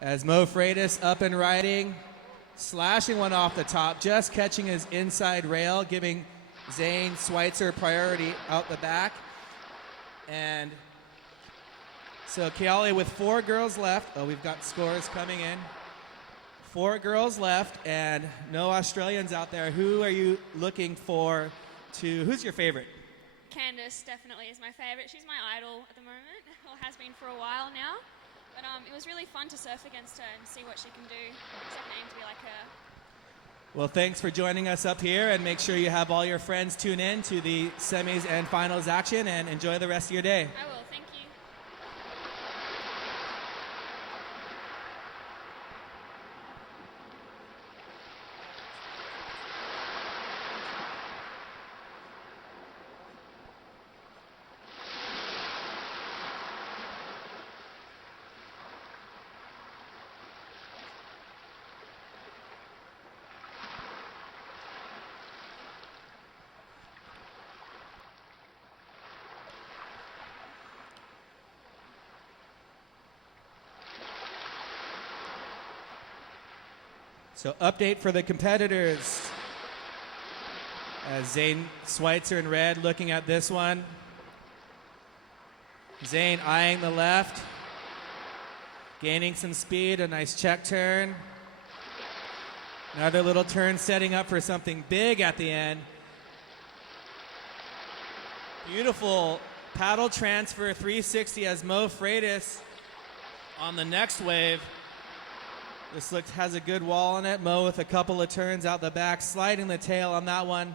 As Mo Freitas up and riding, slashing one off the top, just catching his inside rail, giving Zane Schweitzer priority out the back. And so Kiali with 4 girls left. Oh, we've got scores coming in. 4 girls left and no Australians out there. Who are you looking for to, who's your favorite? Candace definitely is my favorite. She's my idol at the moment, or has been for a while now. But it was really fun to surf against her and see what she can do. So I aim to be like her. Well, thanks for joining us up here, and make sure you have all your friends tune in to the semis and finals action, and enjoy the rest of your day. I will, thank you. So update for the competitors. As Zane Schweitzer in red looking at this one. Zane eyeing the left. Gaining some speed, a nice check turn. Another little turn setting up for something big at the end. Beautiful paddle transfer 360 as Mo Freitas on the next wave. This has a good wall on it. Mo with a couple of turns out the back, sliding the tail on that one.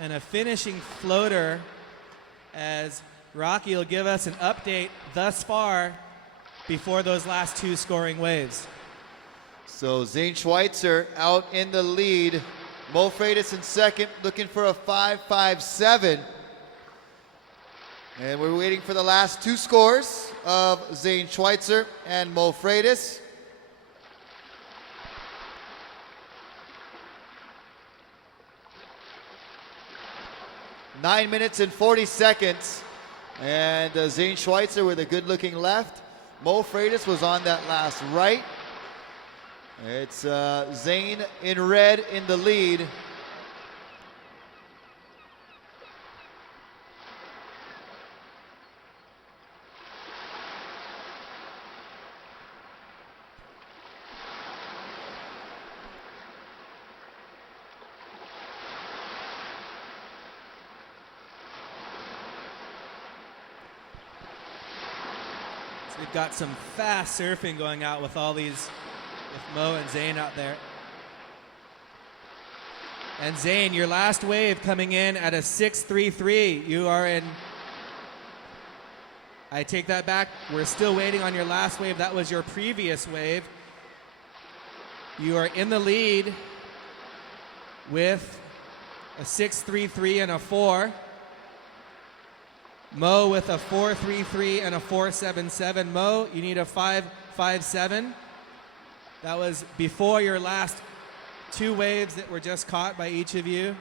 And a finishing floater as Rocky will give us an update thus far before those last two scoring waves. So Zane Schweitzer out in the lead. Mo Freitas in second, looking for a 5.57. And we're waiting for the last two scores of Zane Schweitzer and Mo Freitas. Nine minutes and 40 seconds. And Zane Schweitzer with a good-looking left. Mo Freitas was on that last right. It's Zane in red in the lead. We've got some fast surfing going out with all these, with Mo and Zane out there. And Zane, your last wave coming in at a 6.33. You are in, I take that back. We're still waiting on your last wave. That was your previous wave. You are in the lead with a 6.33 and a 4. Mo with a 4.33 and a 4.77. Mo, you need a 5.57. That was before your last two waves that were just caught by each of you.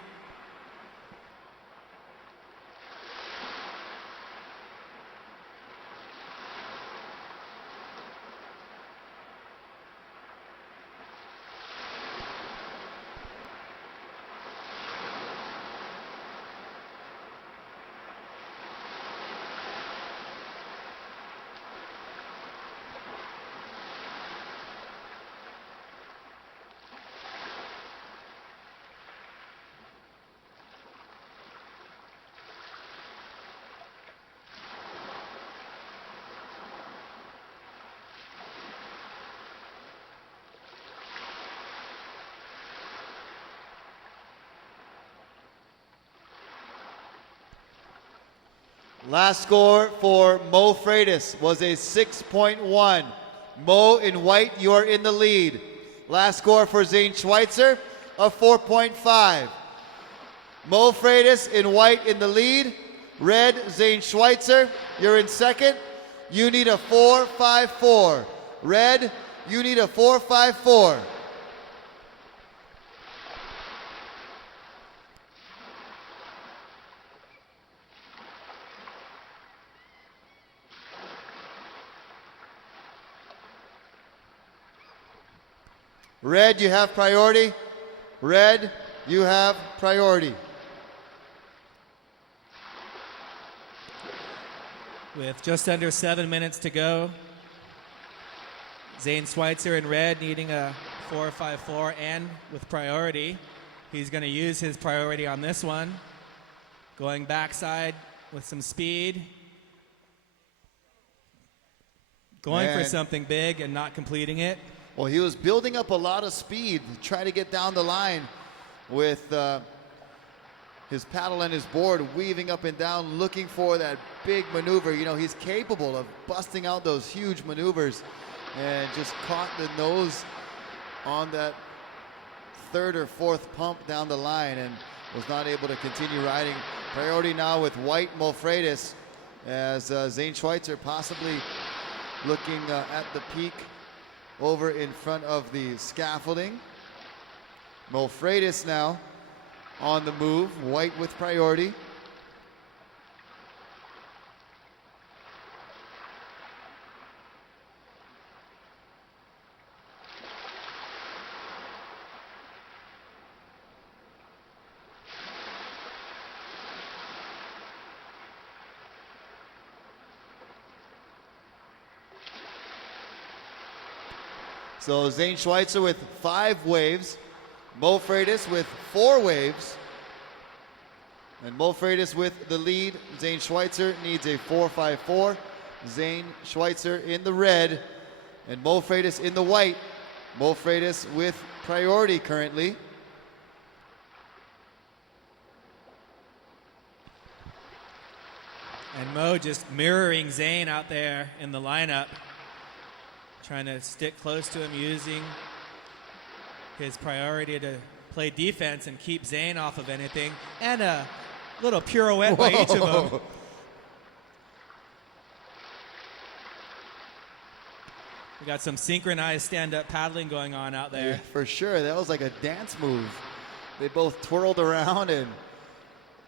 Last score for Mo Freitas was a 6.1. Mo in white, you are in the lead. Last score for Zane Schweitzer, a 4.5. Mo Freitas in white in the lead. Red, Zane Schweitzer, you're in second. You need a 4.54. Red, you need a 4.54. Red, you have priority. Red, you have priority. With just under 7 minutes to go, Zane Schweitzer in red needing a 4.54 and with priority. He's going to use his priority on this one. Going backside with some speed. Going for something big and not completing it. Well, he was building up a lot of speed to try to get down the line with his paddle and his board weaving up and down, looking for that big maneuver. You know, he's capable of busting out those huge maneuvers and just caught the nose on that third or fourth pump down the line and was not able to continue riding. Priority now with white Mo Freitas as Zane Schweitzer possibly looking at the peak over in front of the scaffolding. Mo Freitas now on the move, white with priority. So Zane Schweitzer with 5 waves, Mo Freitas with 4 waves, and Mo Freitas with the lead. Zane Schweitzer needs a 4.54. Zane Schweitzer in the red, and Mo Freitas in the white. Mo Freitas with priority currently. And Mo just mirroring Zane out there in the lineup, trying to stick close to him, using his priority to play defense and keep Zane off of anything. And a little pirouette by each of them. We got some synchronized stand-up paddling going on out there. Yeah, for sure. That was like a dance move. They both twirled around, and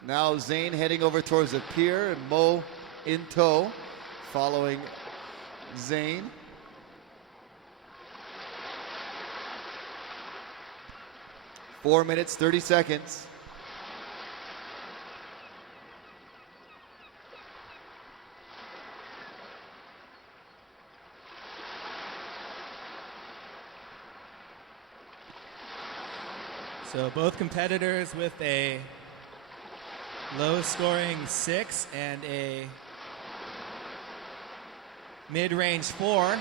now Zane heading over towards the pier and Mo in tow, following Zane. Four minutes, 30 seconds. So both competitors with a low scoring 6 and a mid-range 4.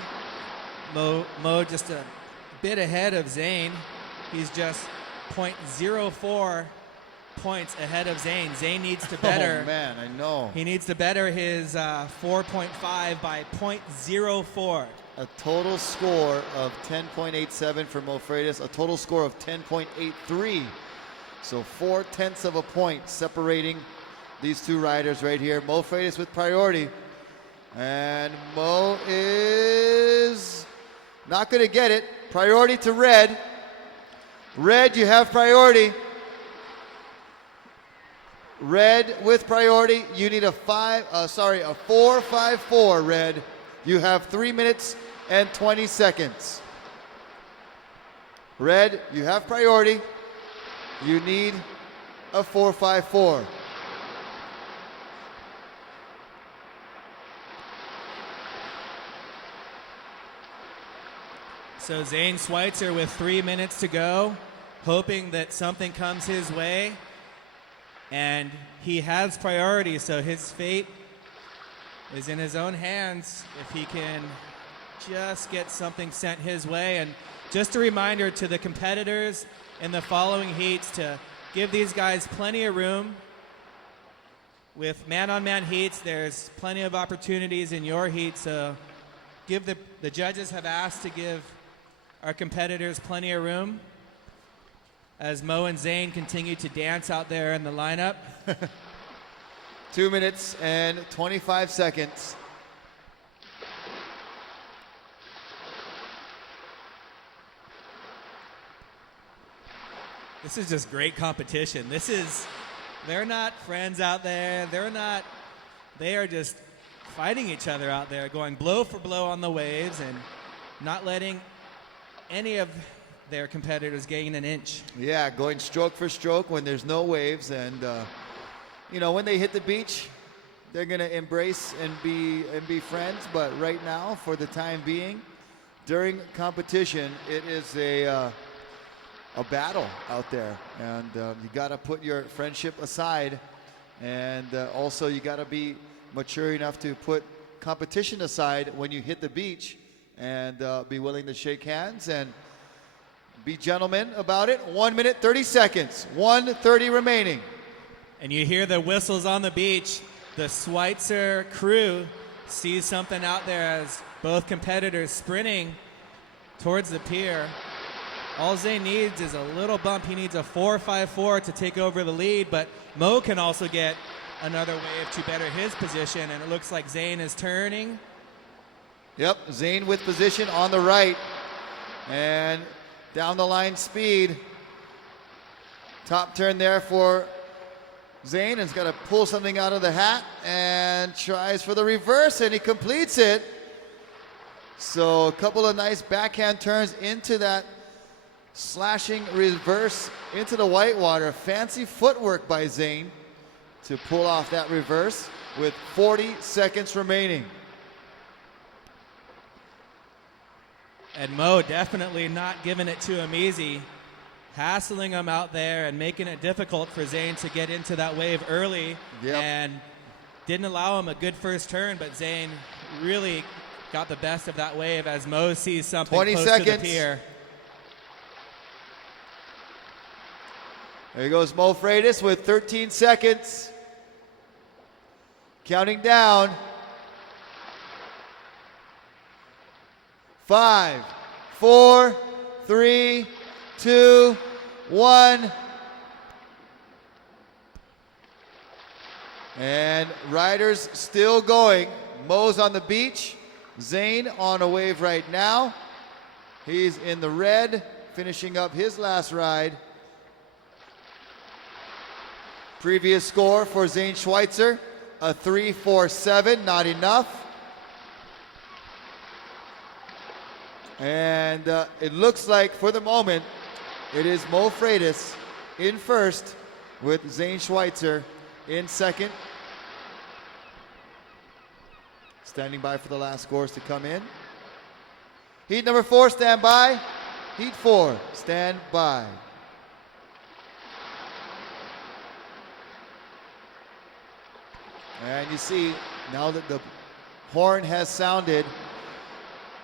Mo just a bit ahead of Zane. He's just 0.04 points ahead of Zane. Zane needs to better. Oh man, I know. He needs to better his 4.5 by 0.04. A total score of 10.87 for Mo Freitas, a total score of 10.83. So 0.4 of a point separating these two riders right here. Mo Freitas with priority. And Mo is not going to get it. Priority to red. Red, you have priority. Red with priority. You need a 4.54, Red. You have 3 minutes and 20 seconds. Red, you have priority. You need a 4.54. So Zane Schweitzer with 3 minutes to go, hoping that something comes his way. And he has priority, so his fate is in his own hands if he can just get something sent his way. And just a reminder to the competitors in the following heats to give these guys plenty of room. With man-on-man heats, there's plenty of opportunities in your heat, so give the judges have asked to give our competitors plenty of room as Mo and Zane continue to dance out there in the lineup. 2 minutes and 25 seconds. This is just great competition. They're not friends out there. They are just fighting each other out there, going blow for blow on the waves and not letting any of their competitors gain an inch. Yeah, going stroke for stroke when there's no waves. And, when they hit the beach, they're going to embrace and be friends. But right now, for the time being, during competition, it is a battle out there, and you got to put your friendship aside, and also you got to be mature enough to put competition aside when you hit the beach, and be willing to shake hands and be gentlemen about it. 1 minute 30 seconds, 1:30 remaining. And you hear the whistles on the beach. The Schweitzer crew sees something out there as both competitors sprinting towards the pier. All Zane needs is a little bump. He needs a 4.54 to take over the lead, but Mo can also get another wave to better his position, and it looks like Zane is turning. Yep, Zane with position on the right, and down the line speed. Top turn there for Zane, and he's got to pull something out of the hat and tries for the reverse, and he completes it. So a couple of nice backhand turns into that slashing reverse into the whitewater. Fancy footwork by Zane to pull off that reverse with 40 seconds remaining. And Mo definitely not giving it to him easy, hassling him out there and making it difficult for Zane to get into that wave early. Yep. And didn't allow him a good first turn, but Zane really got the best of that wave as Mo sees something 20 close seconds. to the pier. There goes Mo Freitas with 13 seconds. Counting down. 5, 4, 3, 2, 1. And riders still going. Mo's on the beach. Zane on a wave right now. He's in the red, finishing up his last ride. Previous score for Zane Schweitzer, a 3.47, not enough. And it looks like, for the moment, it is Mo Freitas in first with Zane Schweitzer in second. Standing by for the last scores to come in. Heat number 4, stand by. Heat 4, stand by. And you see, now that the horn has sounded,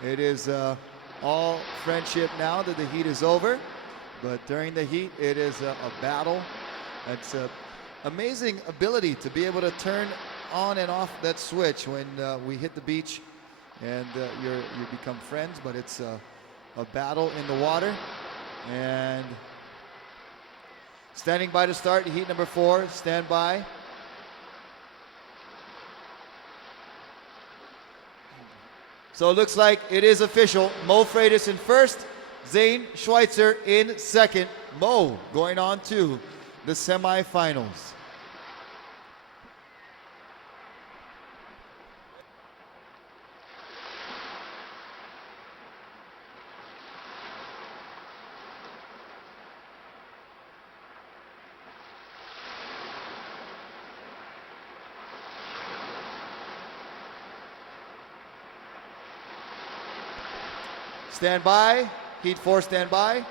it is all friendship now that the heat is over. But during the heat, it is a battle. It's an amazing ability to be able to turn on and off that switch when we hit the beach, and you become friends. But it's a battle in the water. And standing by to start heat number 4, stand by. So it looks like it is official. Mo Freitas in first, Zane Schweitzer in second. Mo going on to the semifinals. Stand by. Heat 4, stand by.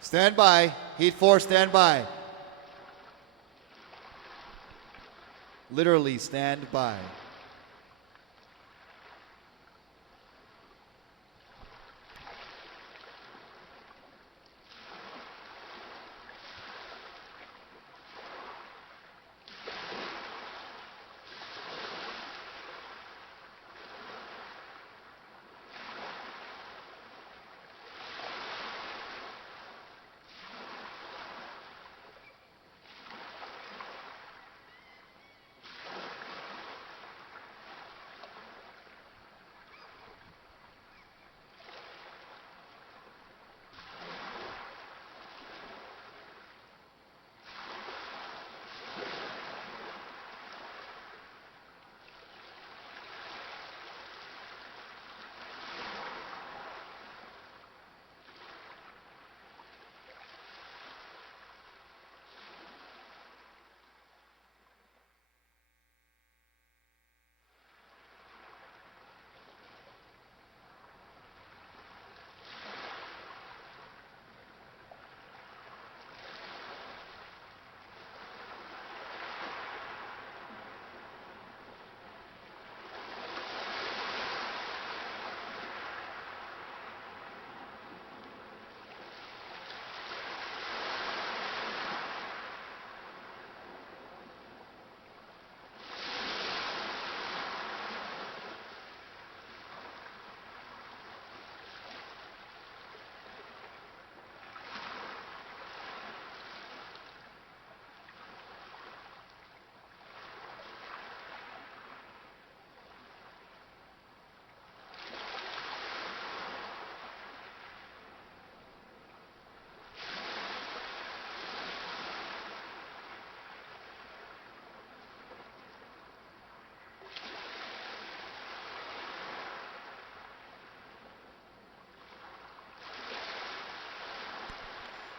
Stand by. Heat 4, stand by. Literally stand by.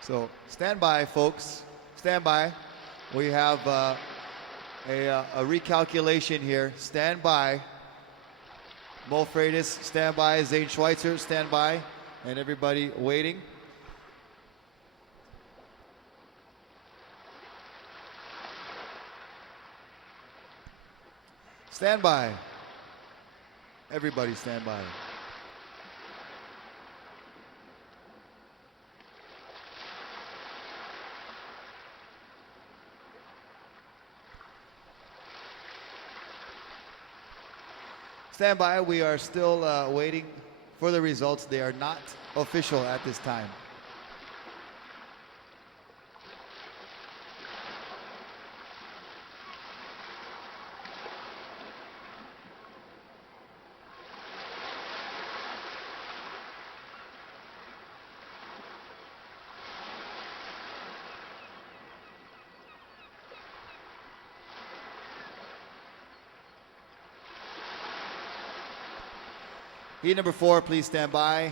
So stand by, folks. Stand by. We have a recalculation here. Stand by. Mo Freitas, stand by. Zane Schweitzer, stand by. And everybody waiting. Stand by. Everybody stand by. Stand by. We are still waiting for the results. They are not official at this time. Heat number 4, please stand by.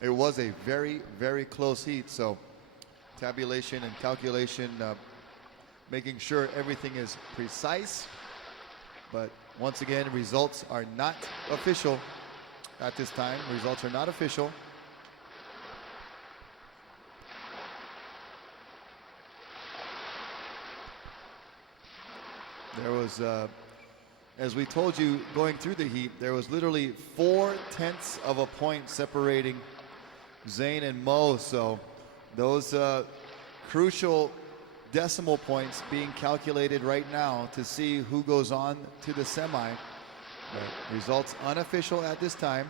It was a very, very close heat, so tabulation and calculation, making sure everything is precise. But once again, results are not official at this time. Results are not official. There was, as we told you going through the heat, there was literally 0.4 of a point separating Zane and Mo, so those crucial decimal points being calculated right now to see who goes on to the semi. But results unofficial at this time.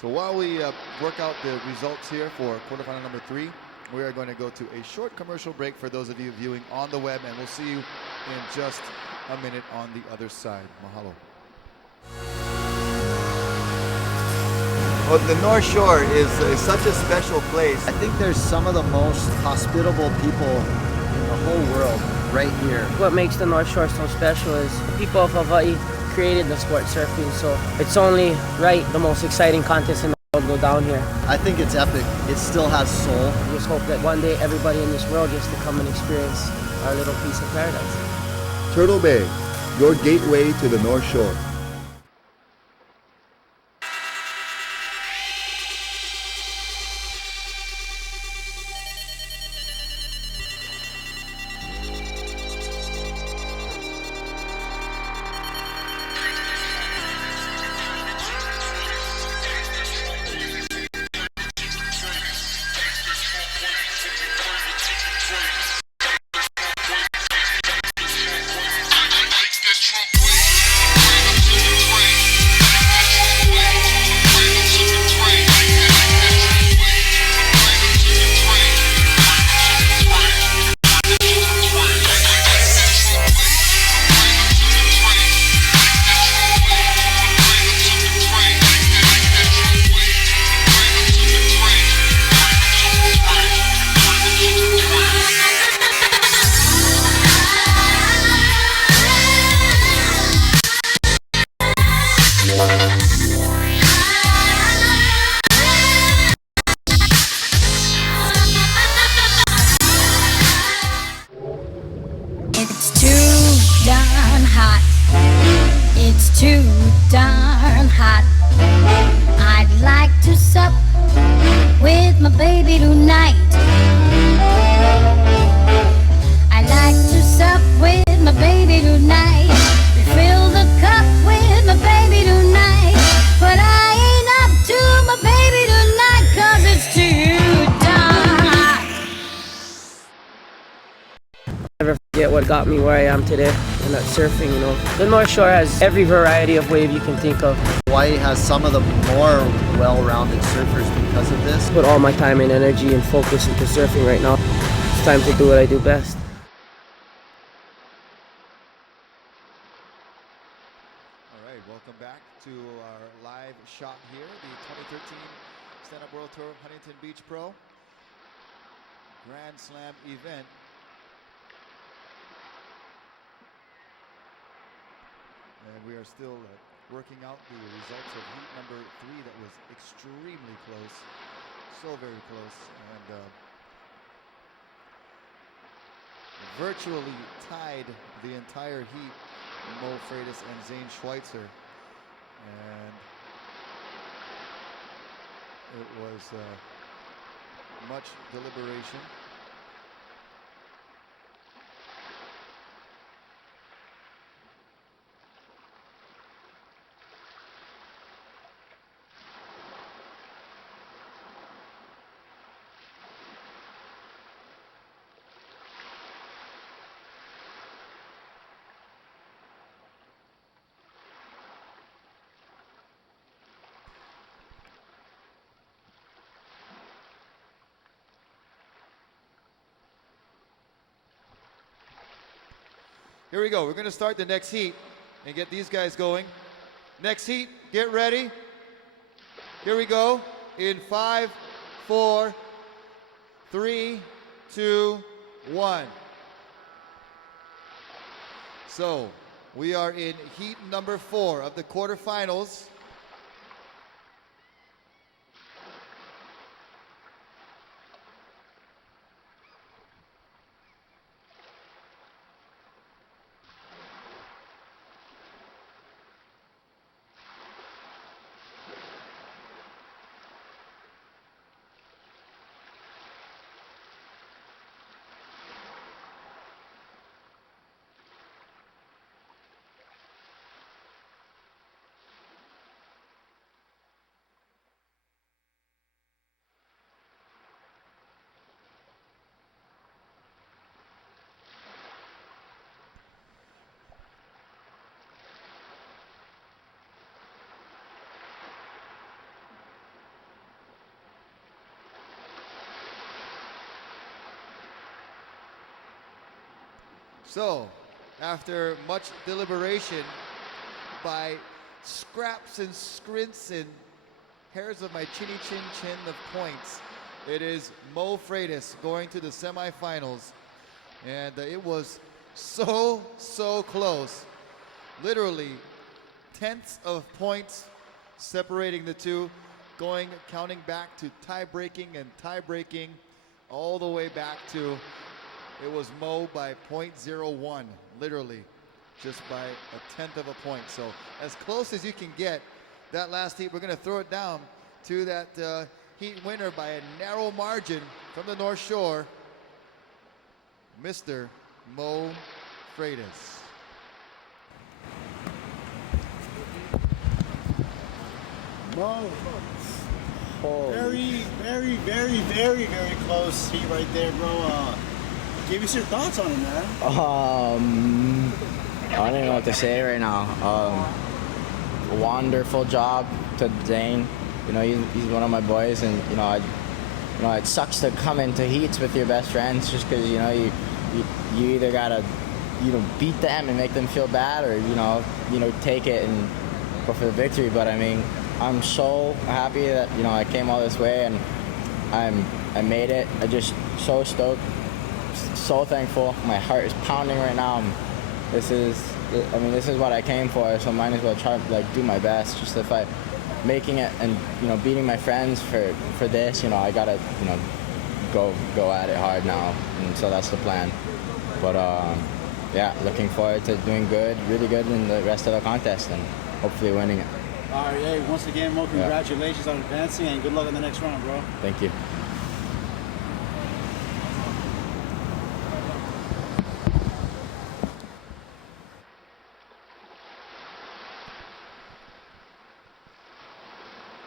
So while we work out the results here for quarterfinal number 3, we are going to go to a short commercial break for those of you viewing on the web, and we'll see you in just a minute on the other side. Mahalo. Well, the North Shore is such a special place. I think there's some of the most hospitable people in the whole world right here. What makes the North Shore so special is the people of Hawaii created the sport surfing, so it's only right the most exciting contest in the world go down here. I think it's epic. It still has soul. We just hope that one day everybody in this world gets to come and experience our little piece of paradise. Turtle Bay, your gateway to the North Shore. too darn hot. I'd like to sup with my baby tonight. I'd like to sup with my baby tonight. Refill the cup with my baby tonight. But I ain't up to my baby tonight, 'cause it's too darn hot. Never forget what got me where I am today, and that's surfing, you know. The North Shore has every variety of wave you can think of. Hawaii has some of the more well-rounded surfers because of this. Put all my time and energy and focus into surfing right now. It's time to do what I do best. All right, welcome back to our live shot here, the 2013 Stand-Up World Tour Huntington Beach Pro Grand Slam event. And we are still working out the results of heat number 3 that was extremely close. So very close. And virtually tied the entire heat, Mo Freitas and Zane Schweitzer. And it was much deliberation. Here we go. We're going to start the next heat and get these guys going. Next heat, get ready. Here we go. In 5, 4, 3, 2, 1. So, we are in heat number 4 of the quarterfinals. So, after much deliberation, by scraps and scrints and hairs of my chinny chin chin of points, it is Mo Freitas going to the semifinals. And it was so close. Literally tenths of points separating the two, counting back to tie-breaking and tie-breaking, all the way back to it was Mo by 0.01, literally, just by a tenth of a point. So as close as you can get, that last heat, we're going to throw it down to that heat winner by a narrow margin from the North Shore, Mr. Mo Freitas. Mo, very close heat right there, bro. Give us your thoughts on it, man. I don't even know what to say right now. Wonderful job to Zane. You know, he's one of my boys, and it sucks to come into heats with your best friends just because you either gotta beat them and make them feel bad, or take it and go for the victory. But I mean, I'm so happy that I came all this way and I made it. I just so stoked. So thankful. My heart is pounding right now. This is what I came for, so might as well try to do my best. Just if I making it and beating my friends for this, I gotta go at it hard now, and so that's the plan. But yeah, looking forward to doing good, really good in the rest of the contest, and hopefully winning it. All right, hey, once again, Mo, congratulations on advancing and good luck in the next round, bro. Thank you.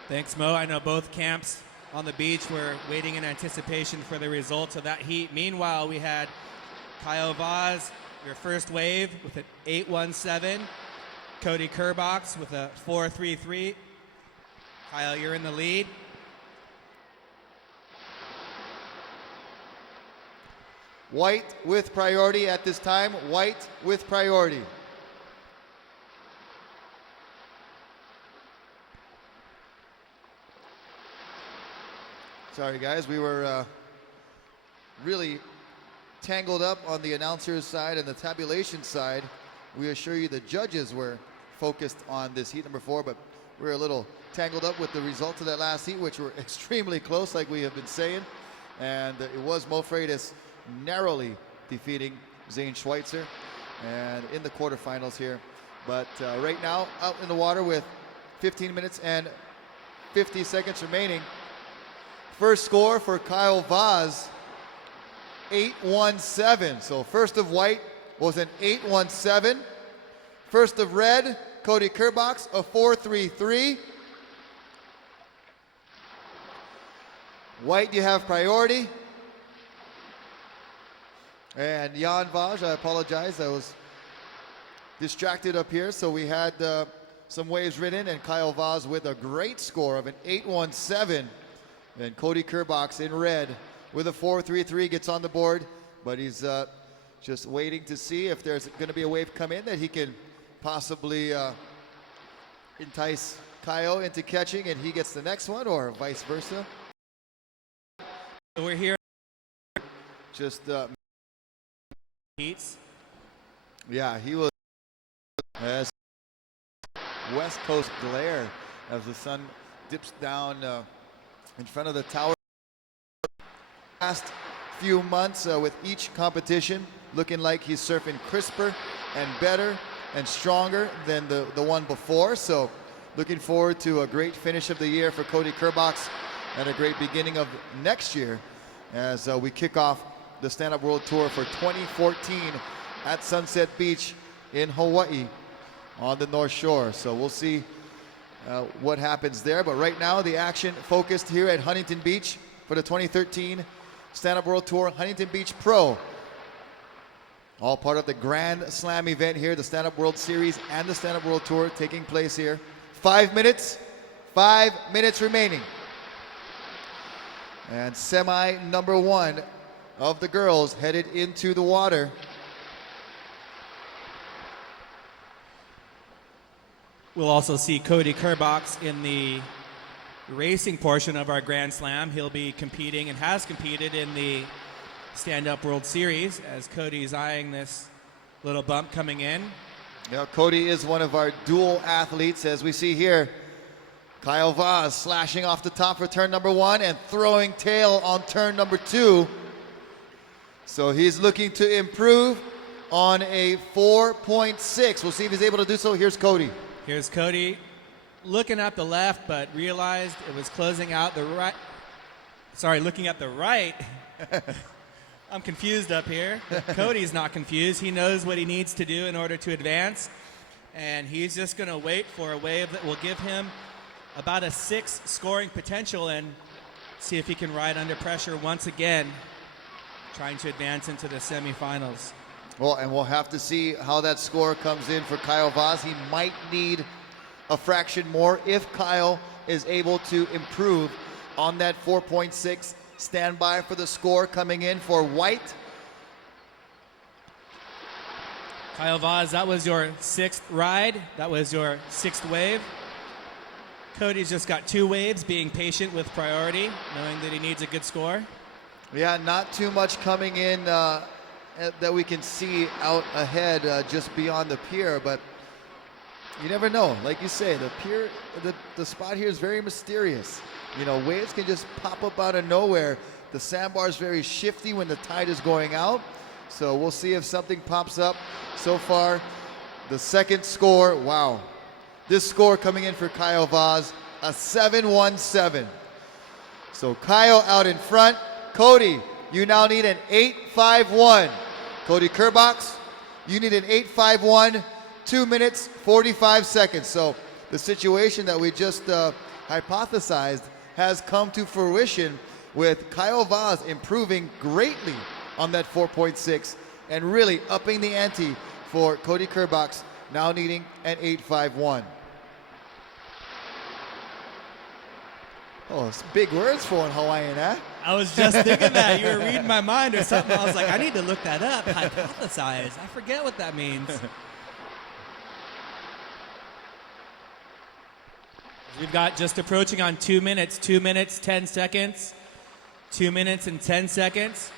Thanks, Mo. I know both camps on the beach were waiting in anticipation for the results of that heat. Meanwhile, we had Kyle Vaz, your first wave, with an 8.17. Cody Kerbox with a 4.33. Kyle, you're in the lead. White with priority at this time. White with priority. Sorry, guys. We were really tangled up on the announcer's side and the tabulation side. We assure you the judges were focused on this heat number 4, but we're a little tangled up with the results of that last heat, which were extremely close, like we have been saying. And it was Mo Freitas narrowly defeating Zane Schweitzer and in the quarterfinals here. But right now, out in the water with 15 minutes and 50 seconds remaining. First score for Kyle Vaz, 8.17. So first of white was an 8.17. First of red, Cody Kerbox, a 4.33. White, you have priority. And Jan Vaj, I apologize, I was distracted up here. So we had some waves written, and Kyle Vaz with a great score of an 8.17. And Cody Kerbox in red with a 4.33 gets on the board, but he's just waiting to see if there's going to be a wave come in that he can possibly entice Kyle into catching and he gets the next one, or vice versa. We're here. Just heats. Yeah, he was as West Coast glare as the sun dips down in front of the tower. Last few months with each competition looking like he's surfing crisper and better and stronger than the one before. So looking forward to a great finish of the year for Cody Kerbox and a great beginning of next year as we kick off the Stand Up World Tour for 2014 at Sunset Beach in Hawaii on the North Shore. So we'll see what happens there. But right now the action focused here at Huntington Beach for the 2013 Stand Up World Tour Huntington Beach Pro. All part of the Grand Slam event here, the Stand Up World Series and the Stand Up World Tour taking place here. 5 minutes remaining. And semi number 1 of the girls headed into the water. We'll also see Cody Kerbox in the racing portion of our Grand Slam. He'll be competing and has competed in the Stand Up World Series as Cody's eyeing this little bump coming in. Now Cody is one of our dual athletes, as we see here. Kyle Vaz slashing off the top for turn number 1 and throwing tail on turn number 2. So he's looking to improve on a 4.6. We'll see if he's able to do so. Here's Cody. Here's Cody looking at the left, but realized it was closing out the right. Sorry, looking at the right. I'm confused up here. Cody's not confused. He knows what he needs to do in order to advance. And he's just going to wait for a wave that will give him about a 6 scoring potential and see if he can ride under pressure once again, trying to advance into the semifinals. Well, and we'll have to see how that score comes in for Kyle Vaz. He might need a fraction more if Kyle is able to improve on that 4.6. Stand by for the score coming in for white. Kyle Vaz, that was your 6th ride. That was your 6th wave. Cody's just got 2 waves, being patient with priority, knowing that he needs a good score. Yeah, not too much coming in that we can see out ahead just beyond the pier, but you never know. Like you say, the pier, the spot here is very mysterious. You know, waves can just pop up out of nowhere. The sandbar is very shifty when the tide is going out. So we'll see if something pops up. So far, the second score, wow. This score coming in for Kyle Vaz, a 7-1-7. So Kyle out in front. Cody, you now need an 8-5-1. Cody Kerbox, you need an 8-5-1, 2 minutes, 45 seconds. So the situation that we just hypothesized has come to fruition with Kyle Vaz improving greatly on that 4.6 and really upping the ante for Cody Kerbox, now needing an 8-5-1. Oh, it's big words for in Hawaiian, huh? I was just thinking that. You were reading my mind or something. I was like, I need to look that up. Hypothesize. I forget what that means. We've got just approaching on 2 minutes. 2 minutes, 10 seconds. 2 minutes and 10 seconds.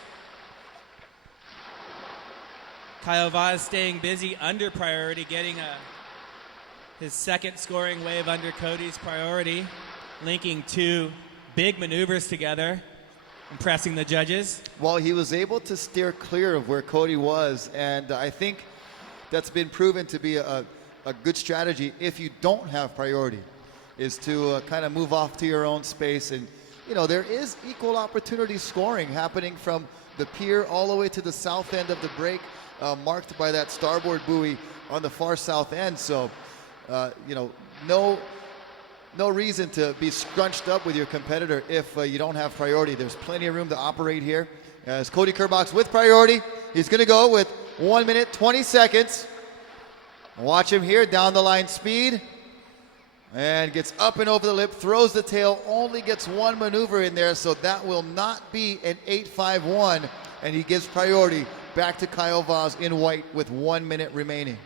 Kyle Vaz staying busy under priority, getting his second scoring wave under Cody's priority, linking two big maneuvers together, impressing the judges. Well, he was able to steer clear of where Cody was, and I think that's been proven to be a good strategy if you don't have priority, is to kind of move off to your own space. And, you know, there is equal opportunity scoring happening from the pier all the way to the south end of the break, marked by that starboard buoy on the far south end. So, you know, no reason to be scrunched up with your competitor if you don't have priority. There's plenty of room to operate here. As Cody Kerbox with priority, he's going to go with 1 minute, 20 seconds. Watch him here, down the line speed. And gets up and over the lip, throws the tail, only gets one maneuver in there, so that will not be an 8-5-1. And he gives priority back to Kyle Vaz in white with 1 minute remaining.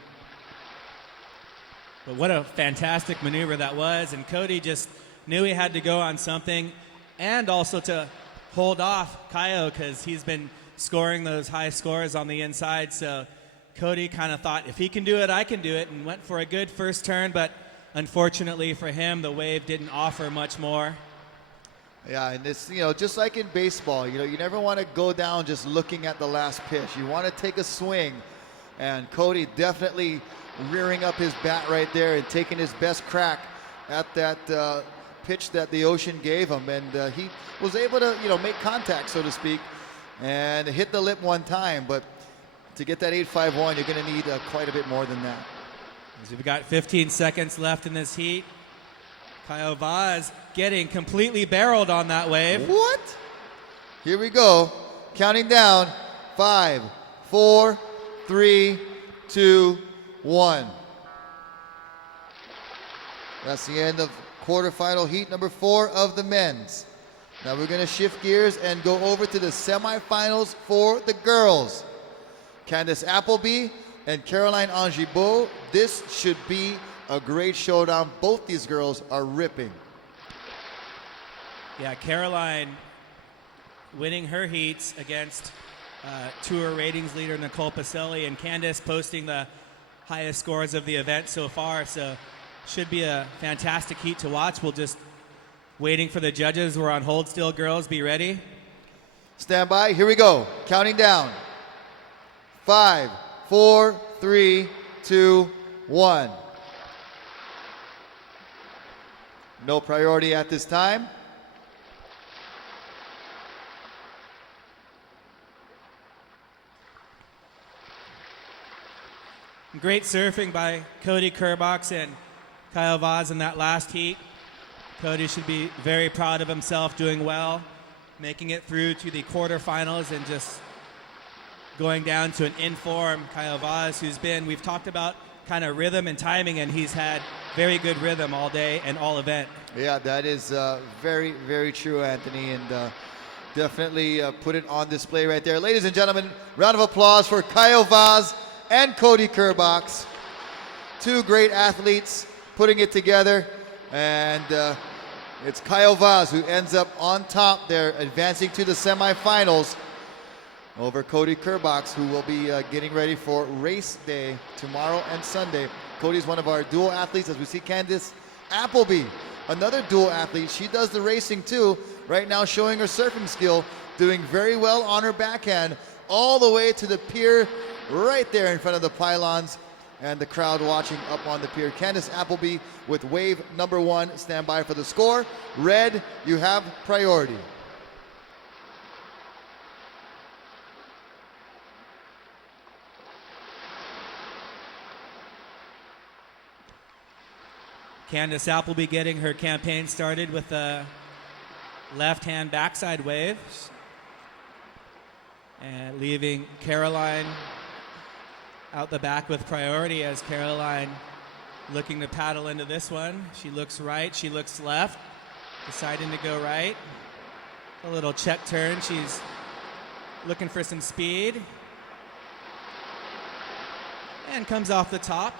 But what a fantastic maneuver that was. And Cody just knew he had to go on something and also to hold off Kyle because he's been scoring those high scores on the inside. So Cody kind of thought, if he can do it, I can do it, and went for a good first turn. But unfortunately for him, the wave didn't offer much more. Yeah, and it's, you know, just like in baseball, you know, you never want to go down just looking at the last pitch. You want to take a swing. And Cody definitely rearing up his bat right there and taking his best crack at that pitch that the ocean gave him. And he was able to, you know, make contact, so to speak, and hit the lip one time. But to get that 8-5-1, you're going to need quite a bit more than that. As we've got 15 seconds left in this heat. Kyle Vaz getting completely barreled on that wave. What? Here we go. Counting down. 5, 4, 3, 2, 1. That's the end of quarterfinal heat number 4 of the men's. Now we're going to shift gears and go over to the semifinals for the girls. Candice Appleby and Caroline Angibault. This should be a great showdown. Both these girls are ripping. Yeah, Caroline winning her heats against tour ratings leader Nicole Pacelli, and Candice posting the highest scores of the event so far. So should be a fantastic heat to watch. We'll just waiting for the judges. We're on hold still, girls. Be ready. Stand by. Here we go. Counting down. 5, 4, 3, 2, 1. No priority at this time. Great surfing by Cody Kerbox and Kyle Vaz in that last heat. Cody should be very proud of himself, doing well, making it through to the quarterfinals and just going down to an in-form Kyle Vaz, who's been, we've talked about kind of rhythm and timing, and he's had very good rhythm all day and all event. Yeah, that is very, very true, Anthony, and definitely put it on display right there. Ladies and gentlemen, round of applause for Kyle Vaz and Cody Kerbox. Two great athletes putting it together, and it's Kyle Vaz who ends up on top there, advancing to the semifinals over Cody Kerbox, who will be getting ready for race day tomorrow and Sunday. Cody's one of our dual athletes, as we see Candice Appleby, another dual athlete. She does the racing too, right now showing her surfing skill, doing very well on her backhand, all the way to the pier right there in front of the pylons and the crowd watching up on the pier. Candace Appleby with wave number 1. Stand by for the score. Red, you have priority. Candace Appleby getting her campaign started with a left-hand backside wave. And leaving Caroline out the back with priority as Caroline looking to paddle into this one. She looks right, she looks left, deciding to go right. A little check turn, she's looking for some speed. And comes off the top.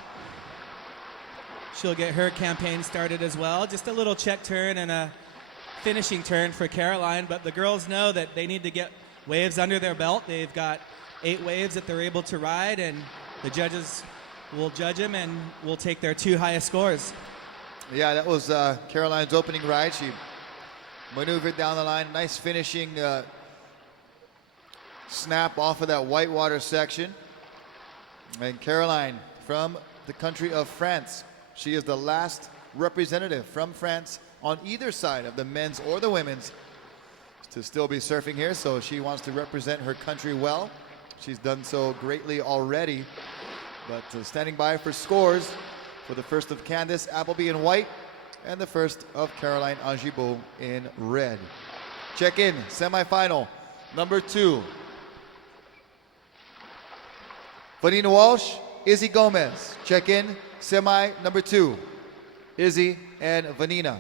She'll get her campaign started as well. Just a little check turn and a finishing turn for Caroline, but the girls know that they need to get waves under their belt. They've got 8 waves that they're able to ride, and the judges will judge them and will take their 2 highest scores. Yeah, that was Caroline's opening ride. She maneuvered down the line. Nice finishing snap off of that whitewater section. And Caroline from the country of France. She is the last representative from France on either side of the men's or the women's to still be surfing here, so she wants to represent her country well. She's done so greatly already, but standing by for scores for the first of Candace Appleby in white and the first of Caroline Angibault in red. Check in, semifinal number 2. Vanina Walsh, Izzy Gomez. Check in, semi number 2. Izzy and Vanina.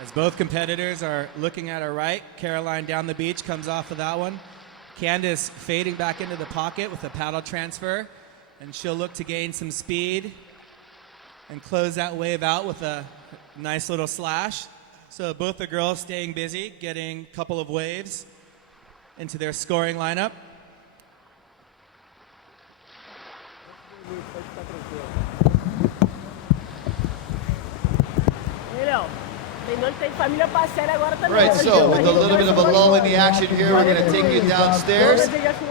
As both competitors are looking at her right, Caroline down the beach comes off of that one. Candace fading back into the pocket with a paddle transfer, and she'll look to gain some speed and close that wave out with a nice little slash. So both the girls staying busy, getting a couple of waves into their scoring lineup. Right, so with a little bit of a lull in the action here, we're going to take you downstairs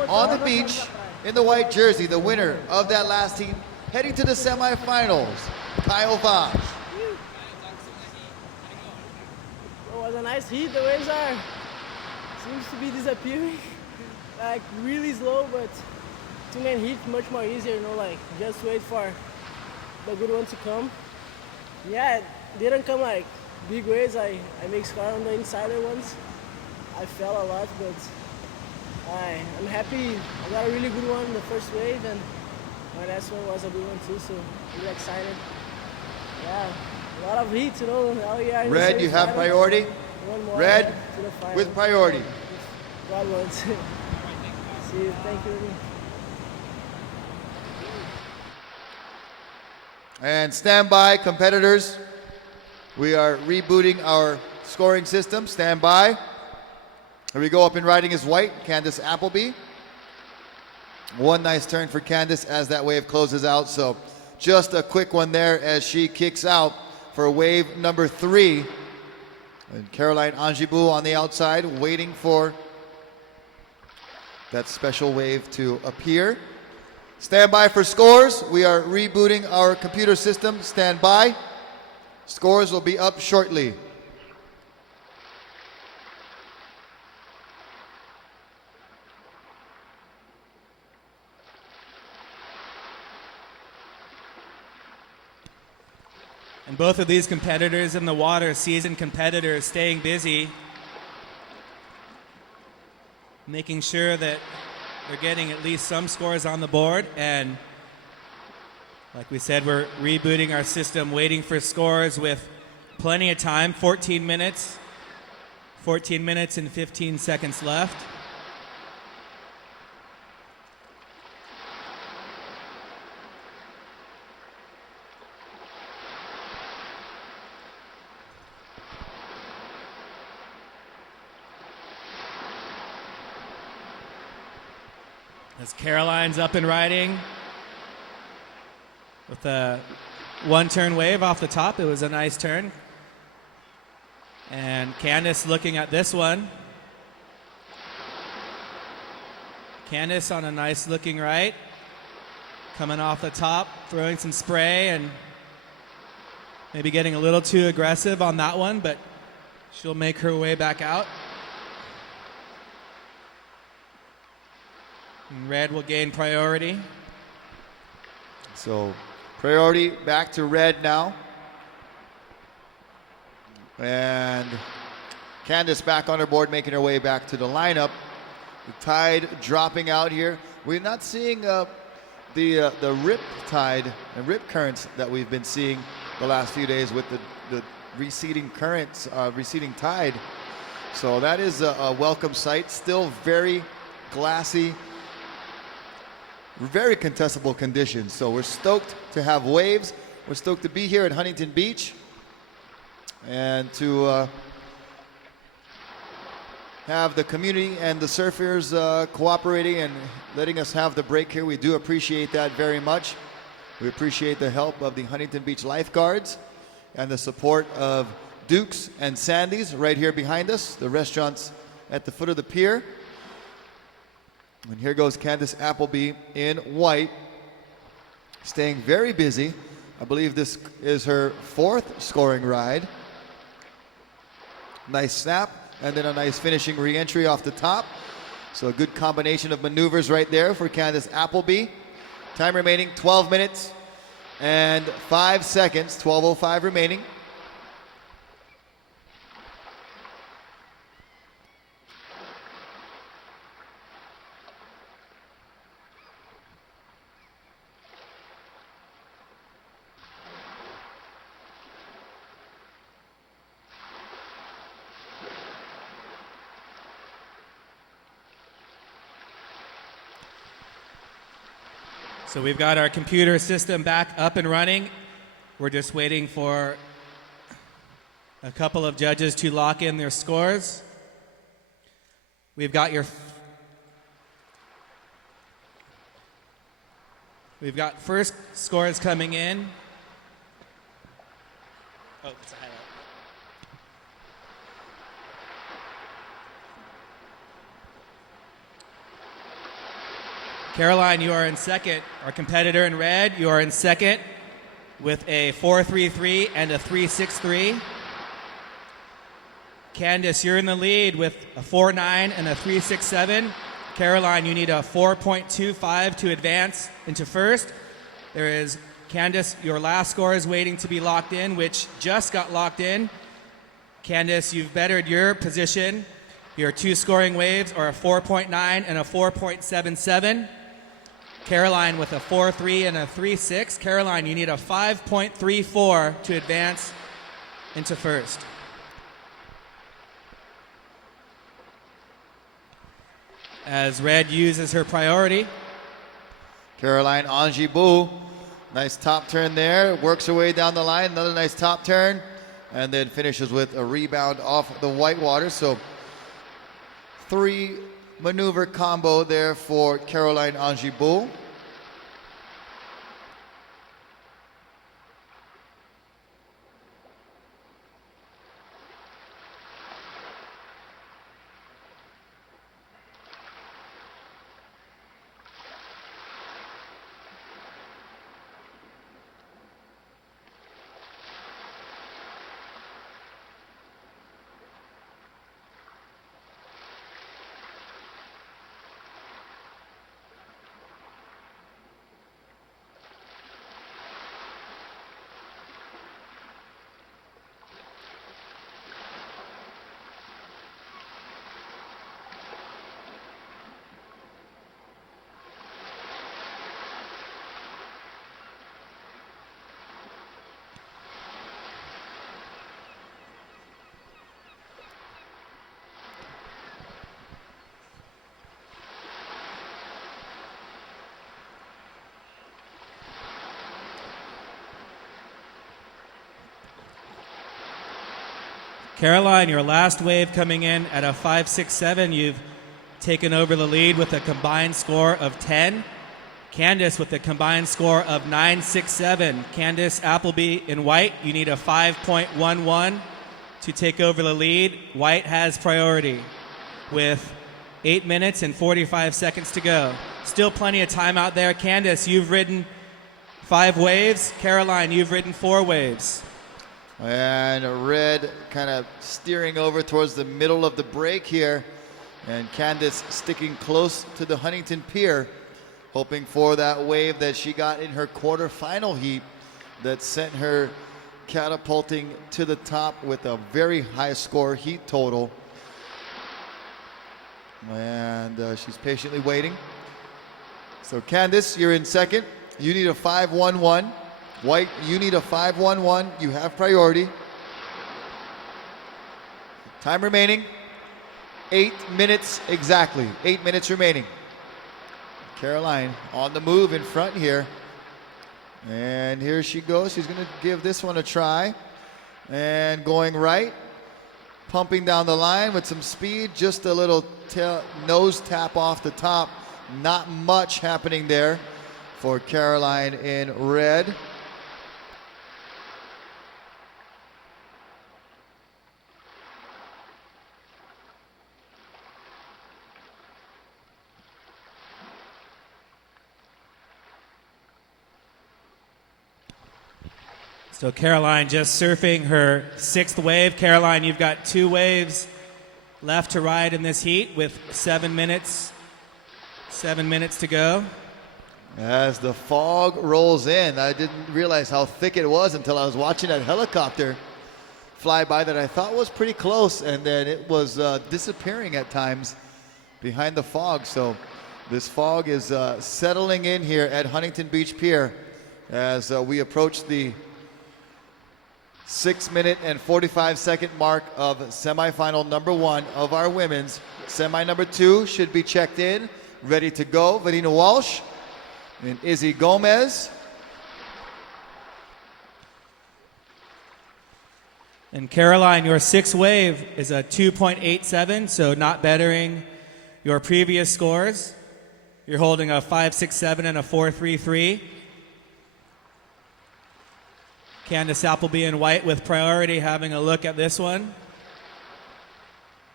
on the beach in the white jersey, the winner of that last heat, heading to the semifinals, Kyle Vaz. It was a nice heat. The waves seems to be disappearing, like really slow, but 2-man heat much more easier, you know, like just wait for the good one to come. Yeah, it didn't come like big waves. I make score on the insider ones. I fell a lot, but I'm happy. I got a really good one in the first wave, and my last one was a good one too, so I'm really excited. Yeah, a lot of heat, you know. Now we are in Red, the you have semifinals. priority. One more Red to the final. with priority. God wants. See you. Thank you. And stand by, competitors. We are rebooting our scoring system. Stand by. Here we go. Up and riding is white, Candace Appleby. One nice turn for Candace as that wave closes out. So just a quick one there as she kicks out for wave number 3. And Caroline Angibault on the outside waiting for that special wave to appear. Stand by for scores. We are rebooting our computer system. Stand by. Scores will be up shortly. And both of these competitors in the water, seasoned competitors, staying busy, making sure that they're getting at least some scores on the board. And like we said, we're rebooting our system, waiting for scores with plenty of time, 14 minutes and 15 seconds left. As Caroline's up and riding with a one-turn wave off the top. It was a nice turn. And Candace looking at this one. Candace on a nice looking right. Coming off the top, throwing some spray and maybe getting a little too aggressive on that one, but she'll make her way back out. And red will gain priority. So priority back to red now. And Candace back on her board, making her way back to the lineup. The tide dropping out here. We're not seeing the rip tide and rip currents that we've been seeing the last few days with the receding currents, receding tide. So that is a welcome sight. Still very glassy, very contestable conditions. So we're stoked to have waves. We're stoked to be here at Huntington Beach and to have the community and the surfers cooperating and letting us have the break here. We do appreciate that very much. We appreciate the help of the Huntington Beach lifeguards and the support of Duke's and Sandy's right here behind us, the restaurants at the foot of the pier. And here goes Candace Appleby in white, staying very busy. I believe this is her 4th scoring ride. Nice snap, and then a nice finishing re-entry off the top. So a good combination of maneuvers right there for Candace Appleby. Time remaining 12 minutes and 5 seconds, 12:05 remaining. So we've got our computer system back up and running. We're just waiting for a couple of judges to lock in their scores. We've got first scores coming in. Oh, it's a highlight. Caroline, you are in second. Our competitor in red, you are in second with a 4.33 and a 3.63. Candace, you're in the lead with a 4.9 and a 3.67. Caroline, you need a 4.25 to advance into first. There is Candace, your last score is waiting to be locked in, which just got locked in. Candace, you've bettered your position. Your 2 scoring waves are a 4.9 and a 4.77. Caroline with a 4.3 and a 3.6. Caroline, you need a 5.34 to advance into first. As red uses her priority. Caroline Angibu, nice top turn there, works her way down the line, another nice top turn, and then finishes with a rebound off the white water. So 3 maneuver combo there for Caroline Angibu. Caroline, your last wave coming in at a 5.67. You've taken over the lead with a combined score of 10. Candace with a combined score of 9.67. Candace Appleby in white, you need a 5.11 to take over the lead. White has priority with 8 minutes and 45 seconds to go. Still plenty of time out there. Candace, you've ridden 5 waves. Caroline, you've ridden 4 waves. And Red kind of steering over towards the middle of the break here. And Candace sticking close to the Huntington Pier, hoping for that wave that she got in her quarterfinal heat that sent her catapulting to the top with a very high score heat total. And she's patiently waiting. So Candace, you're in second. You need a 5-1-1. White, you need a 5-1-1. You have priority. Time remaining, 8 minutes exactly. 8 minutes remaining. Caroline on the move in front here. And here she goes. She's going to give this one a try. And going right. Pumping down the line with some speed. Just a little nose tap off the top. Not much happening there for Caroline in red. So Caroline just surfing her 6th wave. Caroline, you've got 2 waves left to ride in this heat with 7 minutes to go. As the fog rolls in, I didn't realize how thick it was until I was watching that helicopter fly by that I thought was pretty close, and then it was disappearing at times behind the fog. So this fog is settling in here at Huntington Beach Pier as we approach the 6 minute and 45 second mark of semifinal number 1 of our women's. Semi number 2 should be checked in, ready to go. Verena Walsh and Izzy Gomez. And Caroline, your 6th wave is a 2.87, so not bettering your previous scores. You're holding a 5.67 and a 4.33. Candace Appleby in white with priority having a look at this one.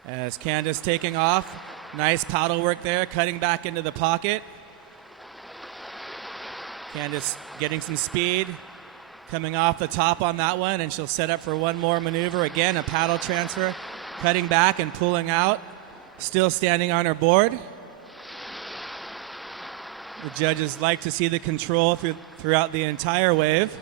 As Candace taking off. Nice paddle work there, cutting back into the pocket. Candace getting some speed, coming off the top on that one, and she'll set up for one more maneuver. Again, a paddle transfer, cutting back and pulling out. Still standing on her board. The judges like to see the control throughout the entire wave.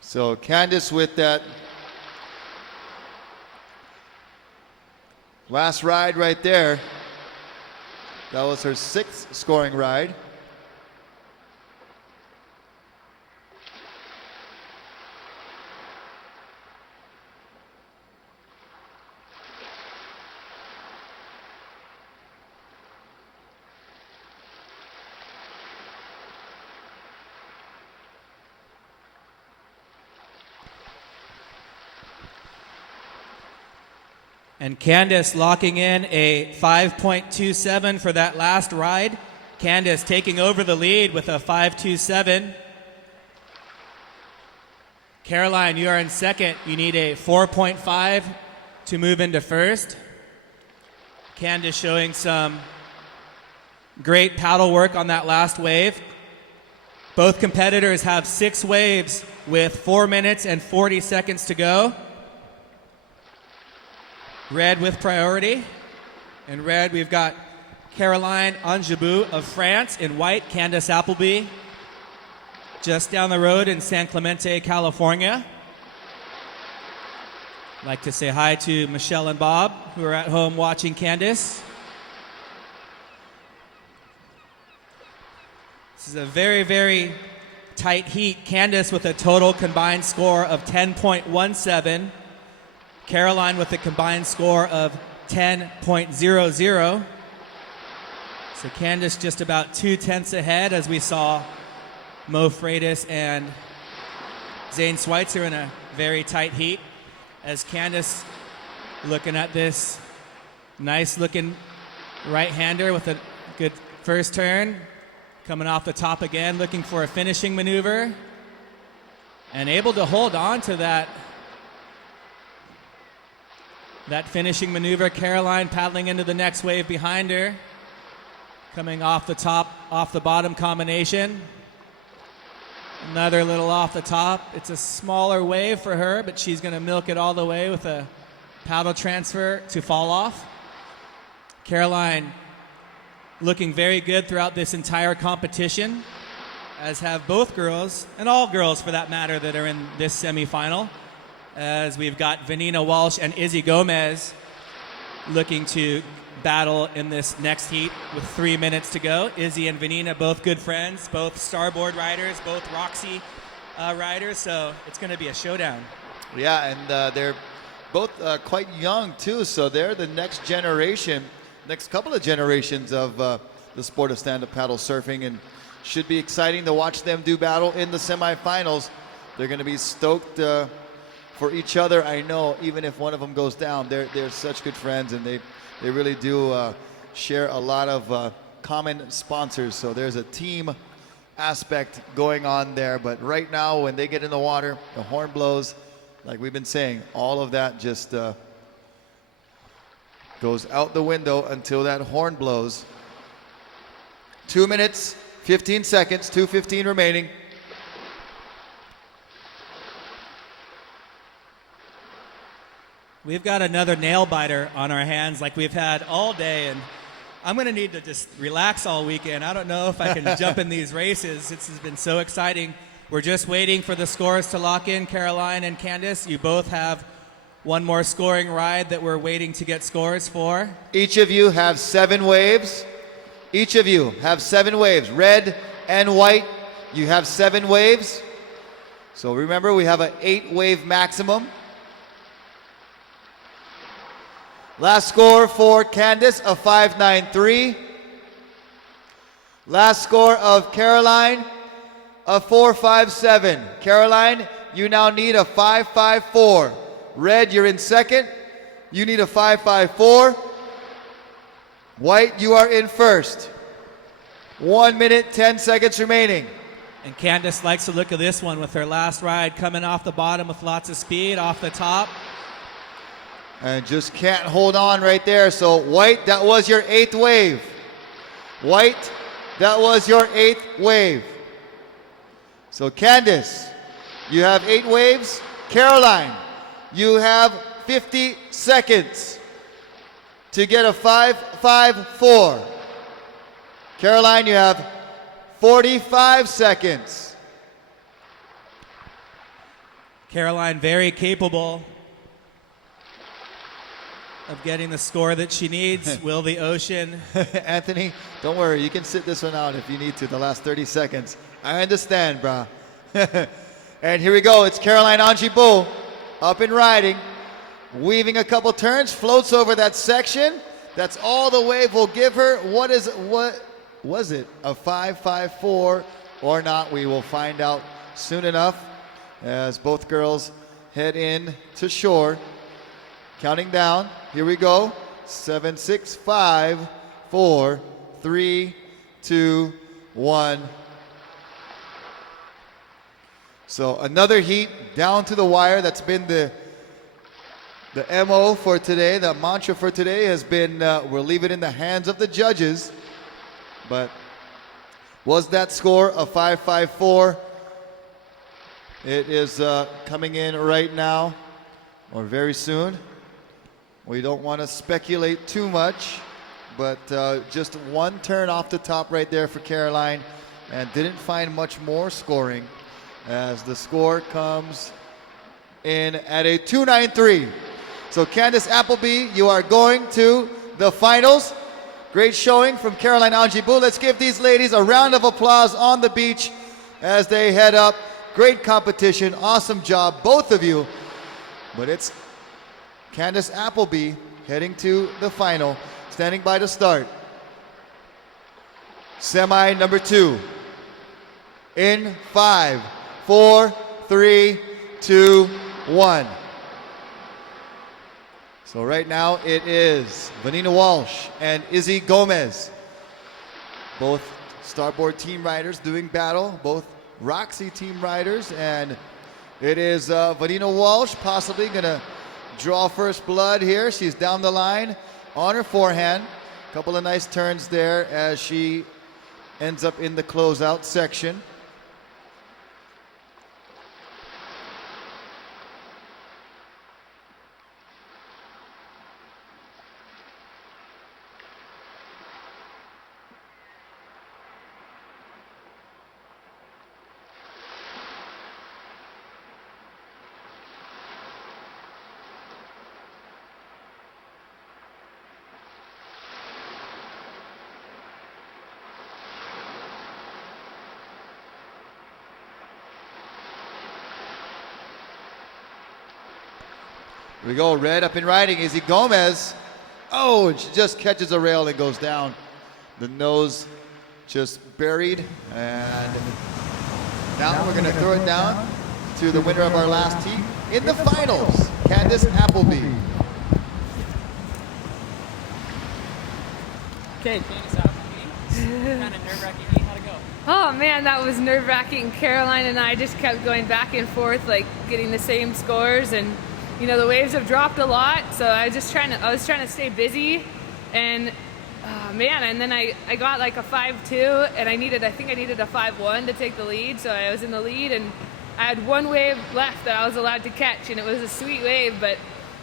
So Candace with that last ride right there. That was her 6th scoring ride. And Candace locking in a 5.27 for that last ride. Candace taking over the lead with a 5.27. Caroline, you are in second. You need a 4.5 to move into first. Candace showing some great paddle work on that last wave. Both competitors have 6 waves with 4 minutes and 40 seconds to go. Red with priority. In red, we've got Caroline Angebou of France. In white, Candace Appleby, just down the road in San Clemente, California. I'd like to say hi to Michelle and Bob, who are at home watching Candace. This is a very, very tight heat. Candace with a total combined score of 10.17. Caroline with a combined score of 10.00. So Candace just about 2/10 ahead, as we saw Mo Freitas and Zane Schweitzer in a very tight heat. As Candace looking at this nice looking right-hander with a good first turn. Coming off the top again, looking for a finishing maneuver. And able to hold on to that finishing maneuver. Caroline paddling into the next wave behind her. Coming off the top, off the bottom combination. Another little off the top. It's a smaller wave for her, but she's going to milk it all the way with a paddle transfer to fall off. Caroline looking very good throughout this entire competition, as have both girls, and all girls for that matter, that are in this semifinal, as we've got Vanina Walsh and Izzy Gomez looking to battle in this next heat with 3 minutes to go. Izzy and Vanina, both good friends, both starboard riders, both Roxy riders, so it's going to be a showdown. Yeah, and they're both quite young too, so they're the next generation, next couple of generations of the sport of stand-up paddle surfing, and should be exciting to watch them do battle in the semifinals. They're going to be stoked for each other. I know, even if one of them goes down, they're such good friends, and they really do share a lot of common sponsors. So there's a team aspect going on there. But right now, when they get in the water, the horn blows, like we've been saying, all of that just goes out the window until that horn blows. 2 minutes, 15 seconds, 2:15 remaining. We've got another nail biter on our hands like we've had all day, and I'm going to need to just relax all weekend. I don't know if I can jump in these races. This has been so exciting. We're just waiting for the scores to lock in. Caroline and Candice, you both have one more scoring ride that we're waiting to get scores for. Each of you have 7 waves. Each of you have 7 waves. Red and white, you have 7 waves. So remember, we have an 8-wave maximum. Last score for Candice, a 5.93. Last score of Caroline, a 4.57. Caroline, you now need a 5.54. Red, you're in second. You need a 5.54. White, you are in first. 1 minute, 10 seconds remaining. And Candice likes to look at this one with her last ride, coming off the bottom with lots of speed, off the top. And just can't hold on right there. So white, that was your 8th wave. White, that was your 8th wave. So Candice, you have 8 waves. Caroline, you have 50 seconds to get a 5.54. Caroline, you have 45 seconds. Caroline very capable of getting the score that she needs. Will the ocean? Anthony, don't worry. You can sit this one out if you need to, the last 30 seconds. I understand, brah. And here we go. It's Caroline Angibault up and riding, weaving a couple turns, floats over that section. That's all the wave will give her. What was it? A 5.54 or not? We will find out soon enough as both girls head in to shore. Counting down. Here we go. 7, 6, 5, 4, 3, 2, 1. So another heat down to the wire. That's been the MO for today. The mantra for today has been we'll leave it in the hands of the judges. But was that score a 5.54? It is coming in right now or very soon. We don't want to speculate too much, but just one turn off the top right there for Caroline, and didn't find much more scoring as the score comes in at a 2.93. So Candice Appleby, you are going to the finals. Great showing from Caroline Angibault. Let's give these ladies a round of applause on the beach as they head up. Great competition, awesome job, both of you. But it's Candice Appleby heading to the final, standing by to start. Semi number 2. In 5, 4, 3, 2, 1. So So right now it is Vanina Walsh and Izzy Gomez, both Starboard team riders doing battle, both Roxy team riders, and it is Vanina Walsh possibly gonna draw first blood here. She's down the line on her forehand. A couple of nice turns there as she ends up in the closeout section. Here we go, red up and riding, Izzy Gomez. Oh, and she just catches a rail and goes down. The nose just buried, and now we're gonna throw it down to the winner of our last heat in the finals, Candace Appleby. Okay, Candace Appleby. Kind of nerve-wracking. How'd it go? Oh man, that was nerve-wracking. Caroline and I just kept going back and forth, like getting the same scores, and you know the waves have dropped a lot, so I was trying to stay busy, and man, and then I got like a 5-2, and I think I needed a 5-1 to take the lead, so I was in the lead, and I had one wave left that I was allowed to catch, and it was a sweet wave, but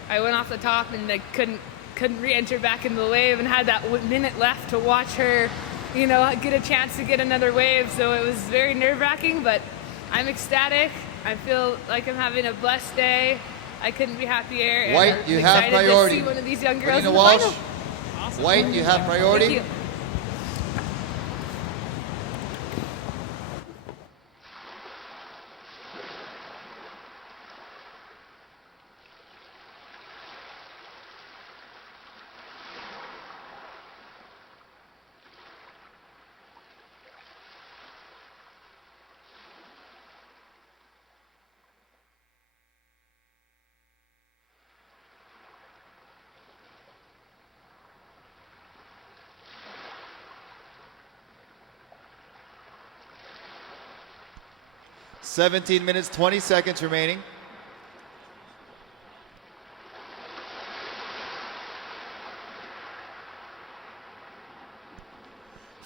I went off the top and I couldn't re-enter back in the wave, and had that minute left to watch her, you know, get a chance to get another wave, so it was very nerve-wracking, but I'm ecstatic. I feel like I'm having a blessed day. I couldn't be happier. And White, you I'm have excited priority. to see one of these young girls Vanina in the Walsh, final. Awesome. White, you have priority. Thank you. "17 minutes, 20 seconds remaining.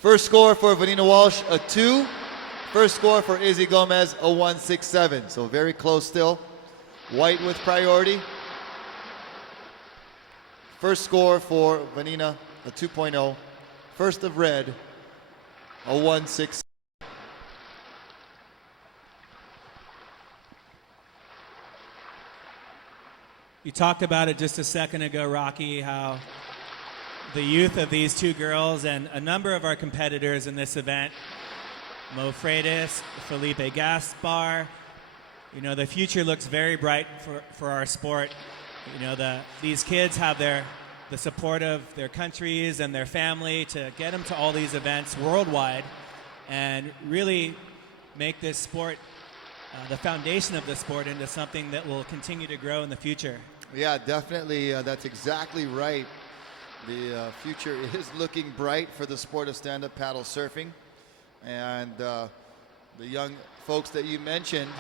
First score for Vanina Walsh, a 2. First score for Izzy Gomez, a 1.67. So very close still. White with priority. First score for Vanina, a 2.0. First of red, a 1.6. You talked about it just a second ago, Rocky, how the youth of these two girls and a number of our competitors in this event, Mo Freitas, Felipe Gaspar, you know, the future looks very bright for our sport. You know, these kids have the support of their countries and their family to get them to all these events worldwide and really make this sport, the foundation of the sport, into something that will continue to grow in the future. Yeah, definitely. That's exactly right. The future is looking bright for the sport of stand-up paddle surfing. And the young folks that you mentioned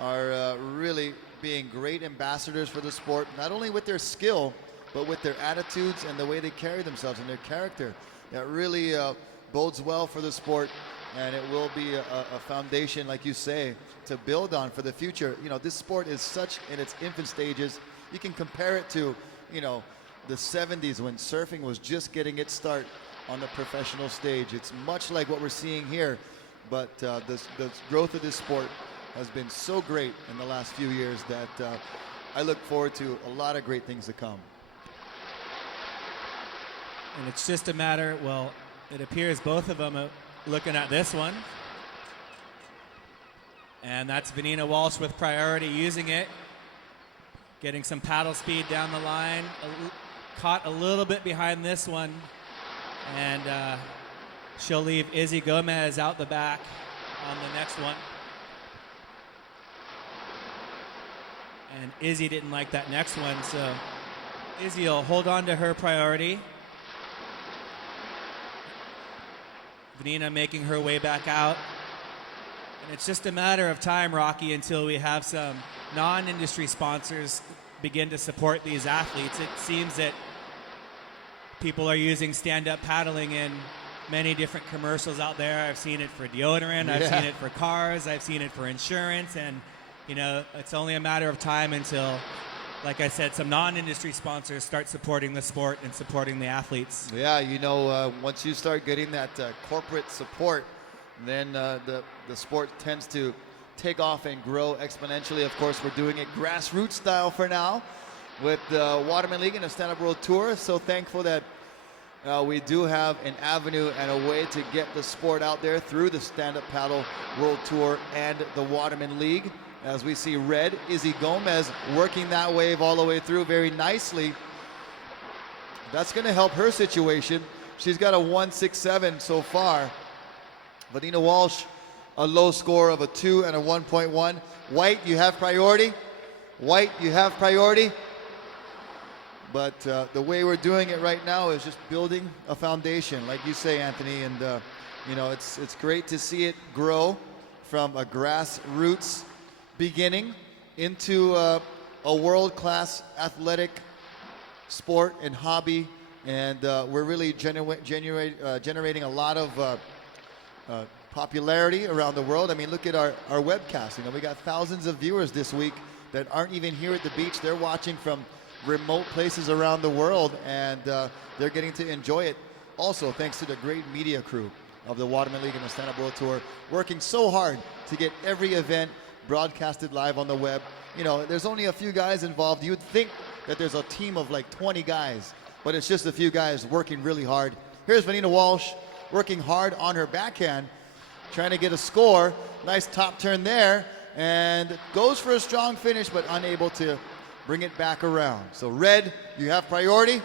are really being great ambassadors for the sport, not only with their skill, but with their attitudes and the way they carry themselves and their character. That really bodes well for the sport, and it will be a foundation, like you say, to build on for the future. You know, this sport is such in its infant stages. You can compare it to, you know, the 70s when surfing was just getting its start on the professional stage. It's much like what we're seeing here, but the growth of this sport has been so great in the last few years that I look forward to a lot of great things to come. And it's just a matter, well, it appears both of them are looking at this one. And that's Vanina Walsh with priority, using it, getting some paddle speed down the line, caught a little bit behind this one, and she'll leave Izzy Gomez out the back on the next one. And Izzy didn't like that next one, so Izzy will hold on to her priority. Vanina making her way back out. And it's just a matter of time, Rocky, until we have some non-industry sponsors begin to support these athletes. It seems that people are using stand-up paddling in many different commercials out there. I've seen it for deodorant, I've seen it for cars, I've seen it for insurance, and you know, it's only a matter of time until, like I said, some non-industry sponsors start supporting the sport and supporting the athletes. Yeah, you know, once you start getting that corporate support, then the sport tends to take off and grow exponentially. Of course, we're doing it grassroots style for now with the Waterman League and the Stand Up World Tour. So thankful that we do have an avenue and a way to get the sport out there through the Stand Up Paddle World Tour and the Waterman League. As we see red, Izzy Gomez working that wave all the way through very nicely. That's going to help her situation. She's got a 1.67 so far. Vanina Walsh, a low score of a 2 and a 1.1. White, you have priority. White, you have priority. But the way we're doing it right now is just building a foundation, like you say, Anthony. And you know, it's great to see it grow from a grassroots beginning into a world-class athletic sport and hobby. And we're really generating a lot of popularity around the world. I mean, look at our webcast. You know, we got thousands of viewers this week that aren't even here at the beach. They're watching from remote places around the world, and they're getting to enjoy it. Also, thanks to the great media crew of the Waterman League and the Stand Up World Tour, working so hard to get every event broadcasted live on the web. You know, there's only a few guys involved. You'd think that there's a team of like 20 guys, but it's just a few guys working really hard. Here's Vanina Walsh working hard on her backhand, trying to get a score. Nice top turn there, and goes for a strong finish, but unable to bring it back around. So red, you have priority.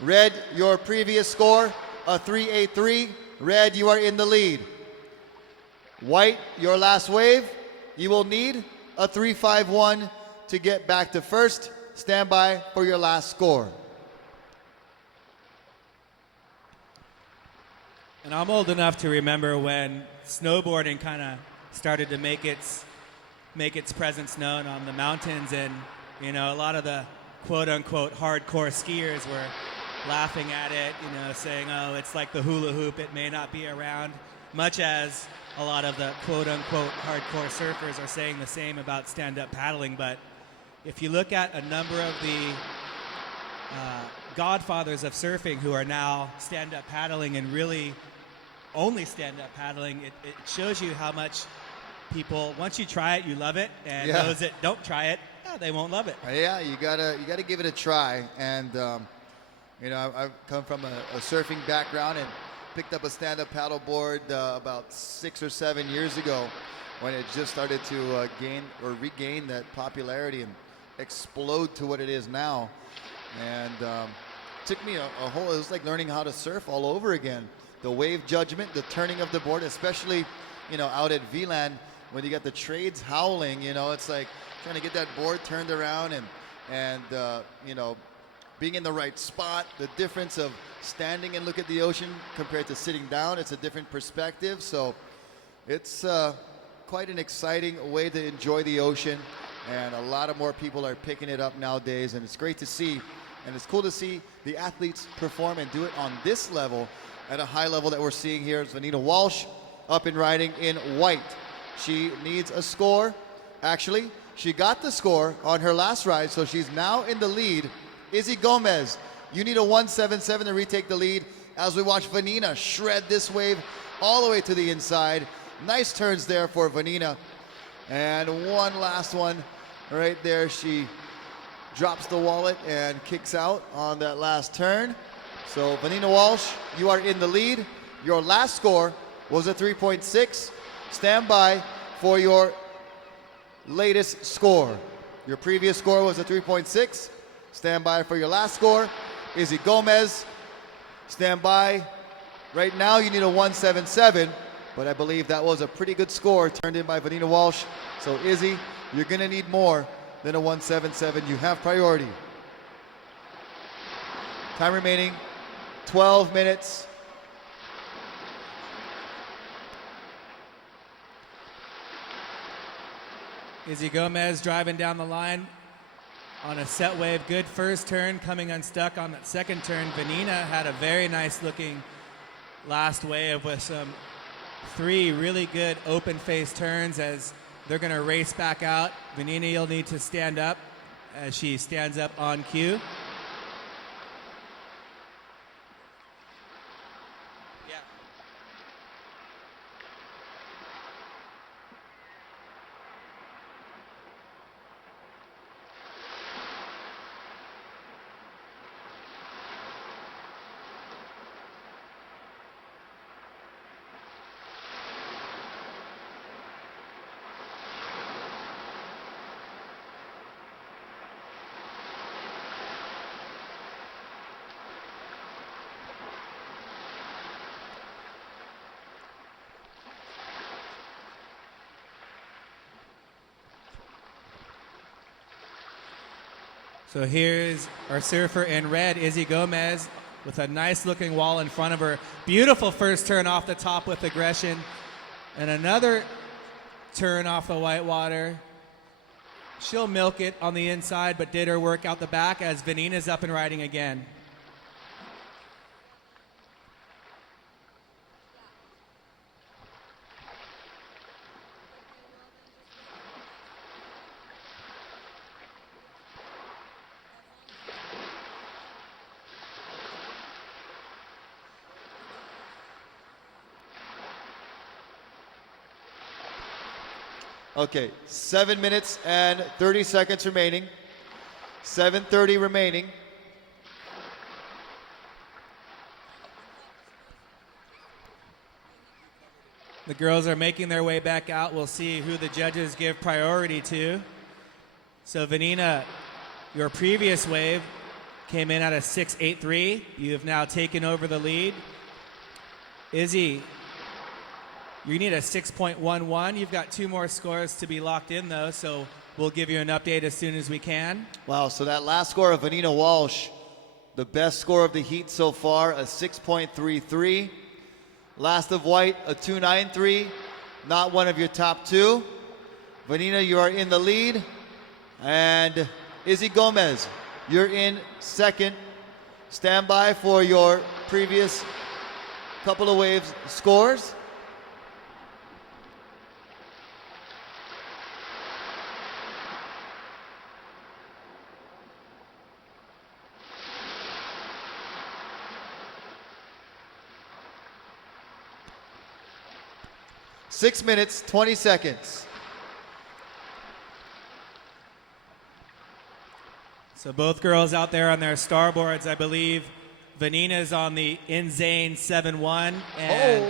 Red, your previous score, a 3.83. Red, you are in the lead. White, your last wave, you will need a 3.51 to get back to first. Stand by for your last score. And I'm old enough to remember when snowboarding kind of started to make its presence known on the mountains, and you know, a lot of the quote-unquote hardcore skiers were laughing at it, you know, saying, oh, it's like the hula hoop, it may not be around, much as a lot of the quote-unquote hardcore surfers are saying the same about stand-up paddling. But if you look at a number of the godfathers of surfing who are now stand-up paddling and really only stand-up paddling, it shows you how much people, once you try it, you love it, and those that don't try it, they won't love it. Yeah, you gotta give it a try. And you know, I've come from a surfing background and picked up a stand-up paddle board about 6 or 7 years ago, when it just started to gain or regain that popularity and explode to what it is now. And took me a whole, it was like learning how to surf all over again. The wave judgment, the turning of the board, especially, you know, out at VLAN, when you got the trades howling, you know, it's like trying to get that board turned around and you know, being in the right spot. The difference of standing and look at the ocean compared to sitting down, it's a different perspective. So it's quite an exciting way to enjoy the ocean, and a lot of more people are picking it up nowadays, and it's great to see. And it's cool to see the athletes perform and do it on this level, at a high level that we're seeing here. Is Vanina Walsh up and riding in white. She needs a score. Actually, she got the score on her last ride, so she's now in the lead. Izzy Gomez, you need a 1.77 to retake the lead, as we watch Vanina shred this wave all the way to the inside. Nice turns there for Vanina. And one last one right there. She drops the wallet and kicks out on that last turn. So Vanina Walsh, you are in the lead. Your last score was a 3.6. Stand by for your latest score. Your previous score was a 3.6. Stand by for your last score. Izzy Gomez, stand by. Right now you need a 1.77, but I believe that was a pretty good score turned in by Vanina Walsh. So Izzy, you're gonna need more than a 1.77. You have priority. Time remaining, 12 minutes. Izzy Gomez driving down the line on a set wave. Good first turn, coming unstuck on that second turn. Vanina had a very nice looking last wave with some 3 really good open face turns as they're going to race back out. Vanina, you'll need to stand up as she stands up on cue. So here's our surfer in red, Izzy Gomez, with a nice looking wall in front of her. Beautiful first turn off the top with aggression. And another turn off the whitewater. She'll milk it on the inside, but did her work out the back as Vanina's up and riding again. Okay, 7 minutes and 30 seconds remaining. 7:30 remaining. The girls are making their way back out. We'll see who the judges give priority to. So Vanina, your previous wave came in at a 6.83. You have now taken over the lead. Izzy, you need a 6.11. You've got 2 more scores to be locked in, though, so we'll give you an update as soon as we can. Wow, so that last score of Vanina Walsh, the best score of the heat so far, a 6.33. Last of white, a 2.93. Not one of your top 2. Vanina, you are in the lead. And Izzy Gomez, you're in second. Stand by for your previous couple of waves scores. Six minutes, 20 seconds. So both girls out there on their starboards, I believe Vanina's on the Inzane 7-1 and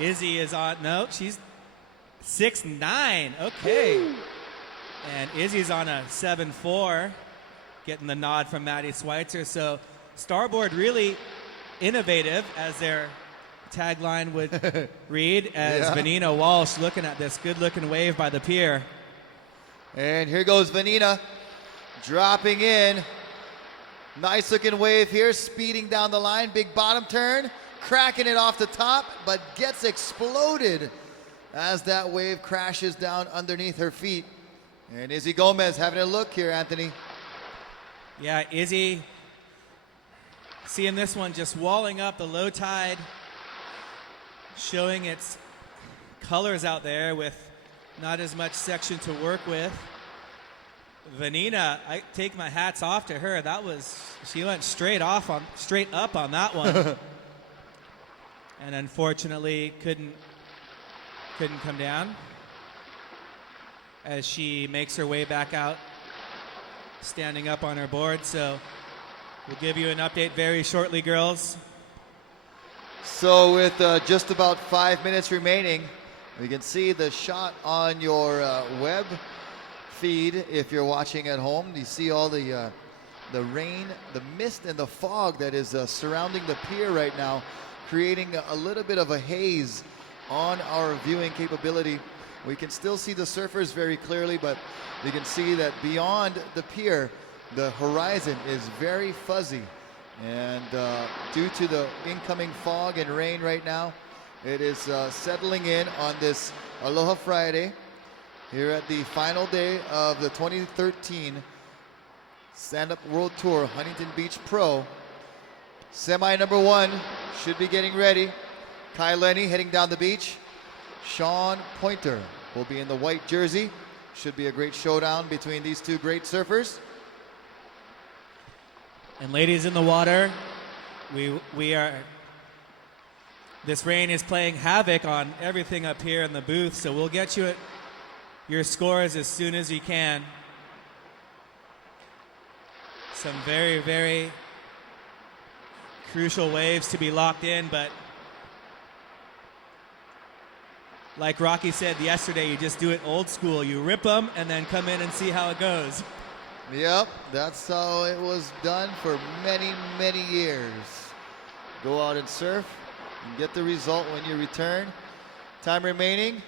Izzy is on, no, she's 6-9, okay. Woo. And Izzy's on a 7-4, getting the nod from Maddie Schweitzer. So starboard really innovative, as their tagline would read, as Vanina Walsh looking at this good-looking wave by the pier. And here goes Vanina, dropping in. Nice-looking wave here, speeding down the line. Big bottom turn, cracking it off the top, but gets exploded as that wave crashes down underneath her feet. And Izzy Gomez having a look here, Anthony. Yeah, Izzy seeing this one just walling up the low tide, showing its colors out there with not as much section to work with. Vanina, I take my hats off to her. She went straight up on that one. And unfortunately couldn't come down as she makes her way back out, standing up on her board. So we'll give you an update very shortly, girls. So with just about 5 minutes remaining, you can see the shot on your web feed if you're watching at home. You see all the rain, the mist, and the fog that is surrounding the pier right now, creating a little bit of a haze on our viewing capability. We can still see the surfers very clearly, but you can see that beyond the pier, the horizon is very fuzzy. And due to the incoming fog and rain right now, it is settling in on this Aloha Friday here at the final day of the 2013 Stand-Up World Tour Huntington Beach Pro. Semi number 1 should be getting ready. Kai Lenny heading down the beach. Sean Pointer will be in the white jersey. Should be a great showdown between these two great surfers. And ladies in the water, we are. This rain is playing havoc on everything up here in the booth, so we'll get you your scores as soon as you can. Some very, very crucial waves to be locked in, but like Rocky said yesterday, you just do it old school. You rip them and then come in and see how it goes. Yep, that's how it was done for many, many years. Go out and surf and get the result when you return. Time remaining.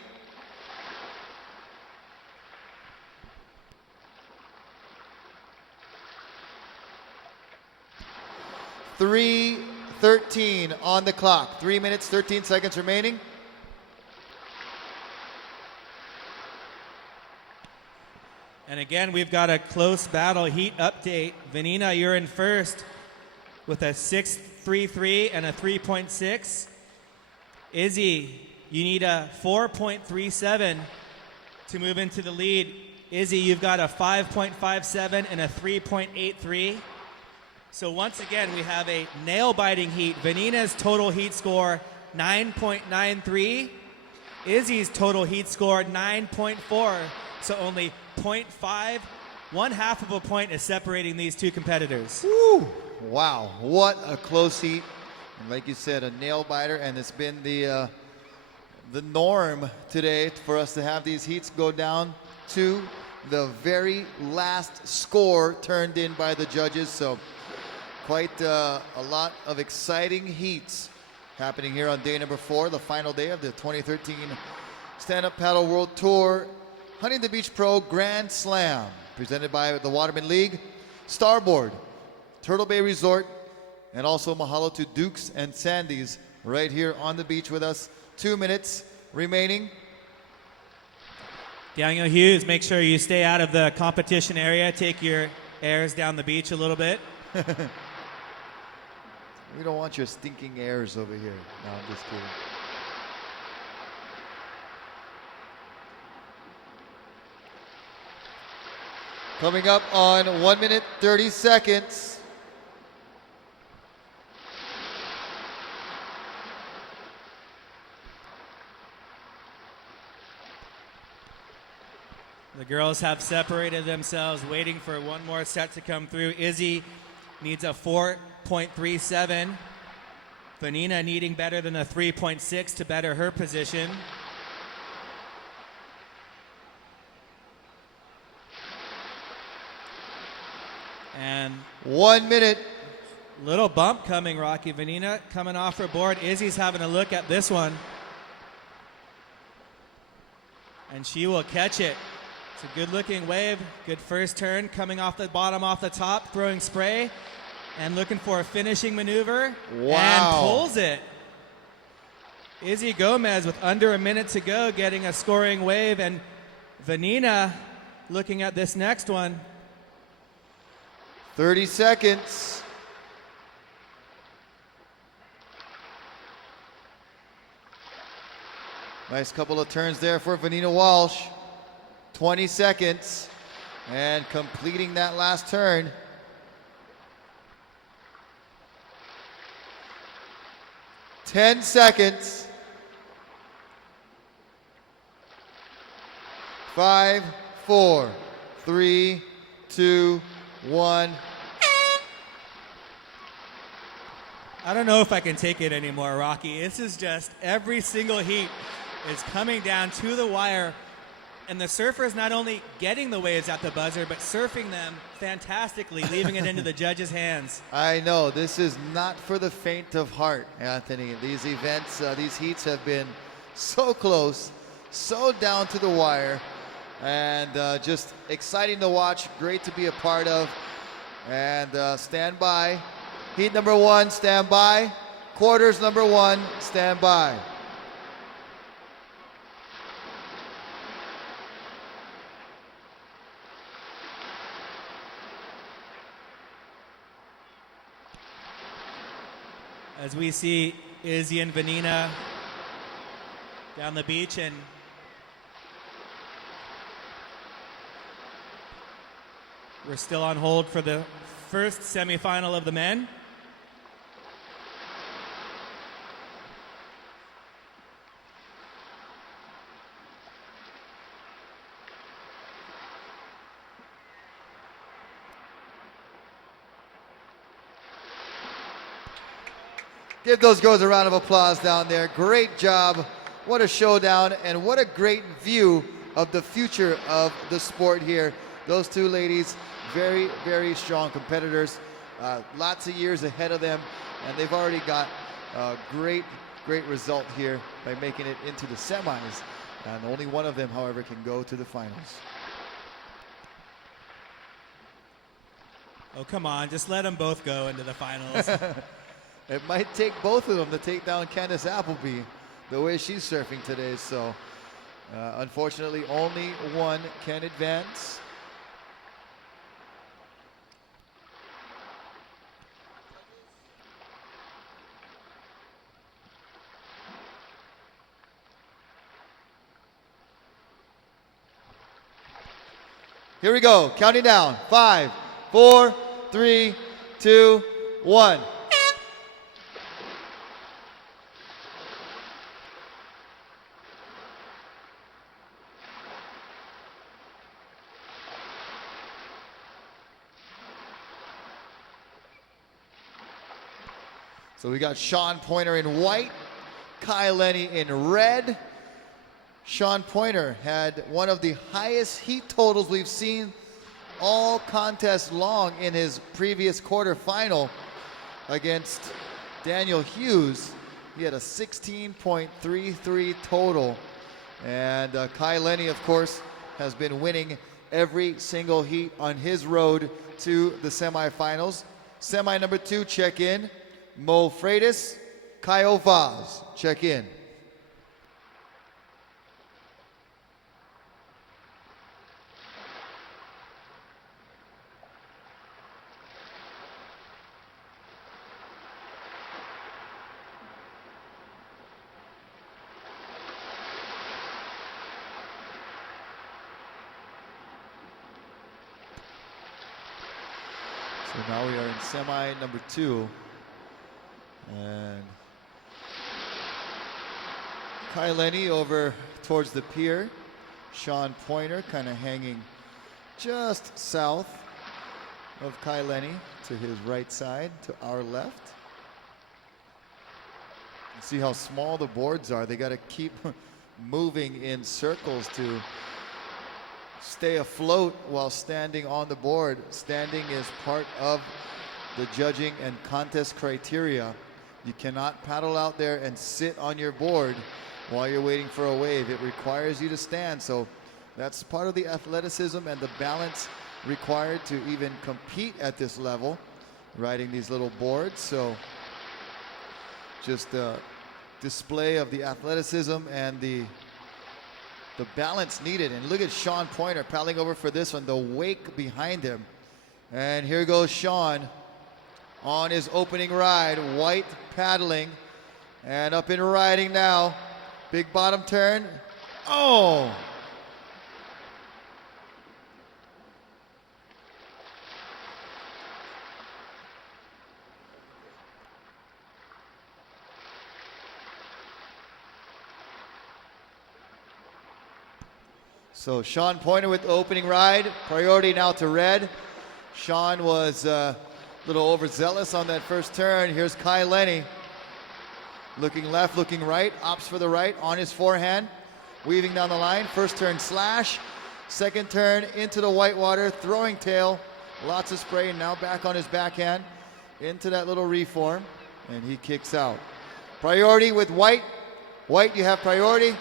.3:13 on the clock. 3 minutes, 13 seconds remaining. And again, we've got a close battle heat update. Vanina, you're in first with a 6.33 and a 3.6. Izzy, you need a 4.37 to move into the lead. Izzy, you've got a 5.57 and a 3.83. So once again, we have a nail-biting heat. Vanina's total heat score, 9.93. Izzy's total heat score, 9.4. So only 0.5, 1/2 of a point is separating these two competitors. Woo! Wow, what a close heat. And like you said, a nail biter, and it's been the norm today for us to have these heats go down to the very last score turned in by the judges. So quite a lot of exciting heats happening here on day number 4, the final day of the 2013 Stand-Up Paddle World Tour Huntington Beach Pro Grand Slam, presented by the Waterman League, Starboard, Turtle Bay Resort, and also mahalo to Dukes and Sandy's right here on the beach with us. 2 minutes remaining. Daniel Hughes, make sure you stay out of the competition area. Take your airs down the beach a little bit. We don't want your stinking airs over here. No, I'm just kidding. Coming up on 1 minute, 30 seconds. The girls have separated themselves, waiting for one more set to come through. Izzy needs a 4.37. Vanina needing better than a 3.6 to better her position. And 1 minute. Little bump coming, Rocky. Vanina coming off her board. Izzy's having a look at this one. And she will catch it. It's a good looking wave. Good first turn coming off the bottom, off the top, throwing spray. And looking for a finishing maneuver. Wow. And pulls it. Izzy Gomez with under a minute to go getting a scoring wave. And Vanina looking at this next one. 30 seconds. Nice couple of turns there for Vanina Walsh. 20 seconds. And completing that last turn. Ten seconds. 5, 4, 3, 2, 1. I don't know if I can take it anymore, Rocky. This is just every single heat is coming down to the wire. And the surfers not only getting the waves at the buzzer, but surfing them fantastically, leaving it into the judges' hands. I know, this is not for the faint of heart, Anthony. These events, these heats have been so close, so down to the wire, and just exciting to watch, great to be a part of. And stand by Heat number 1, stand by. Quarters number 1, stand by. As we see Izzy and Vanina down the beach, and we're still on hold for the first semifinal of the men. Give those girls a round of applause down there. Great job. What a showdown, and what a great view of the future of the sport here. Those two ladies, very, very strong competitors. Lots of years ahead of them, and they've already got a great result here by making it into the semis. And only one of them, however, can go to the finals. Oh, come on, just let them both go into the finals. It might take both of them to take down Candace Appleby the way she's surfing today. So unfortunately, only one can advance. Here we go, counting down. 5, 4, 3, 2, 1. So we got Sean Pointer in white, Kai Lenny in red. Sean Pointer had one of the highest heat totals we've seen all contests long in his previous quarterfinal against Daniel Hughes. He had a 16.33 total. And Kai Lenny, of course, has been winning every single heat on his road to the semifinals. Semi number 2, check in. Mo Freitas, Kyle Vaz, check in. So now we are in semi number 2. And Kai Lenny over towards the pier. Sean Pointer kind of hanging just south of Kai Lenny to his right side, to our left. See how small the boards are. They got to keep moving in circles to stay afloat while standing on the board. Standing is part of the judging and contest criteria. You cannot paddle out there and sit on your board while you're waiting for a wave. It requires you to stand. So that's part of the athleticism and the balance required to even compete at this level, riding these little boards. So just a display of the athleticism and the balance needed. And look at Sean Pointer paddling over for this one, the wake behind him. And here goes Sean on his opening ride, white paddling, and up and riding now. Big bottom turn. Oh! So Sean Pointer with the opening ride. Priority now to red. Sean was a little overzealous on that first turn. Here's Kai Lenny. Looking left, looking right. Opts for the right on his forehand. Weaving down the line. First turn slash. Second turn into the whitewater. Throwing tail. Lots of spray. And now back on his backhand. Into that little reform. And he kicks out. Priority with white. White, you have priority.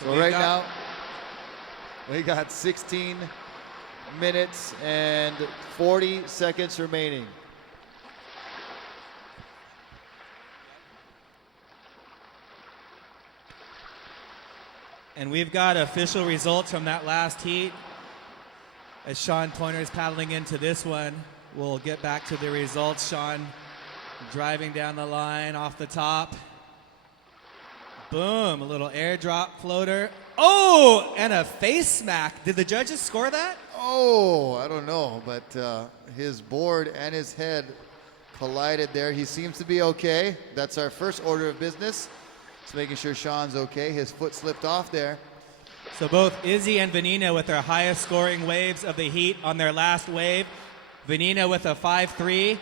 So right now, we got 16 minutes and 40 seconds remaining. And we've got official results from that last heat. As Sean Pointer is paddling into this one, we'll get back to the results. Sean driving down the line off the top. Boom, a little airdrop floater. Oh, and a face smack. Did the judges score that? Oh, I don't know, but his board and his head collided there. He seems to be okay. That's our first order of business. Just making sure Sean's okay. His foot slipped off there. So both Izzy and Vanina with their highest scoring waves of the heat on their last wave. Vanina with a 5.3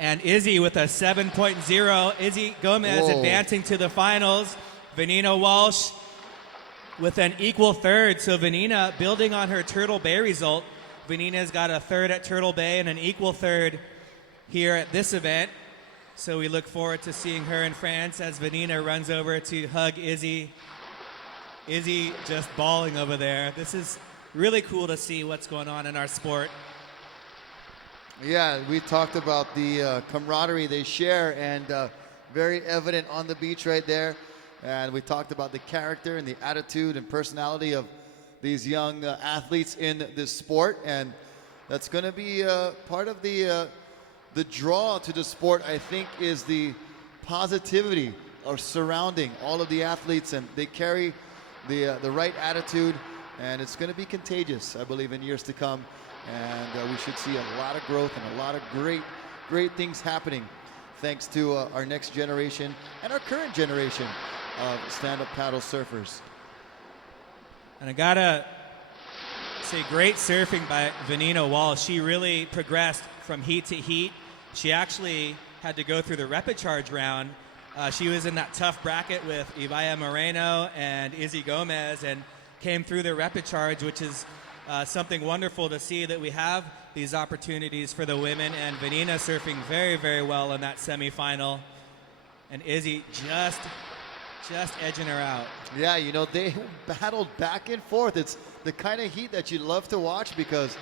and Izzy with a 7.0. Izzy Gomez advancing to the finals. Vanina Walsh with an equal third. So Vanina building on her Turtle Bay result. Vanina's got a third at Turtle Bay and an equal third here at this event. So we look forward to seeing her in France as Vanina runs over to hug Izzy. Izzy just bawling over there. This is really cool to see what's going on in our sport. Yeah, we talked about the camaraderie they share and very evident on the beach right there. And we talked about the character and the attitude and personality of these young athletes in this sport. And that's going to be part of the draw to the sport, I think, is the positivity of surrounding all of the athletes. And they carry the right attitude. And it's going to be contagious, I believe, in years to come. And we should see a lot of growth and a lot of great things happening thanks to our next generation and our current generation of stand-up paddle surfers. And I gotta say, great surfing by Vanina Walsh. She really progressed from heat to heat. She actually had to go through the repechage round. She was in that tough bracket with Ibaya Moreno and Izzy Gomez and came through the repechage, which is something wonderful to see, that we have these opportunities for the women. And Vanina surfing very, very well in that semifinal. And Izzy just edging her out. Yeah, you know, they battled back and forth. It's the kind of heat that you love to watch because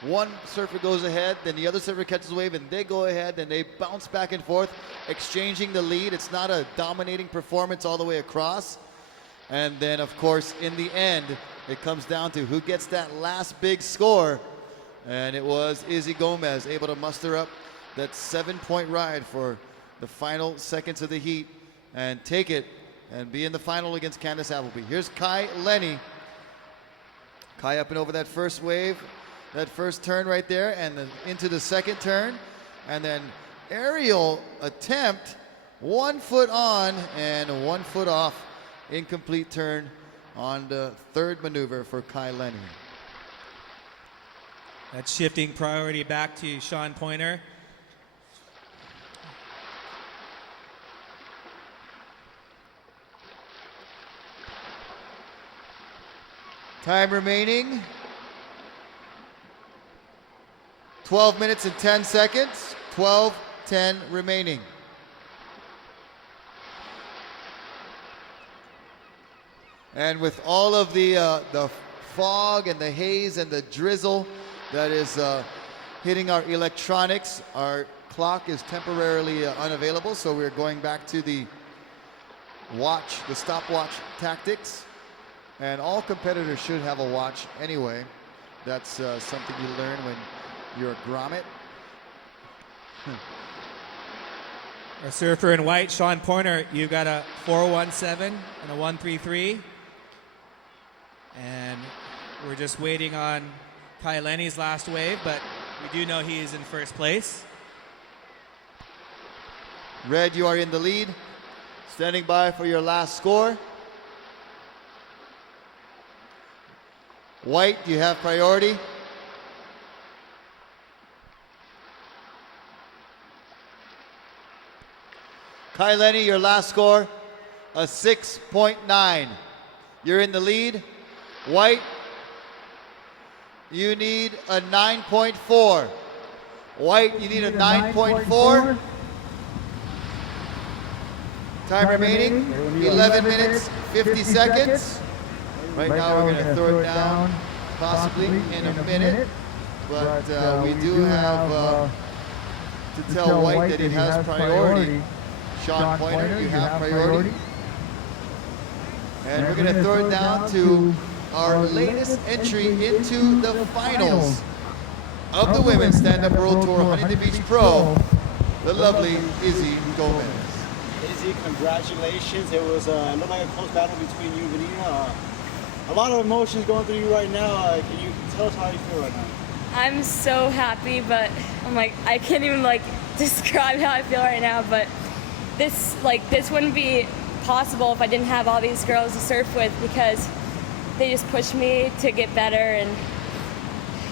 one surfer goes ahead, then the other surfer catches a wave, and they go ahead, and they bounce back and forth, exchanging the lead. It's not a dominating performance all the way across. And then, of course, in the end, it comes down to who gets that last big score. And it was Izzy Gomez able to muster up that 7-point ride for the final seconds of the heat and take it and be in the final against Candace Appleby. Here's Kai Lenny. Kai up and over that first wave, that first turn right there, and then into the second turn. And then aerial attempt, 1 foot on and 1 foot off. Incomplete turn on the third maneuver for Kai Lenny. That's shifting priority back to Sean Pointer. Time remaining, 12 minutes and 10 seconds, 12:10 remaining. And with all of the fog and the haze and the drizzle that is hitting our electronics, our clock is temporarily unavailable, so we're going back to the stopwatch tactics. And all competitors should have a watch anyway. That's something you learn when you're a grommet. Our surfer in white, Sean Pointer, you got a 4.17 and a 1.33. And we're just waiting on Kai Lenny's last wave, but we do know he is in first place. Red, you are in the lead. Standing by for your last score. White, you have priority. Kai Lenny, your last score, a 6.9. You're in the lead. White, you need a 9.4. White, you need a 9.4. Time remaining, 11 minutes, 50 seconds. Right now we're going to throw it down possibly in a minute. But we do have to tell White that he has priority. Sean Pointer, you have priority. And we're going to throw it down to our latest entry into the finals of the Women's Stand-Up World Tour Huntington Beach Pro, the lovely Izzy Gomez. Izzy, congratulations. It was it looked like a close battle between you and Vanina. A lot of emotions going through you right now. Can you tell us how you feel right now? I'm so happy, but I'm like, I can't even like describe how I feel right now, but this wouldn't be possible if I didn't have all these girls to surf with, because they just pushed me to get better, and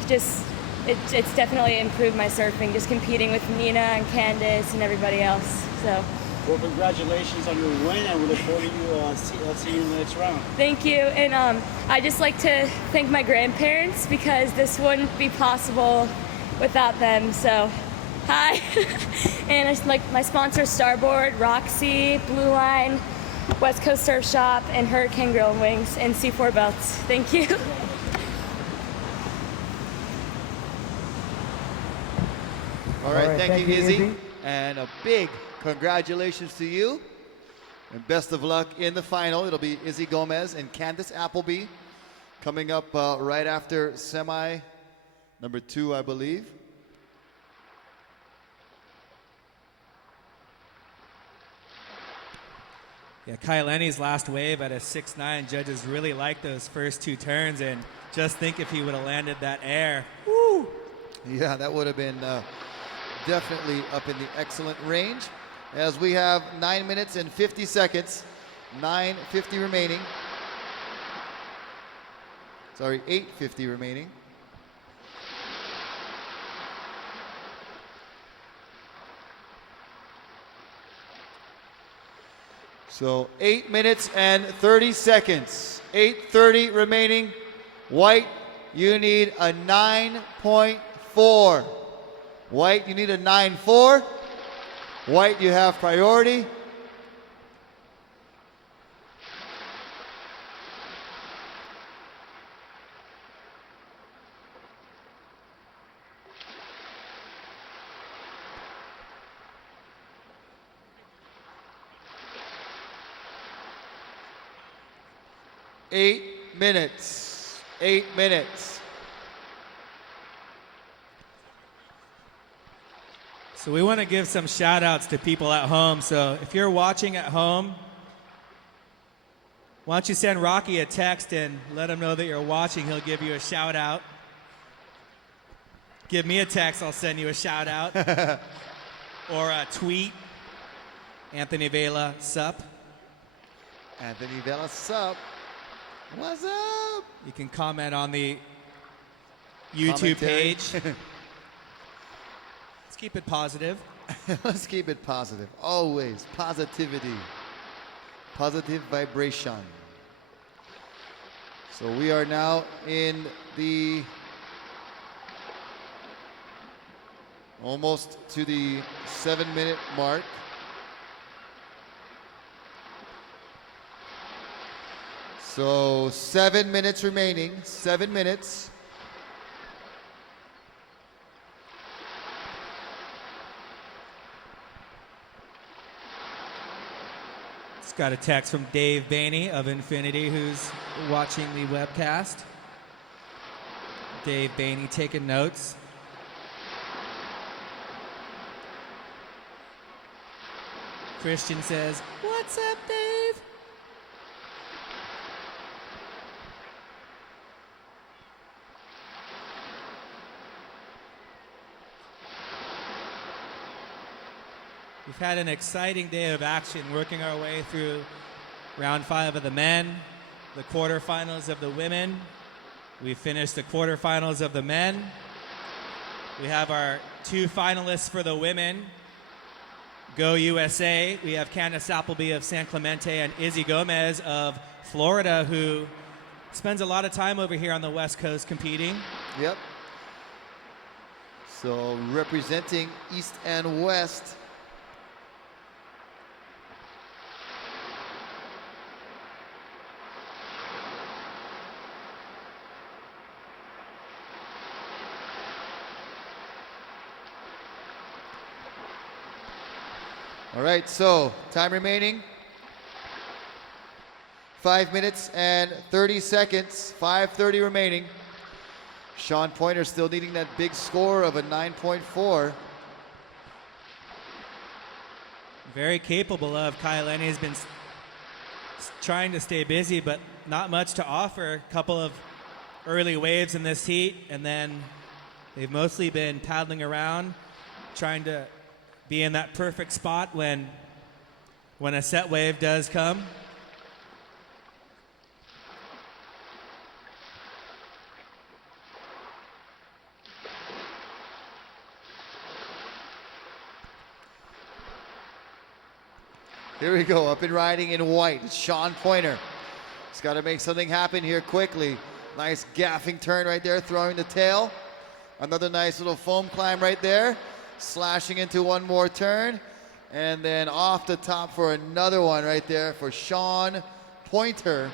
just it's definitely improved my surfing, just competing with Nina and Candace and everybody else. So. Well, congratulations on your win, and we look forward to you seeing you in the next round. Thank you, and I just like to thank my grandparents, because this wouldn't be possible without them. So, hi, and I just like my sponsor Starboard, Roxy, Blue Line, West Coast Surf Shop, and Hurricane Grill and Wings, and C4 Belts. Thank you. All right, thank you, Izzy. And a big congratulations to you. And best of luck in the final. It'll be Izzy Gomez and Candace Appleby coming up right after semi number 2, I believe. Yeah, Kyle Lenny's last wave at a 6'9". Judges really liked those first 2 turns, and just think if he would have landed that air. Woo! Yeah, that would have been definitely up in the excellent range. As we have 9 minutes and 50 seconds, 9:50 remaining. Sorry, 8:50 remaining. So 8 minutes and 30 seconds. 8:30 remaining. White, you need a 9.4. White, you need a 9.4. White, you have priority. Eight minutes. 8 minutes. So we want to give some shout outs to people at home. So if you're watching at home, why don't you send Rocky a text and let him know that you're watching. He'll give you a shout out. Give me a text, I'll send you a shout out. Or a tweet. Anthony Vela, sup. Anthony Vela, sup. What's up? You can comment on the YouTube Commentary. page. Let's keep it positive. Let's keep it positive. Always positivity. Positive vibration. So we are now in the almost to the 7-minute mark. So 7 minutes remaining. 7 minutes. Just got a text from Dave Bainey of Infinity, who's watching the webcast. Dave Bainey taking notes. Christian says, "What's up, Dave?" We've had an exciting day of action, working our way through round 5 of the men, the quarterfinals of the women. We finished the quarterfinals of the men. We have our 2 finalists for the women. Go USA. We have Candace Appleby of San Clemente and Izzy Gomez of Florida, who spends a lot of time over here on the West Coast competing. Yep. So representing East and West. All right, so time remaining. 5 minutes and 30 seconds, 5:30 remaining. Sean Pointer still needing that big score of a 9.4. Very capable of. Kyle Lenny has been trying to stay busy, but not much to offer. A couple of early waves in this heat, and then they've mostly been paddling around, trying to be in that perfect spot when a set wave does come. Here we go, up and riding in white. It's Sean Pointer. He's got to make something happen here quickly. Nice gaffing turn right there, throwing the tail. Another nice little foam climb right there. Slashing into one more turn. And then off the top for another one right there for Sean Pointer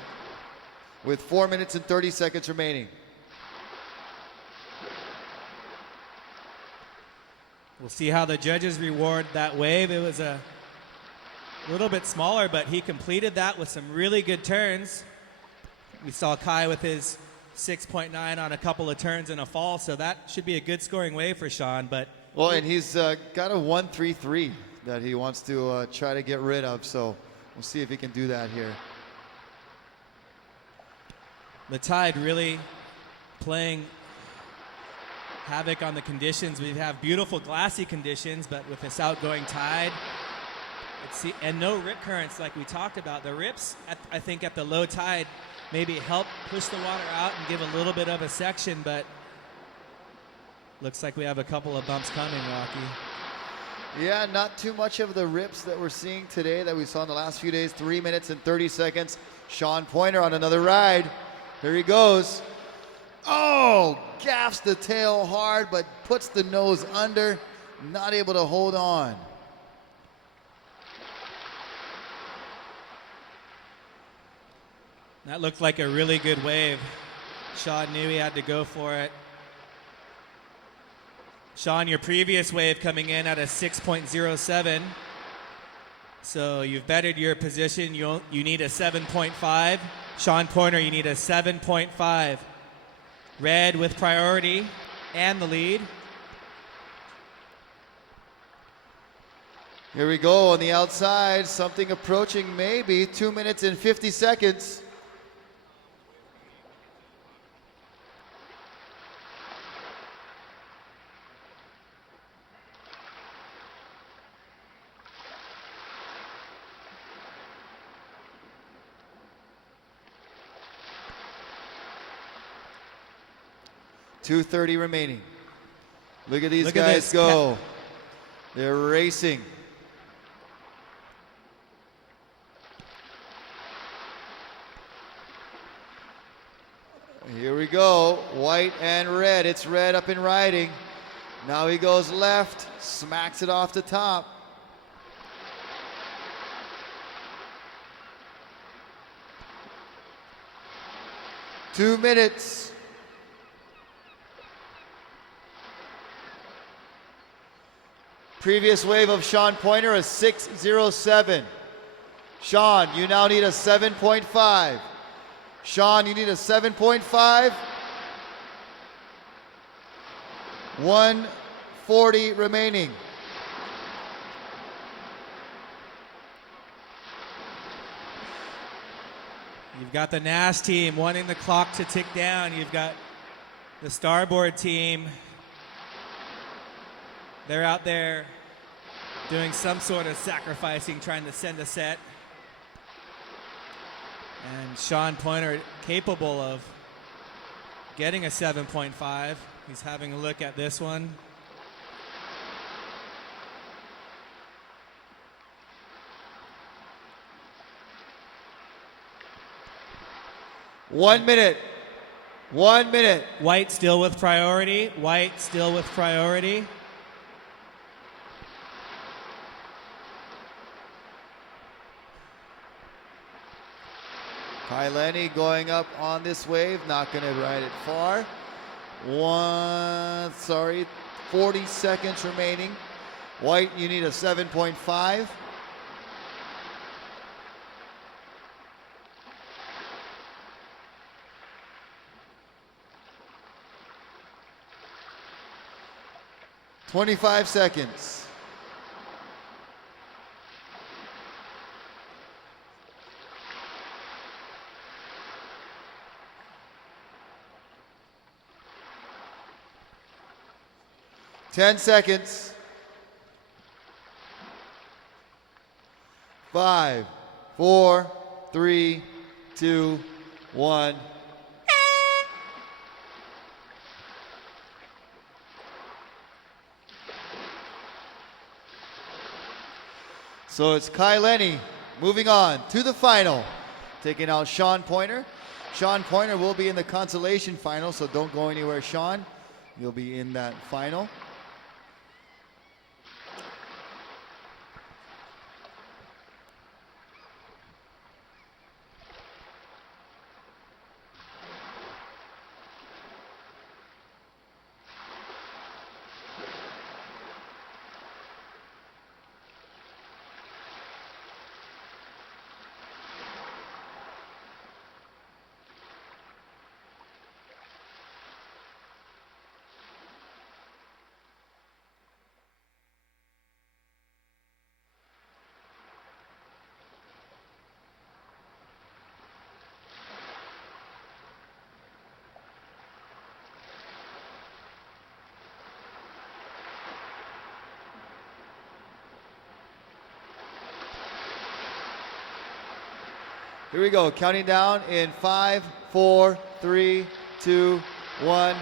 with 4 minutes and 30 seconds remaining. We'll see how the judges reward that wave. It was a little bit smaller, but he completed that with some really good turns. We saw Kai with his 6.9 on a couple of turns and a fall, so that should be a good scoring wave for Sean. But well, and he's got a 1.33 that he wants to try to get rid of, so we'll see if he can do that here. the Tide really playing havoc on the conditions. We have beautiful glassy conditions, but with this outgoing tide, and no rip currents like we talked about. The rips, I think, at the low tide maybe help push the water out and give a little bit of a section, but looks like we have a couple of bumps coming, Rocky. Yeah, not too much of the rips that we're seeing today that we saw in the last few days. 3 minutes and 30 seconds. Sean Pointer on another ride. Here he goes. Oh, gaffs the tail hard, but puts the nose under. Not able to hold on. That looked like a really good wave. Sean knew he had to go for it. Sean, your previous wave coming in at a 6.07. So you've bettered your position. You need a 7.5. Sean Pointer, you need a 7.5. Red with priority and the lead. Here we go on the outside. Something approaching maybe 2 minutes and 50 seconds. .230 remaining. Look at these guys go. They're racing. Here we go. White and red. It's red up and riding. Now he goes left, smacks it off the top. Two minutes. Previous wave of Sean Pointer, a 6.07. Sean, you now need a 7.5. Sean, you need a 7.5. 140 remaining. You've got the Nash team wanting the clock to tick down. You've got the Starboard team. They're out there doing some sort of sacrificing, trying to send a set. And Sean Pointer capable of getting a 7.5. He's having a look at this one. One minute. 1 minute. White still with priority. White still with priority. Kaileni going up on this wave, not going to ride it far. 40 seconds remaining. White, you need a 7.5. 25 seconds. Ten seconds. 5, 4, 3, 2, 1. So it's Kai Lenny moving on to the final, taking out Sean Pointer. Sean Pointer will be in the consolation final, so don't go anywhere, Sean. You'll be in that final. Here we go, counting down in 5, 4, 3, 2, 1.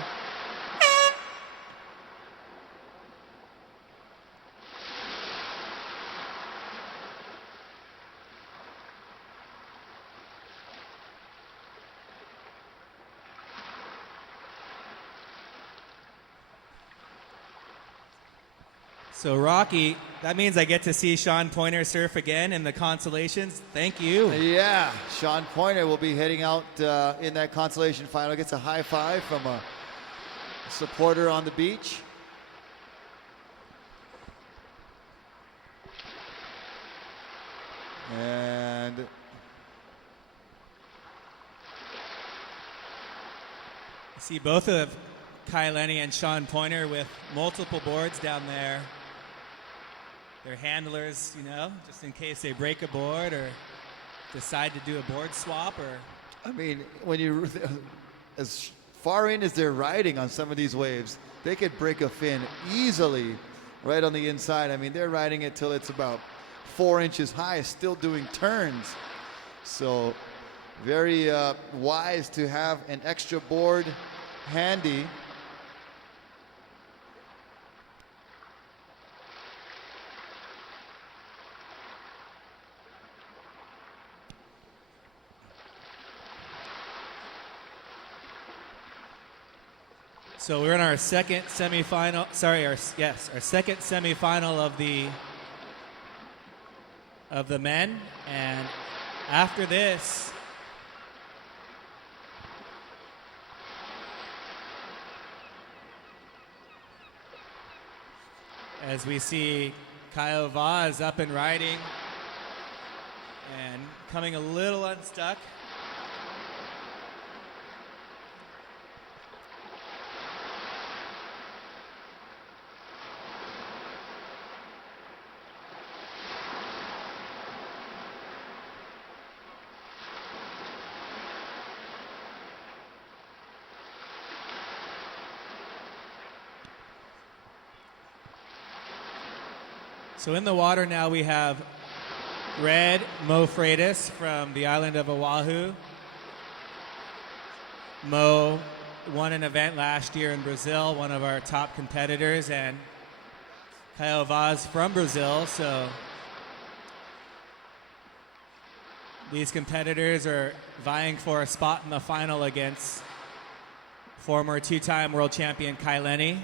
So Rocky, that means I get to see Sean Pointer surf again in the consolations. Thank you. Yeah, Sean Pointer will be heading out in that consolation final. Gets a high five from a supporter on the beach. And See both of Kai Lenny and Sean Pointer with multiple boards down there. Their handlers, you know, just in case they break a board or decide to do a board swap or... I mean, when you, as far in as they're riding on some of these waves, they could break a fin easily right on the inside. I mean, they're riding it till it's about 4 inches high, still doing turns. So very wise to have an extra board handy. So we're in our second semifinal. Sorry, our second semifinal of the men, and after this, as we see Kyle Vaz up and riding and coming a little unstuck. So in the water now we have Red Mo Freitas from the island of Oahu. Mo won an event last year in Brazil, one of our top competitors, and Caio Vaz from Brazil. So these competitors are vying for a spot in the final against former two-time world champion Kai Lenny.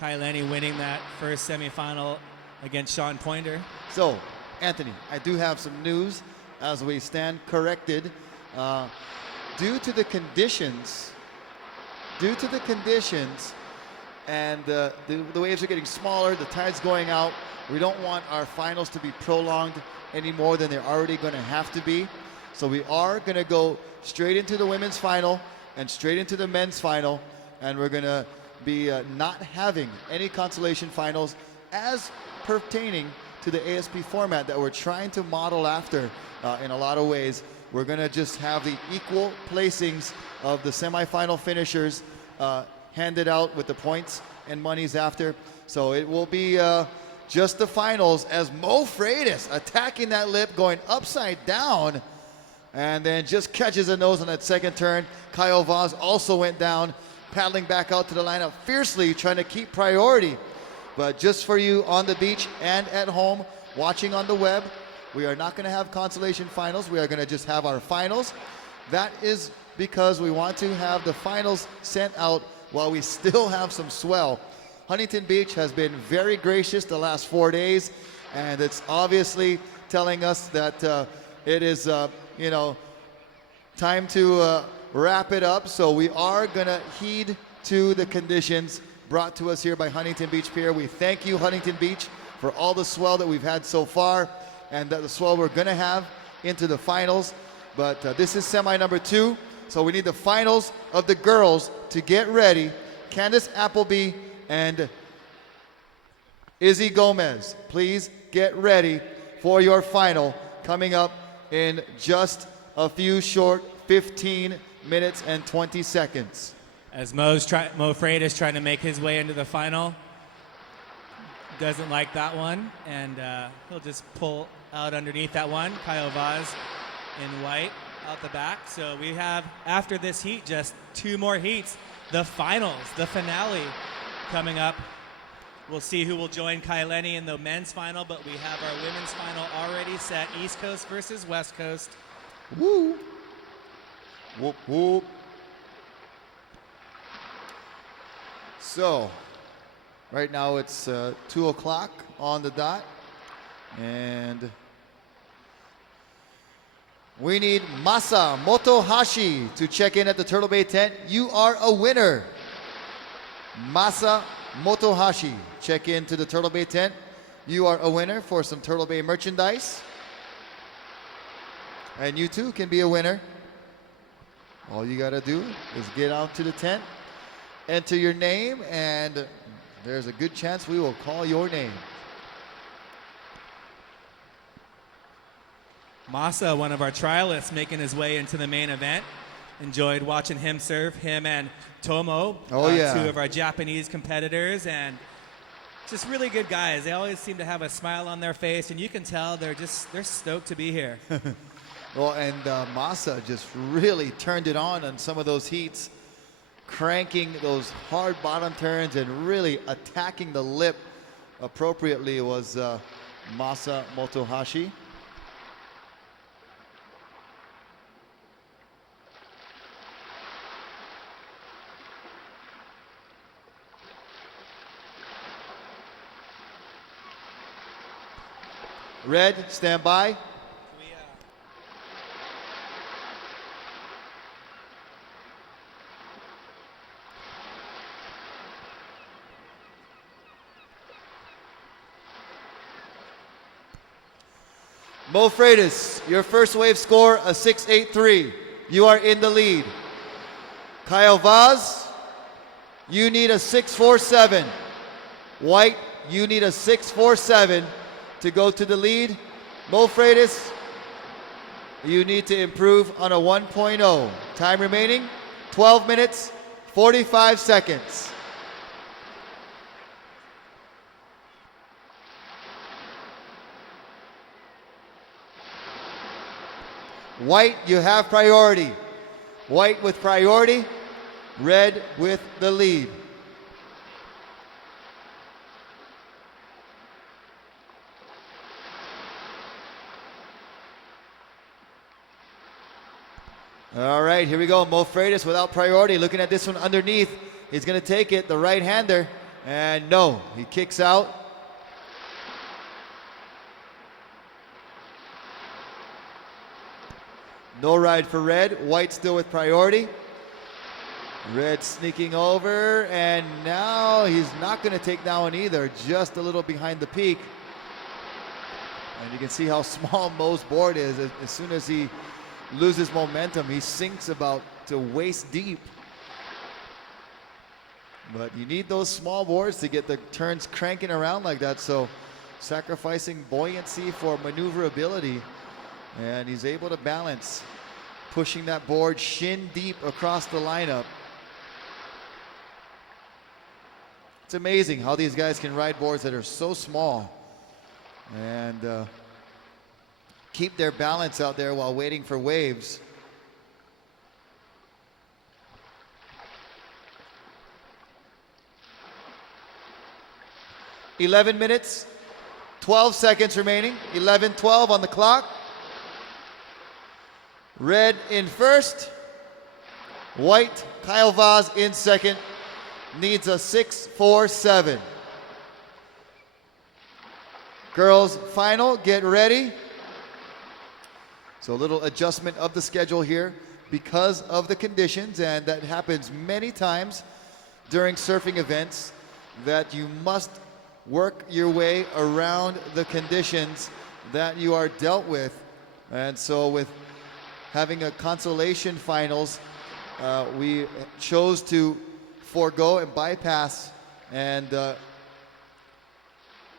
Kai Lenny winning that first semifinal against Sean Pointer. So, Anthony, I do have some news as we stand corrected. Due to the conditions, and the waves are getting smaller, the tide's going out, we don't want our finals to be prolonged any more than they're already going to have to be. So we are going to go straight into the women's final and straight into the men's final, and we're going to be not having any consolation finals as pertaining to the ASP format that we're trying to model after in a lot of ways. We're going to just have the equal placings of the semifinal finishers handed out with the points and monies after. So it will be just the finals as Mo Freitas attacking that lip, going upside down, and then just catches a nose on that second turn. Kyle Vaz also went down, paddling back out to the lineup fiercely, trying to keep priority. But just for you on the beach and at home, watching on the web, we are not going to have consolation finals. We are going to just have our finals. That is because we want to have the finals sent out while we still have some swell. Huntington Beach has been very gracious the last 4 days, and it's obviously telling us that it is, time to wrap it up. So we are going to heed to the conditions brought to us here by Huntington Beach Pier. We thank you, Huntington Beach, for all the swell that we've had so far, and that the swell we're going to have into the finals. But this is semi number 2, so we need the finals of the girls to get ready. Candace Appleby and Izzy Gomez, please get ready for your final coming up in just a few short 15 minutes and 20 seconds. As Mo Freitas trying to make his way into the final. Doesn't like that one, and he'll just pull out underneath that one. Kyle Vaz in white out the back. So we have, after this heat, just 2 more heats. The finals, the finale coming up. We'll see who will join Kaileni in the men's final, but we have our women's final already set. East Coast versus West Coast. Woo! Whoop, whoop. So, right now it's 2 o'clock on the dot, and we need Masa Motohashi to check in at the Turtle Bay tent. You are a winner. Masa Motohashi, check in to the Turtle Bay tent. You are a winner for some Turtle Bay merchandise. And you too can be a winner. All you gotta do is get out to the tent, enter your name, and there's a good chance we will call your name. Masa, one of our trialists, making his way into the main event. Enjoyed watching him serve, him and Tomo, 2 of our Japanese competitors, and just really good guys. They always seem to have a smile on their face, and you can tell they're stoked to be here. Well, and Masa just really turned it on some of those heats, cranking those hard bottom turns and really attacking the lip appropriately was Masa Motohashi. Red, stand by. Mo Freitas, your first wave score, a 6.83. You are in the lead. Kyle Vaz, you need a 6.47. White, you need a 6.47 to go to the lead. Mo Freitas, you need to improve on a 1.0. Time remaining, 12 minutes, 45 seconds. White, you have priority. White with priority, red with the lead. All right, here we go. Mo Freitas without priority, looking at this one underneath. He's going to take it, the right-hander, and no, he kicks out. No ride for red. White still with priority. Red sneaking over, and now he's not going to take that one either, just a little behind the peak. And you can see how small Mo's board is. As soon as he loses momentum, he sinks about to waist deep. But you need those small boards to get the turns cranking around like that. So sacrificing buoyancy for maneuverability. And he's able to balance, pushing that board shin deep across the lineup. It's amazing how these guys can ride boards that are so small and keep their balance out there while waiting for waves. "11 minutes, 12 seconds remaining. 11:12 on the clock. Red in first. White, Kyle Vaz in second. Needs a 6-4-7. Girls final, get ready. So a little adjustment of the schedule here because of the conditions, and that happens many times during surfing events, that you must work your way around the conditions that you are dealt with. And so with having a consolation finals, we chose to forego and bypass and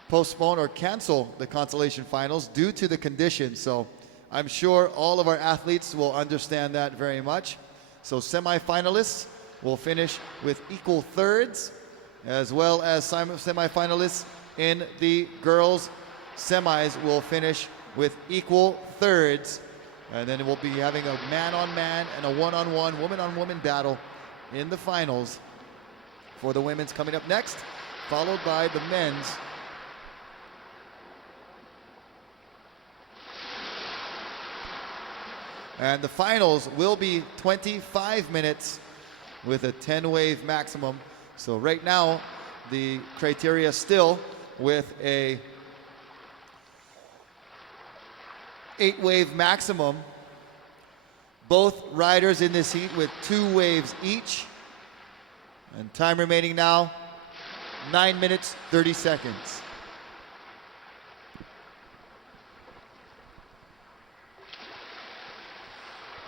postpone or cancel the consolation finals due to the conditions. So I'm sure all of our athletes will understand that very much. So semifinalists will finish with equal thirds, as well as semifinalists in the girls' semis will finish with equal thirds. And then we'll be having a man-on-man and a one-on-one, woman-on-woman battle in the finals for the women's coming up next, followed by the men's. And the finals will be 25 minutes with a 10-wave maximum. So right now, the criteria still with a 8-wave maximum. Both riders in this heat with 2 waves each. And time remaining now, 9 minutes, 30 seconds.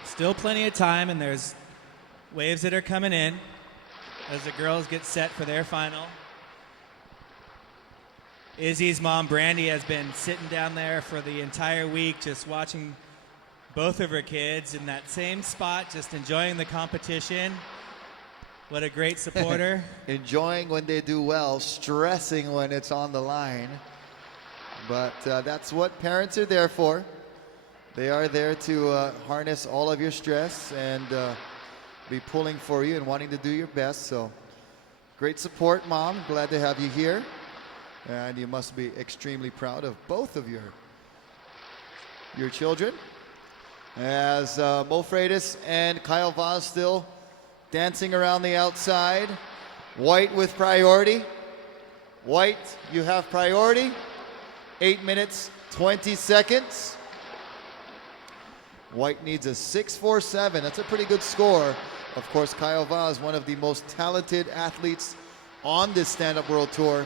Still plenty of time, and there's waves that are coming in as the girls get set for their final. Izzy's mom, Brandy, has been sitting down there for the entire week just watching both of her kids in that same spot, just enjoying the competition. What a great supporter. Enjoying when they do well, stressing when it's on the line. But that's what parents are there for. They are there to harness all of your stress and be pulling for you and wanting to do your best. So great support, Mom. Glad to have you here. And you must be extremely proud of both of your children. As Mo Freitas and Kyle Vaz still dancing around the outside. White with priority. White, you have priority. 8 minutes, 20 seconds. White needs a 6-4-7. That's a pretty good score. Of course, Kyle Vaz, one of the most talented athletes on this stand-up world tour.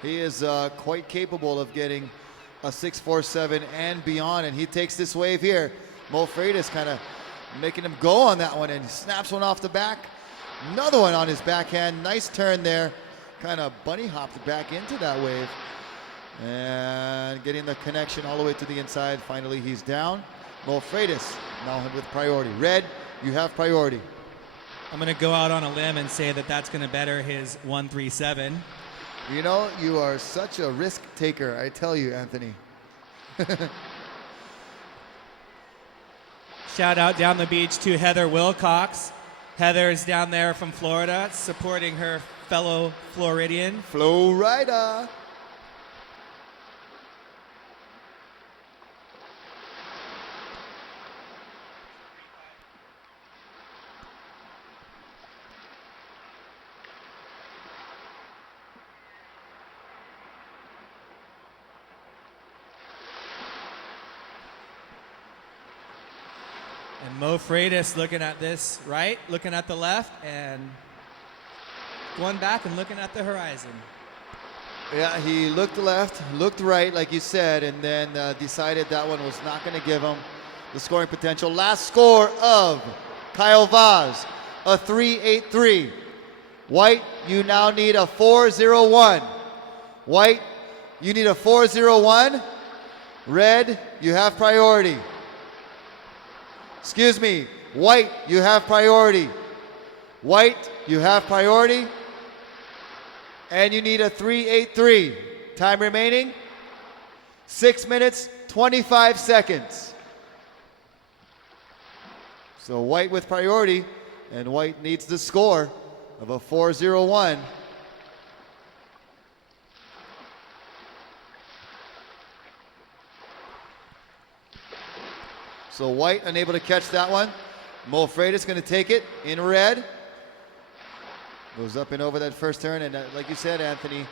He is quite capable of getting a 6-4-7 and beyond, and he takes this wave here. Mo Freitas kind of making him go on that one, and he snaps one off the back. Another one on his backhand. Nice turn there. Kind of bunny hopped back into that wave. And getting the connection all the way to the inside. Finally, he's down. Mo Freitas now with priority. Red, you have priority. I'm going to go out on a limb and say that that's going to better his 1-3-7. You know, you are such a risk taker, I tell you, Anthony. Shout out down the beach to Heather Wilcox. Heather's down there from Florida supporting her fellow Floridian. Florida. And Mo Freitas looking at this right, looking at the left, and going back and looking at the horizon. Yeah, he looked left, looked right, like you said, and then decided that one was not going to give him the scoring potential. Last score of Kyle Vaz, a 3.83. White, you now need a 401. White, you need a 401. Red, you have priority. Excuse me. White, you have priority. White, you have priority. And you need a 383. Time remaining, 6 minutes, 25 seconds. So white with priority, and white needs the score of a 401. So white unable to catch that one. Mo Freitas going to take it in red. Goes up and over that first turn, and like you said, Anthony,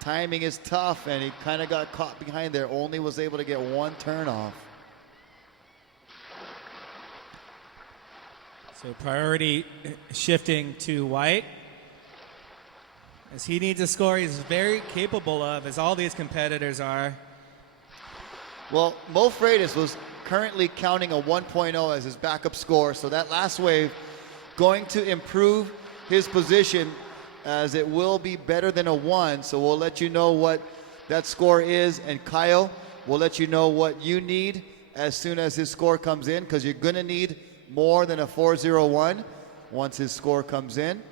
timing is tough, and he kind of got caught behind there. Only was able to get one turn off. So priority shifting to white. As he needs a score he's very capable of, as all these competitors are. Well, Mo Freitas was currently counting a 1.0 as his backup score, so that last wave going to improve his position, as it will be better than a 1. So we'll let you know what that score is, and Kyle will let you know what you need as soon as his score comes in, because you're going to need more than a 401 once his score comes in.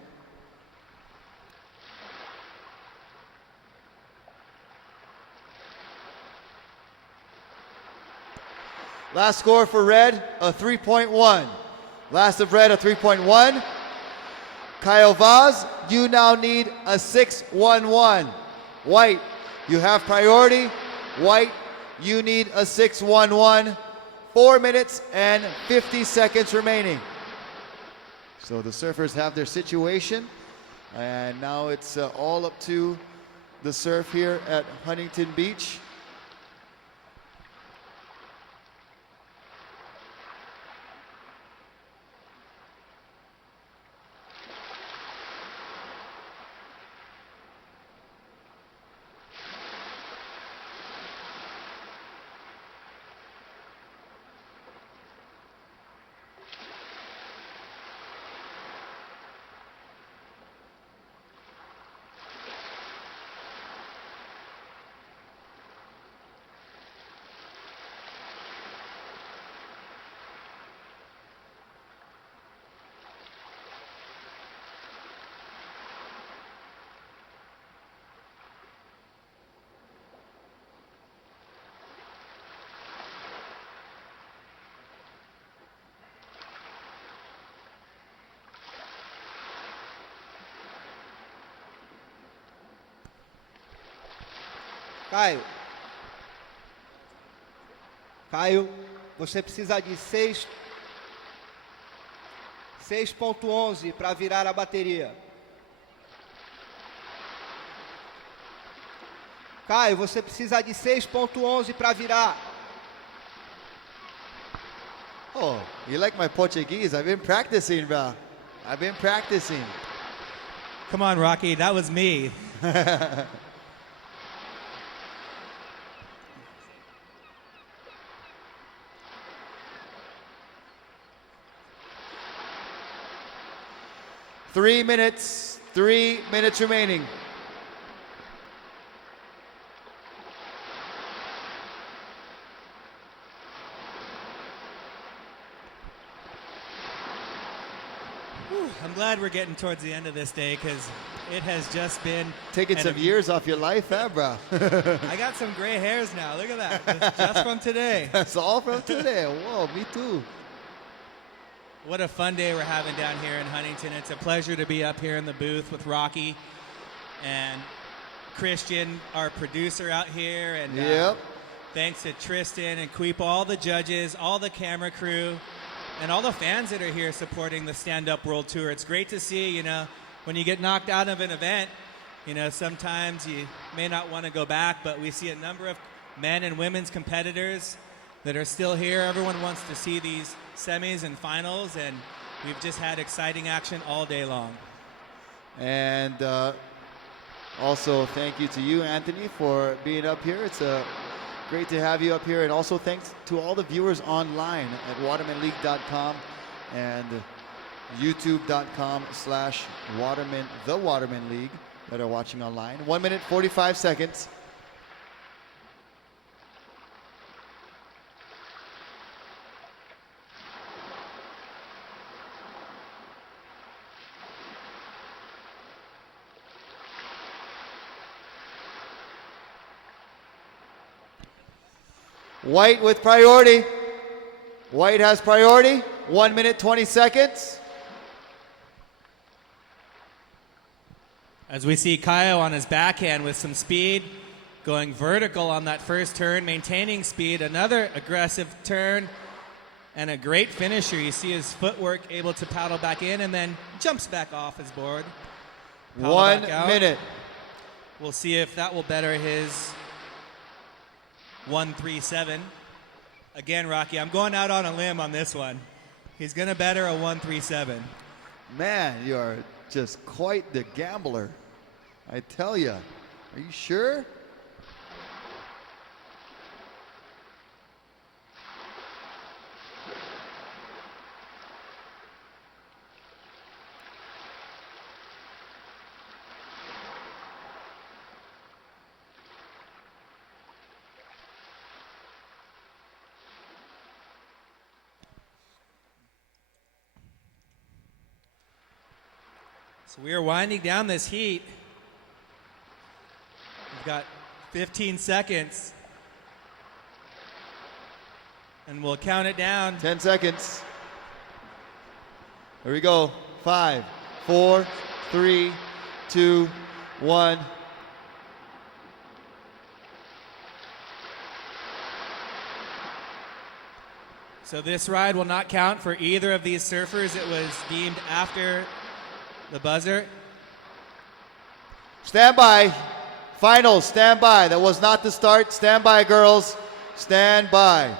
Last score for red, a 3.1. Last of red, a 3.1. Kyle Vaz, you now need a 611. White, you have priority. White, you need a 611. 4 minutes and 50 seconds remaining. So the surfers have their situation, and now it's all up to the surf here at Huntington Beach. Caio, você precisa de 6.11 para virar a bateria. Caio, você precisa de 6.11 para virar. Oh, you like my Portuguese? I've been practicing, bro. I've been practicing. Come on, Rocky, that was me. 3 minutes, 3 minutes remaining. I'm glad we're getting towards the end of this day, because it has just been taking some years off your life, huh, bro? I got some gray hairs now. Look at that. That's just from today. That's all from today. Whoa, me too. What a fun day we're having down here in Huntington. It's a pleasure to be up here in the booth with Rocky and Christian, our producer out here. And yep. Thanks to Tristan and Queepo, all the judges, all the camera crew, and all the fans that are here supporting the Stand Up World Tour. It's great to see, you know, when you get knocked out of an event, you know, sometimes you may not want to go back, but we see a number of men and women's competitors that are still here. Everyone wants to see these semis and finals, and we've just had exciting action all day long. And also thank you to you, Anthony, for being up here. It's great to have you up here, and also thanks to all the viewers online at watermanleague.com and youtube.com/Waterman, the Waterman League, that are watching online. 1 minute, 45 seconds. White with priority. White has priority. 1 minute, 20 seconds. As we see Kaio on his backhand with some speed, going vertical on that first turn, maintaining speed, another aggressive turn, and a great finisher. You see his footwork able to paddle back in and then jumps back off his board. Paddle 1 back out. minute. We'll see if that will better his 1-3-7. Again, Rocky, I'm going out on a limb on this one. He's going to better a 1-3-7. Man, you are just quite the gambler. I tell you. Are you sure? So we are winding down this heat. We've got 15 seconds. And we'll count it down. 10 seconds. Here we go. 5, 4, 3, 2, 1. So this ride will not count for either of these surfers. It was deemed after the buzzer. Stand by. Finals, stand by. That was not the start. Stand by, girls. Stand by.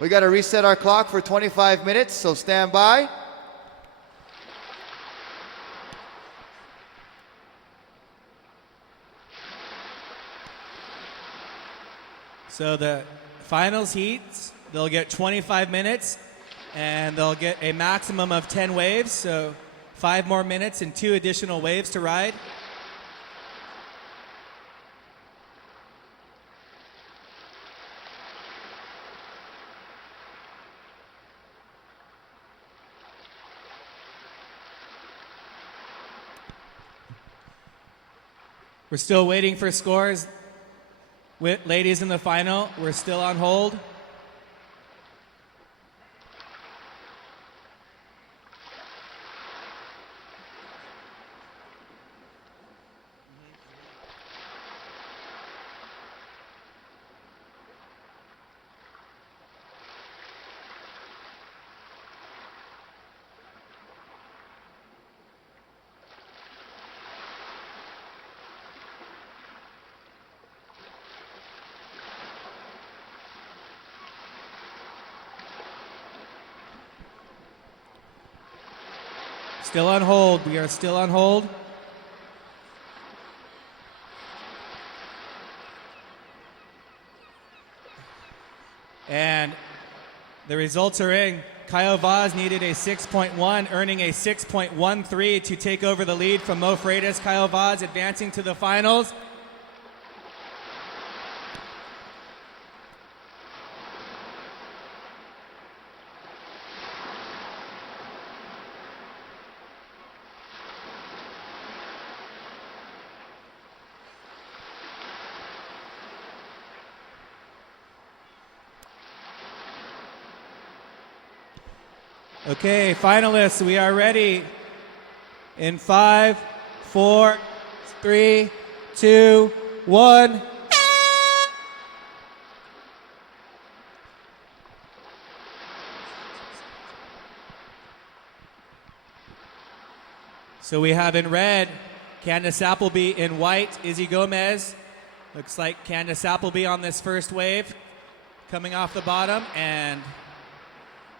We got to reset our clock for 25 minutes, so stand by. So the finals heats, they'll get 25 minutes and they'll get a maximum of 10 waves. So 5 more minutes and 2 additional waves to ride. We're still waiting for scores. With ladies in the final, we're still on hold. Still on hold. We are still on hold. And the results are in. Kaio Vaz needed a 6.1, earning a 6.13 to take over the lead from Mo Freitas. Kaio Vaz advancing to the finals. Okay, finalists, we are ready. In 5, 4, 3, 2, 1. So we have in red, Candace Appleby. In white, Izzy Gomez. Looks like Candace Appleby on this first wave, coming off the bottom and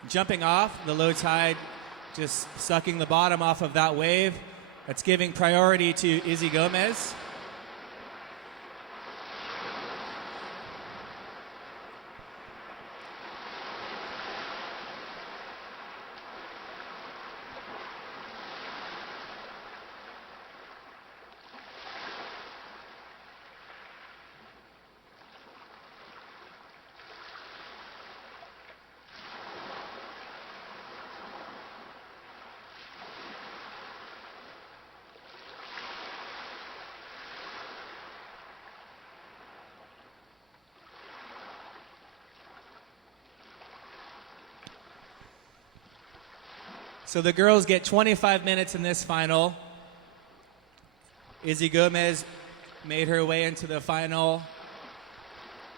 jumping off. The low tide just sucking the bottom off of that wave. That's giving priority to Izzy Gomez. So the girls get 25 minutes in this final. Izzy Gomez made her way into the final,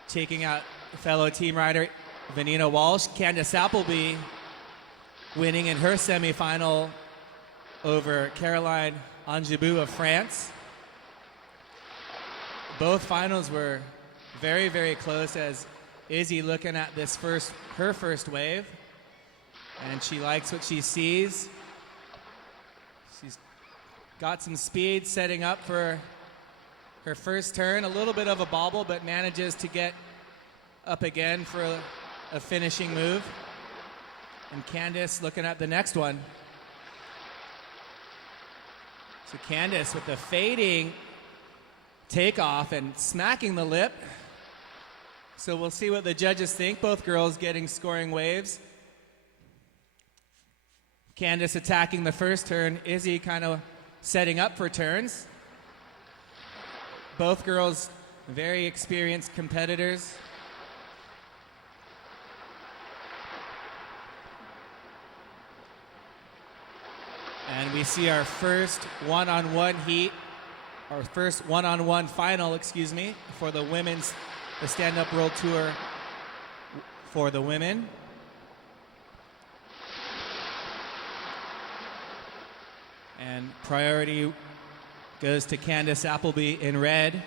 taking out fellow team rider Vanina Walsh. Candace Appleby winning in her semifinal over Caroline Angebou of France. Both finals were very, very close as Izzy looking at her first wave, and she likes what she sees. She's got some speed setting up for her first turn, a little bit of a bobble, but manages to get up again for a finishing move. And Candace looking at the next one. So Candace with the fading takeoff and smacking the lip. So we'll see what the judges think. Both girls getting scoring waves. Candace attacking the first turn. Izzy kind of setting up for turns. Both girls very experienced competitors. And we see our first one-on-one heat, our first one-on-one final, excuse me, for the women's, the Stand-Up World Tour for the women. And priority goes to Candace Appleby in red.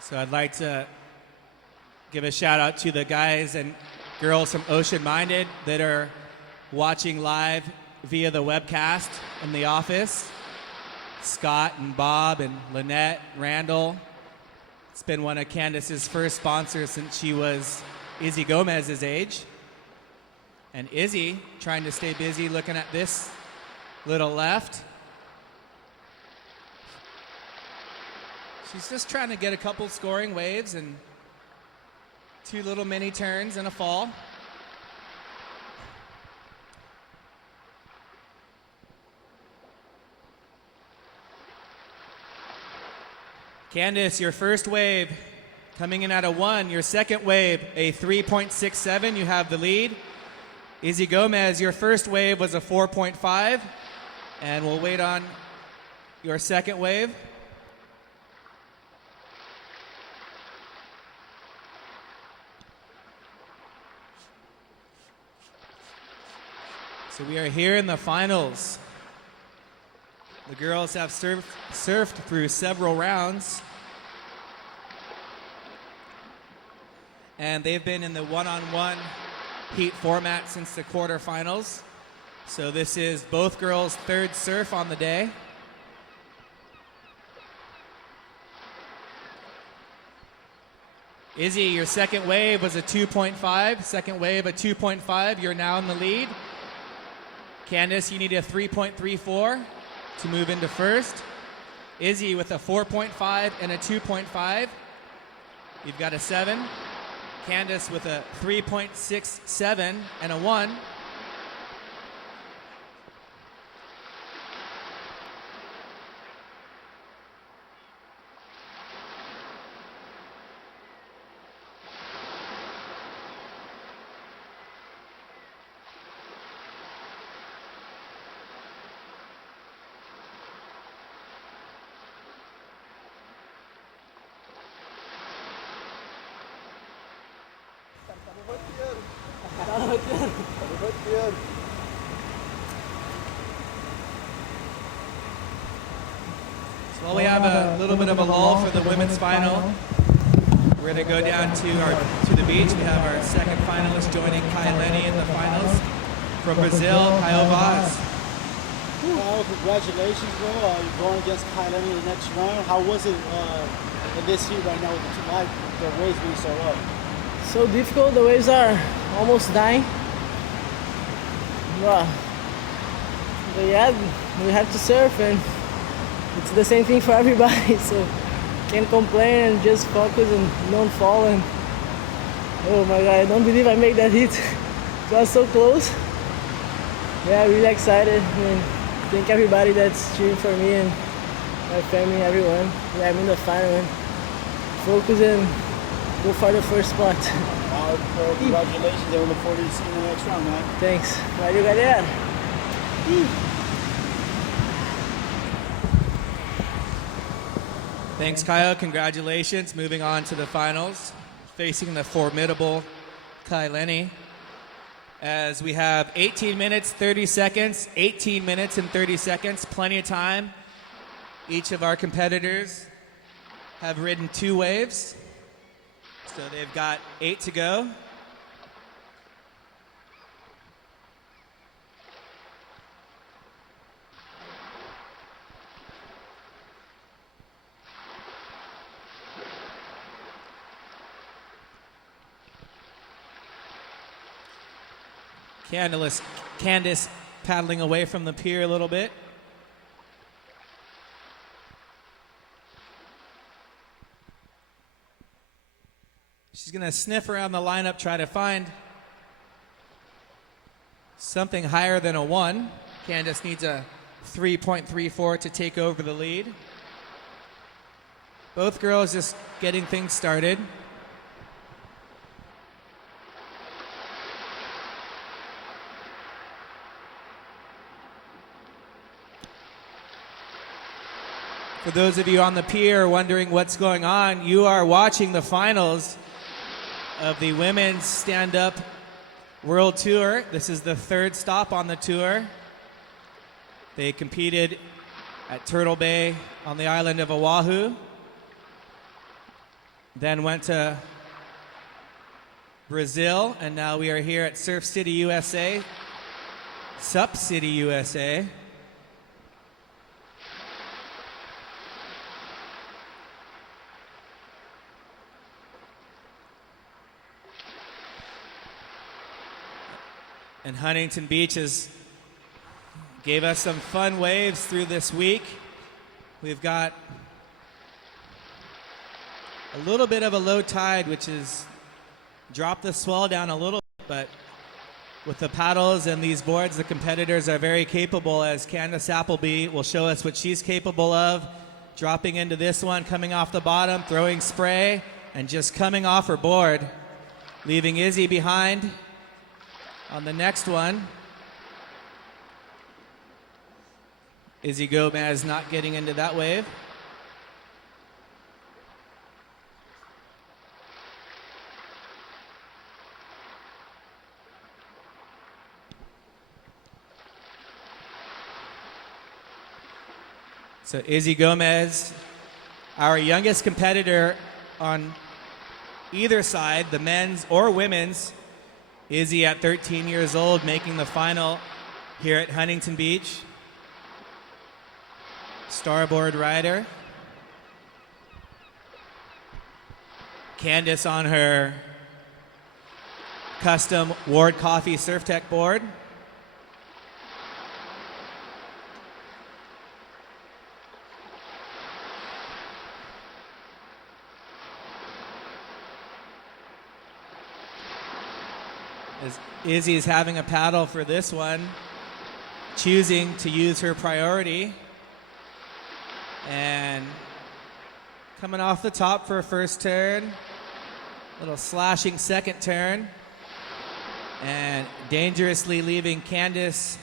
So I'd like to give a shout out to the guys and girls from Ocean Minded that are watching live via the webcast in the office. Scott and Bob and Lynette, Randall. It's been one of Candace's first sponsors since she was Izzy Gomez's age. And Izzy trying to stay busy looking at this little left. She's just trying to get a couple scoring waves and two little mini turns and a fall. Candace, your first wave coming in at a 1. Your second wave, a 3.67. You have the lead. Izzy Gomez, your first wave was a 4.5. And we'll wait on your second wave. So we are here in the finals. The girls have surfed through several rounds. And they've been in the one-on-one heat format since the quarterfinals. So this is both girls' third surf on the day. Izzy, your second wave was a 2.5. Second wave, a 2.5. You're now in the lead. Candace, you need a 3.34 to move into first. Izzy with a 4.5 and a 2.5. You've got a 7. Candace with a 3.67 and a 1. Well, we have a little bit of a lull for the women's final. We're going to go down to the beach. We have our second finalist joining Kai Lenny in the finals. From Brazil, Caio Vaz. Well, congratulations, bro. You're going against Kai Lenny in the next round. How was it in this heat right now with the waves being so low? So difficult. The waves are almost dying. But yeah, we have to surf, and it's the same thing for everybody. So can't complain and just focus and don't fall. And oh my God, I don't believe I made that hit. It was so close. Yeah, really excited. And thank everybody that's cheering for me and my family, everyone. Yeah, I'm in the final and focus and go for the first spot. Congratulations, and we look forward to seeing you in the next round, man. Thanks. Valeu, galera. Thanks, Kyle. Congratulations. Moving on to the finals, facing the formidable Kai Lenny. As we have 18 minutes, 30 seconds, 18 minutes and 30 seconds, plenty of time. Each of our competitors have ridden 2 waves, so they've got 8 to go. Candace paddling away from the pier a little bit. She's going to sniff around the lineup, try to find something higher than a 1. Candace needs a 3.34 to take over the lead. Both girls just getting things started. For those of you on the pier wondering what's going on, you are watching the finals of the Women's Stand-Up World Tour. This is the 3rd stop on the tour. They competed at Turtle Bay on the island of Oahu, then went to Brazil, and now we are here at Surf City, USA, Sup City, USA. And Huntington Beach gave us some fun waves through this week. We've got a little bit of a low tide, which has dropped the swell down a little bit, but with the paddles and these boards, the competitors are very capable, as Candace Appleby will show us what she's capable of. Dropping into this one, coming off the bottom, throwing spray, and just coming off her board, leaving Izzy behind. On the next one, Izzy Gomez not getting into that wave. So Izzy Gomez, our youngest competitor on either side, the men's or women's. Izzy at 13 years old, making the final here at Huntington Beach. Starboard rider. Candace on her custom Ward Coffee Surf Tech board. As Izzy is having a paddle for this one, choosing to use her priority. And coming off the top for a first turn, little slashing second turn, and dangerously leaving Candace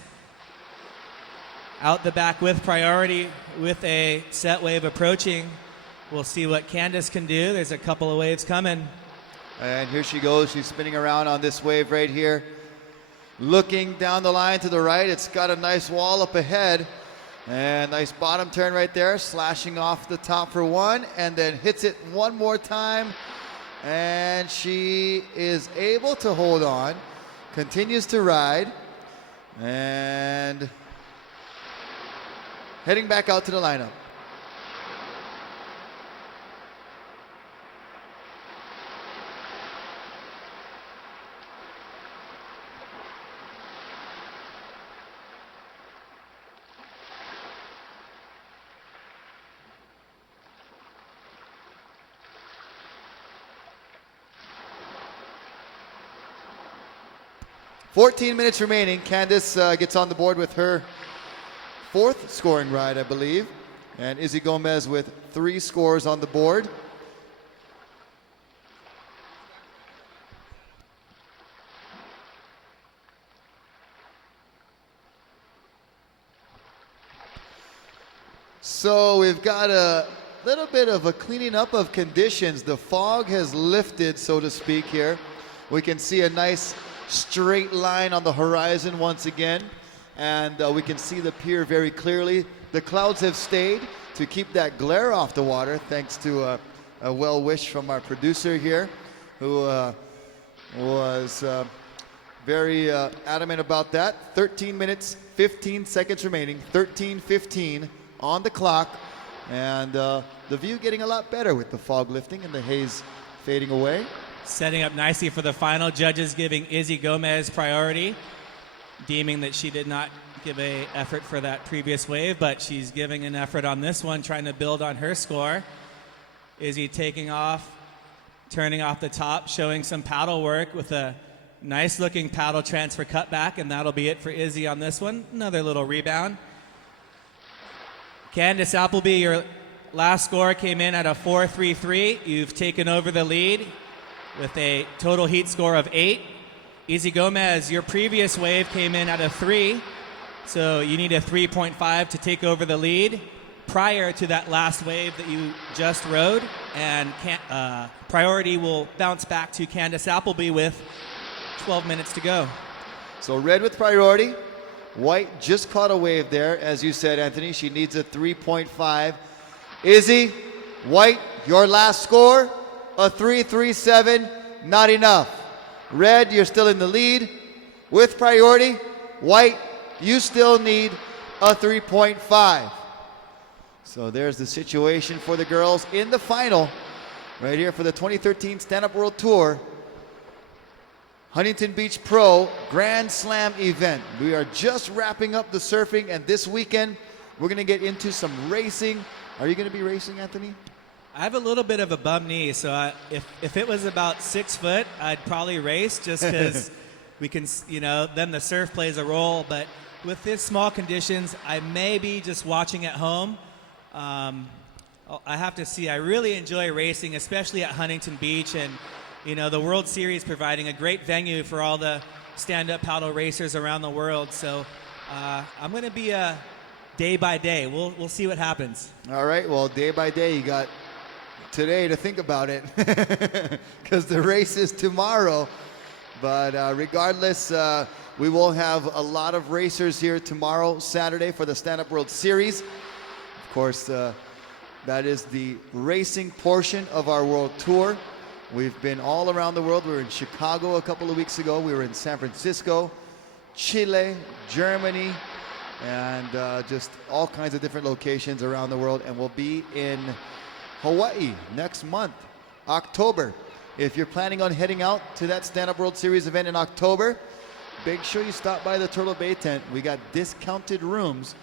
out the back with priority with a set wave approaching. We'll see what Candace can do. There's a couple of waves coming. And here she goes. She's spinning around on this wave right here. Looking down the line to the right. It's got a nice wall up ahead. And nice bottom turn right there. Slashing off the top for 1. And then hits it one more time. And she is able to hold on. Continues to ride. And heading back out to the lineup. .14 minutes remaining. Candace gets on the board with her 4th scoring ride, I believe. And Izzy Gomez with 3 scores on the board. So we've got a little bit of a cleaning up of conditions. The fog has lifted, so to speak, here. We can see a nice straight line on the horizon once again, and we can see the pier very clearly. The clouds have stayed to keep that glare off the water, thanks to a well wish from our producer here, who was very adamant about that. 13 minutes, 15 seconds remaining, 13:15 on the clock, and the view getting a lot better with the fog lifting and the haze fading away. Setting up nicely for the final. Judges giving Izzy Gomez priority, deeming that she did not give a effort for that previous wave, but she's giving an effort on this one, trying to build on her score. Izzy taking off, turning off the top, showing some paddle work with a nice looking paddle transfer cutback, and that'll be it for Izzy on this one. Another little rebound. Candace Appleby, your last score came in at a 4.33. You've taken over the lead with a total heat score of 8. Izzy Gomez, your previous wave came in at a 3, so you need a 3.5 to take over the lead prior to that last wave that you just rode, and priority will bounce back to Candace Appleby with 12 minutes to go. So red with priority. White just caught a wave there, as you said, Anthony. She needs a 3.5. Izzy, white, your last score, a 3.37, not enough. Red, you're still in the lead with priority. White, you still need a 3.5. So there's the situation for the girls in the final, right here for the 2013 Stand-Up World Tour Huntington Beach Pro Grand Slam event. We are just wrapping up the surfing, and this weekend we're going to get into some racing. Are you going to be racing, Anthony? I have a little bit of a bum knee, so if it was about 6 foot, I'd probably race just because we can, then the surf plays a role. But with this small conditions, I may be just watching at home. I have to see. I really enjoy racing, especially at Huntington Beach, and the World Series providing a great venue for all the stand-up paddle racers around the world. So I'm going to be day by day. We'll see what happens. All right. Well, day by day, you got today to think about it because the race is tomorrow. But regardless, we will have a lot of racers here tomorrow, Saturday, for the Stand-Up World Series. Of course, that is the racing portion of our world tour. We've been all around the world. We were in Chicago a couple of weeks ago. We were in San Francisco, Chile, Germany, and just all kinds of different locations around the world. And we'll be in Hawaii next month, October. If you're planning on heading out to that Stand-Up World Series event in October, make sure you stop by the Turtle Bay tent. We got discounted rooms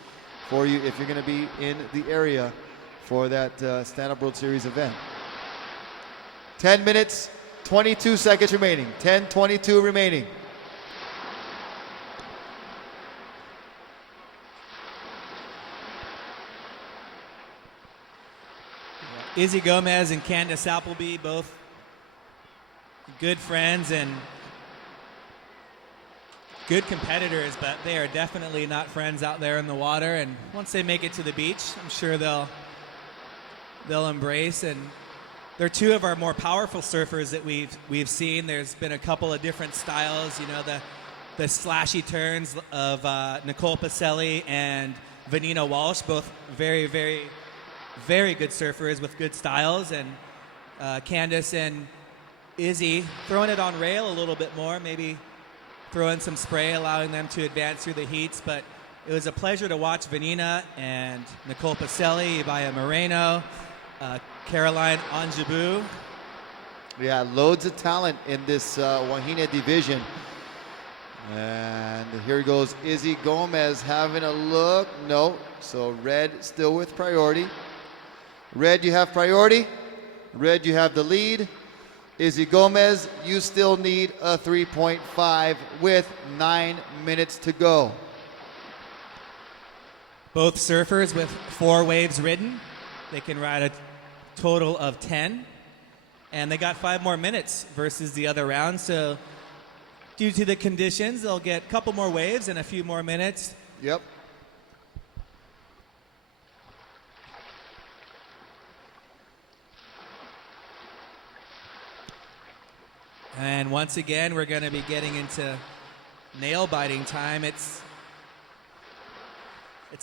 for you if you're going to be in the area for that Stand-Up World Series event. 10 minutes, 22 seconds remaining. 10:22 remaining. Izzy Gomez and Candace Appleby, both good friends and good competitors, but they are definitely not friends out there in the water. And once they make it to the beach, I'm sure they'll embrace. And they're two of our more powerful surfers that we've seen. There's been a couple of different styles, the slashy turns of Nicole Pacelli and Vanina Walsh, both very, very, very good surfers with good styles. And Candace and Izzy throwing it on rail a little bit more, maybe throwing some spray, allowing them to advance through the heats. But it was a pleasure to watch Vanina and Nicole Pacelli, Ibaya Moreno, Caroline Anjabou. Yeah, loads of talent in this Wahine division. And here goes Izzy Gomez having a look. No, so red still with priority. Red, you have priority. Red, you have the lead. Izzy Gomez, you still need a 3.5 with 9 minutes to go. Both surfers with 4 waves ridden. They can ride a total of 10. And they got 5 more minutes versus the other round. So due to the conditions, they'll get a couple more waves and a few more minutes. Yep. And once again, we're going to be getting into nail biting time. It's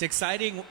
exciting.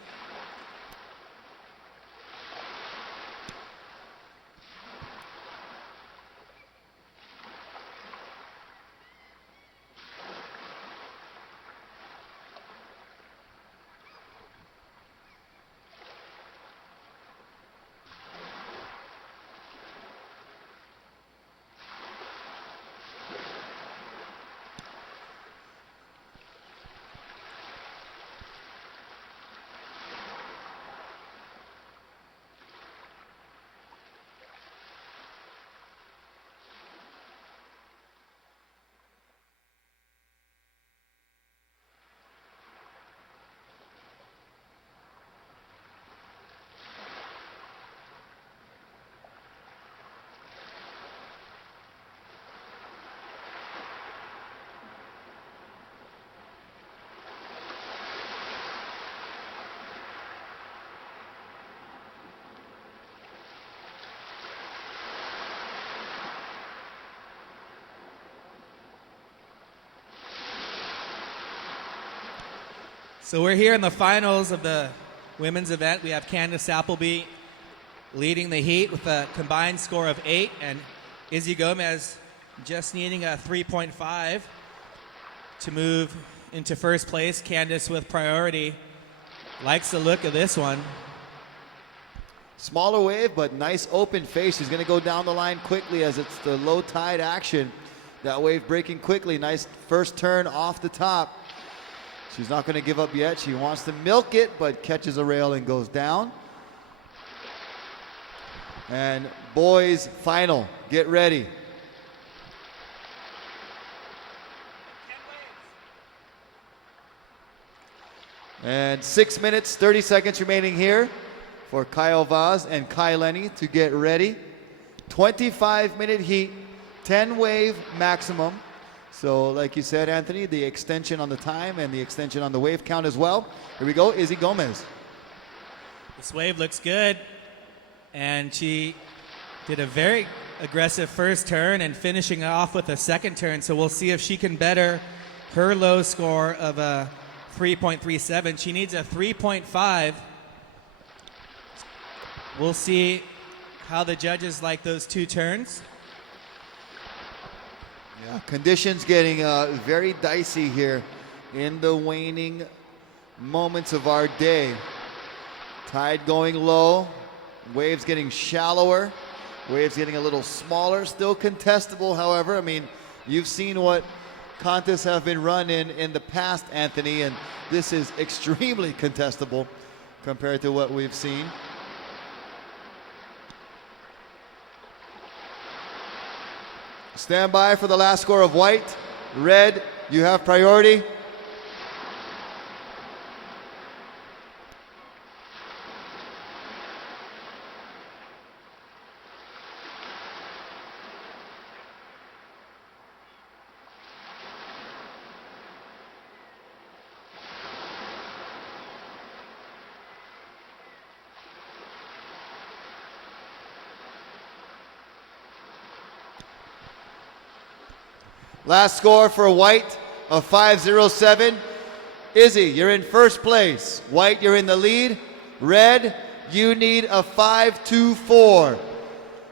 So we're here in the finals of the women's event. We have Candace Appleby leading the heat with a combined score of 8, and Izzy Gomez just needing a 3.5 to move into first place. Candace with priority. Likes the look of this one. Smaller wave, but nice open face. She's going to go down the line quickly as it's the low tide action. That wave breaking quickly. Nice first turn off the top. She's not going to give up yet. She wants to milk it, but catches a rail and goes down. And boys final. Get ready. And 6 minutes, 30 seconds remaining here for Kyle Vaz and Kai Lenny to get ready. 25-minute heat, 10 wave maximum. So like you said, Anthony, the extension on the time and the extension on the wave count as well. Here we go, Izzy Gomez. This wave looks good. And she did a very aggressive first turn and finishing off with a second turn. So we'll see if she can better her low score of a 3.37. She needs a 3.5. We'll see how the judges like those two turns. Yeah, conditions getting very dicey here in the waning moments of our day. Tide going low, waves getting shallower, waves getting a little smaller, still contestable, however. I mean, you've seen what contests have been run in the past, Anthony, and this is extremely contestable compared to what we've seen. Stand by for the last score of white. Red, you have priority. Last score for white of 5.07. Izzy, you're in first place. White, you're in the lead. Red, you need a 5.24.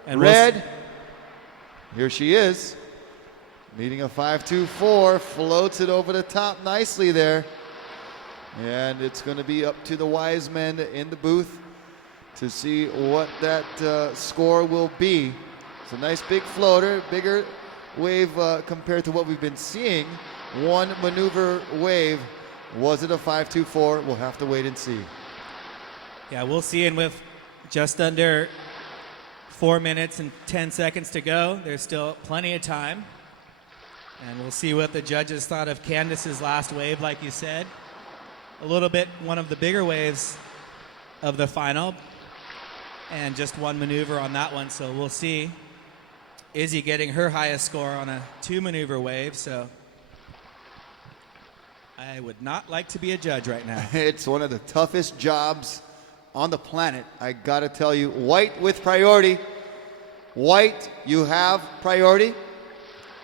And Red, here she is. Needing a 5.24, floats it over the top nicely there. And it's going to be up to the wise men in the booth to see what that score will be. It's a nice big floater, bigger wave compared to what we've been seeing. One maneuver wave. Was it a 5.24? We'll have to wait and see. Yeah, we'll see. And with just under 4 minutes and 10 seconds to go, there's still plenty of time. And we'll see what the judges thought of Candace's last wave, like you said. A little bit one of the bigger waves of the final. And just one maneuver on that one, so we'll see. Izzy getting her highest score on a 2-maneuver wave, so I would not like to be a judge right now. It's one of the toughest jobs on the planet, I gotta tell you. White with priority. White, you have priority.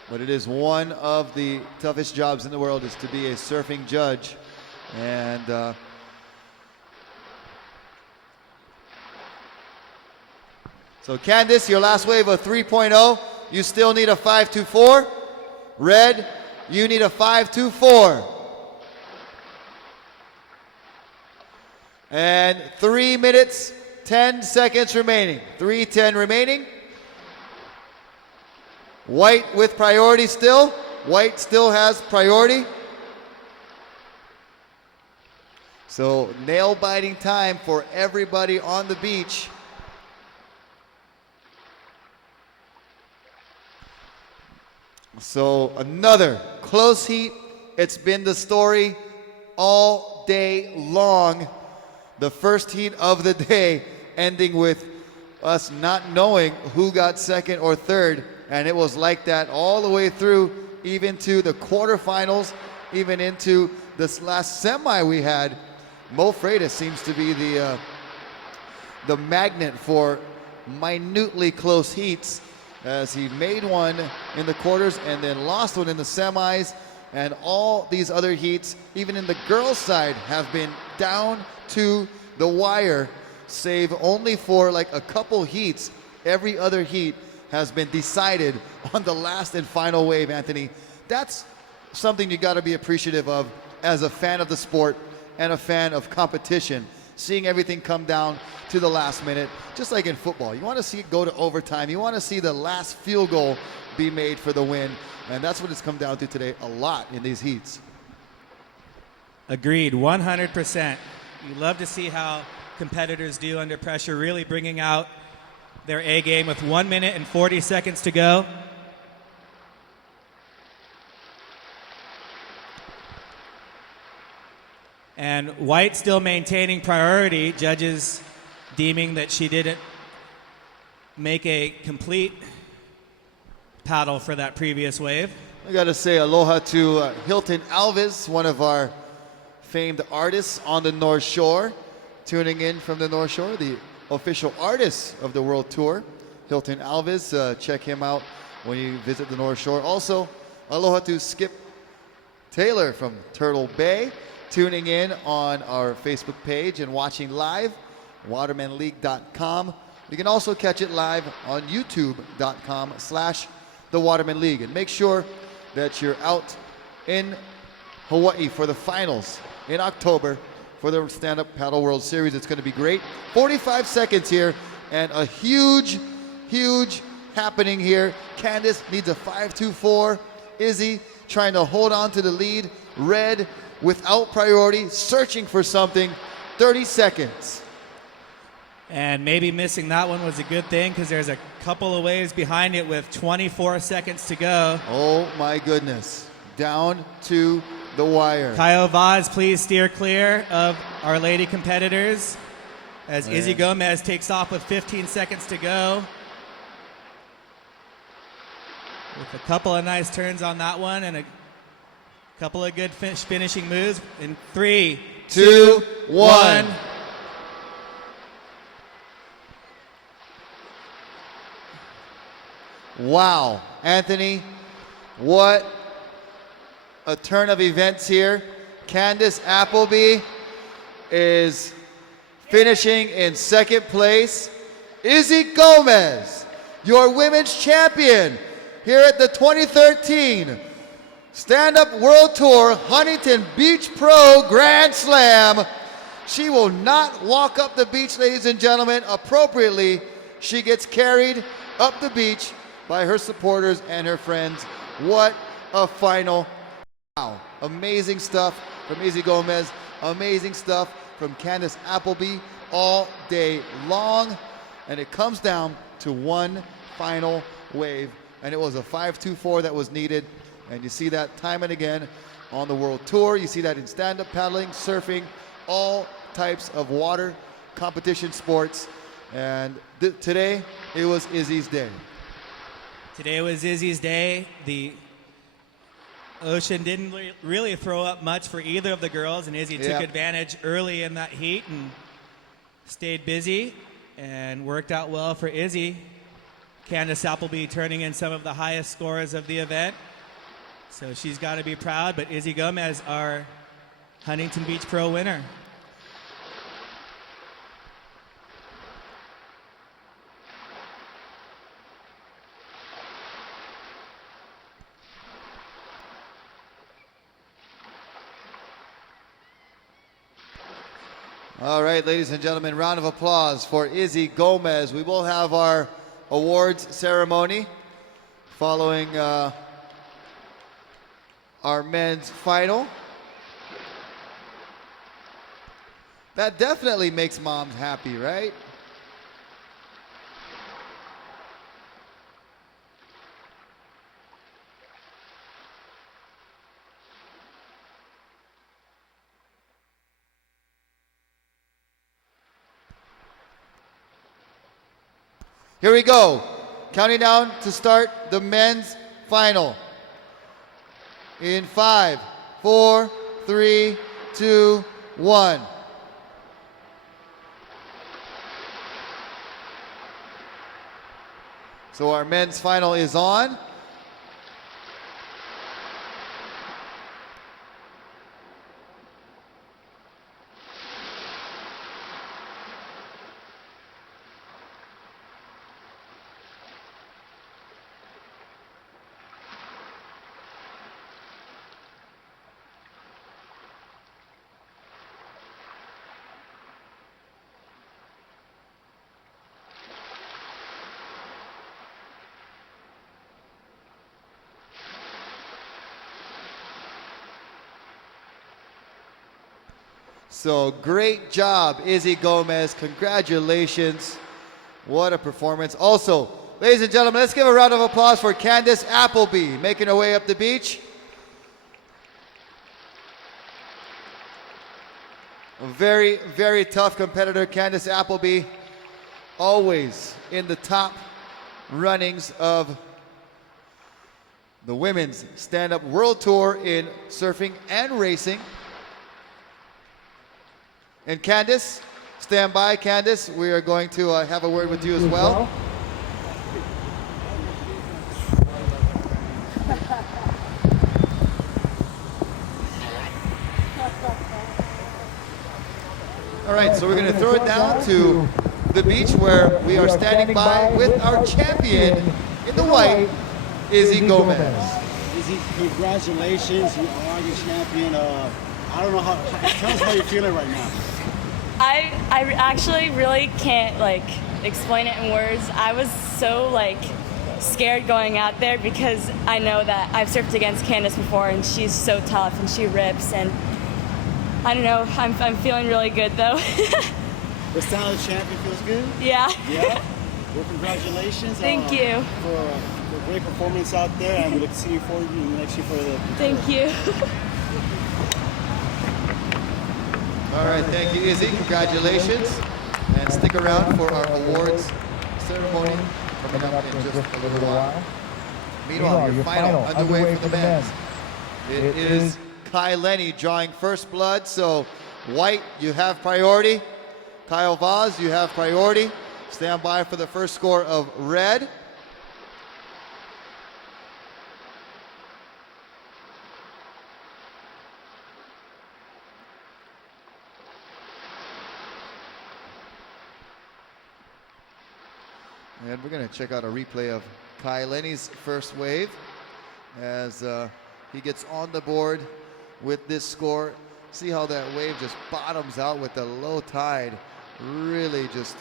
But it is one of the toughest jobs in the world, is to be a surfing judge. And so Candice, your last wave of 3.0, you still need a 5.24. Red, you need a 5.24. And 3 minutes, 10 seconds remaining. 3:10 remaining. White with priority still. White still has priority. So nail-biting time for everybody on the beach. So another close heat. It's been the story all day long. The first heat of the day ending with us not knowing who got second or third. And it was like that all the way through, even to the quarterfinals, even into this last semi we had. Mo Freitas seems to be the magnet for minutely close heats, as he made one in the quarters and then lost one in the semis. And all these other heats, even in the girls' side, have been down to the wire, save only for like a couple heats. Every other heat has been decided on the last and final wave, Anthony. That's something you got to be appreciative of as a fan of the sport and a fan of competition, seeing everything come down to the last minute, just like in football. You want to see it go to overtime. You want to see the last field goal be made for the win, and that's what it's come down to today a lot in these heats. Agreed, 100%. You love to see how competitors do under pressure, really bringing out their A game with 1 minute and 40 seconds to go. And White still maintaining priority, judges deeming that she didn't make a complete paddle for that previous wave. I got to say aloha to Hilton Alves, one of our famed artists on the North Shore, tuning in from the North Shore, the official artist of the World Tour, Hilton Alves. Check him out when you visit the North Shore. Also, aloha to Skip Taylor from Turtle Bay, tuning in on our Facebook page and watching live, watermanleague.com. You can also catch it live on youtube.com/The Waterman League. And make sure that you're out in Hawaii for the finals in October for the Stand-Up Paddle World Series. It's going to be great. 45 seconds here, and a huge, huge happening here. Candice needs a 5.24. Izzy trying to hold on to the lead. Red without priority, searching for something. 30 seconds. And maybe missing that one was a good thing, because there's a couple of waves behind it with 24 seconds to go. Oh my goodness. Down to the wire. Caio Vaz, please steer clear of Our Lady competitors as Izzy Gomez takes off with 15 seconds to go. With a couple of nice turns on that one and a couple of good finishing moves. In 3, 2, 1. Wow, Anthony, what a turn of events here. Candice Appleby is finishing in second place. Izzy Gomez, your women's champion here at the 2013 Stand-Up World Tour Huntington Beach Pro Grand Slam. She will not walk up the beach, ladies and gentlemen. Appropriately, she gets carried up the beach by her supporters and her friends. What a final. Wow, amazing stuff from Izzy Gomez. Amazing stuff from Candice Appleby all day long. And it comes down to one final wave. And it was a 5.24 that was needed. And you see that time and again on the World Tour. You see that in stand-up paddling, surfing, all types of water competition sports. And today, it was Izzy's day. Today was Izzy's day. The ocean didn't really throw up much for either of the girls, and Izzy took advantage early in that heat and stayed busy and worked out well for Izzy Candace Appleby turning in some of the highest scores of the event. So she's got to be proud, but Izzy Gomez, our Huntington Beach Pro winner. All right, ladies and gentlemen, round of applause for Izzy Gomez. We will have our awards ceremony following our men's final. That definitely makes moms happy, right? Here we go. Counting down to start the men's final. In 5, 4, 3, 2, 1. So our men's final is on. So great job, Izzy Gomez. Congratulations. What a performance. Also, ladies and gentlemen, let's give a round of applause for Candace Appleby making her way up the beach. A very, very tough competitor, Candace Appleby. Always in the top runnings of the Women's Stand-Up World Tour in surfing and racing. And Candace, stand by, Candace. We are going to have a word with you as well. All right, so we're going to throw it down to the beach where we are standing by with our champion in the white, Izzy Gomez. Izzy, congratulations. You are the champion. I don't know how, tell us how you're feeling right now. I actually really can't explain it in words. I was so scared going out there because I know that I've surfed against Candace before and she's so tough and she rips, and I don't know, I'm feeling really good though. The style of champion feels good? Yeah. Yeah? Well, congratulations. Thank you. For a great performance out there, and we look to see you for you next year for the Thank you. All right, thank you, Izzy. Congratulations. And stick around for our awards ceremony coming up in just a little while. Meanwhile, your final underway for the men's. It is Kai Lenny drawing first blood. So, white, you have priority. Kyle Vaz, you have priority. Stand by for the first score of red. And we're going to check out a replay of Kai Lenny's first wave as he gets on the board with this score. See how that wave just bottoms out with the low tide, really just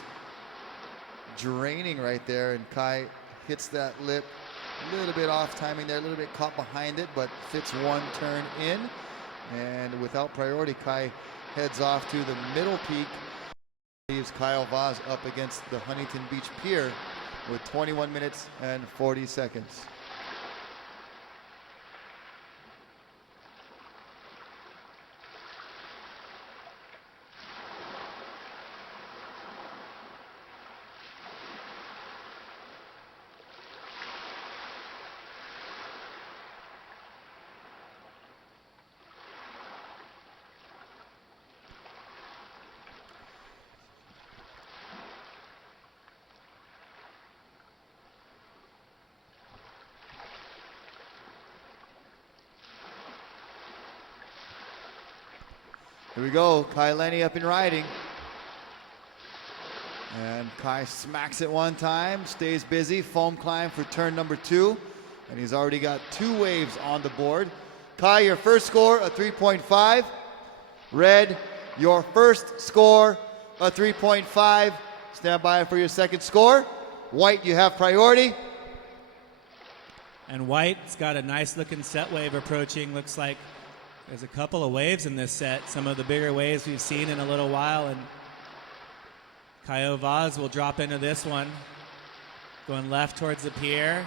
draining right there. And Kai hits that lip, a little bit off timing there, a little bit caught behind it, but fits one turn in. And without priority, Kai heads off to the middle peak. Leaves Kyle Vaz up against the Huntington Beach Pier with 21 minutes and 40 seconds. Here we go, Kai Lenny up and riding. And Kai smacks it one time, stays busy, foam climb for turn number 2. And he's already got 2 waves on the board. Kai, your first score, a 3.5. Red, your first score, a 3.5. Stand by for your second score. White, you have priority. And White's got a nice looking set wave approaching. Looks like there's a couple of waves in this set, some of the bigger waves we've seen in a little while. And Caio Vaz will drop into this one. Going left towards the pier.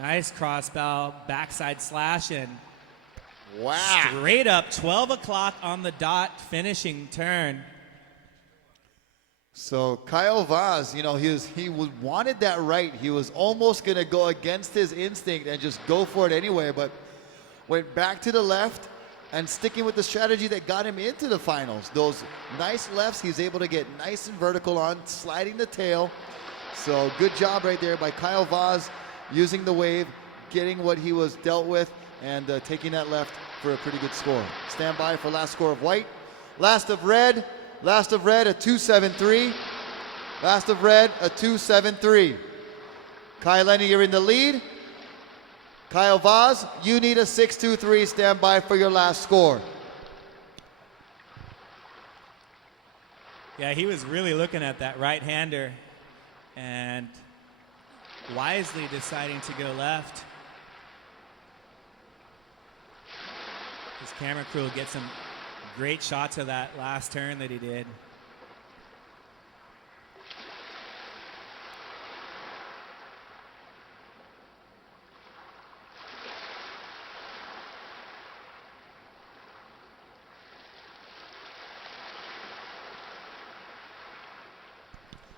Nice crossbow, backside slash, and wow, straight up 12 o'clock on the dot, finishing turn. So Caio Vaz, you know, he wanted that right. He was almost going to go against his instinct and just go for it anyway, but went back to the left and sticking with the strategy that got him into the finals. Those nice lefts, he's able to get nice and vertical on, sliding the tail. So good job right there by Caio Vaz, using the wave, getting what he was dealt with, and taking that left for a pretty good score. Stand by for last score of White. Last of Red, a 2.73. Last of Red, a 2.73. Kai Lenny, you're in the lead. Caio Vaz, you need a 6.23. Stand by for your last score. Yeah, he was really looking at that right-hander and wisely deciding to go left. His camera crew will get some great shots of that last turn that he did.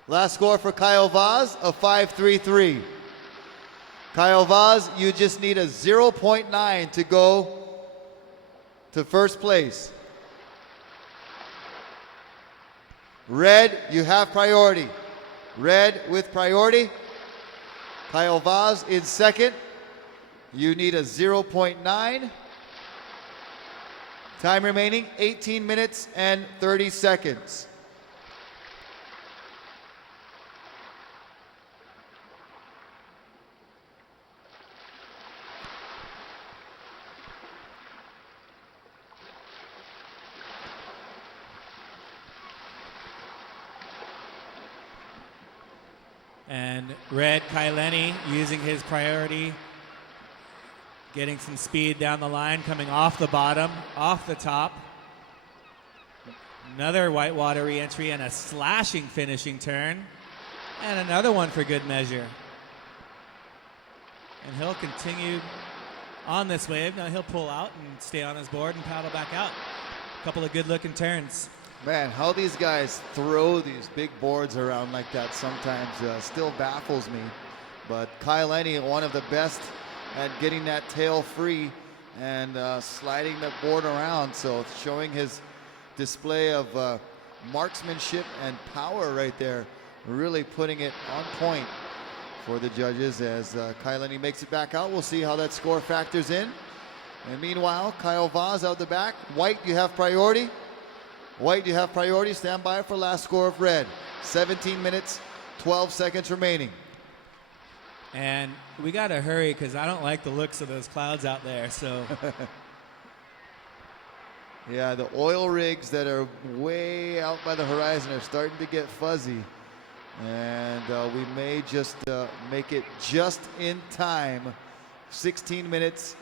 Last score for Caio Vaz, a 5.33. Caio Vaz, you just need a 0.9 to go to first place. Red, you have priority. Red with priority. Caio Vaz in second. You need a 0.9. Time remaining, 18 minutes and 30 seconds. And Red, Kai Lenny, using his priority, getting some speed down the line, coming off the bottom, off the top. Another whitewater re-entry and a slashing finishing turn. And another one for good measure. And he'll continue on this wave. Now he'll pull out and stay on his board and paddle back out. A couple of good looking turns. Man, how these guys throw these big boards around like that sometimes still baffles me. But Kai Lenny, one of the best at getting that tail free and sliding the board around. So showing his display of marksmanship and power right there, really putting it on point for the judges as Kai Lenny makes it back out. We'll see how that score factors in. And meanwhile, Caio Vaz out the back. White, you have priority. White, you have priority. Stand by for last score of Red. 17 minutes, 12 seconds remaining. And we got to hurry because I don't like the looks of those clouds out there. So, yeah, the oil rigs that are way out by the horizon are starting to get fuzzy. And we may just make it just in time. 16 minutes,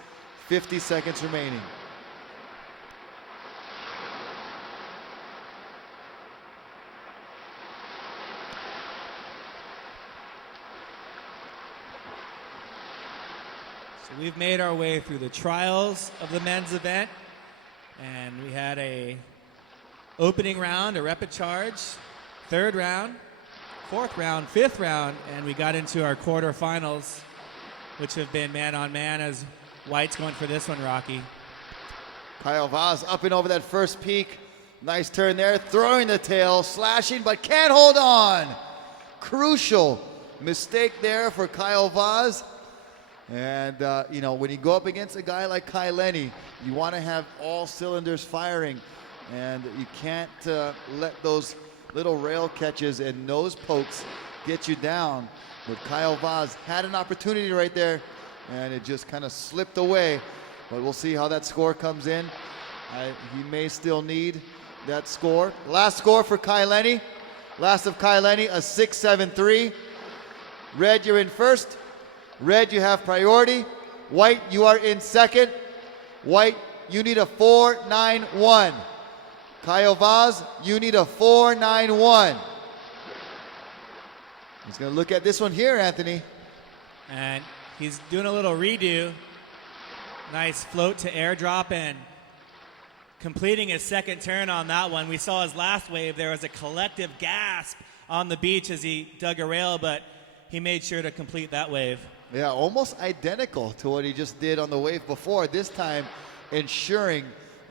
50 seconds remaining. we've made our way through the trials of the men's event, and we had a opening round, a rapid charge, third round, fourth round, fifth round, and we got into our quarterfinals, which have been man-on-man as White's going for this one, Rocky. Caio Vaz up and over that first peak. Nice turn there, throwing the tail, slashing, but can't hold on. Crucial mistake there for Caio Vaz. And, you know, when you go up against a guy like Kai Lenny, you want to have all cylinders firing. And you can't let those little rail catches and nose pokes get you down. But Kyle Vaz had an opportunity right there, and it just kind of slipped away. But we'll see how that score comes in. He may still need that score. Last score for Kai Lenny. Last of Kai Lenny, a 6-7-3. Red, you're in first. Red, you have priority. White, you are in second. White, you need a 4-9-1. Kyle Vaz, you need a 4-9-1. He's going to look at this one here, Anthony. And he's doing a little redo. Nice float to airdrop and completing his second turn on that one. We saw his last wave. There was a collective gasp on the beach as he dug a rail, but he made sure to complete that wave. Yeah, almost identical to what he just did on the wave before. This time ensuring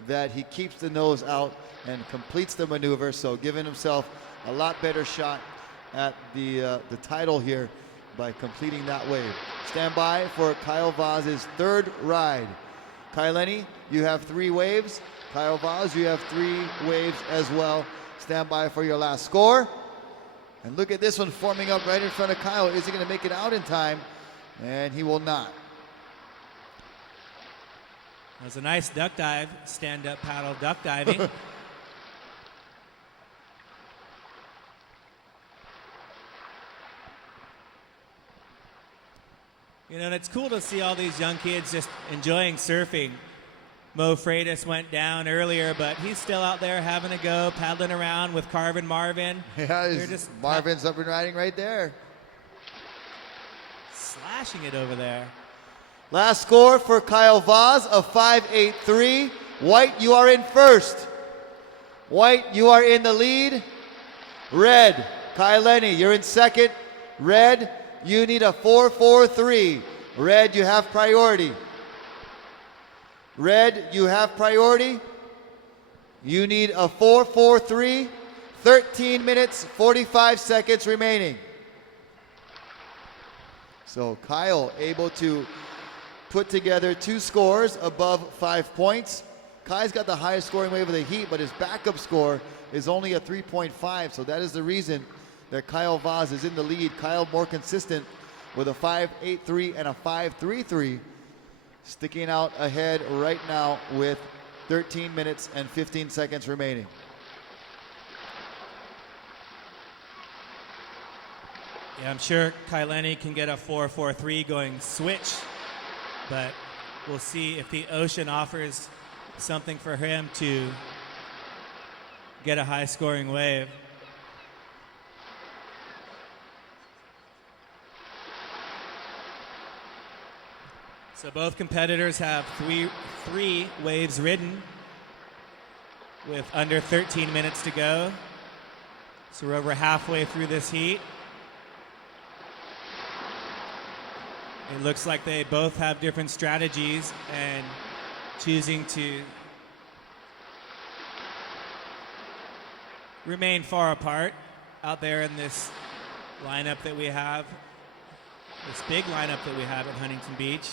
that he keeps the nose out and completes the maneuver, so giving himself a lot better shot at the title here by completing that wave. Stand by for Kyle Vaz's third ride. Kai Lenny, you have 3 waves. Kyle Vaz, you have 3 waves as well. Stand by for your last score. And look at this one forming up right in front of Kyle. Is he going to make it out in time? And he will not. That was a nice duck dive, stand-up paddle duck diving. You know, and it's cool to see all these young kids just enjoying surfing. Mo Freitas went down earlier, but he's still out there having a go, paddling around with Carvin Marvin. Yeah, Marvin's up and riding right there. Slashing it over there. Last score for Kyle Vaz, a 5-8-3. White, you are in first. White, you are in the lead. Red, Kai Lenny, you're in second. Red, you need a 4-4-3. Red, you have priority. Red, you have priority. You need a 4-4-3. 13 minutes, 45 seconds remaining. So Kyle able to put together 2 scores above 5 points. Kai's got the highest scoring wave of the heat, but his backup score is only a 3.5. So that is the reason that Kyle Vaz is in the lead. Kyle more consistent with a 5-8-3 and a 5-3-3. Sticking out ahead right now with 13 minutes and 15 seconds remaining. Yeah, I'm sure Kai Lenny can get a 4-4-3 going switch, but we'll see if the ocean offers something for him to get a high scoring wave. So both competitors have three waves ridden with under 13 minutes to go. So we're over halfway through this heat. It looks like they both have different strategies and choosing to remain far apart out there in this lineup that we have, this big lineup that we have at Huntington Beach.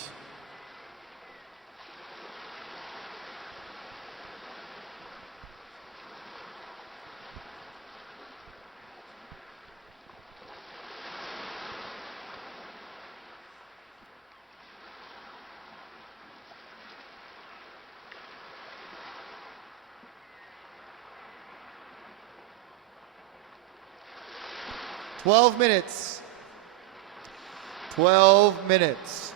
Twelve minutes. 12 minutes.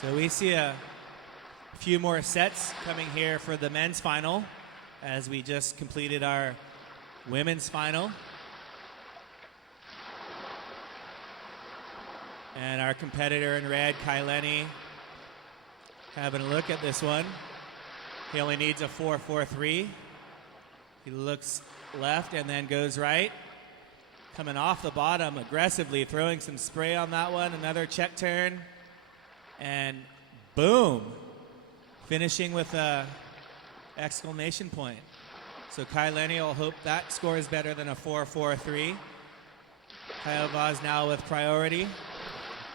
So we see a few more sets coming here for the men's final as we just completed our women's final. And our competitor in red, Kai Lenny, having a look at this one. He only needs a 4-4-3. He looks left and then goes right. Coming off the bottom aggressively, throwing some spray on that one. Another check turn. And boom. Finishing with a exclamation point. So Kai Lenny will hope that score is better than a 4-4-3. Kyle Vaz now with priority.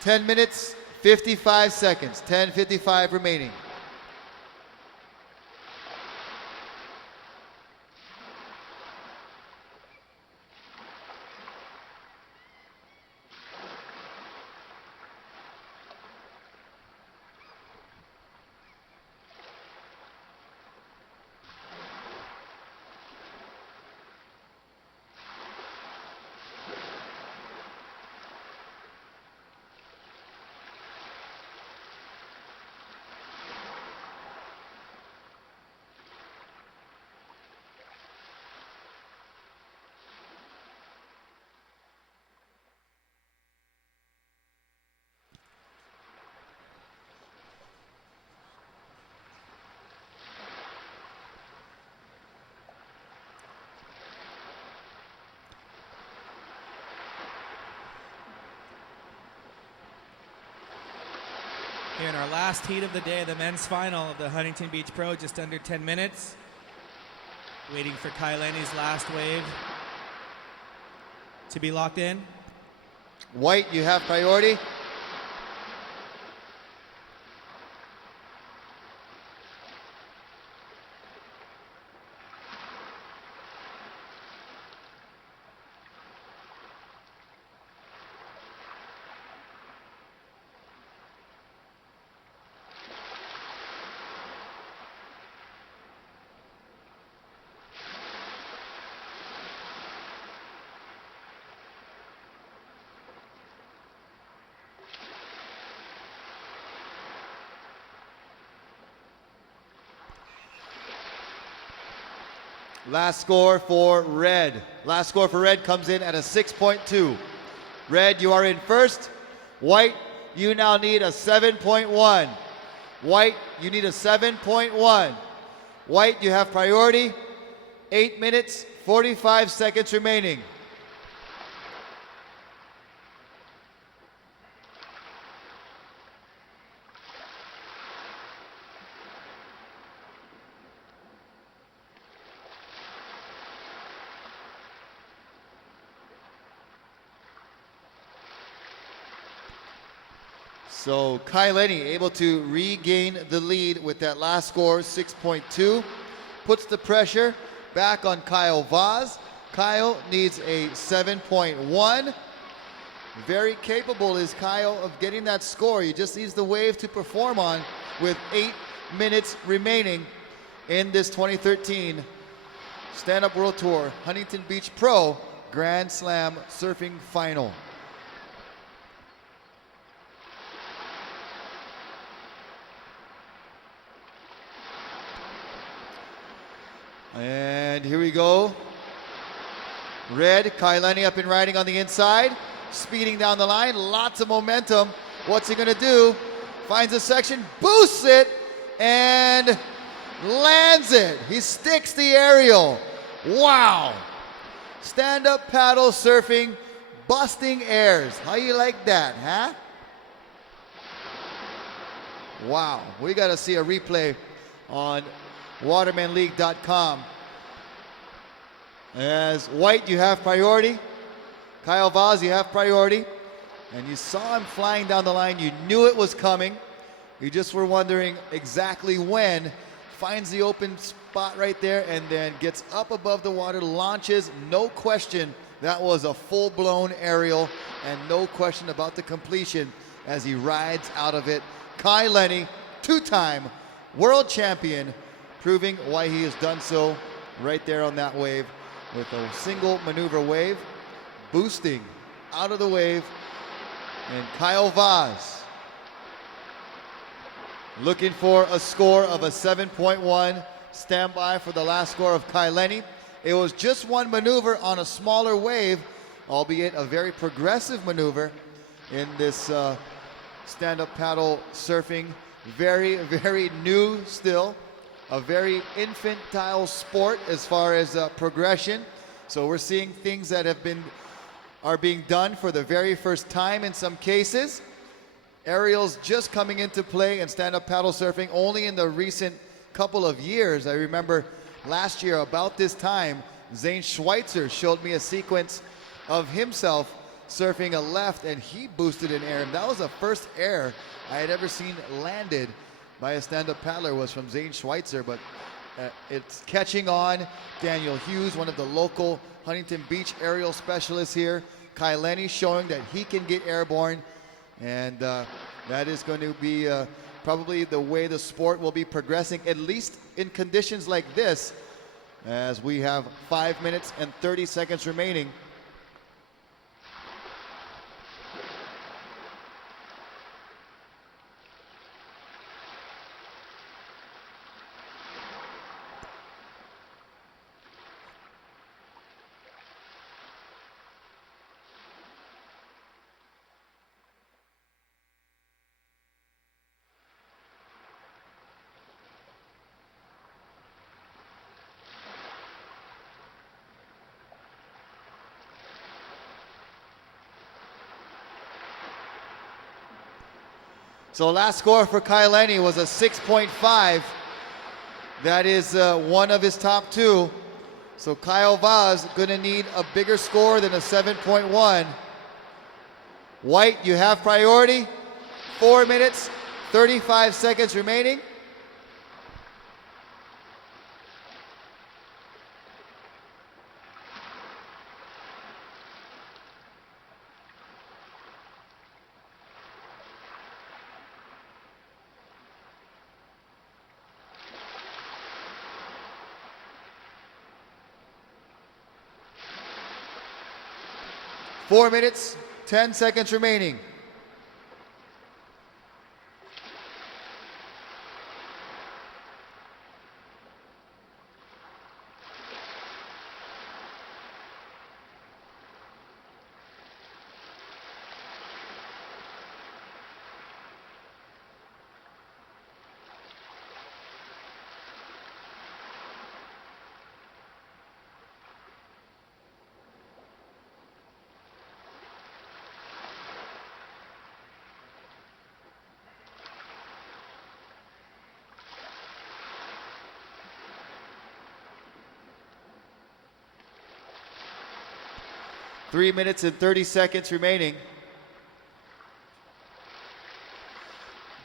10 minutes, 55 seconds. 10:55 remaining. Here in our last heat of the day, the men's final of the Huntington Beach Pro, just under 10 minutes. Waiting for Kai Lenny's last wave to be locked in. White, you have priority. Last score for red. Last score for red comes in at a 6.2. Red, you are in first. White, you now need a 7.1. White, you need a 7.1. White, you have priority. 8 minutes, 45 seconds remaining. So Kai Lenny able to regain the lead with that last score, 6.2. Puts the pressure back on Kyle Vaz. Kyle needs a 7.1. Very capable is Kyle of getting that score. He just needs the wave to perform on with 8 minutes remaining in this 2013 Stand-Up World Tour Huntington Beach Pro Grand Slam Surfing Final. And here we go. Red, Kai Lenny up and riding on the inside, speeding down the line, lots of momentum. What's he gonna do? Finds a section, boosts it, and lands it. He sticks the aerial. Wow. Stand-up paddle surfing, busting airs. How you like that, huh? Wow, we gotta see a replay on watermanleague.com. As White, you have priority. Kyle Vaz, you have priority. And you saw him flying down the line. You knew it was coming. You just were wondering exactly when. Finds the open spot right there and then gets up above the water, launches. No question, that was a full-blown aerial and no question about the completion as he rides out of it. Kai Lenny, two-time world champion, proving why he has done so right there on that wave with a single maneuver wave, boosting out of the wave. And Kyle Vaz looking for a score of a 7.1. Stand by for the last score of Kai Lenny. It was just one maneuver on a smaller wave, albeit a very progressive maneuver in this stand-up paddle surfing. Very, very new still. A very infantile sport as far as progression. So we're seeing things that are being done for the very first time in some cases. Aerials just coming into play in stand-up paddle surfing only in the recent couple of years. I remember last year about this time, Zane Schweitzer showed me a sequence of himself surfing a left, and he boosted in air. And that was the first air I had ever seen landed by a stand-up paddler was from Zane Schweitzer, but it's catching on. Daniel Hughes, one of the local Huntington Beach aerial specialists here. Kai Lenny showing that he can get airborne, and that is going to be probably the way the sport will be progressing, at least in conditions like this, as we have 5 minutes and 30 seconds remaining. So last score for Kai Lenny was a 6.5. That is one of his top two. So Kyle Vaz gonna need a bigger score than a 7.1. White, you have priority. 4 minutes, 35 seconds remaining. Four minutes, 10 seconds remaining. Three minutes and 30 seconds remaining.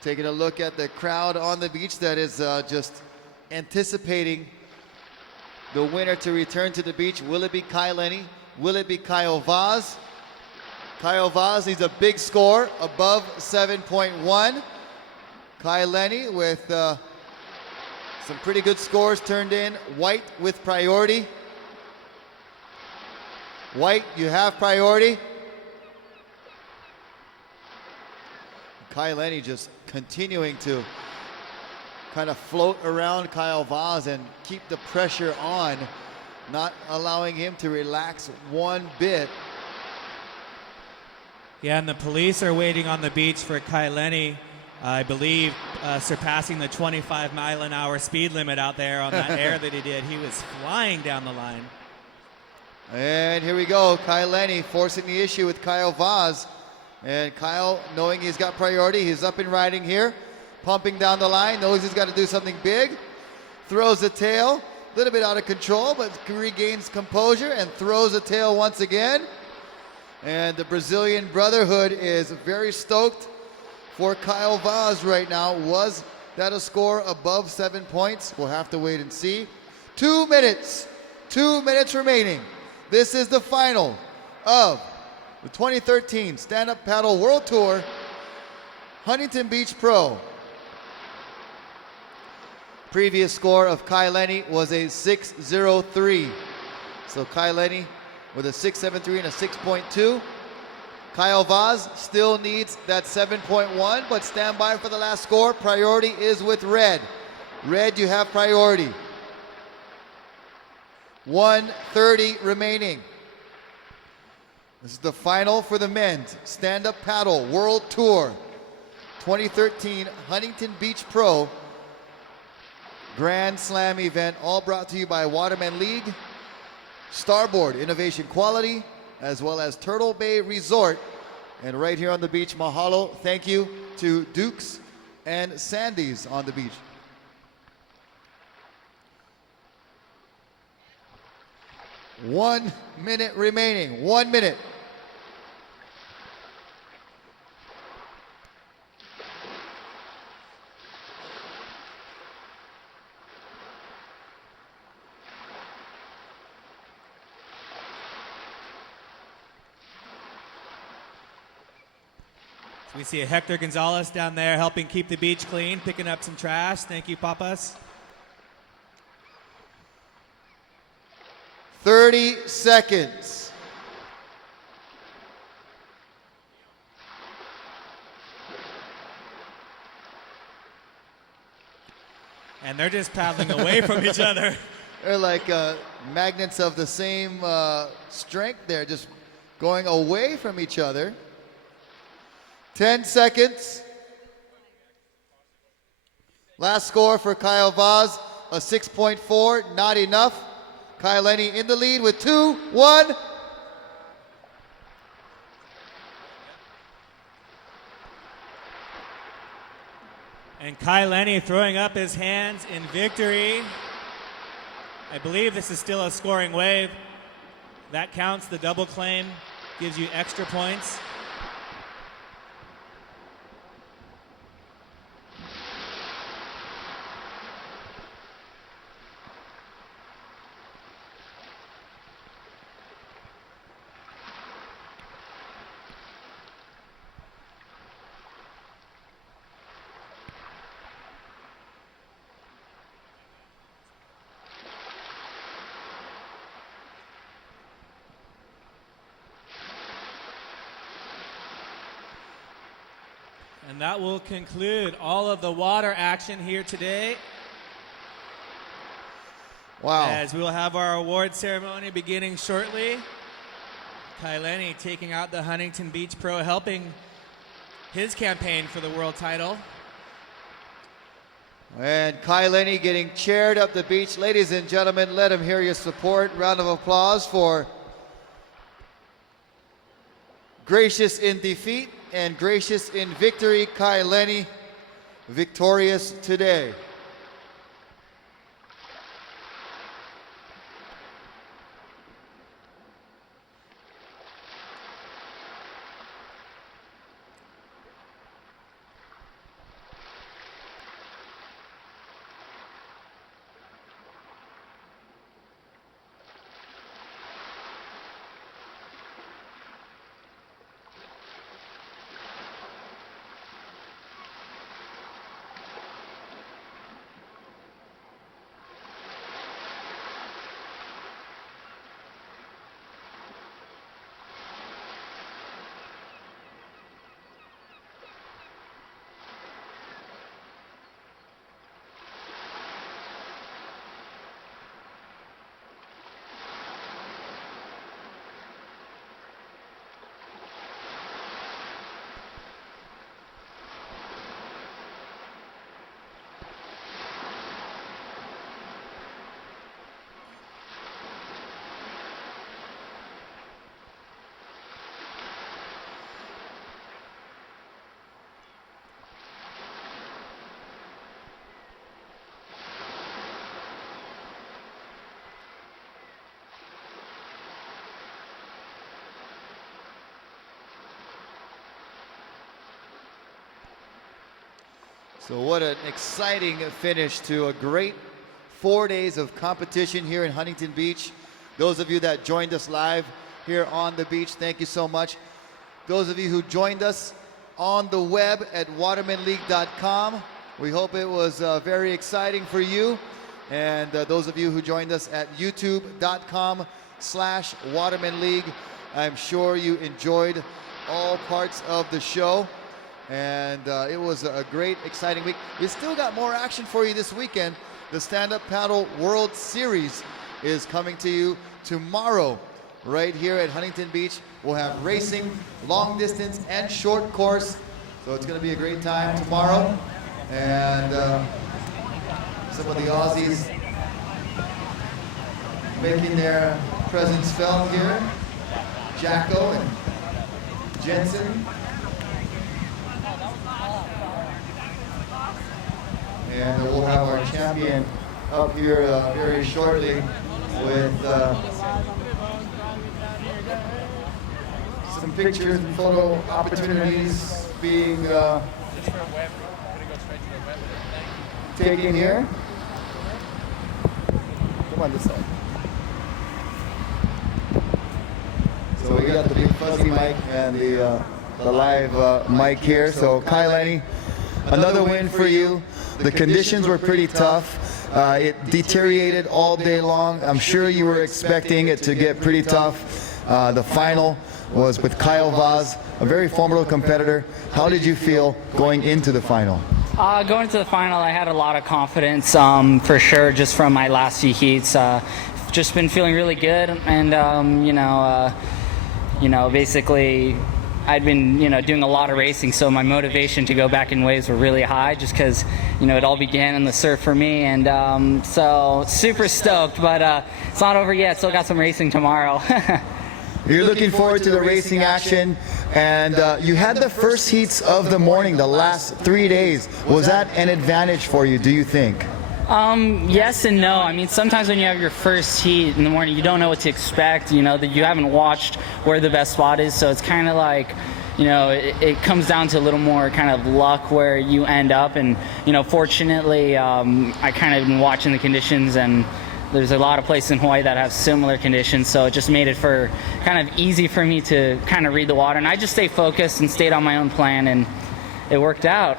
Taking a look at the crowd on the beach that is just anticipating the winner to return to the beach. Will it be Kai Lenny? Will it be Kyle Vaz? Kyle Vaz needs a big score above 7.1. Kai Lenny with some pretty good scores turned in. White with priority. White, you have priority. Kai Lenny just continuing to kind of float around Kyle Vaz and keep the pressure on, not allowing him to relax one bit. Yeah, and the police are waiting on the beach for Kai Lenny, I believe, surpassing the 25-mile-an-hour speed limit out there on that air that he did. He was flying down the line. And here we go, Kai Lenny forcing the issue with Kyle Vaz. And Kyle, knowing he's got priority, he's up and riding here, pumping down the line, knows he's got to do something big. Throws the tail, a little bit out of control, but regains composure and throws the tail once again. And the Brazilian Brotherhood is very stoked for Kyle Vaz right now. Was that a score above 7 points? We'll have to wait and see. 2 minutes, 2 minutes remaining. This is the final of the 2013 Stand-Up Paddle World Tour Huntington Beach Pro. Previous score of Kai Lenny was a 6.03. So Kai Lenny with a 6.73 and a 6.2. Kyle Vaz still needs that 7.1, but stand by for the last score. Priority is with Red. Red, you have priority. 1:30 remaining. This is the final for the men's Stand-Up Paddle World Tour 2013 Huntington Beach Pro Grand Slam event, all brought to you by Waterman League, Starboard Innovation Quality, as well as Turtle Bay Resort. And right here on the beach, mahalo, thank you to Dukes and Sandy's on the beach. 1 minute remaining. 1 minute. We see a Hector Gonzalez down there helping keep the beach clean, picking up some trash. Thank you, Papas. 30 seconds. And they're just paddling away from each other. They're like magnets of the same strength there, just going away from each other. 10 seconds. Last score for Kyle Vaz, a 6.4, not enough. Kyle Lenny in the lead with 2-1. And Kai Lenny throwing up his hands in victory. I believe this is still a scoring wave. That counts, the double claim gives you extra points. And that will conclude all of the water action here today. Wow. As we will have our award ceremony beginning shortly. Kai Lenny taking out the Huntington Beach Pro, helping his campaign for the world title. And Kai Lenny getting chaired up the beach. Ladies and gentlemen, let him hear your support. Round of applause for gracious in defeat and gracious in victory, Kai Lenny, victorious today. So what an exciting finish to a great 4 days of competition here in Huntington Beach. Those of you that joined us live here on the beach, thank you so much. Those of you who joined us on the web at watermanleague.com, we hope it was very exciting for you. And those of you who joined us at youtube.com/watermanleague, I'm sure you enjoyed all parts of the show. And it was a great, exciting week. We still got more action for you this weekend. The Stand-Up Paddle World Series is coming to you tomorrow right here at Huntington Beach. We'll have racing, long distance, and short course. So it's going to be a great time tomorrow. And some of the Aussies making their presence felt here. Jacko and Jensen. And we'll have our champion up here very shortly with pictures and photo opportunities being taken here. Come on this side. So we got the big fuzzy mic and the live mic here. So Kai Lenny, another win for you. The conditions were pretty tough. It deteriorated all day long. I'm sure you were expecting it to get pretty tough. The final was with Kyle Vaz, a very formidable competitor. How did you feel going into the final? Going to the final, I had a lot of confidence, for sure, just from my last few heats. Just been feeling really good, and basically, I'd been doing a lot of racing, so my motivation to go back in waves were really high, just because it all began in the surf for me, and so super stoked. But it's not over yet. Still got some racing tomorrow. You're looking forward to the racing action, and you had the first heats of the morning, the last 3 days. Was that an advantage for you, do you think? Yes and no. I mean, sometimes when you have your first heat in the morning, you don't know what to expect, that you haven't watched where the best spot is, so it's kind of like, it comes down to a little more kind of luck where you end up, and, fortunately, I kind of been watching the conditions, and there's a lot of places in Hawaii that have similar conditions, so it just made it for kind of easy for me to kind of read the water, and I just stayed focused and stayed on my own plan, and it worked out.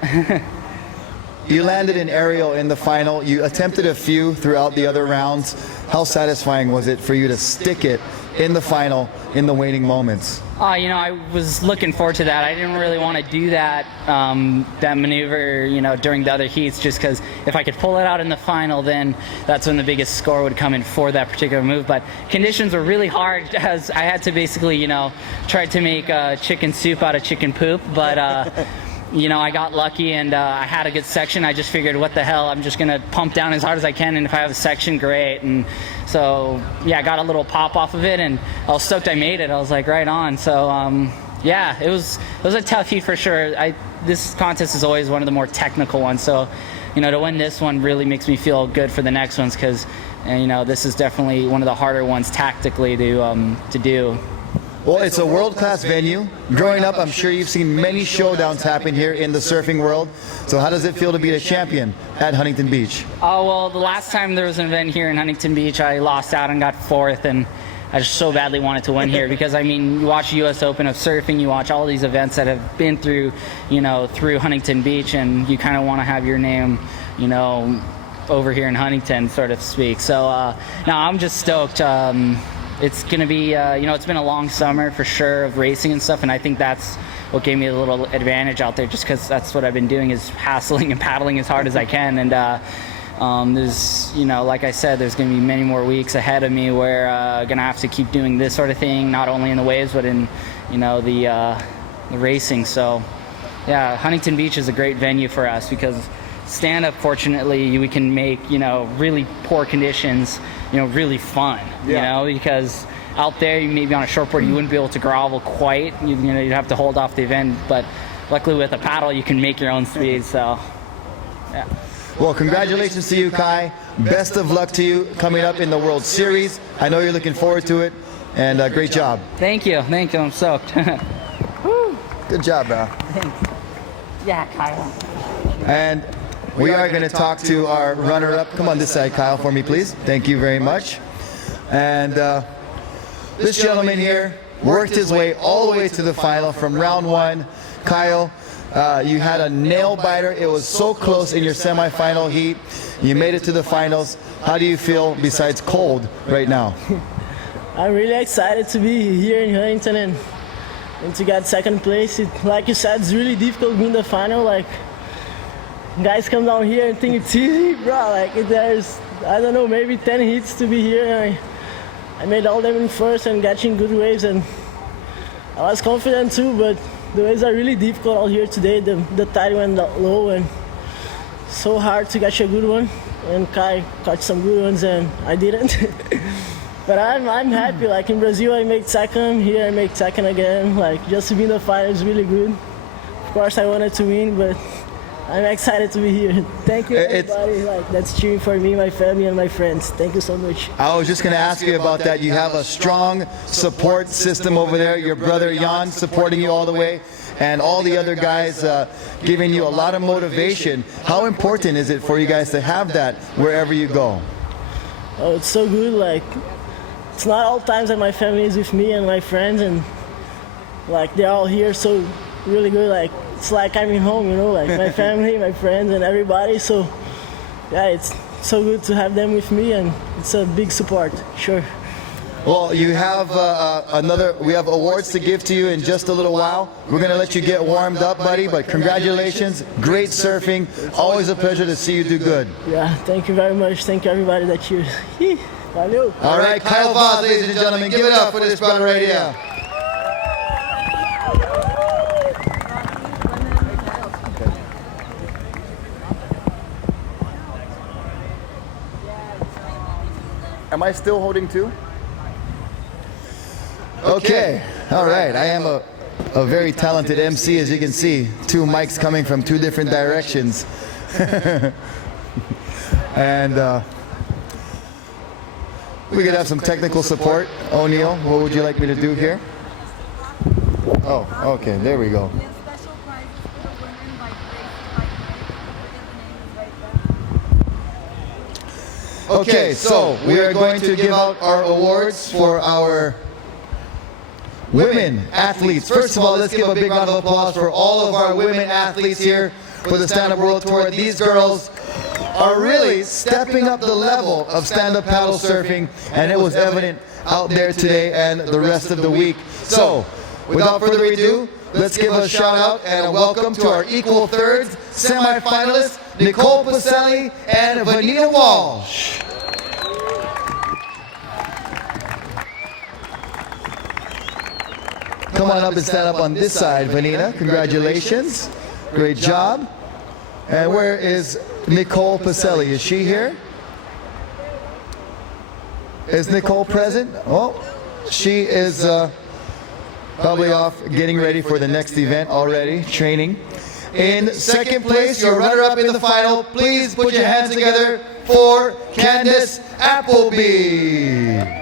You landed an aerial in the final. You attempted a few throughout the other rounds. How satisfying was it for you to stick it in the final in the waning moments? I was looking forward to that. I didn't really want to do that that maneuver, during the other heats, just because if I could pull it out in the final, then that's when the biggest score would come in for that particular move. But conditions were really hard, as I had to basically, try to make chicken soup out of chicken poop. But I got lucky, and I had a good section. I just figured, what the hell, I'm just going to pump down as hard as I can, and if I have a section, great. And so, yeah, I got a little pop off of it, and I was stoked I made it. I was like, right on. So, yeah, it was a tough heat for sure. This contest is always one of the more technical ones, so, to win this one really makes me feel good for the next ones, because, this is definitely one of the harder ones tactically to do. Well, it's a world-class venue. Growing up, I'm sure you've seen many showdowns happen here in the surfing world. So how does it feel to be a champion at Huntington Beach? Oh, well, the last time there was an event here in Huntington Beach, I lost out and got fourth, and I just so badly wanted to win here because, I mean, you watch U.S. Open of surfing, you watch all these events that have been through, through Huntington Beach, and you kind of want to have your name, over here in Huntington, so to speak. So, no, I'm just stoked. It's going to be, it's been a long summer for sure of racing and stuff, and I think that's what gave me a little advantage out there, just because that's what I've been doing, is hassling and paddling as hard as I can. And there's, like I said, there's going to be many more weeks ahead of me where I'm going to have to keep doing this sort of thing, not only in the waves, but in, the racing. So, yeah, Huntington Beach is a great venue for us, because stand-up, fortunately, we can make, really poor conditions, really fun, because out there, maybe on a shortboard, you wouldn't be able to grovel quite. You'd have to hold off the event, but luckily with a paddle, you can make your own speed, so, yeah. Well, congratulations to you, Kai. Best of luck to you coming up in the World Series. I know you're looking forward to it, and great job. Thank you. I'm soaked. Good job, bro. Thanks. Yeah, Kyle. And we are going to talk to our runner-up. Come on this side, Kyle, for me, please. Thank you very much. And this gentleman here worked his way all the way to the final from round one. Kyle, you had a nail-biter. It was so close in your semifinal heat. You made it to the finals. How do you feel, besides cold, right now? I'm really excited to be here in Huntington and to get second place. Like you said, it's really difficult being the final. Like, guys come down here and think it's easy, bro. Like, there's, I don't know, maybe 10 hits to be here. I made all them in first and catching good waves, and I was confident too, but the waves are really difficult out here today. The tide went low, and so hard to catch a good one. And Kai caught some good ones, and I didn't. But I'm happy. Like, in Brazil, I made second. Here, I made second again. Like, just to be in the final is really good. Of course, I wanted to win, but I'm excited to be here. Thank you, everybody that's cheering for me, my family, and my friends. Thank you so much. I was just going to ask you about that. You have a strong support system over there. Your brother Jan supporting you all the way, and all the other guys giving you a lot of motivation. How important is it for you guys to have that wherever you go? Oh, it's so good. Like, it's not all times that my family is with me and my friends, and like they're all here, so really good. Like, it's like I'm in home, you know, like my family, my friends, and everybody. So yeah, it's so good to have them with me, and it's a big support, sure. Well, you have we have awards to give to you in just a little while. We're going to let you get warmed up, buddy, but congratulations. Great surfing. Always a pleasure to see you do good. Yeah, thank you very much. Thank you, everybody that cheers. Valeu. All right, Kyle Vaz, ladies and gentlemen, give it up for this brother right here. Am I still holding two? Okay, all right. I am a very talented MC, as you can see. Two mics coming from two different directions. And we could have some technical support. O'Neill, what would you like me to do here? Oh, okay, there we go. Okay, so we are going to give out our awards for our women athletes. First of all, let's give a big round of applause for all of our women athletes here for the Stand-Up World Tour. These girls are really stepping up the level of stand-up paddle surfing, and it was evident out there today and the rest of the week. So, without further ado, let's give a shout out and a welcome to our equal thirds semifinalists, Nicole Pacelli and Vanita Walsh. Come on up and stand up on this side, Vanita. Congratulations. Great job. And where is Nicole Pacelli? Is she here? Is Nicole present? Oh, she is probably off getting ready for the next event already, training. In second place, your runner-up in the final, please put your hands together for Candace Appleby.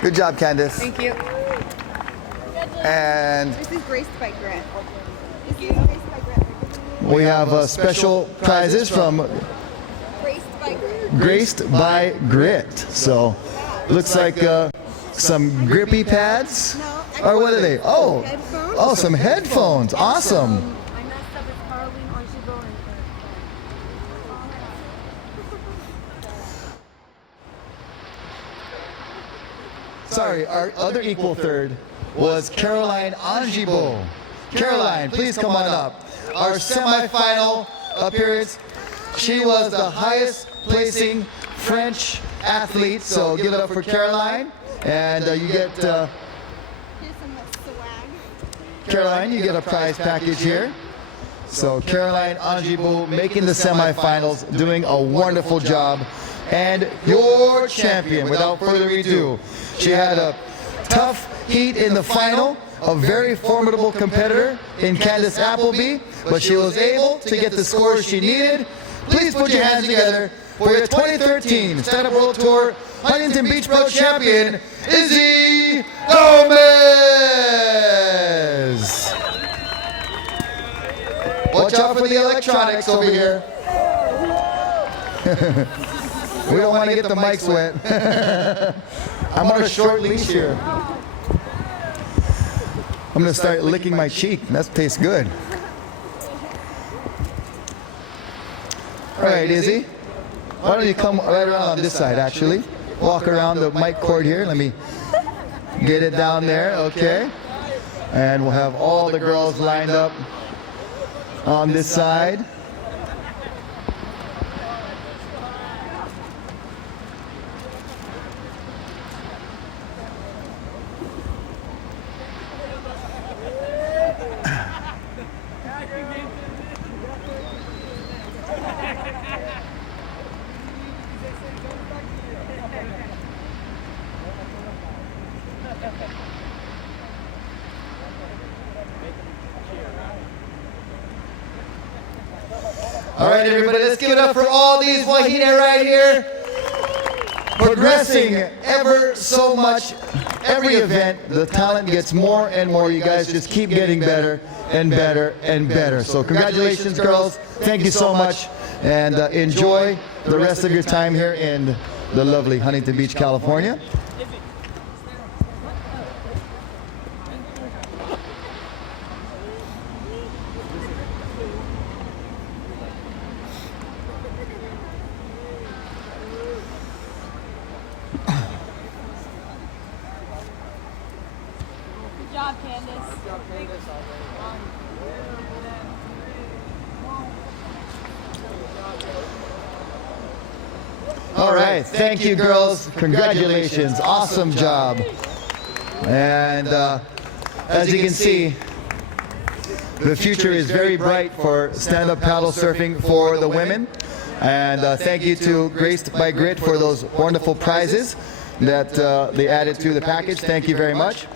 Good job, Candace. Thank you. And This is graced by Grant. This is graced by Grant. we have special prizes from Graced by Grant. Graced by Grit. So, looks like some grippy pads. Or what are they? Oh, oh, some headphones. Awesome. I messed up with Caroline Archibald. Sorry, our other equal third was Caroline Angibo. Caroline, please come on up. Our semifinal appearance, she was the highest placing French athlete, so give it up for Caroline. And you get, Caroline, you get a prize package here. So Caroline Angibo making the semifinals, doing a wonderful job. And your champion, without further ado, she had a tough heat in the final, a very formidable competitor in Candace Appleby, but she was able to get the scores she needed. Please put your hands together for your 2013 Stand-Up World Tour Huntington Beach Pro Champion, Izzy Gomez. Watch out for the electronics over here. We don't want to get the mics wet. I'm on a short leash here. I'm going to start licking my cheek. That tastes good. All right, Izzy. Why don't you come right around on this side, actually. Walk around the mic cord here. Let me get it down there. Okay. And we'll have all the girls lined up on this side. All right, everybody, let's give it up for all these Wahine right here. Progressing ever so much. Every event, the talent gets more and more. You guys just keep getting better and better and better. So congratulations, girls. Thank you so much. And enjoy the rest of your time here in the lovely Huntington Beach, California. Good job, Candace. All right, thank you, girls. Congratulations, awesome job. And as you can see, the future is very bright for stand-up paddle surfing for the women. And thank you to Graced by Grit for those wonderful prizes that they added to the package. Thank you very much.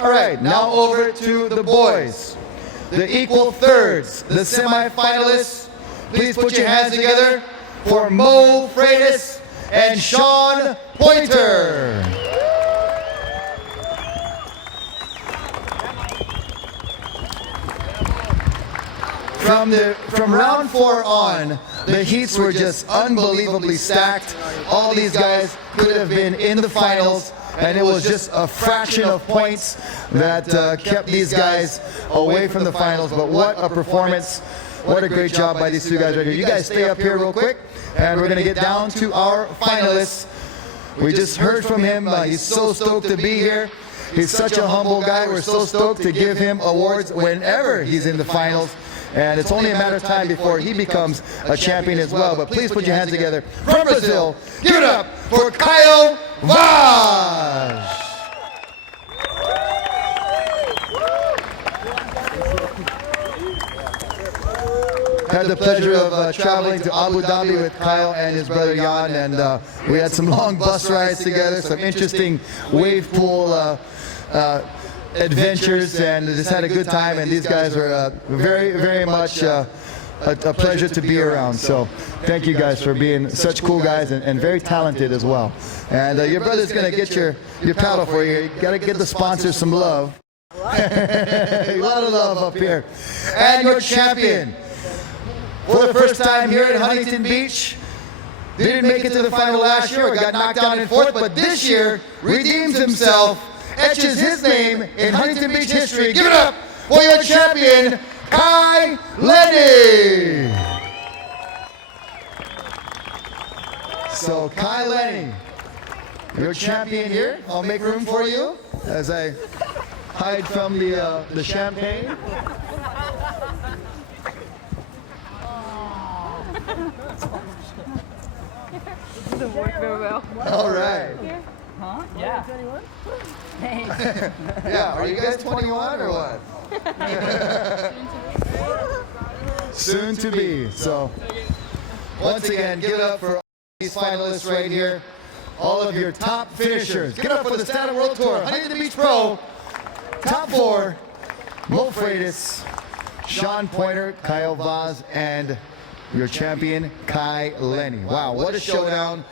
All right, now over to the boys. The equal thirds, the semifinalists. Please put your hands together for Mo Freitas and Sean Pointer. From round 4 on, the heats were just unbelievably stacked. All these guys could have been in the finals, and it was just a fraction of points that kept these guys away from the finals. But what a performance. What a great job by these two guys right here. You guys stay up here real quick, and we're going to get down to our finalists. We just heard from him. He's so stoked to be here. He's such a humble guy. We're so stoked to give him awards whenever he's in the finals. And it's only a matter of time before he becomes a champion as well. But please put your hands together. From Brazil, give it up for Caio Vaz. Had the pleasure of traveling to Abu Dhabi with Kyle and his brother Jan, and we had some long bus rides together, some interesting wave pool adventures, and just had a good time. And these guys were very, very much a pleasure to be around. So thank you guys for being such cool guys and very talented as well. And your brother's gonna get your paddle for you. You gotta get the sponsors some love. A lot of love up here. And your champion, for the first time here at Huntington Beach, didn't make it to the final last year, got knocked down in 4th, but this year redeems himself, etches his name in Huntington Beach history. Give it up for your champion, Kai Lenny. So Kai Lenny, your champion here. I'll make room for you as I hide from the champagne. Doesn't work very well. All right. Huh? Yeah. Yeah, are you guys 21 or what? Soon to be. So, once again, give it up for all these finalists right here. All of your top finishers. Give it up for the Stand Up World Tour, Huntington Beach Pro. Top 4, Mo Freitas, Sean Pointer, Caio Vaz, and your champion, Kai Lenny. Wow, what a showdown.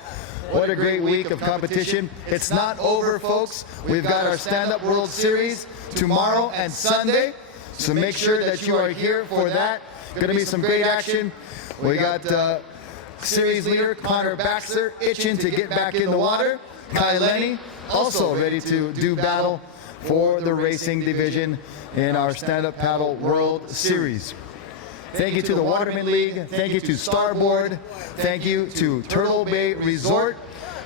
What a great week of competition. It's not over, folks. We've got our Stand-Up World Series tomorrow and Sunday, so make sure that you are here for that. Going to be some great action. We got series leader Connor Baxter itching to get back in the water. Kai Lenny also ready to do battle for the racing division in our Stand-Up Paddle World Series. Thank you to the Waterman League. Thank you to Starboard. Thank you to Turtle Bay Resort,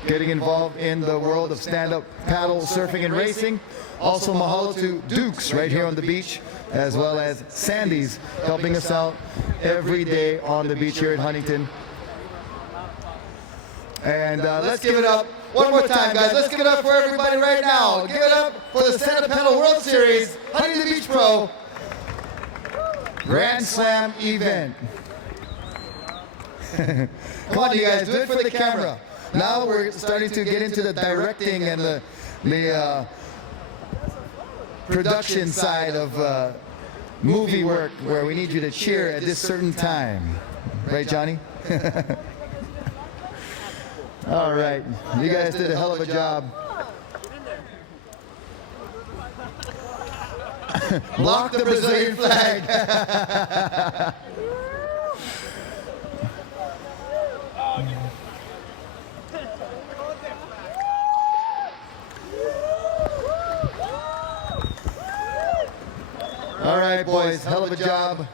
getting involved in the world of stand-up paddle surfing and racing. Also mahalo to Dukes right here on the beach, as well as Sandy's, helping us out every day on the beach here in Huntington. And let's give it up one more time, guys. Let's give it up for everybody right now. Give it up for the Stand-Up Paddle World Series, Huntington Beach Pro Grand Slam event. Come on, you guys, do it for the camera. Now we're starting to get into the directing and the production side of movie work, where we need you to cheer at this certain time. Right, Johnny? All right. You guys did a hell of a job. Block the Brazilian flag. All right, boys, hell of a job.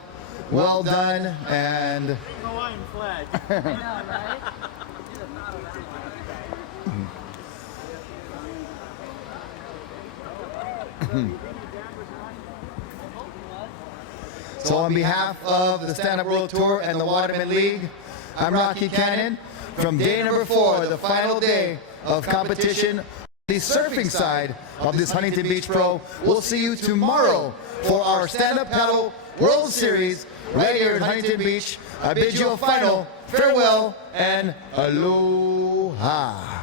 Well done, and Hawaiian flag. I know, right? so on behalf of the Stand Up World Tour and the Waterman League, I'm Rocky Cannon. From day number 4, the final day of competition, the surfing side of this Huntington Beach Pro. We'll see you tomorrow for our Stand Up Paddle World Series right here at Huntington Beach. I bid you a final farewell and aloha.